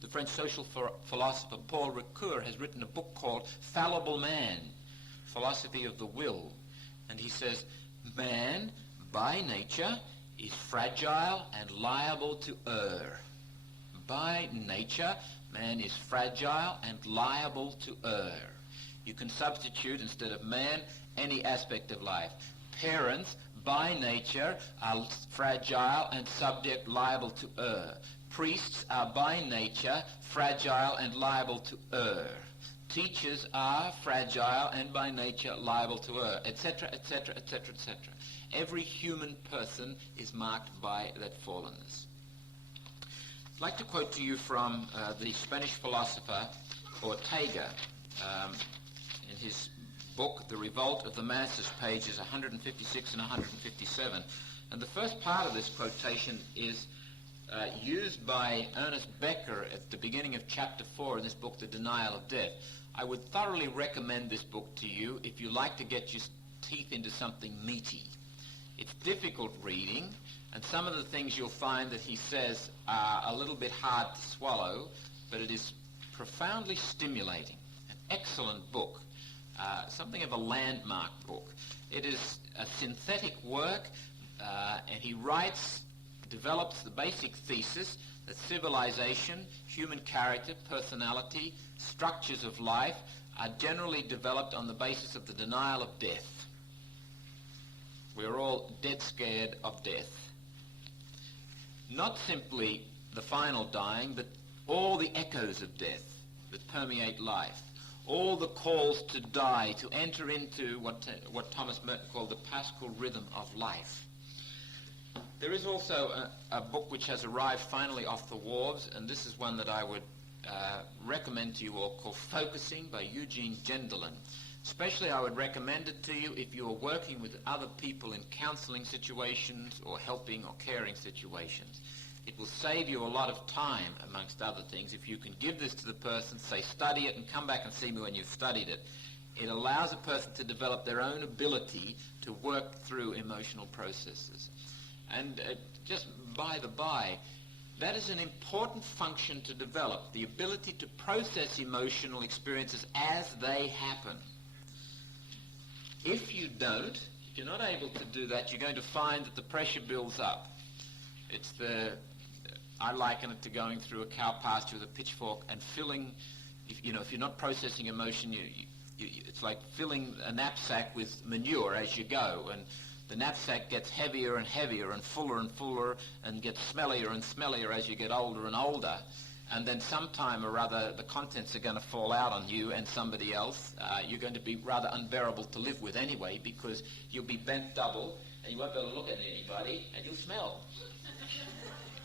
The French social philosopher Paul Ricoeur has written a book called Fallible Man, Philosophy of the Will. And he says, man, by nature, is fragile and liable to err. By nature, man is fragile and liable to err. You can substitute, instead of man, any aspect of life. Parents, by nature, are fragile and subject, liable to err. Priests are by nature fragile and liable to err. Teachers are fragile and by nature liable to err, etc., etc., etc., etc. Every human person is marked by that fallenness. I'd like to quote to you from the Spanish philosopher Ortega in his book, The Revolt of the Masses, pages 156 and 157. And the first part of this quotation is used by Ernest Becker at the beginning of chapter 4 in this book, The Denial of Death. I would thoroughly recommend this book to you if you like to get your teeth into something meaty. It's difficult reading, and some of the things you'll find that he says are a little bit hard to swallow, but it is profoundly stimulating. An excellent book, something of a landmark book. It is a synthetic work, and he develops the basic thesis that civilization, human character, personality, structures of life are generally developed on the basis of the denial of death. We're all dead scared of death. Not simply the final dying, but all the echoes of death that permeate life. All the calls to die, to enter into what Thomas Merton called the Paschal rhythm of life. There is also a book which has arrived finally off the wharves, and this is one that I would recommend to you all, called Focusing by Eugene Gendelin. Especially I would recommend it to you if you're working with other people in counseling situations or helping or caring situations. It will save you a lot of time, amongst other things, if you can give this to the person, say, study it and come back and see me when you've studied it. It allows a person to develop their own ability to work through emotional processes. And just by the by, that is an important function to develop, the ability to process emotional experiences as they happen. If you don't, if you're not able to do that, you're going to find that the pressure builds up. I liken it to going through a cow pasture with a pitchfork and filling, if you're not processing emotion, it's like filling a knapsack with manure as you go, and the knapsack gets heavier and heavier and fuller and gets smellier and smellier as you get older and older. And then sometime or other the contents are going to fall out on you and somebody else. You're going to be rather unbearable to live with anyway, because you'll be bent double and you won't be able to look at anybody and you'll smell.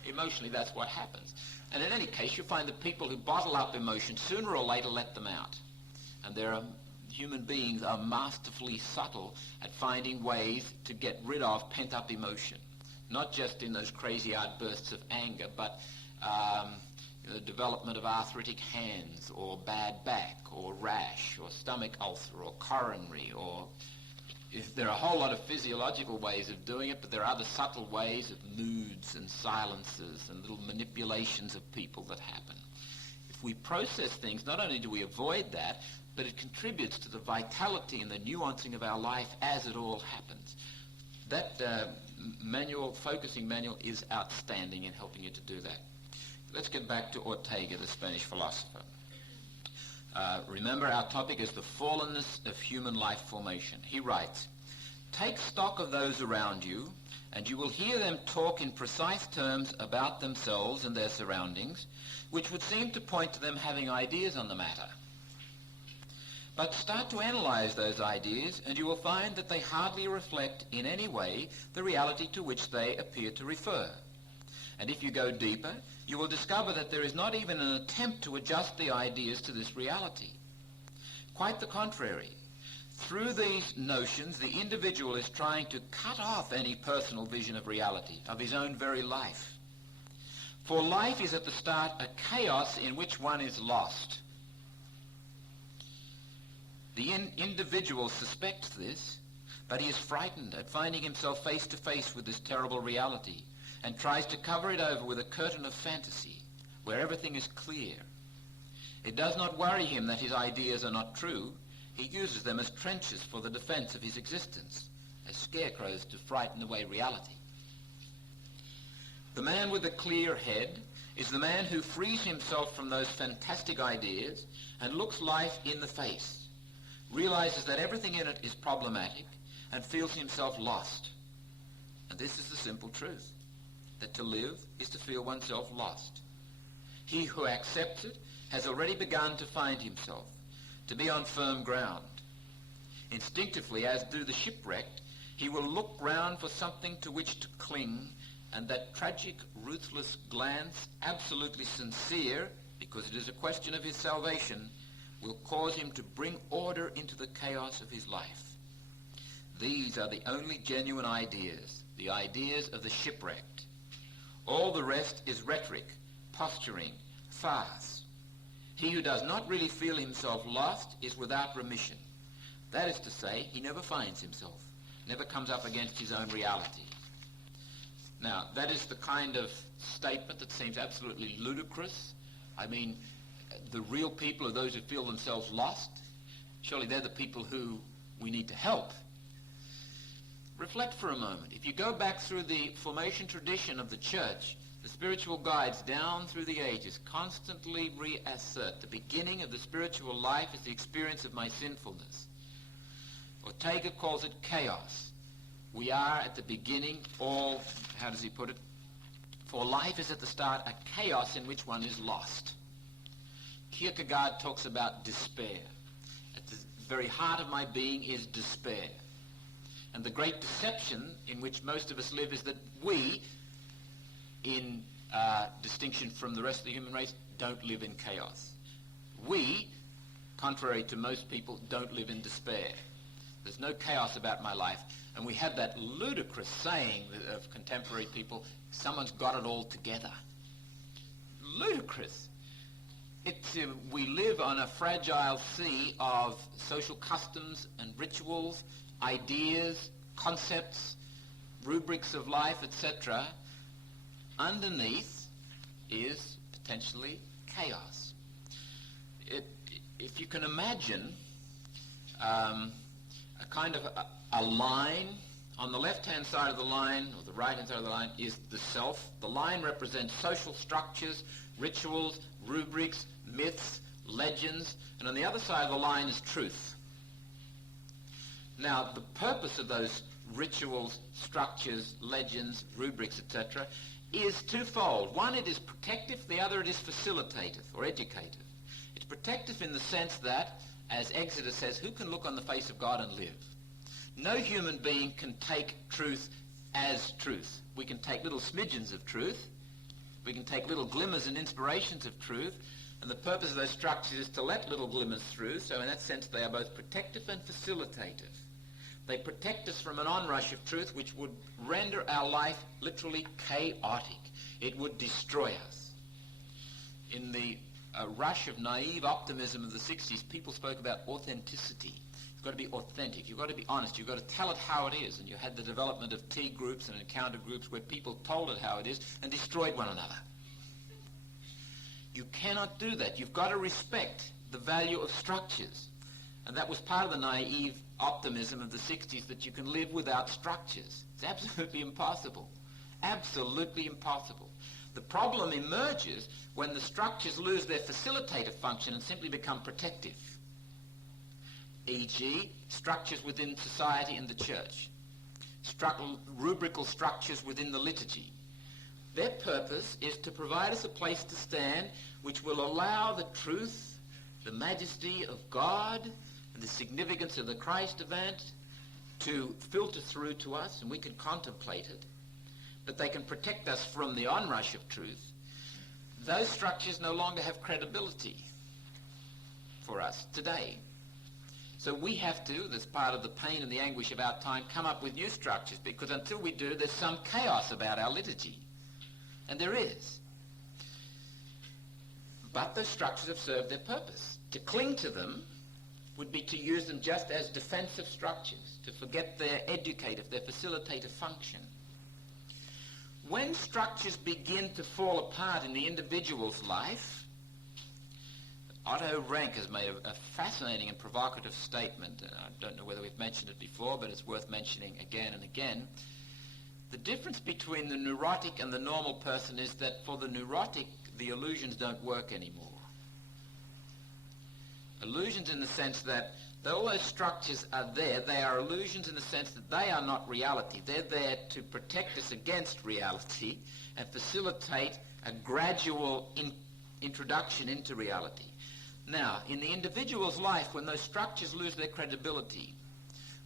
Emotionally, that's what happens. And in any case, you find that people who bottle up emotion sooner or later let them out. And human beings are masterfully subtle at finding ways to get rid of pent-up emotion. Not just in those crazy outbursts of anger, but the development of arthritic hands, or bad back, or rash, or stomach ulcer, or coronary, or there are a whole lot of physiological ways of doing it, but there are other subtle ways of moods and silences and little manipulations of people that happen. If we process things, not only do we avoid that, but it contributes to the vitality and the nuancing of our life as it all happens. That focusing manual is outstanding in helping you to do that. Let's get back to Ortega, the Spanish philosopher. Remember, our topic is the fallenness of human life formation. He writes, "Take stock of those around you, and you will hear them talk in precise terms about themselves and their surroundings, which would seem to point to them having ideas on the matter. But start to analyze those ideas, and you will find that they hardly reflect in any way the reality to which they appear to refer. And if you go deeper, you will discover that there is not even an attempt to adjust the ideas to this reality. Quite the contrary. Through these notions, the individual is trying to cut off any personal vision of reality, of his own very life. For life is at the start a chaos in which one is lost. The individual suspects this, but he is frightened at finding himself face to face with this terrible reality, and tries to cover it over with a curtain of fantasy, where everything is clear. It does not worry him that his ideas are not true. He uses them as trenches for the defense of his existence, as scarecrows to frighten away reality. The man with the clear head is the man who frees himself from those fantastic ideas and looks life in the face, realizes that everything in it is problematic, and feels himself lost. And this is the simple truth, that to live is to feel oneself lost. He who accepts it has already begun to find himself, to be on firm ground. Instinctively, as do the shipwrecked, he will look round for something to which to cling, and that tragic, ruthless glance, absolutely sincere, because it is a question of his salvation, will cause him to bring order into the chaos of his life. These are the only genuine ideas, the ideas of the shipwrecked. All the rest is rhetoric, posturing, farce. He who does not really feel himself lost is without remission. That is to say, he never finds himself, never comes up against his own reality. Now, that is the kind of statement that seems absolutely ludicrous. I mean, the real people are those who feel themselves lost. Surely they're the people who we need to help. Reflect for a moment. If you go back through the formation tradition of the church, the spiritual guides down through the ages constantly reassert the beginning of the spiritual life is the experience of my sinfulness. Ortega calls it chaos. We are at the beginning all, how does he put it? For life is at the start a chaos in which one is lost. Kierkegaard talks about despair. At the very heart of my being is despair. And the great deception in which most of us live is that we, in distinction from the rest of the human race, don't live in chaos. We contrary to most people, don't live in despair. There's no chaos about my life. And we have that ludicrous saying of contemporary people, someone's got it all together. Ludicrous. We live on a fragile sea of social customs and rituals, ideas, concepts, rubrics of life, etc. Underneath is potentially chaos. If you can imagine a kind of a line, on the left-hand side of the line, or the right-hand side of the line, is the self. The line represents social structures, rituals, rubrics, myths, legends, and on the other side of the line is truth. Now, the purpose of those rituals, structures, legends, rubrics, etc., is twofold. One, it is protective, the other, it is facilitative or educative. It's protective in the sense that, as Exodus says, who can look on the face of God and live? No human being can take truth as truth. We can take little smidgens of truth, we can take little glimmers and inspirations of truth, and the purpose of those structures is to let little glimmers through, so in that sense they are both protective and facilitative. They protect us from an onrush of truth which would render our life literally chaotic. It would destroy us. In the rush of naive optimism of the 60s, people spoke about authenticity. You've got to be authentic, you've got to be honest, you've got to tell it how it is, and you had the development of T groups and encounter groups where people told it how it is and destroyed one another. You cannot do that. You've got to respect the value of structures. And that was part of the naive optimism of the 60s, that you can live without structures. It's absolutely impossible. Absolutely impossible. The problem emerges when the structures lose their facilitative function and simply become protective. E.g., structures within society and the church. Rubrical structures within the liturgy. Their purpose is to provide us a place to stand which will allow the truth, the majesty of God, and the significance of the Christ event to filter through to us, and we can contemplate it. But they can protect us from the onrush of truth. Those structures no longer have credibility for us today. So we have to, as part of the pain and the anguish of our time, come up with new structures, because until we do, there's some chaos about our liturgy. And there is. But those structures have served their purpose. To cling to them would be to use them just as defensive structures, to forget their educative, their facilitative function. When structures begin to fall apart in the individual's life, Otto Rank has made a fascinating and provocative statement. I don't know whether we've mentioned it before, but it's worth mentioning again and again. The difference between the neurotic and the normal person is that for the neurotic, the illusions don't work anymore. Illusions in the sense that though all those structures are there, they are illusions in the sense that they are not reality. They're there to protect us against reality and facilitate a gradual introduction into reality. Now, in the individual's life, when those structures lose their credibility,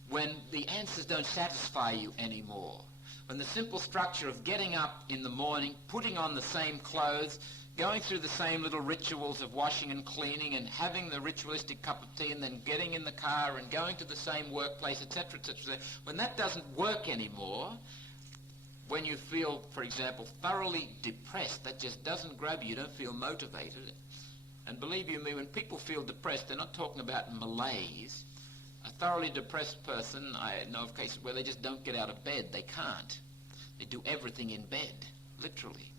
when the answers don't satisfy you anymore, when the simple structure of getting up in the morning, putting on the same clothes, going through the same little rituals of washing and cleaning and having the ritualistic cup of tea and then getting in the car and going to the same workplace, etc., etc., when that doesn't work anymore, when you feel, for example, thoroughly depressed, that just doesn't grab you, you don't feel motivated. And believe you me, when people feel depressed, they're not talking about malaise. A thoroughly depressed person, I know of cases where they just don't get out of bed. They can't. They do everything in bed, literally.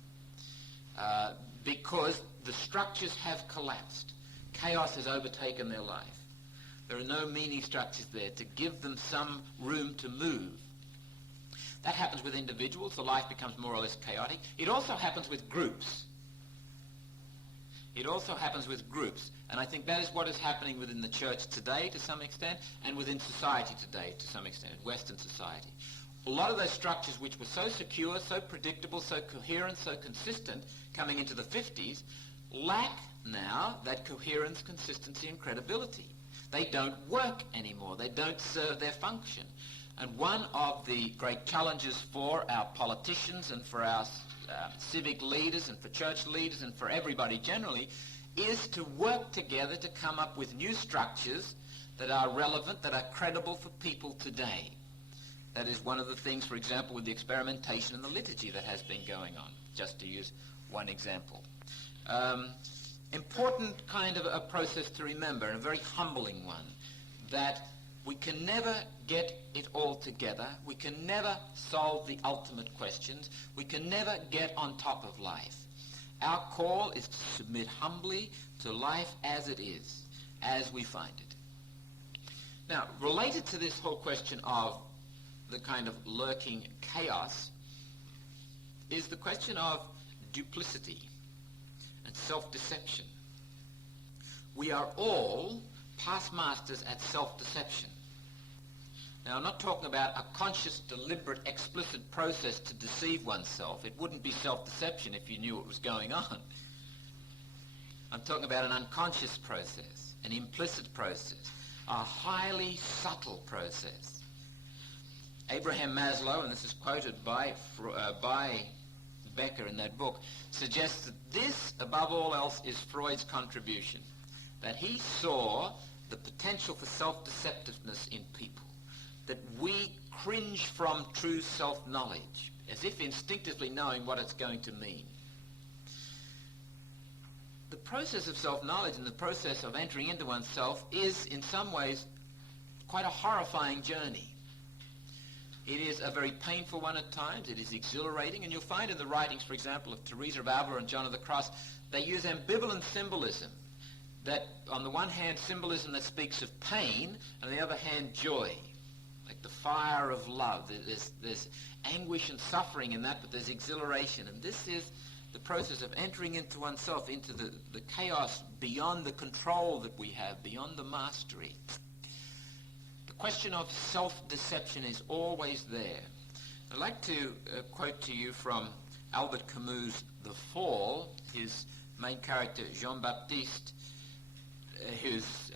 Because the structures have collapsed. Chaos has overtaken their life. There are no meaning structures there to give them some room to move. That happens with individuals. The life becomes more or less chaotic. It also happens with groups. It also happens with groups. And I think that is what is happening within the church today to some extent, and within society today to some extent, Western society. A lot of those structures which were so secure, so predictable, so coherent, so consistent coming into the 50s lack now that coherence, consistency and credibility. They don't work anymore. They don't serve their function. And one of the great challenges for our politicians and for our civic leaders and for church leaders and for everybody generally is to work together to come up with new structures that are relevant, that are credible for people today. That is one of the things, for example, with the experimentation in the liturgy that has been going on, just to use one example. Important kind of a process to remember, and a very humbling one, that we can never get it all together. We can never solve the ultimate questions. We can never get on top of life. Our call is to submit humbly to life as it is, as we find it. Now, related to this whole question of the kind of lurking chaos is the question of duplicity and self-deception. We are all past masters at self-deception. Now, I'm not talking about a conscious, deliberate, explicit process to deceive oneself. It wouldn't be self-deception if you knew what was going on. I'm talking about an unconscious process, an implicit process, a highly subtle process. Abraham Maslow, and this is quoted by Becker in that book, suggests that this, above all else, is Freud's contribution, that he saw the potential for self-deceptiveness in people, that we cringe from true self-knowledge, as if instinctively knowing what it's going to mean. The process of self-knowledge and the process of entering into oneself is, in some ways, quite a horrifying journey. It is a very painful one at times. It is exhilarating, and you'll find in the writings, for example, of Teresa of Avila and John of the Cross, they use ambivalent symbolism. That, on the one hand, symbolism that speaks of pain, and on the other hand, joy. Like the fire of love. There's anguish and suffering in that, but there's exhilaration. And this is the process of entering into oneself, into the chaos beyond the control that we have, beyond the mastery. The question of self-deception is always there. I'd like to quote to you from Albert Camus' The Fall. His main character, Jean-Baptiste, who's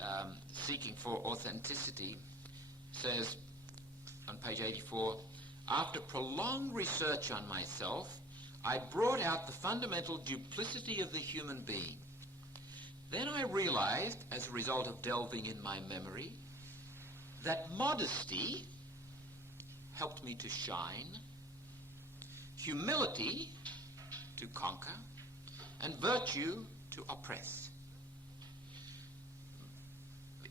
seeking for authenticity, says on page 84, "After prolonged research on myself, I brought out the fundamental duplicity of the human being. Then I realized, as a result of delving in my memory, that modesty helped me to shine, humility to conquer, and virtue to oppress.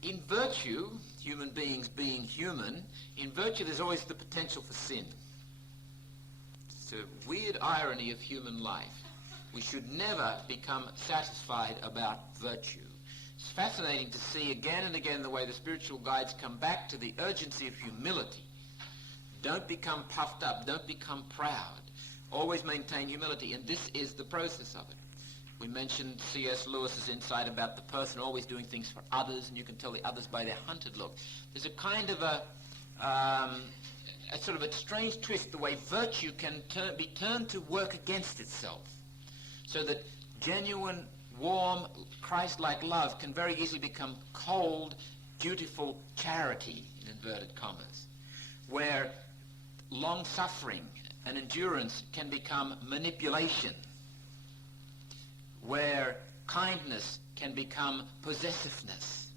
In virtue, human beings being human, in virtue there's always the potential for sin. It's a weird irony of human life. We should never become satisfied about virtue. It's fascinating to see again and again the way the spiritual guides come back to the urgency of humility. Don't become puffed up. Don't become proud. Always maintain humility, and this is the process of it. We mentioned C.S. Lewis's insight about the person always doing things for others, and you can tell the others by their hunted look. There's a kind of a sort of a strange twist, the way virtue can be turned to work against itself, so that genuine, warm, Christ-like love can very easily become cold, dutiful charity, in inverted commas, where long-suffering and endurance can become manipulation, where kindness can become possessiveness,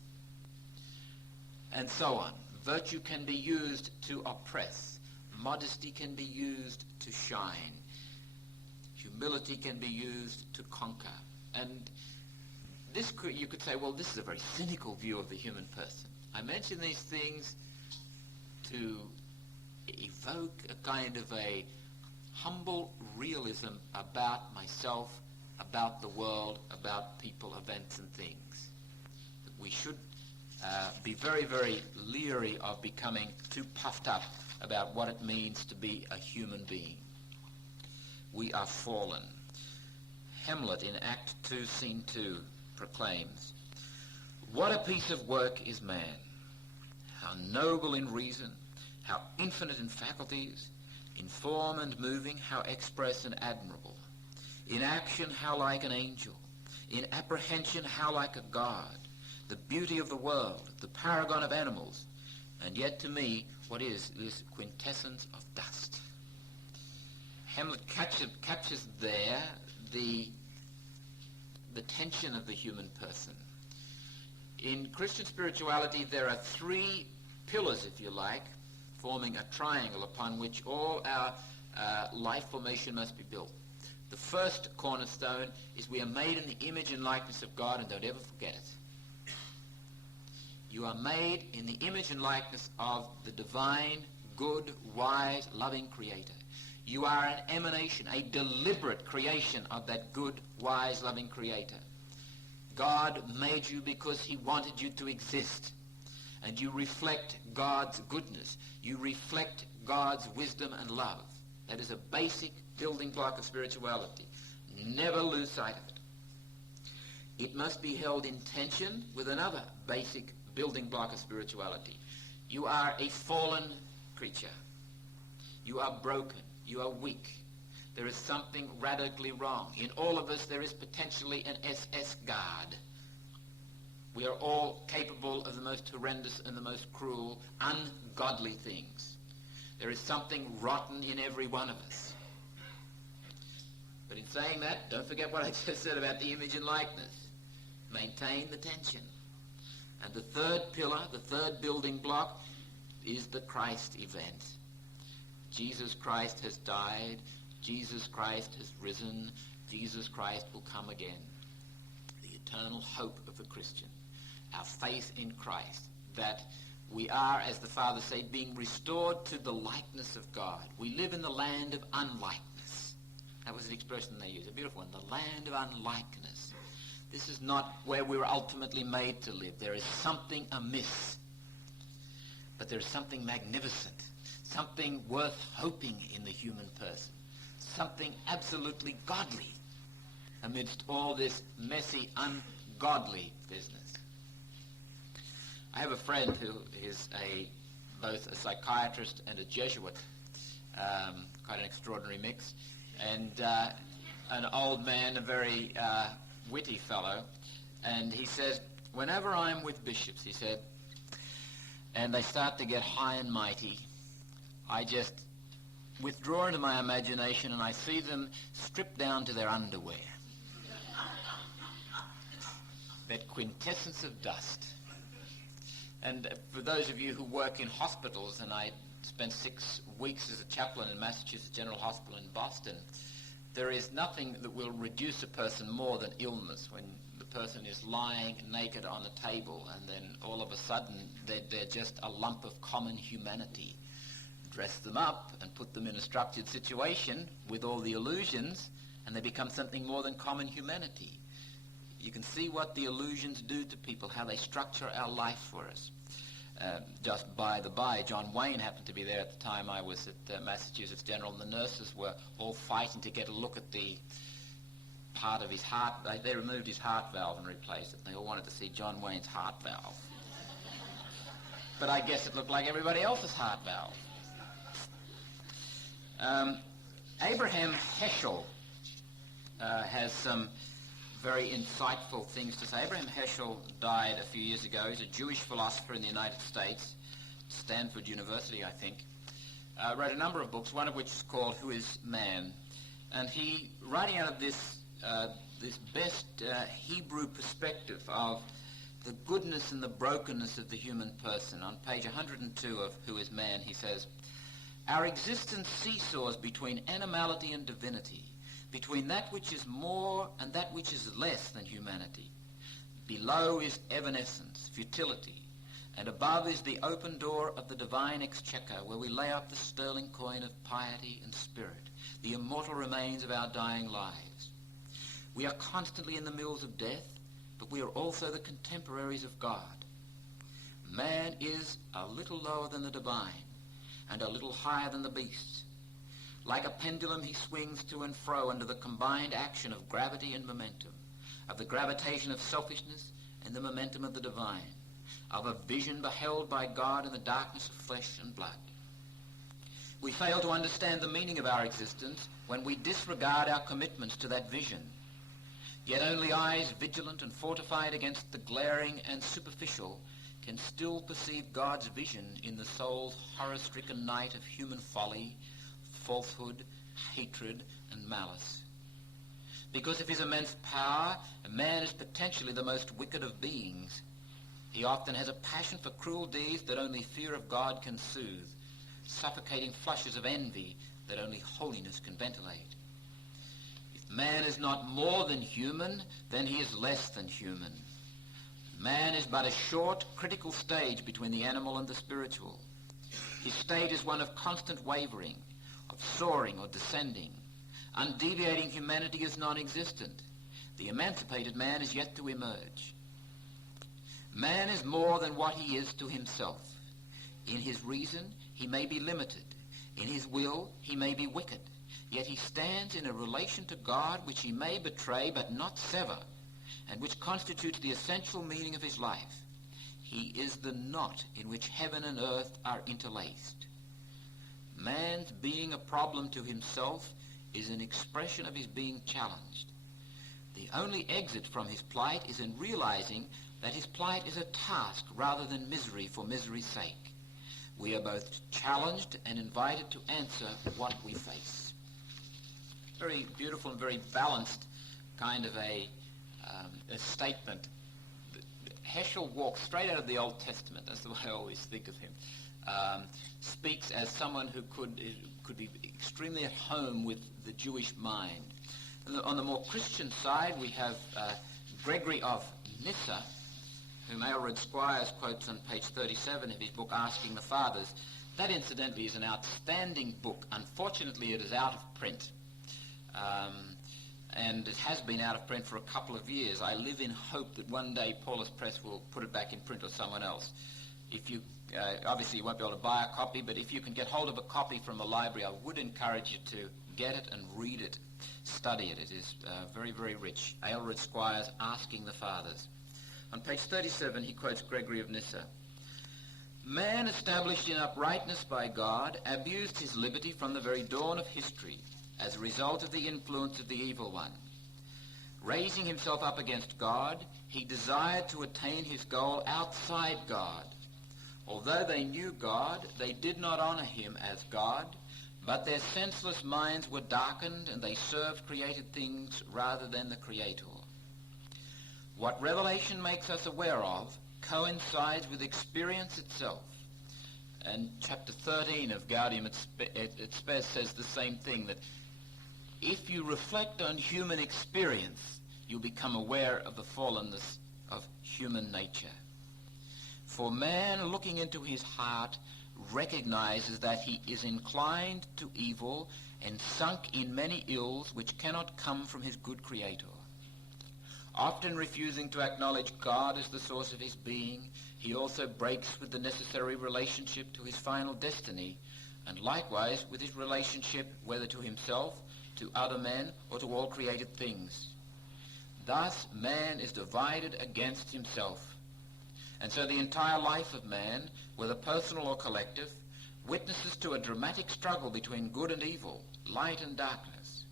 and so on. Virtue can be used to oppress. Modesty can be used to shine. Humility can be used to conquer. And this you could say, well, this is a very cynical view of the human person. I mention these things to evoke a kind of a humble realism about myself, about the world, about people, events, and things. That we should be very, very leery of becoming too puffed up about what it means to be a human being. We are fallen. Hamlet in Act 2, Scene 2 proclaims, "What a piece of work is man! How noble in reason, how infinite in faculties, in form and moving, how express and admirable. In action, how like an angel. In apprehension, how like a god. The beauty of the world, the paragon of animals. And yet to me, what is this quintessence of dust?" Hamlet captures there the the tension of the human person. In Christian spirituality, there are three pillars, if you like, forming a triangle upon which all our life formation must be built. The first cornerstone is we are made in the image and likeness of God, and don't ever forget it. You are made in the image and likeness of the divine, good, wise, loving Creator. You are an emanation, a deliberate creation of that good, wise, loving Creator. God made you because he wanted you to exist. And you reflect God's goodness. You reflect God's wisdom and love. That is a basic building block of spirituality. Never lose sight of it. It must be held in tension with another basic building block of spirituality. You are a fallen creature. You are broken. You are weak. There is something radically wrong. In all of us there is potentially an SS guard. We are all capable of the most horrendous and the most cruel, ungodly things. There is something rotten in every one of us. But in saying that, don't forget what I just said about the image and likeness. Maintain the tension. And the third pillar, the third building block, is the Christ event. Jesus Christ has died. Jesus Christ has risen. Jesus Christ will come again. The eternal hope of the Christian. Our faith in Christ, that we are, as the Father said, being restored to the likeness of God. We live in the land of unlikeness. That was an expression they used, a beautiful one, the land of unlikeness. This is not where we were ultimately made to live. There is something amiss. But there is something magnificent, something worth hoping in the human person, something absolutely godly amidst all this messy, ungodly business. I have a friend who is both a psychiatrist and a Jesuit, quite an extraordinary mix, and an old man, a very witty fellow, and he says, whenever I'm with bishops, he said, and they start to get high and mighty, I just withdraw into my imagination and I see them stripped down to their underwear. That quintessence of dust. And for those of you who work in hospitals, and I spent 6 weeks as a chaplain in Massachusetts General Hospital in Boston, there is nothing that will reduce a person more than illness, when the person is lying naked on a table and then all of a sudden they're just a lump of common humanity. Dress them up and put them in a structured situation with all the illusions and they become something more than common humanity. You can see what the illusions do to people, how they structure our life for us. Just by the by, John Wayne happened to be there at the time I was at Massachusetts General, and the nurses were all fighting to get a look at the part of his heart. They removed his heart valve and replaced it. They all wanted to see John Wayne's heart valve. But I guess it looked like everybody else's heart valve. Abraham Heschel has some very insightful things to say. Abraham Heschel died a few years ago. He's a Jewish philosopher in the United States, Stanford University, I think. Wrote a number of books, one of which is called Who is Man? And he, writing out of this best Hebrew perspective of the goodness and the brokenness of the human person, on page 102 of Who is Man, he says, our existence seesaws between animality and divinity, between that which is more and that which is less than humanity. Below is evanescence, futility, and above is the open door of the divine exchequer, where we lay up the sterling coin of piety and spirit, the immortal remains of our dying lives. We are constantly in the mills of death, but we are also the contemporaries of God. Man is a little lower than the divine, and a little higher than the beasts. Like a pendulum he swings to and fro under the combined action of gravity and momentum, of the gravitation of selfishness and the momentum of the divine, of a vision beheld by God in the darkness of flesh and blood. We fail to understand the meaning of our existence when we disregard our commitments to that vision. Yet only eyes vigilant and fortified against the glaring and superficial can still perceive God's vision in the soul's horror-stricken night of human folly, falsehood, hatred, and malice. Because of his immense power, man is potentially the most wicked of beings. He often has a passion for cruel deeds that only fear of God can soothe, suffocating flushes of envy that only holiness can ventilate. If man is not more than human, then he is less than human. Man is but a short, critical stage between the animal and the spiritual. His state is one of constant wavering, of soaring or descending. Undeviating humanity is non-existent. The emancipated man is yet to emerge. Man is more than what he is to himself. In his reason, he may be limited. In his will, he may be wicked. Yet he stands in a relation to God which he may betray but not sever, and which constitutes the essential meaning of his life. He is the knot in which heaven and earth are interlaced. Man's being a problem to himself is an expression of his being challenged. The only exit from his plight is in realizing that his plight is a task rather than misery for misery's sake. We are both challenged and invited to answer what we face. Very beautiful and very balanced kind of a statement. Heschel walks straight out of the Old Testament. That's the way I always think of him. Speaks as someone who could be extremely at home with the Jewish mind. And on the more Christian side, we have Gregory of Nyssa, whom Aylred Squires quotes on page 37 of his book, Asking the Fathers. That, incidentally, is an outstanding book. Unfortunately, it is out of print. And it has been out of print for a couple of years. I live in hope that one day Paulus Press will put it back in print, or someone else. If you, obviously you won't be able to buy a copy, but if you can get hold of a copy from a library, I would encourage you to get it and read it, study it. It is very, very rich. Aylred Squires, Asking the Fathers. On page 37, he quotes Gregory of Nyssa. Man established in uprightness by God abused his liberty from the very dawn of history, as a result of the influence of the evil one. Raising himself up against God, he desired to attain his goal outside God. Although they knew God, they did not honor him as God, but their senseless minds were darkened and they served created things rather than the Creator. What revelation makes us aware of coincides with experience itself. And chapter 13 of Gaudium et Spes says the same thing, that if you reflect on human experience, you'll become aware of the fallenness of human nature. For man, looking into his heart, recognizes that he is inclined to evil and sunk in many ills which cannot come from his good Creator. Often refusing to acknowledge God as the source of his being, he also breaks with the necessary relationship to his final destiny, and likewise with his relationship whether to himself, to other men, or to all created things. Thus man is divided against himself. And so the entire life of man, whether personal or collective, witnesses to a dramatic struggle between good and evil, light and darkness.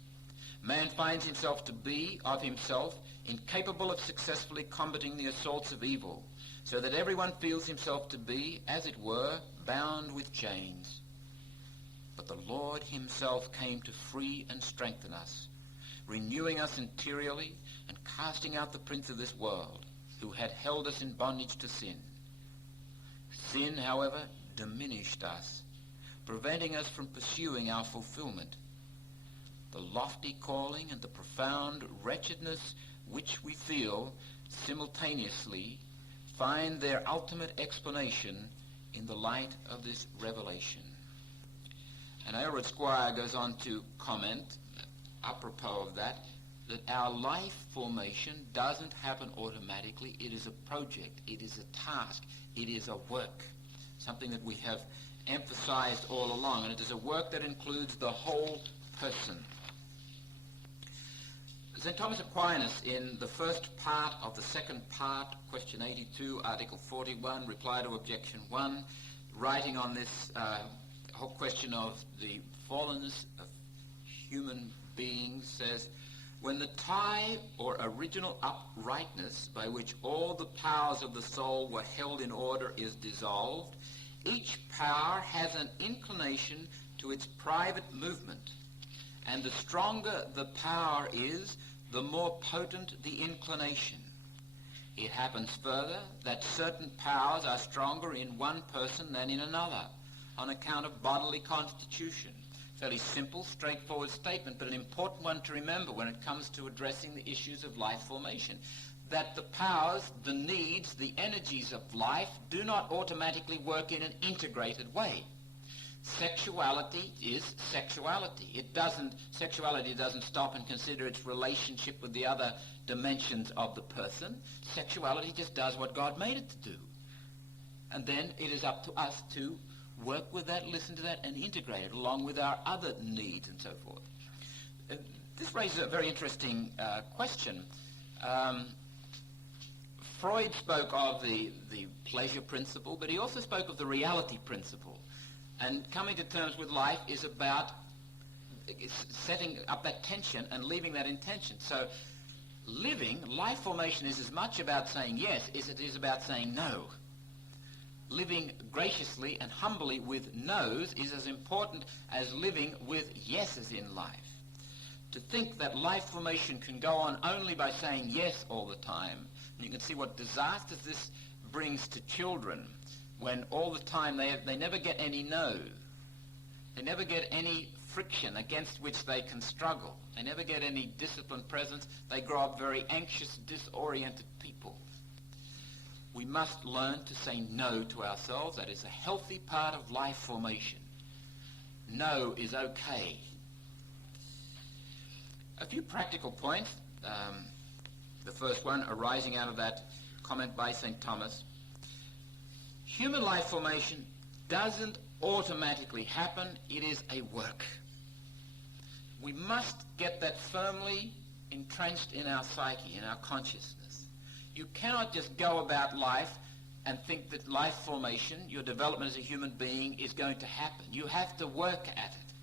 Man finds himself to be, of himself, incapable of successfully combating the assaults of evil, so that everyone feels himself to be, as it were, bound with chains. But the Lord himself came to free and strengthen us, renewing us interiorly and casting out the prince of this world, who had held us in bondage to sin. Sin, however, diminished us, preventing us from pursuing our fulfillment. The lofty calling and the profound wretchedness which we feel simultaneously find their ultimate explanation in the light of this revelation. And Aylred Squire goes on to comment, apropos of that our life formation doesn't happen automatically. It is a project. It is a task. It is a work, something that we have emphasized all along. And it is a work that includes the whole person. St. Thomas Aquinas, in the first part of the second part, question 82, article 41, reply to objection 1, writing on this whole question of the fallenness of human beings, says, when the tie or original uprightness by which all the powers of the soul were held in order is dissolved, each power has an inclination to its private movement, and the stronger the power is, the more potent the inclination. It happens further that certain powers are stronger in one person than in another on account of bodily constitution. Fairly simple, straightforward statement, but an important one to remember when it comes to addressing the issues of life formation. That the powers, the needs, the energies of life do not automatically work in an integrated way. Sexuality is sexuality. Sexuality doesn't stop and consider its relationship with the other dimensions of the person. Sexuality just does what God made it to do. And then it is up to us to work with that, listen to that, and integrate it along with our other needs and so forth. This raises a very interesting question. Freud spoke of the pleasure principle, but he also spoke of the reality principle. And coming to terms with life is about setting up that tension and leaving that in tension. So life formation is as much about saying yes as it is about saying no. Living graciously and humbly with no's is as important as living with yeses in life. To think that life formation can go on only by saying yes all the time, and you can see what disasters this brings to children when all the time they never get any no. They never get any friction against which they can struggle. They never get any disciplined presence. They grow up very anxious, disoriented people. We must learn to say no to ourselves. That is a healthy part of life formation. No is okay. A few practical points. The first one arising out of that comment by St. Thomas. Human life formation doesn't automatically happen. It is a work. We must get that firmly entrenched in our psyche, in our consciousness. You cannot just go about life and think that life formation, your development as a human being, is going to happen. You have to work at it.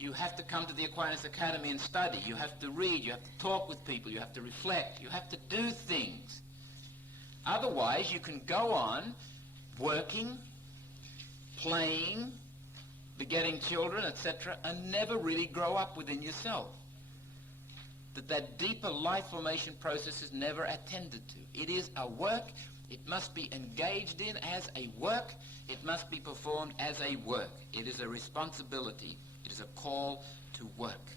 You have to come to the Aquinas Academy and study. You have to read. You have to talk with people. You have to reflect. You have to do things. Otherwise, you can go on working, playing, begetting children, etc., and never really grow up within yourself. That deeper life formation process is never attended to. It is a work. It must be engaged in as a work. It must be performed as a work. It is a responsibility. It is a call to work.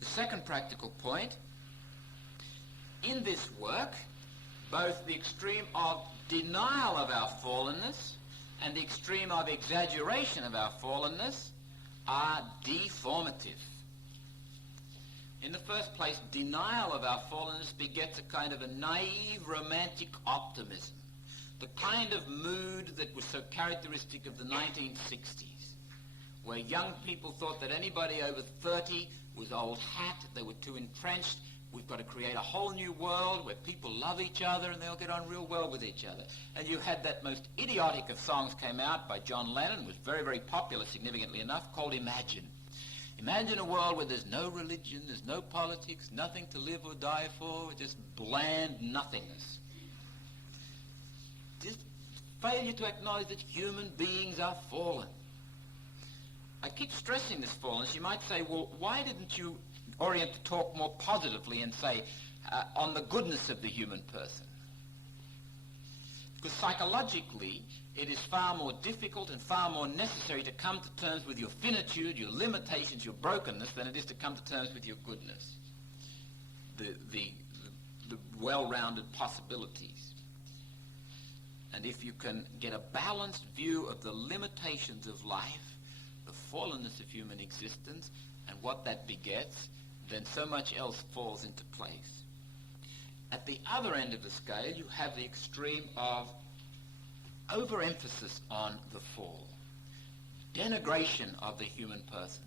The second practical point, in this work, both the extreme of denial of our fallenness and the extreme of exaggeration of our fallenness are deformative. In the first place, denial of our fallenness begets a kind of a naive romantic optimism, the kind of mood that was so characteristic of the 1960s, where young people thought that anybody over 30 was old hat, they were too entrenched. We've got to create a whole new world where people love each other and they'll get on real well with each other. And you had that most idiotic of songs came out by John Lennon, was very, very popular, significantly enough, called Imagine. Imagine a world where there's no religion, there's no politics, nothing to live or die for, just bland nothingness. Just failure to acknowledge that human beings are fallen. I keep stressing this fallenness. You might say, well, why didn't you orient the talk more positively and say on the goodness of the human person? Because psychologically, it is far more difficult and far more necessary to come to terms with your finitude, your limitations, your brokenness, than it is to come to terms with your goodness, the well-rounded possibilities. And if you can get a balanced view of the limitations of life, the fallenness of human existence, and what that begets, then so much else falls into place. At the other end of the scale, you have the extreme of overemphasis on the fall, denigration of the human person.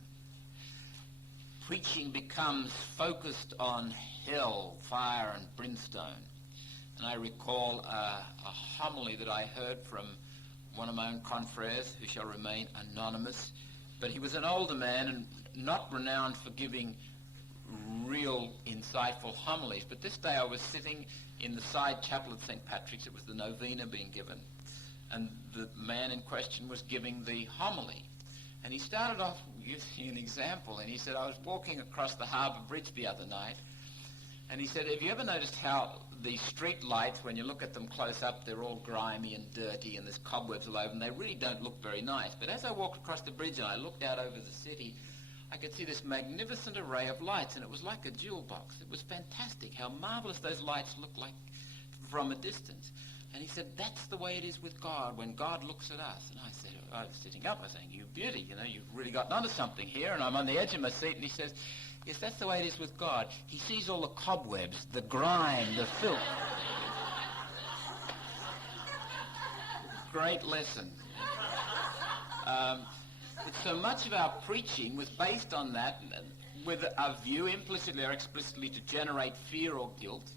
Preaching becomes focused on hell, fire, and brimstone. And I recall a homily that I heard from one of my own confreres, who shall remain anonymous, but he was an older man and not renowned for giving real insightful homilies. But this day I was sitting in the side chapel of St. Patrick's. It was the novena being given, and the man in question was giving the homily. And he started off using an example, and he said, I was walking across the harbour bridge the other night, And he said, have you ever noticed how the street lights, when you look at them close up, they're all grimy and dirty and there's cobwebs all over them. They really don't look very nice. But as I walked across the bridge and I looked out over the city, I could see this magnificent array of lights, and it was like a jewel box. It was fantastic how marvelous those lights looked like from a distance. And he said, that's the way it is with God when God looks at us. And I said, I was sitting up, I was saying, you beauty, you've really gotten onto something here. And I'm on the edge of my seat, and he says, yes, that's the way it is with God. He sees all the cobwebs, the grime, the filth. Great lesson. But so much of our preaching was based on that, with a view, implicitly or explicitly, to generate fear or guilt.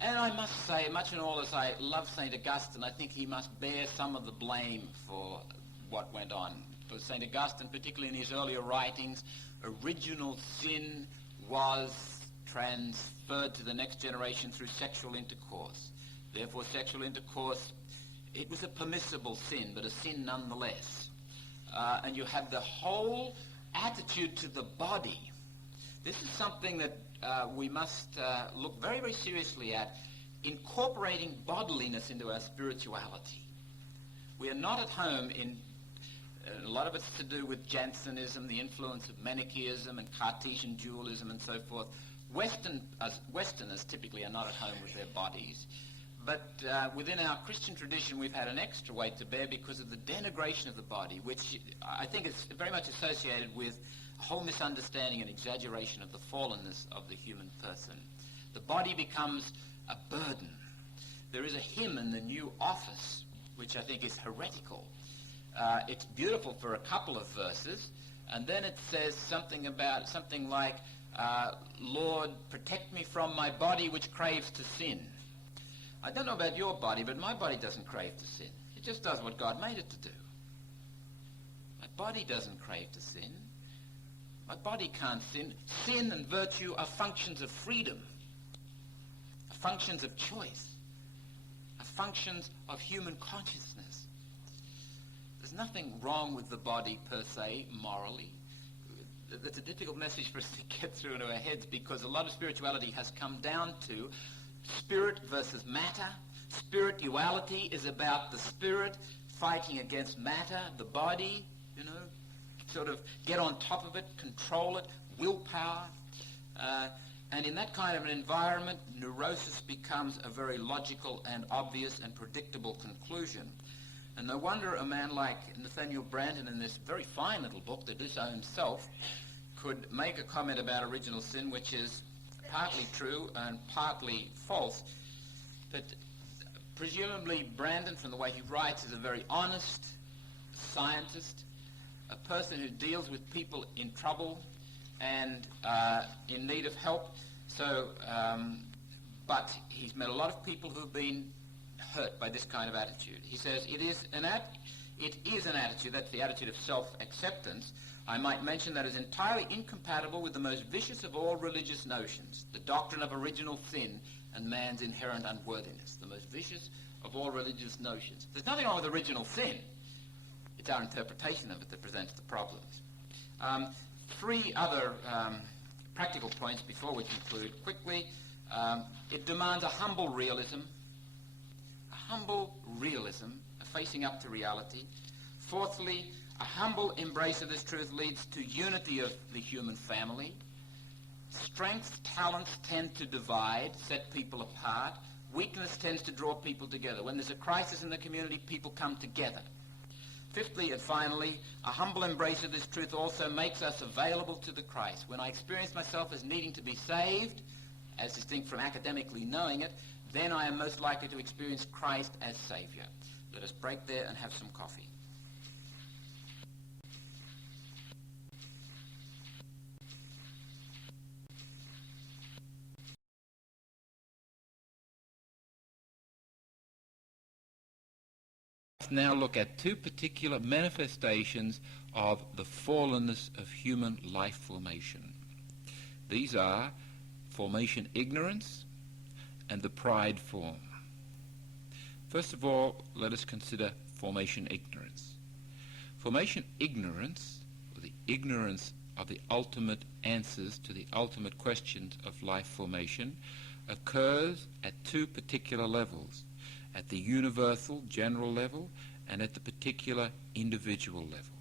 And I must say, much and all as I love St. Augustine, I think he must bear some of the blame for what went on. For St. Augustine, particularly in his earlier writings, original sin was transferred to the next generation through sexual intercourse. Therefore, sexual intercourse, it was a permissible sin, but a sin nonetheless. And you have the whole attitude to the body. This is something that we must look very, very seriously at, incorporating bodiliness into our spirituality. We are not at home in, a lot of it's to do with Jansenism, the influence of Manichaeism and Cartesian dualism and so forth. Westerners typically are not at home with their bodies. But within our Christian tradition, we've had an extra weight to bear because of the denigration of the body, which I think is very much associated with a whole misunderstanding and exaggeration of the fallenness of the human person. The body becomes a burden. There is a hymn in the New Office, which I think is heretical. It's beautiful for a couple of verses, and then it says something like, Lord, protect me from my body which craves to sin. I don't know about your body, but my body doesn't crave to sin. It just does what God made it to do. My body doesn't crave to sin. My body can't sin. Sin and virtue are functions of freedom, are functions of choice, are functions of human consciousness. There's nothing wrong with the body per se, morally. That's a difficult message for us to get through into our heads, because a lot of spirituality has come down to spirit versus matter. Spirituality is about the spirit fighting against matter, the body, sort of get on top of it, control it, willpower. And in that kind of an environment, neurosis becomes a very logical and obvious and predictable conclusion. And no wonder a man like Nathaniel Brandon, in this very fine little book, The Disowned Himself, could make a comment about original sin, which is partly true and partly false. But presumably Brandon, from the way he writes, is a very honest scientist, a person who deals with people in trouble and in need of help. So, but he's met a lot of people who've been hurt by this kind of attitude. He says it is an attitude, that's the attitude of self-acceptance. I might mention that is entirely incompatible with the most vicious of all religious notions, the doctrine of original sin and man's inherent unworthiness, the most vicious of all religious notions. There's nothing wrong with original sin. It's our interpretation of it that presents the problems. Three other practical points before we conclude quickly. It demands a humble realism, facing up to reality. Fourthly, a humble embrace of this truth leads to unity of the human family. Strengths, talents tend to divide, set people apart. Weakness tends to draw people together. When there's a crisis in the community, people come together. Fifthly and finally, a humble embrace of this truth also makes us available to the Christ. When I experience myself as needing to be saved, as distinct from academically knowing it, then I am most likely to experience Christ as Savior. Let us break there and have some coffee. Now look at two particular manifestations of the fallenness of human life formation. These are formation ignorance and the pride form. First of all, let us consider formation ignorance. Formation ignorance, or the ignorance of the ultimate answers to the ultimate questions of life formation occurs at two particular levels, at the universal, general level, and at the particular individual level.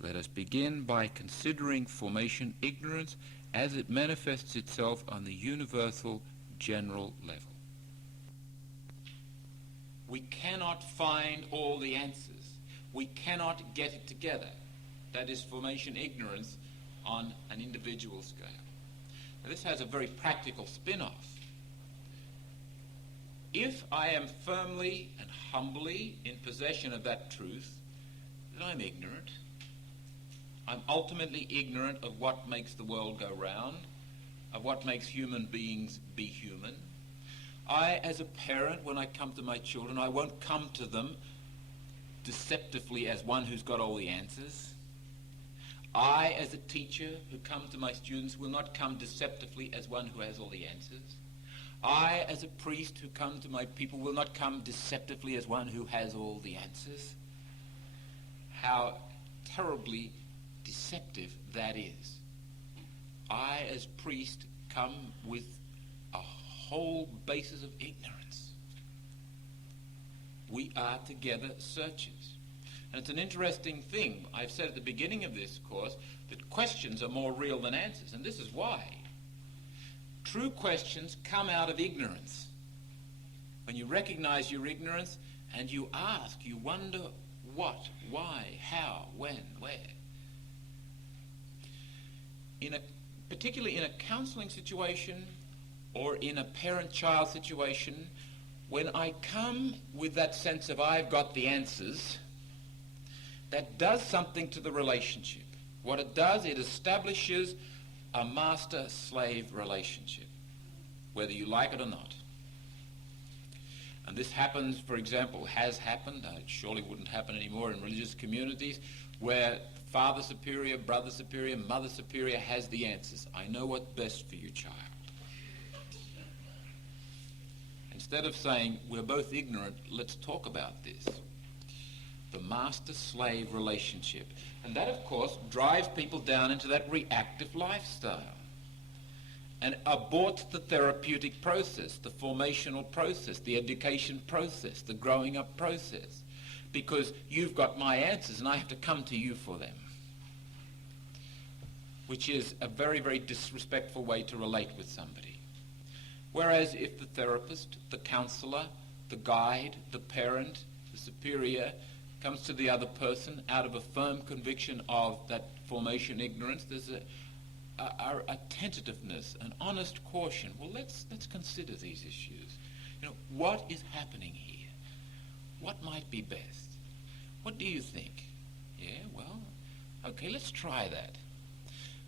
Let us begin by considering formation ignorance as it manifests itself on the universal, general level. We cannot find all the answers. We cannot get it together. That is formation ignorance on an individual scale. Now, this has a very practical spin-off. If I am firmly and humbly in possession of that truth, that I'm ignorant, I'm ultimately ignorant of what makes the world go round, of what makes human beings be human. I, as a parent, when I come to my children, I won't come to them deceptively as one who's got all the answers. I, as a teacher who come to my students, will not come deceptively as one who has all the answers. I, as a priest who come to my people, will not come deceptively as one who has all the answers. How terribly deceptive that is. I, as priest, come with a whole basis of ignorance. We are together searchers. And it's an interesting thing. I've said at the beginning of this course that questions are more real than answers, and this is why. True questions come out of ignorance. When you recognize your ignorance and you ask, you wonder what, why, how, when, where. Particularly in a counseling situation or in a parent-child situation, when I come with that sense of I've got the answers, that does something to the relationship. What it does, it establishes a master-slave relationship, whether you like it or not. And this happens, for example, has happened, it surely wouldn't happen anymore in religious communities, where Father Superior, Brother Superior, Mother Superior has the answers. I know what's best for you, child. Instead of saying, we're both ignorant, let's talk about this. The master-slave relationship. And that, of course, drives people down into that reactive lifestyle and aborts the therapeutic process, the formational process, the education process, the growing up process, because you've got my answers and I have to come to you for them, which is a very, very disrespectful way to relate with somebody. Whereas if the therapist, the counselor, the guide, the parent, the superior comes to the other person out of a firm conviction of that formation ignorance, there's a tentativeness, an honest caution. Well, let's consider these issues. You know, what is happening here? What might be best? What do you think? Yeah, well, okay, let's try that.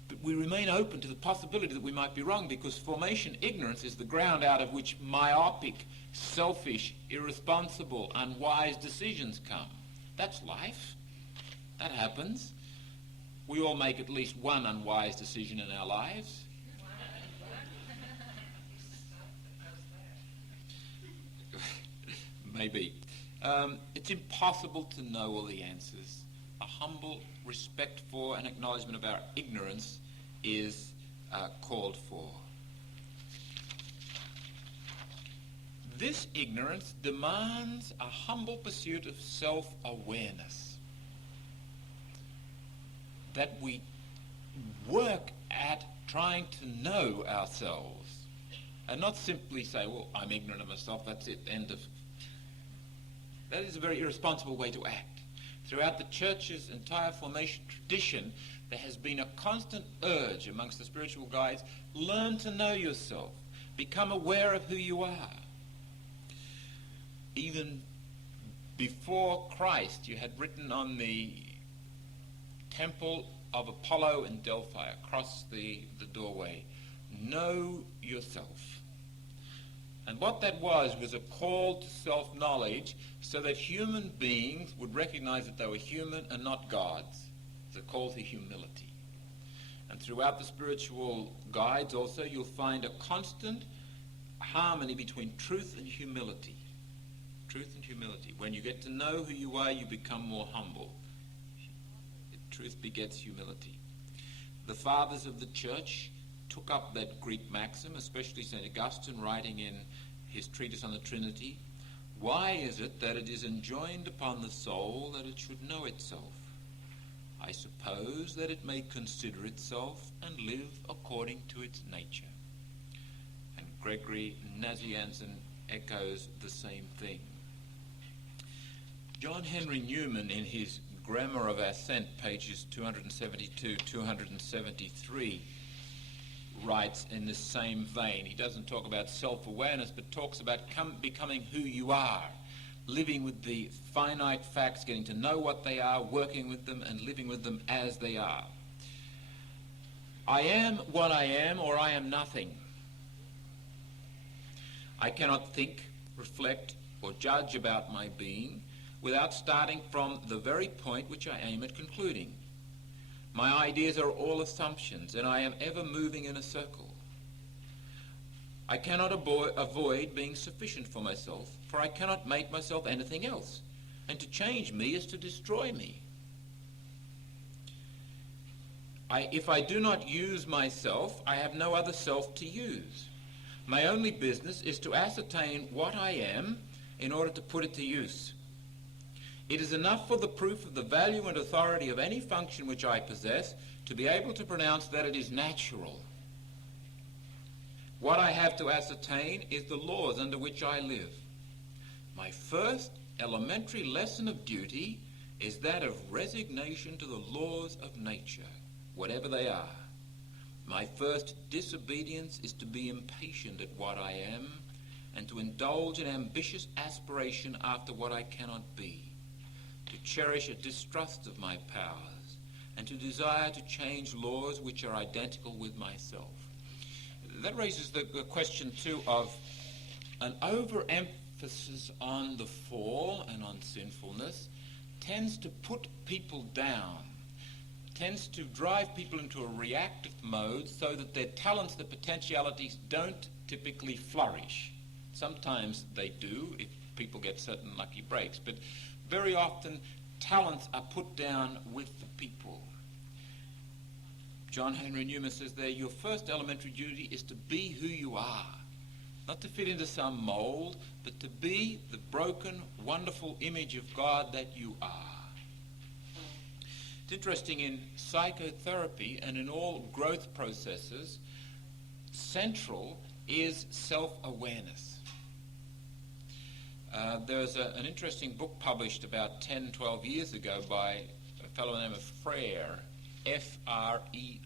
But we remain open to the possibility that we might be wrong, because formation ignorance is the ground out of which myopic, selfish, irresponsible, unwise decisions come. That's life. That happens. We all make at least one unwise decision in our lives. Maybe. It's impossible to know all the answers. A humble respect for and acknowledgement of our ignorance is called for. This ignorance demands a humble pursuit of self-awareness, that we work at trying to know ourselves and not simply say, well, I'm ignorant of myself, that's it, end of. That is a very irresponsible way to act. Throughout the Church's entire formation tradition, there has been a constant urge amongst the spiritual guides, learn to know yourself, become aware of who you are. Even before Christ, you had written on the temple of Apollo in Delphi, across the doorway, know yourself. And what that was a call to self-knowledge so that human beings would recognize that they were human and not gods. It's a call to humility. And throughout the spiritual guides also, you'll find a constant harmony between truth and humility. Truth and humility. When you get to know who you are, you become more humble. Truth begets humility. The fathers of the church took up that Greek maxim, especially St. Augustine writing in his treatise on the Trinity. Why is it that it is enjoined upon the soul that it should know itself? I suppose that it may consider itself and live according to its nature. And Gregory Nazianzen echoes the same thing. John Henry Newman, in his Grammar of Assent, pages 272-273, writes in the same vein. He doesn't talk about self-awareness, but talks about becoming who you are, living with the finite facts, getting to know what they are, working with them, and living with them as they are. I am what I am, or I am nothing. I cannot think, reflect, or judge about my being without starting from the very point which I aim at concluding. My ideas are all assumptions, and I am ever moving in a circle. I cannot avoid being sufficient for myself, for I cannot make myself anything else, and to change me is to destroy me. If I do not use myself, I have no other self to use. My only business is to ascertain what I am in order to put it to use. It is enough for the proof of the value and authority of any function which I possess to be able to pronounce that it is natural. What I have to ascertain is the laws under which I live. My first elementary lesson of duty is that of resignation to the laws of nature, whatever they are. My first disobedience is to be impatient at what I am and to indulge in ambitious aspiration after what I cannot be, to cherish a distrust of my powers, and to desire to change laws which are identical with myself. That raises the question, too, of an overemphasis on the fall and on sinfulness tends to put people down, tends to drive people into a reactive mode so that their talents, their potentialities don't typically flourish. Sometimes they do if people get certain lucky breaks, but very often talents are put down with the people. John Henry Newman says there, your first elementary duty is to be who you are, not to fit into some mold, but to be the broken, wonderful image of God that you are. It's interesting, in psychotherapy and in all growth processes, central is self-awareness. There's an interesting book published about 10, 12 years ago by a fellow named Freire, F-R-E-I-R-E,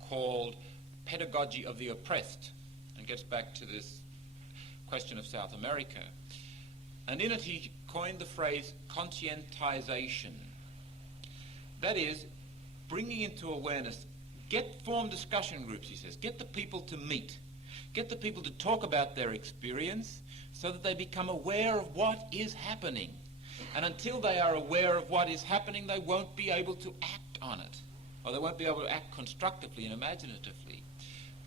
called Pedagogy of the Oppressed, and gets back to this question of South America. And in it he coined the phrase conscientization. That is, bringing into awareness, form discussion groups, he says, get the people to meet, get the people to talk about their experience so that they become aware of what is happening. And until they are aware of what is happening, they won't be able to act on it, or they won't be able to act constructively and imaginatively.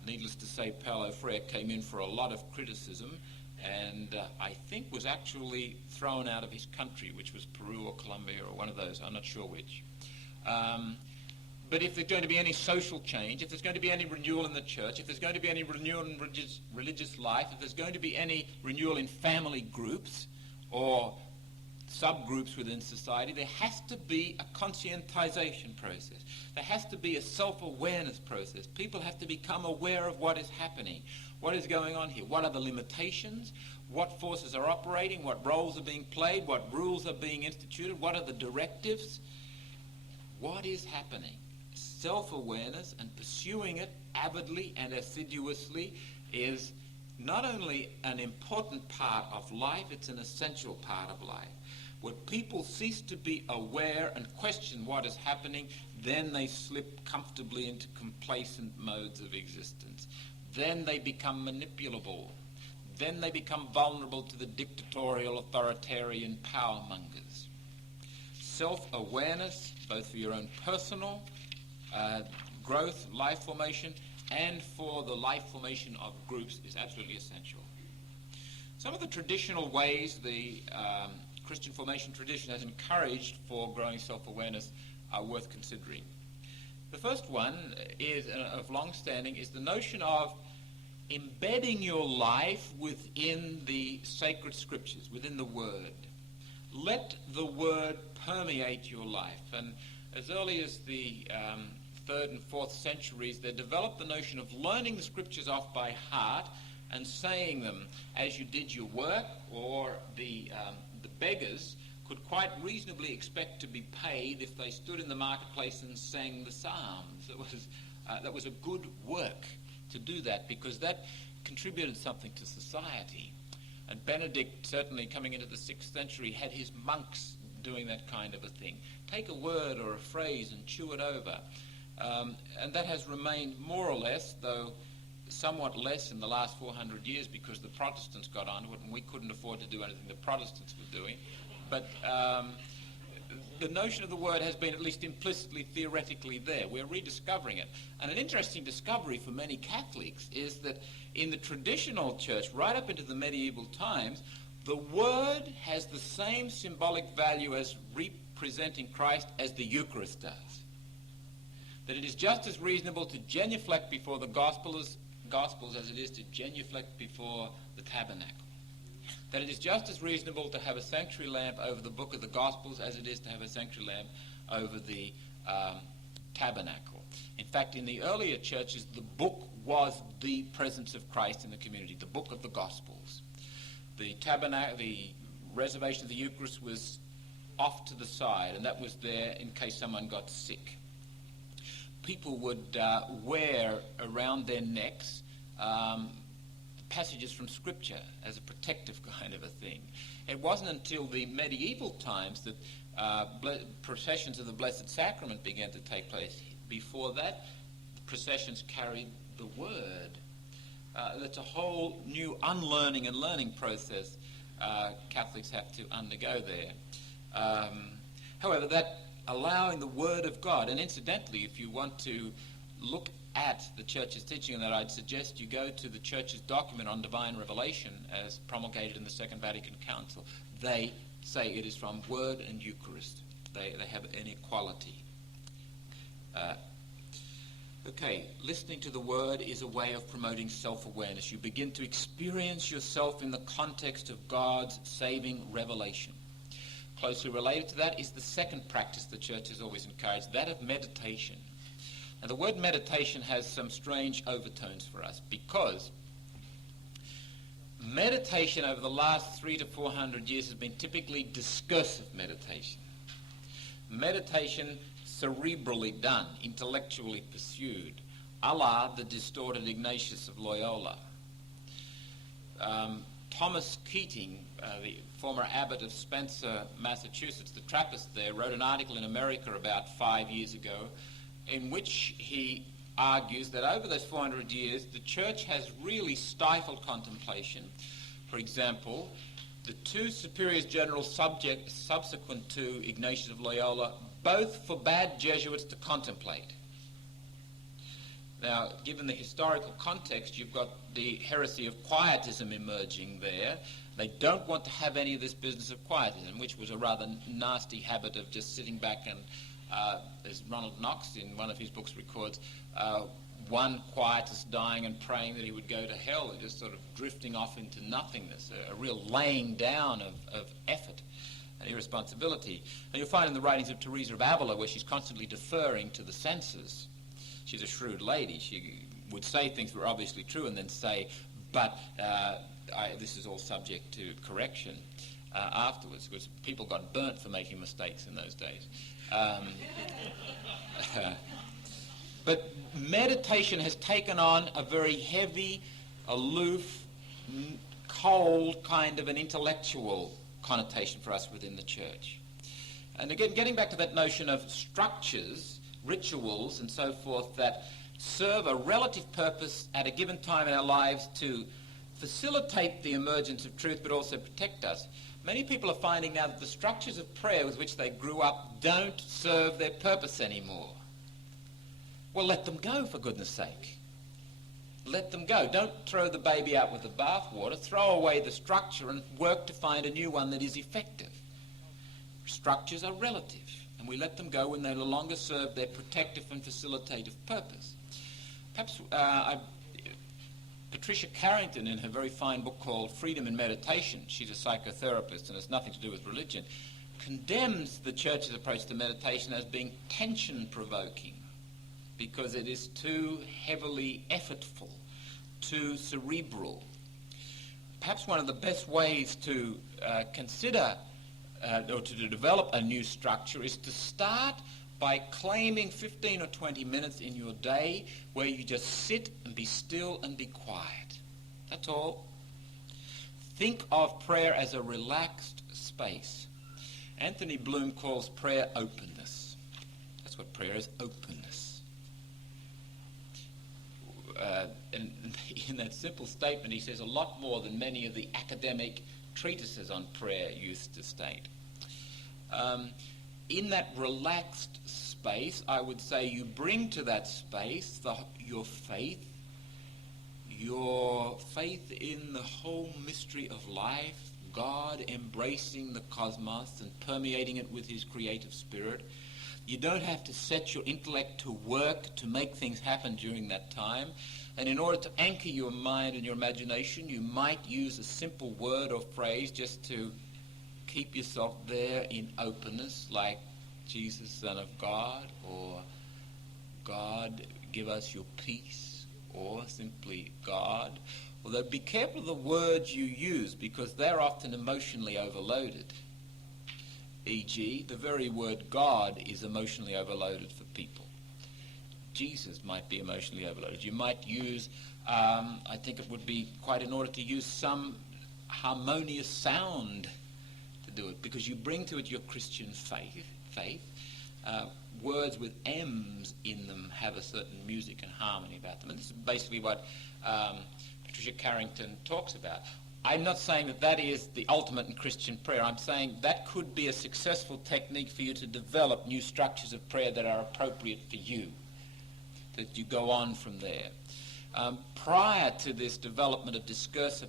Needless to say, Paulo Freire came in for a lot of criticism, and I think was actually thrown out of his country, which was Peru or Colombia or one of those, I'm not sure which. But if there's going to be any social change, if there's going to be any renewal in the church, if there's going to be any renewal in religious life, if there's going to be any renewal in family groups or subgroups within society, there has to be a conscientization process. There has to be a self-awareness process. People have to become aware of what is happening, what is going on here, what are the limitations, what forces are operating, what roles are being played, what rules are being instituted, what are the directives, what is happening. Self-awareness and pursuing it avidly and assiduously is not only an important part of life, it's an essential part of life. When people cease to be aware and question what is happening, then they slip comfortably into complacent modes of existence. Then they become manipulable. Then they become vulnerable to the dictatorial, authoritarian power mongers. Self-awareness, both for your own personal growth, life formation, and for the life formation of groups is absolutely essential. Some of the traditional ways the Christian formation tradition has encouraged for growing self-awareness are worth considering. The first one is of long standing is the notion of embedding your life within the sacred scriptures, within the Word. Let the Word permeate your life. And as early as the 3rd and 4th centuries, they developed the notion of learning the scriptures off by heart and saying them as you did your work, or the beggars could quite reasonably expect to be paid if they stood in the marketplace and sang the psalms. That was a good work to do that, because that contributed something to society. And Benedict, certainly coming into the 6th century, had his monks doing that kind of a thing. Take a word or a phrase and chew it over. And that has remained more or less, though somewhat less in the last 400 years, because the Protestants got onto it and we couldn't afford to do anything the Protestants were doing. But the notion of the Word has been at least implicitly, theoretically there. We're rediscovering it. And an interesting discovery for many Catholics is that in the traditional church, right up into the medieval times, the Word has the same symbolic value as representing Christ as the Eucharist does. That it is just as reasonable to genuflect before the Gospels as it is to genuflect before the tabernacle. That it is just as reasonable to have a sanctuary lamp over the book of the Gospels as it is to have a sanctuary lamp over the tabernacle. In fact, in the earlier churches, the book was the presence of Christ in the community, the book of the Gospels. The tabernacle, the reservation of the Eucharist was off to the side, and that was there in case someone got sick. People would wear around their necks passages from Scripture as a protective kind of a thing. It wasn't until the medieval times that processions of the Blessed Sacrament began to take place. Before that, the processions carried the Word. That's a whole new unlearning and learning process Catholics have to undergo there. However, that allowing the Word of God, and incidentally, if you want to look at the Church's teaching on that, I'd suggest you go to the Church's document on divine revelation as promulgated in the Second Vatican Council. They say it is from Word and Eucharist. They have an equality. Okay, listening to the Word is a way of promoting self-awareness. You begin to experience yourself in the context of God's saving revelation. Closely related to that is the second practice the Church has always encouraged, that of meditation. Now, the word meditation has some strange overtones for us, because meditation over the last 300 to 400 years has been typically discursive meditation. Meditation cerebrally done, intellectually pursued, a la the distorted Ignatius of Loyola. Thomas Keating, the former abbot of Spencer, Massachusetts, the Trappist there, wrote an article in America about 5 years ago in which he argues that over those 400 years, the Church has really stifled contemplation. For example, the two superiors general subsequent to Ignatius of Loyola both forbade Jesuits to contemplate. Now, given the historical context, you've got the heresy of quietism emerging there. They don't want to have any of this business of quietism, which was a rather nasty habit of just sitting back and, as Ronald Knox in one of his books records, one quietist dying and praying that he would go to hell, and just sort of drifting off into nothingness, a real laying down of effort and irresponsibility. And you'll find in the writings of Teresa of Avila, where she's constantly deferring to the senses. She's a shrewd lady. She would say things that were obviously true and then say, but this is all subject to correction afterwards, because people got burnt for making mistakes in those days. But meditation has taken on a very heavy, aloof, cold kind of an intellectual connotation for us within the Church. And again, getting back to that notion of structures, rituals and so forth that serve a relative purpose at a given time in our lives to facilitate the emergence of truth but also protect us. Many people are finding now that the structures of prayer with which they grew up don't serve their purpose anymore. Well, let them go, for goodness sake. Let them go. Don't throw the baby out with the bathwater. Throw away the structure and work to find a new one that is effective. Structures are relative. And we let them go when they no longer serve their protective and facilitative purpose. Perhaps Patricia Carrington, in her very fine book called Freedom in Meditation, she's a psychotherapist and has nothing to do with religion, condemns the church's approach to meditation as being tension-provoking because it is too heavily effortful, too cerebral. Perhaps one of the best ways to consider or to develop a new structure is to start by claiming 15 or 20 minutes in your day where you just sit and be still and be quiet. That's all. Think of prayer as a relaxed space. Anthony Bloom calls prayer openness. That's what prayer is, openness. And in that simple statement, he says a lot more than many of the academic treatises on prayer used to state. In that relaxed space, I would say you bring to that space your faith in the whole mystery of life, God embracing the cosmos and permeating it with his creative spirit. You don't have to set your intellect to work to make things happen during that time. And in order to anchor your mind and your imagination, you might use a simple word or phrase just to keep yourself there in openness, like Jesus, Son of God, or God, give us your peace, or simply God. Although be careful of the words you use because they're often emotionally overloaded. E.g., the very word God is emotionally overloaded for people. Jesus might be emotionally overloaded. You might use, I think it would be quite in order to use some harmonious sound to do it, because you bring to it your Christian faith. Words with M's in them have a certain music and harmony about them. And this is basically what Patricia Carrington talks about. I'm not saying that that is the ultimate in Christian prayer. I'm saying that could be a successful technique for you to develop new structures of prayer that are appropriate for you, that you go on from there. Prior to this development of discursive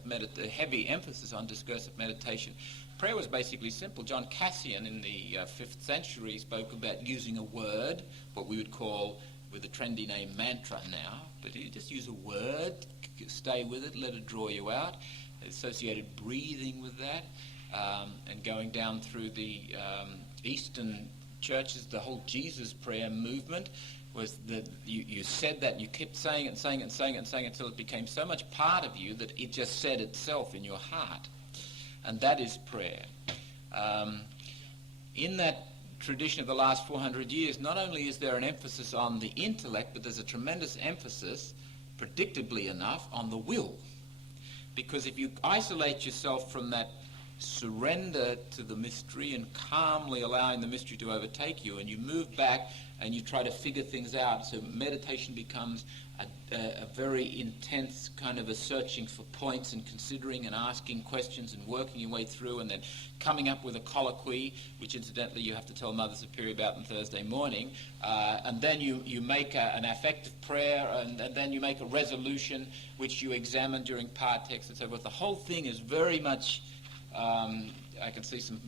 heavy emphasis on discursive meditation, prayer was basically simple. John Cassian in the 5th century spoke about using a word, what we would call, with the trendy name, mantra now, but you just use a word, stay with it, let it draw you out, associated breathing with that, and going down through the Eastern churches, the whole Jesus prayer movement was that you said that and you kept saying it and saying it and saying it and saying it until it became so much part of you that it just said itself in your heart. And that is prayer. In that tradition of the last 400 years, not only is there an emphasis on the intellect, but there's a tremendous emphasis, predictably enough, on the will. Because if you isolate yourself from that surrender to the mystery and calmly allowing the mystery to overtake you, and you move back and you try to figure things out, so meditation becomes a very intense kind of a searching for points and considering and asking questions and working your way through and then coming up with a colloquy, which incidentally you have to tell Mother Superior about on Thursday morning, and then you make an affective prayer, and then you make a resolution which you examine during partext and so forth. The whole thing is very much, I can see some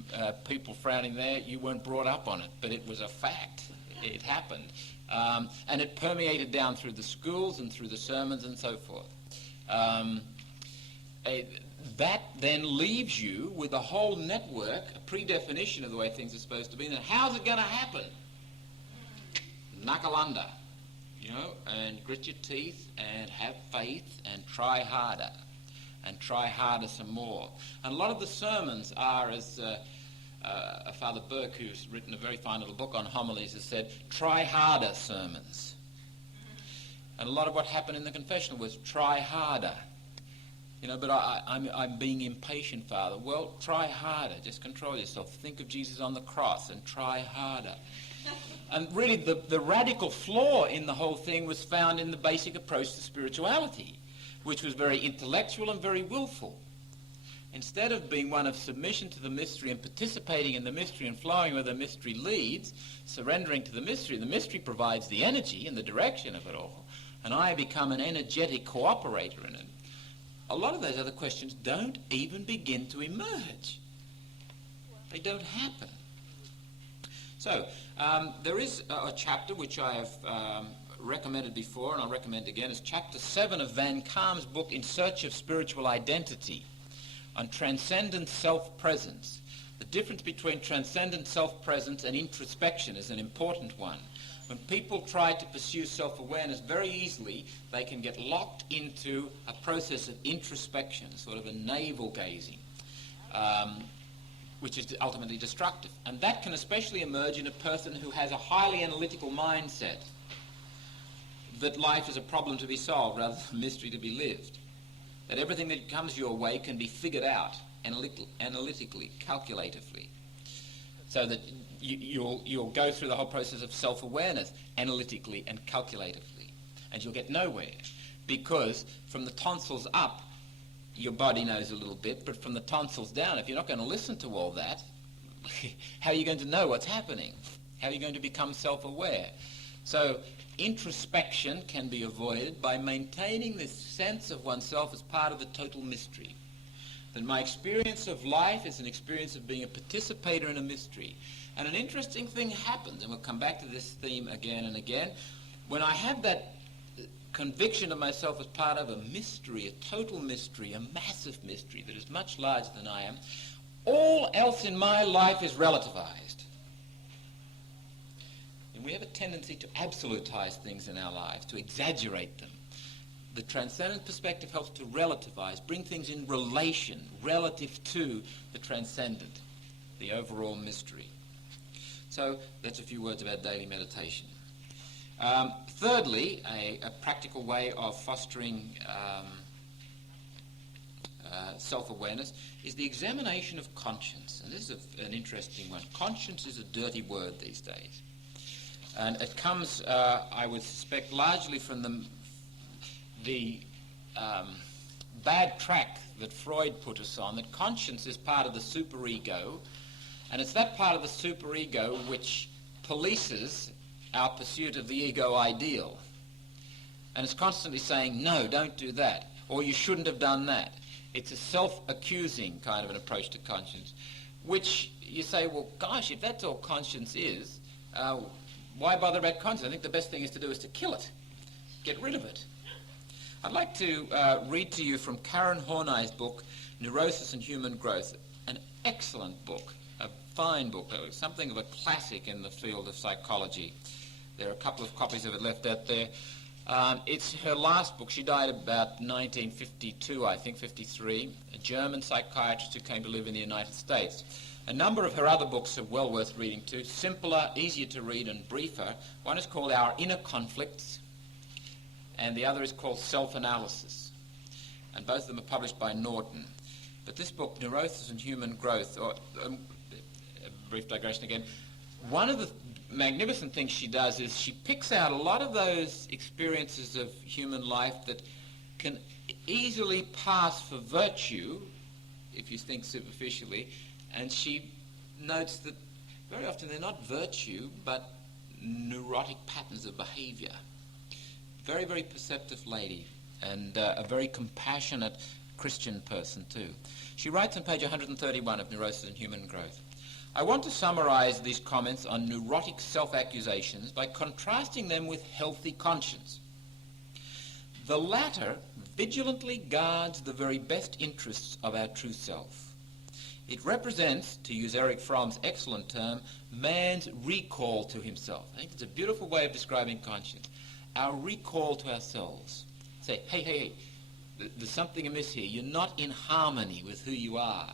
people frowning there, you weren't brought up on it, but it was a fact. It happened. And it permeated down through the schools and through the sermons and so forth. That then leaves you with a whole network, a predefinition of the way things are supposed to be. And how's it going to happen? Knuckle under, and grit your teeth and have faith and try harder. And try harder some more. And a lot of the sermons are, as Father Burke, who's written a very fine little book on homilies, has said, try harder sermons. And a lot of what happened in the confessional was try harder. But I'm being impatient, Father. Well, try harder. Just control yourself. Think of Jesus on the cross and try harder. And really the radical flaw in the whole thing was found in the basic approach to spirituality, which was very intellectual and very willful. Instead of being one of submission to the mystery and participating in the mystery and flowing where the mystery leads, surrendering to the mystery provides the energy and the direction of it all, and I become an energetic cooperator in it. A lot of those other questions don't even begin to emerge. They don't happen. So, there is a chapter which I have recommended before, and I'll recommend again, is Chapter 7 of Van Kaam's book, In Search of Spiritual Identity, on transcendent self-presence. The difference between transcendent self-presence and introspection is an important one. When people try to pursue self-awareness, very easily they can get locked into a process of introspection, sort of a navel-gazing, which is ultimately destructive. And that can especially emerge in a person who has a highly analytical mindset, that life is a problem to be solved rather than a mystery to be lived, that everything that comes your way can be figured out analytically, calculatively, so that you'll go through the whole process of self-awareness analytically and calculatively, and you'll get nowhere, because from the tonsils up, your body knows a little bit, but from the tonsils down, if you're not going to listen to all that, how are you going to know what's happening? How are you going to become self-aware? So introspection can be avoided by maintaining this sense of oneself as part of the total mystery. That my experience of life is an experience of being a participator in a mystery. And an interesting thing happens, and we'll come back to this theme again and again. When I have that conviction of myself as part of a mystery, a total mystery, a massive mystery that is much larger than I am, all else in my life is relativized. And we have a tendency to absolutize things in our lives, to exaggerate them. The transcendent perspective helps to relativize, bring things in relation, relative to the transcendent, the overall mystery. So that's a few words about daily meditation. Thirdly, a practical way of fostering self-awareness is the examination of conscience. And this is an interesting one. Conscience is a dirty word these days. And it comes, I would suspect, largely from the bad track that Freud put us on, that conscience is part of the superego, and it's that part of the superego which polices our pursuit of the ego ideal. And it's constantly saying, no, don't do that, or you shouldn't have done that. It's a self-accusing kind of an approach to conscience, which you say, well, gosh, if that's all conscience is, why bother about conscience? I think the best thing is to do is to kill it, get rid of it. I'd like to read to you from Karen Horney's book, Neurosis and Human Growth, an excellent book, a fine book, something of a classic in the field of psychology. There are a couple of copies of it left out there. It's her last book. She died about 1952, I think, 53, a German psychiatrist who came to live in the United States. A number of her other books are well worth reading too, simpler, easier to read and briefer. One is called Our Inner Conflicts, and the other is called Self-Analysis. And both of them are published by Norton. But this book, Neurosis and Human Growth, or a brief digression again, one of the magnificent things she does is she picks out a lot of those experiences of human life that can easily pass for virtue, if you think superficially, and she notes that very often they're not virtue, but neurotic patterns of behavior. Very, very perceptive lady, and a very compassionate Christian person too. She writes on page 131 of Neurosis and Human Growth, I want to summarize these comments on neurotic self-accusations by contrasting them with healthy conscience. The latter vigilantly guards the very best interests of our true self. It represents, to use Erich Fromm's excellent term, man's recall to himself. I think it's a beautiful way of describing conscience. Our recall to ourselves. Say, hey, there's something amiss here. You're not in harmony with who you are.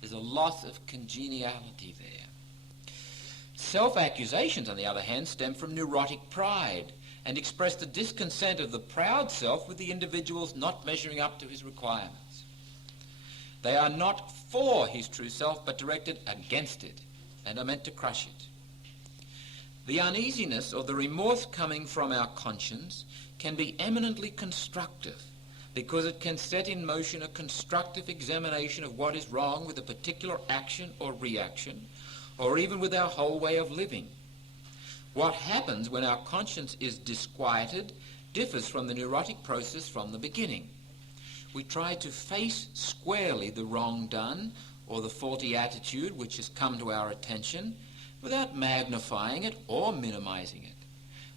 There's a loss of congeniality there. Self-accusations, on the other hand, stem from neurotic pride and express the discontent of the proud self with the individual's not measuring up to his requirements. They are not for his true self, but directed against it, and are meant to crush it. The uneasiness or the remorse coming from our conscience can be eminently constructive, because it can set in motion a constructive examination of what is wrong with a particular action or reaction, or even with our whole way of living. What happens when our conscience is disquieted differs from the neurotic process from the beginning. We try to face squarely the wrong done or the faulty attitude which has come to our attention, without magnifying it or minimizing it.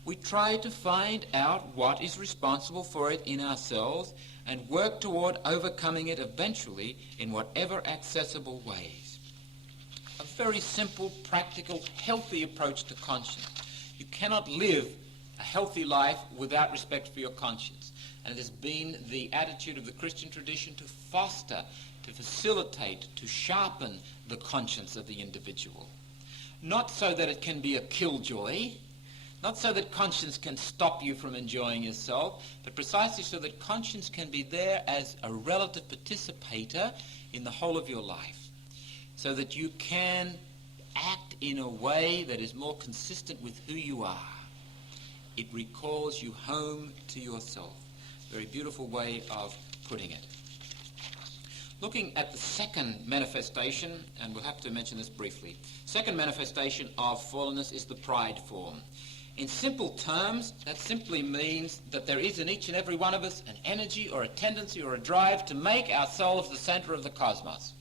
We try to find out what is responsible for it in ourselves and work toward overcoming it eventually in whatever accessible ways. A very simple, practical, healthy approach to conscience. You cannot live a healthy life without respect for your conscience. And it has been the attitude of the Christian tradition to foster, to facilitate, to sharpen the conscience of the individual. Not so that it can be a killjoy, not so that conscience can stop you from enjoying yourself, but precisely so that conscience can be there as a relative participator in the whole of your life, so that you can act in a way that is more consistent with who you are. It recalls you home to yourself. Very beautiful way of putting it. Looking at the second manifestation, and we'll have to mention this briefly. Second manifestation of fallenness is the pride form. In simple terms, that simply means that there is in each and every one of us an energy or a tendency or a drive to make ourselves the center of the cosmos,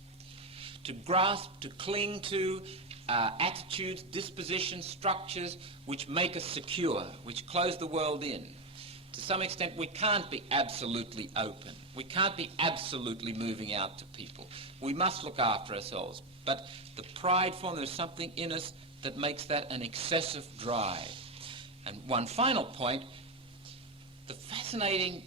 to grasp, to cling to attitudes, dispositions, structures which make us secure, which close the world in. To some extent, we can't be absolutely open. We can't be absolutely moving out to people. We must look after ourselves. But the pride form, there's something in us that makes that an excessive drive. And one final point, the fascinating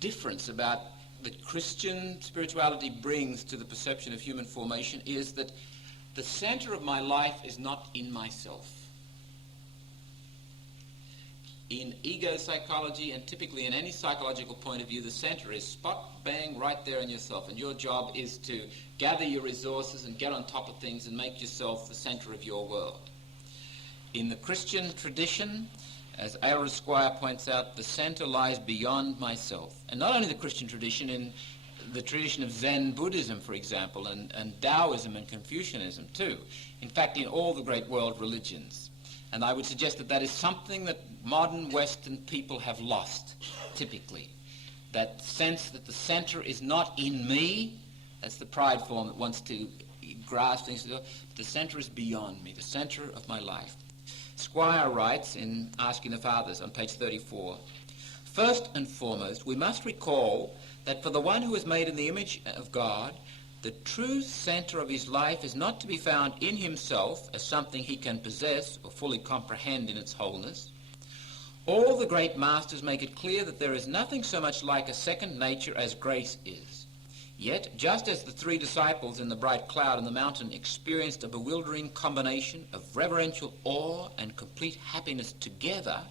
difference about that Christian spirituality brings to the perception of human formation is that the center of my life is not in myself. In ego psychology, and typically in any psychological point of view, the center is spot bang right there in yourself, and your job is to gather your resources and get on top of things and make yourself the center of your world. In the Christian tradition, as Aylmer Squire points out, the center lies beyond myself. And not only the Christian tradition, in the tradition of Zen Buddhism, for example, and Taoism and Confucianism too. In fact, in all the great world religions. And I would suggest that that is something that modern Western people have lost, typically. That sense that the center is not in me, that's the pride form that wants to grasp things. The center is beyond me, the center of my life. Squire writes in Asking the Fathers on page 34, "First and foremost, we must recall that for the one who is made in the image of God, the true center of his life is not to be found in himself as something he can possess or fully comprehend in its wholeness. All the great masters make it clear that there is nothing so much like a second nature as grace is. Yet, just as the three disciples in the bright cloud on the mountain experienced a bewildering combination of reverential awe and complete happiness together,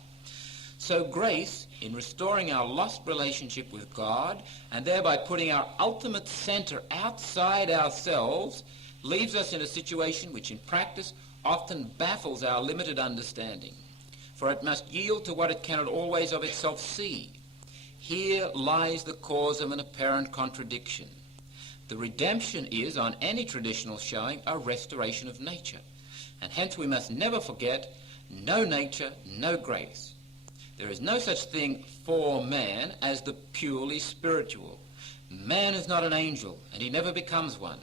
so grace, in restoring our lost relationship with God and thereby putting our ultimate center outside ourselves, leaves us in a situation which in practice often baffles our limited understanding. For it must yield to what it cannot always of itself see. Here lies the cause of an apparent contradiction. The redemption is, on any traditional showing, a restoration of nature. And hence we must never forget, no nature, no grace. There is no such thing for man as the purely spiritual. Man is not an angel, and he never becomes one.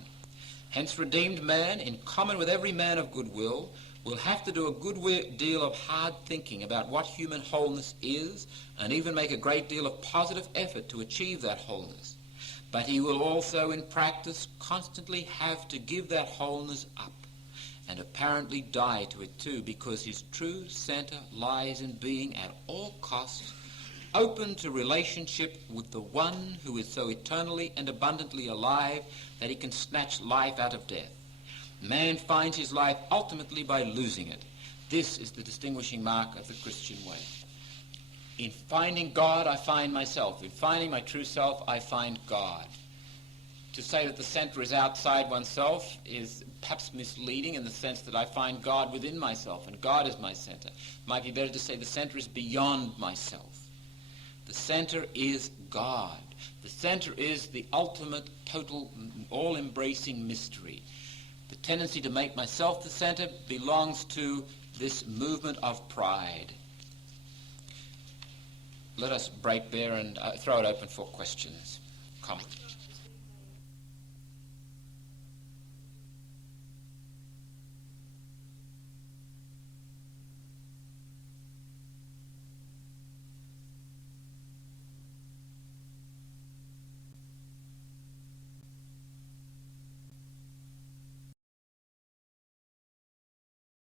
Hence redeemed man, in common with every man of goodwill, will have to do a good deal of hard thinking about what human wholeness is, and even make a great deal of positive effort to achieve that wholeness. But he will also, in practice, constantly have to give that wholeness up, and apparently die to it too, because his true center lies in being at all costs open to relationship with the one who is so eternally and abundantly alive that he can snatch life out of death. Man finds his life ultimately by losing it. This is the distinguishing mark of the Christian way. In finding God, I find myself. In finding my true self, I find God. To say that the center is outside oneself is perhaps misleading in the sense that I find God within myself and God is my center. It might be better to say the center is beyond myself. The center is God. The center is the ultimate, total, all-embracing mystery. The tendency to make myself the center belongs to this movement of pride. Let us break there and throw it open for questions, comments.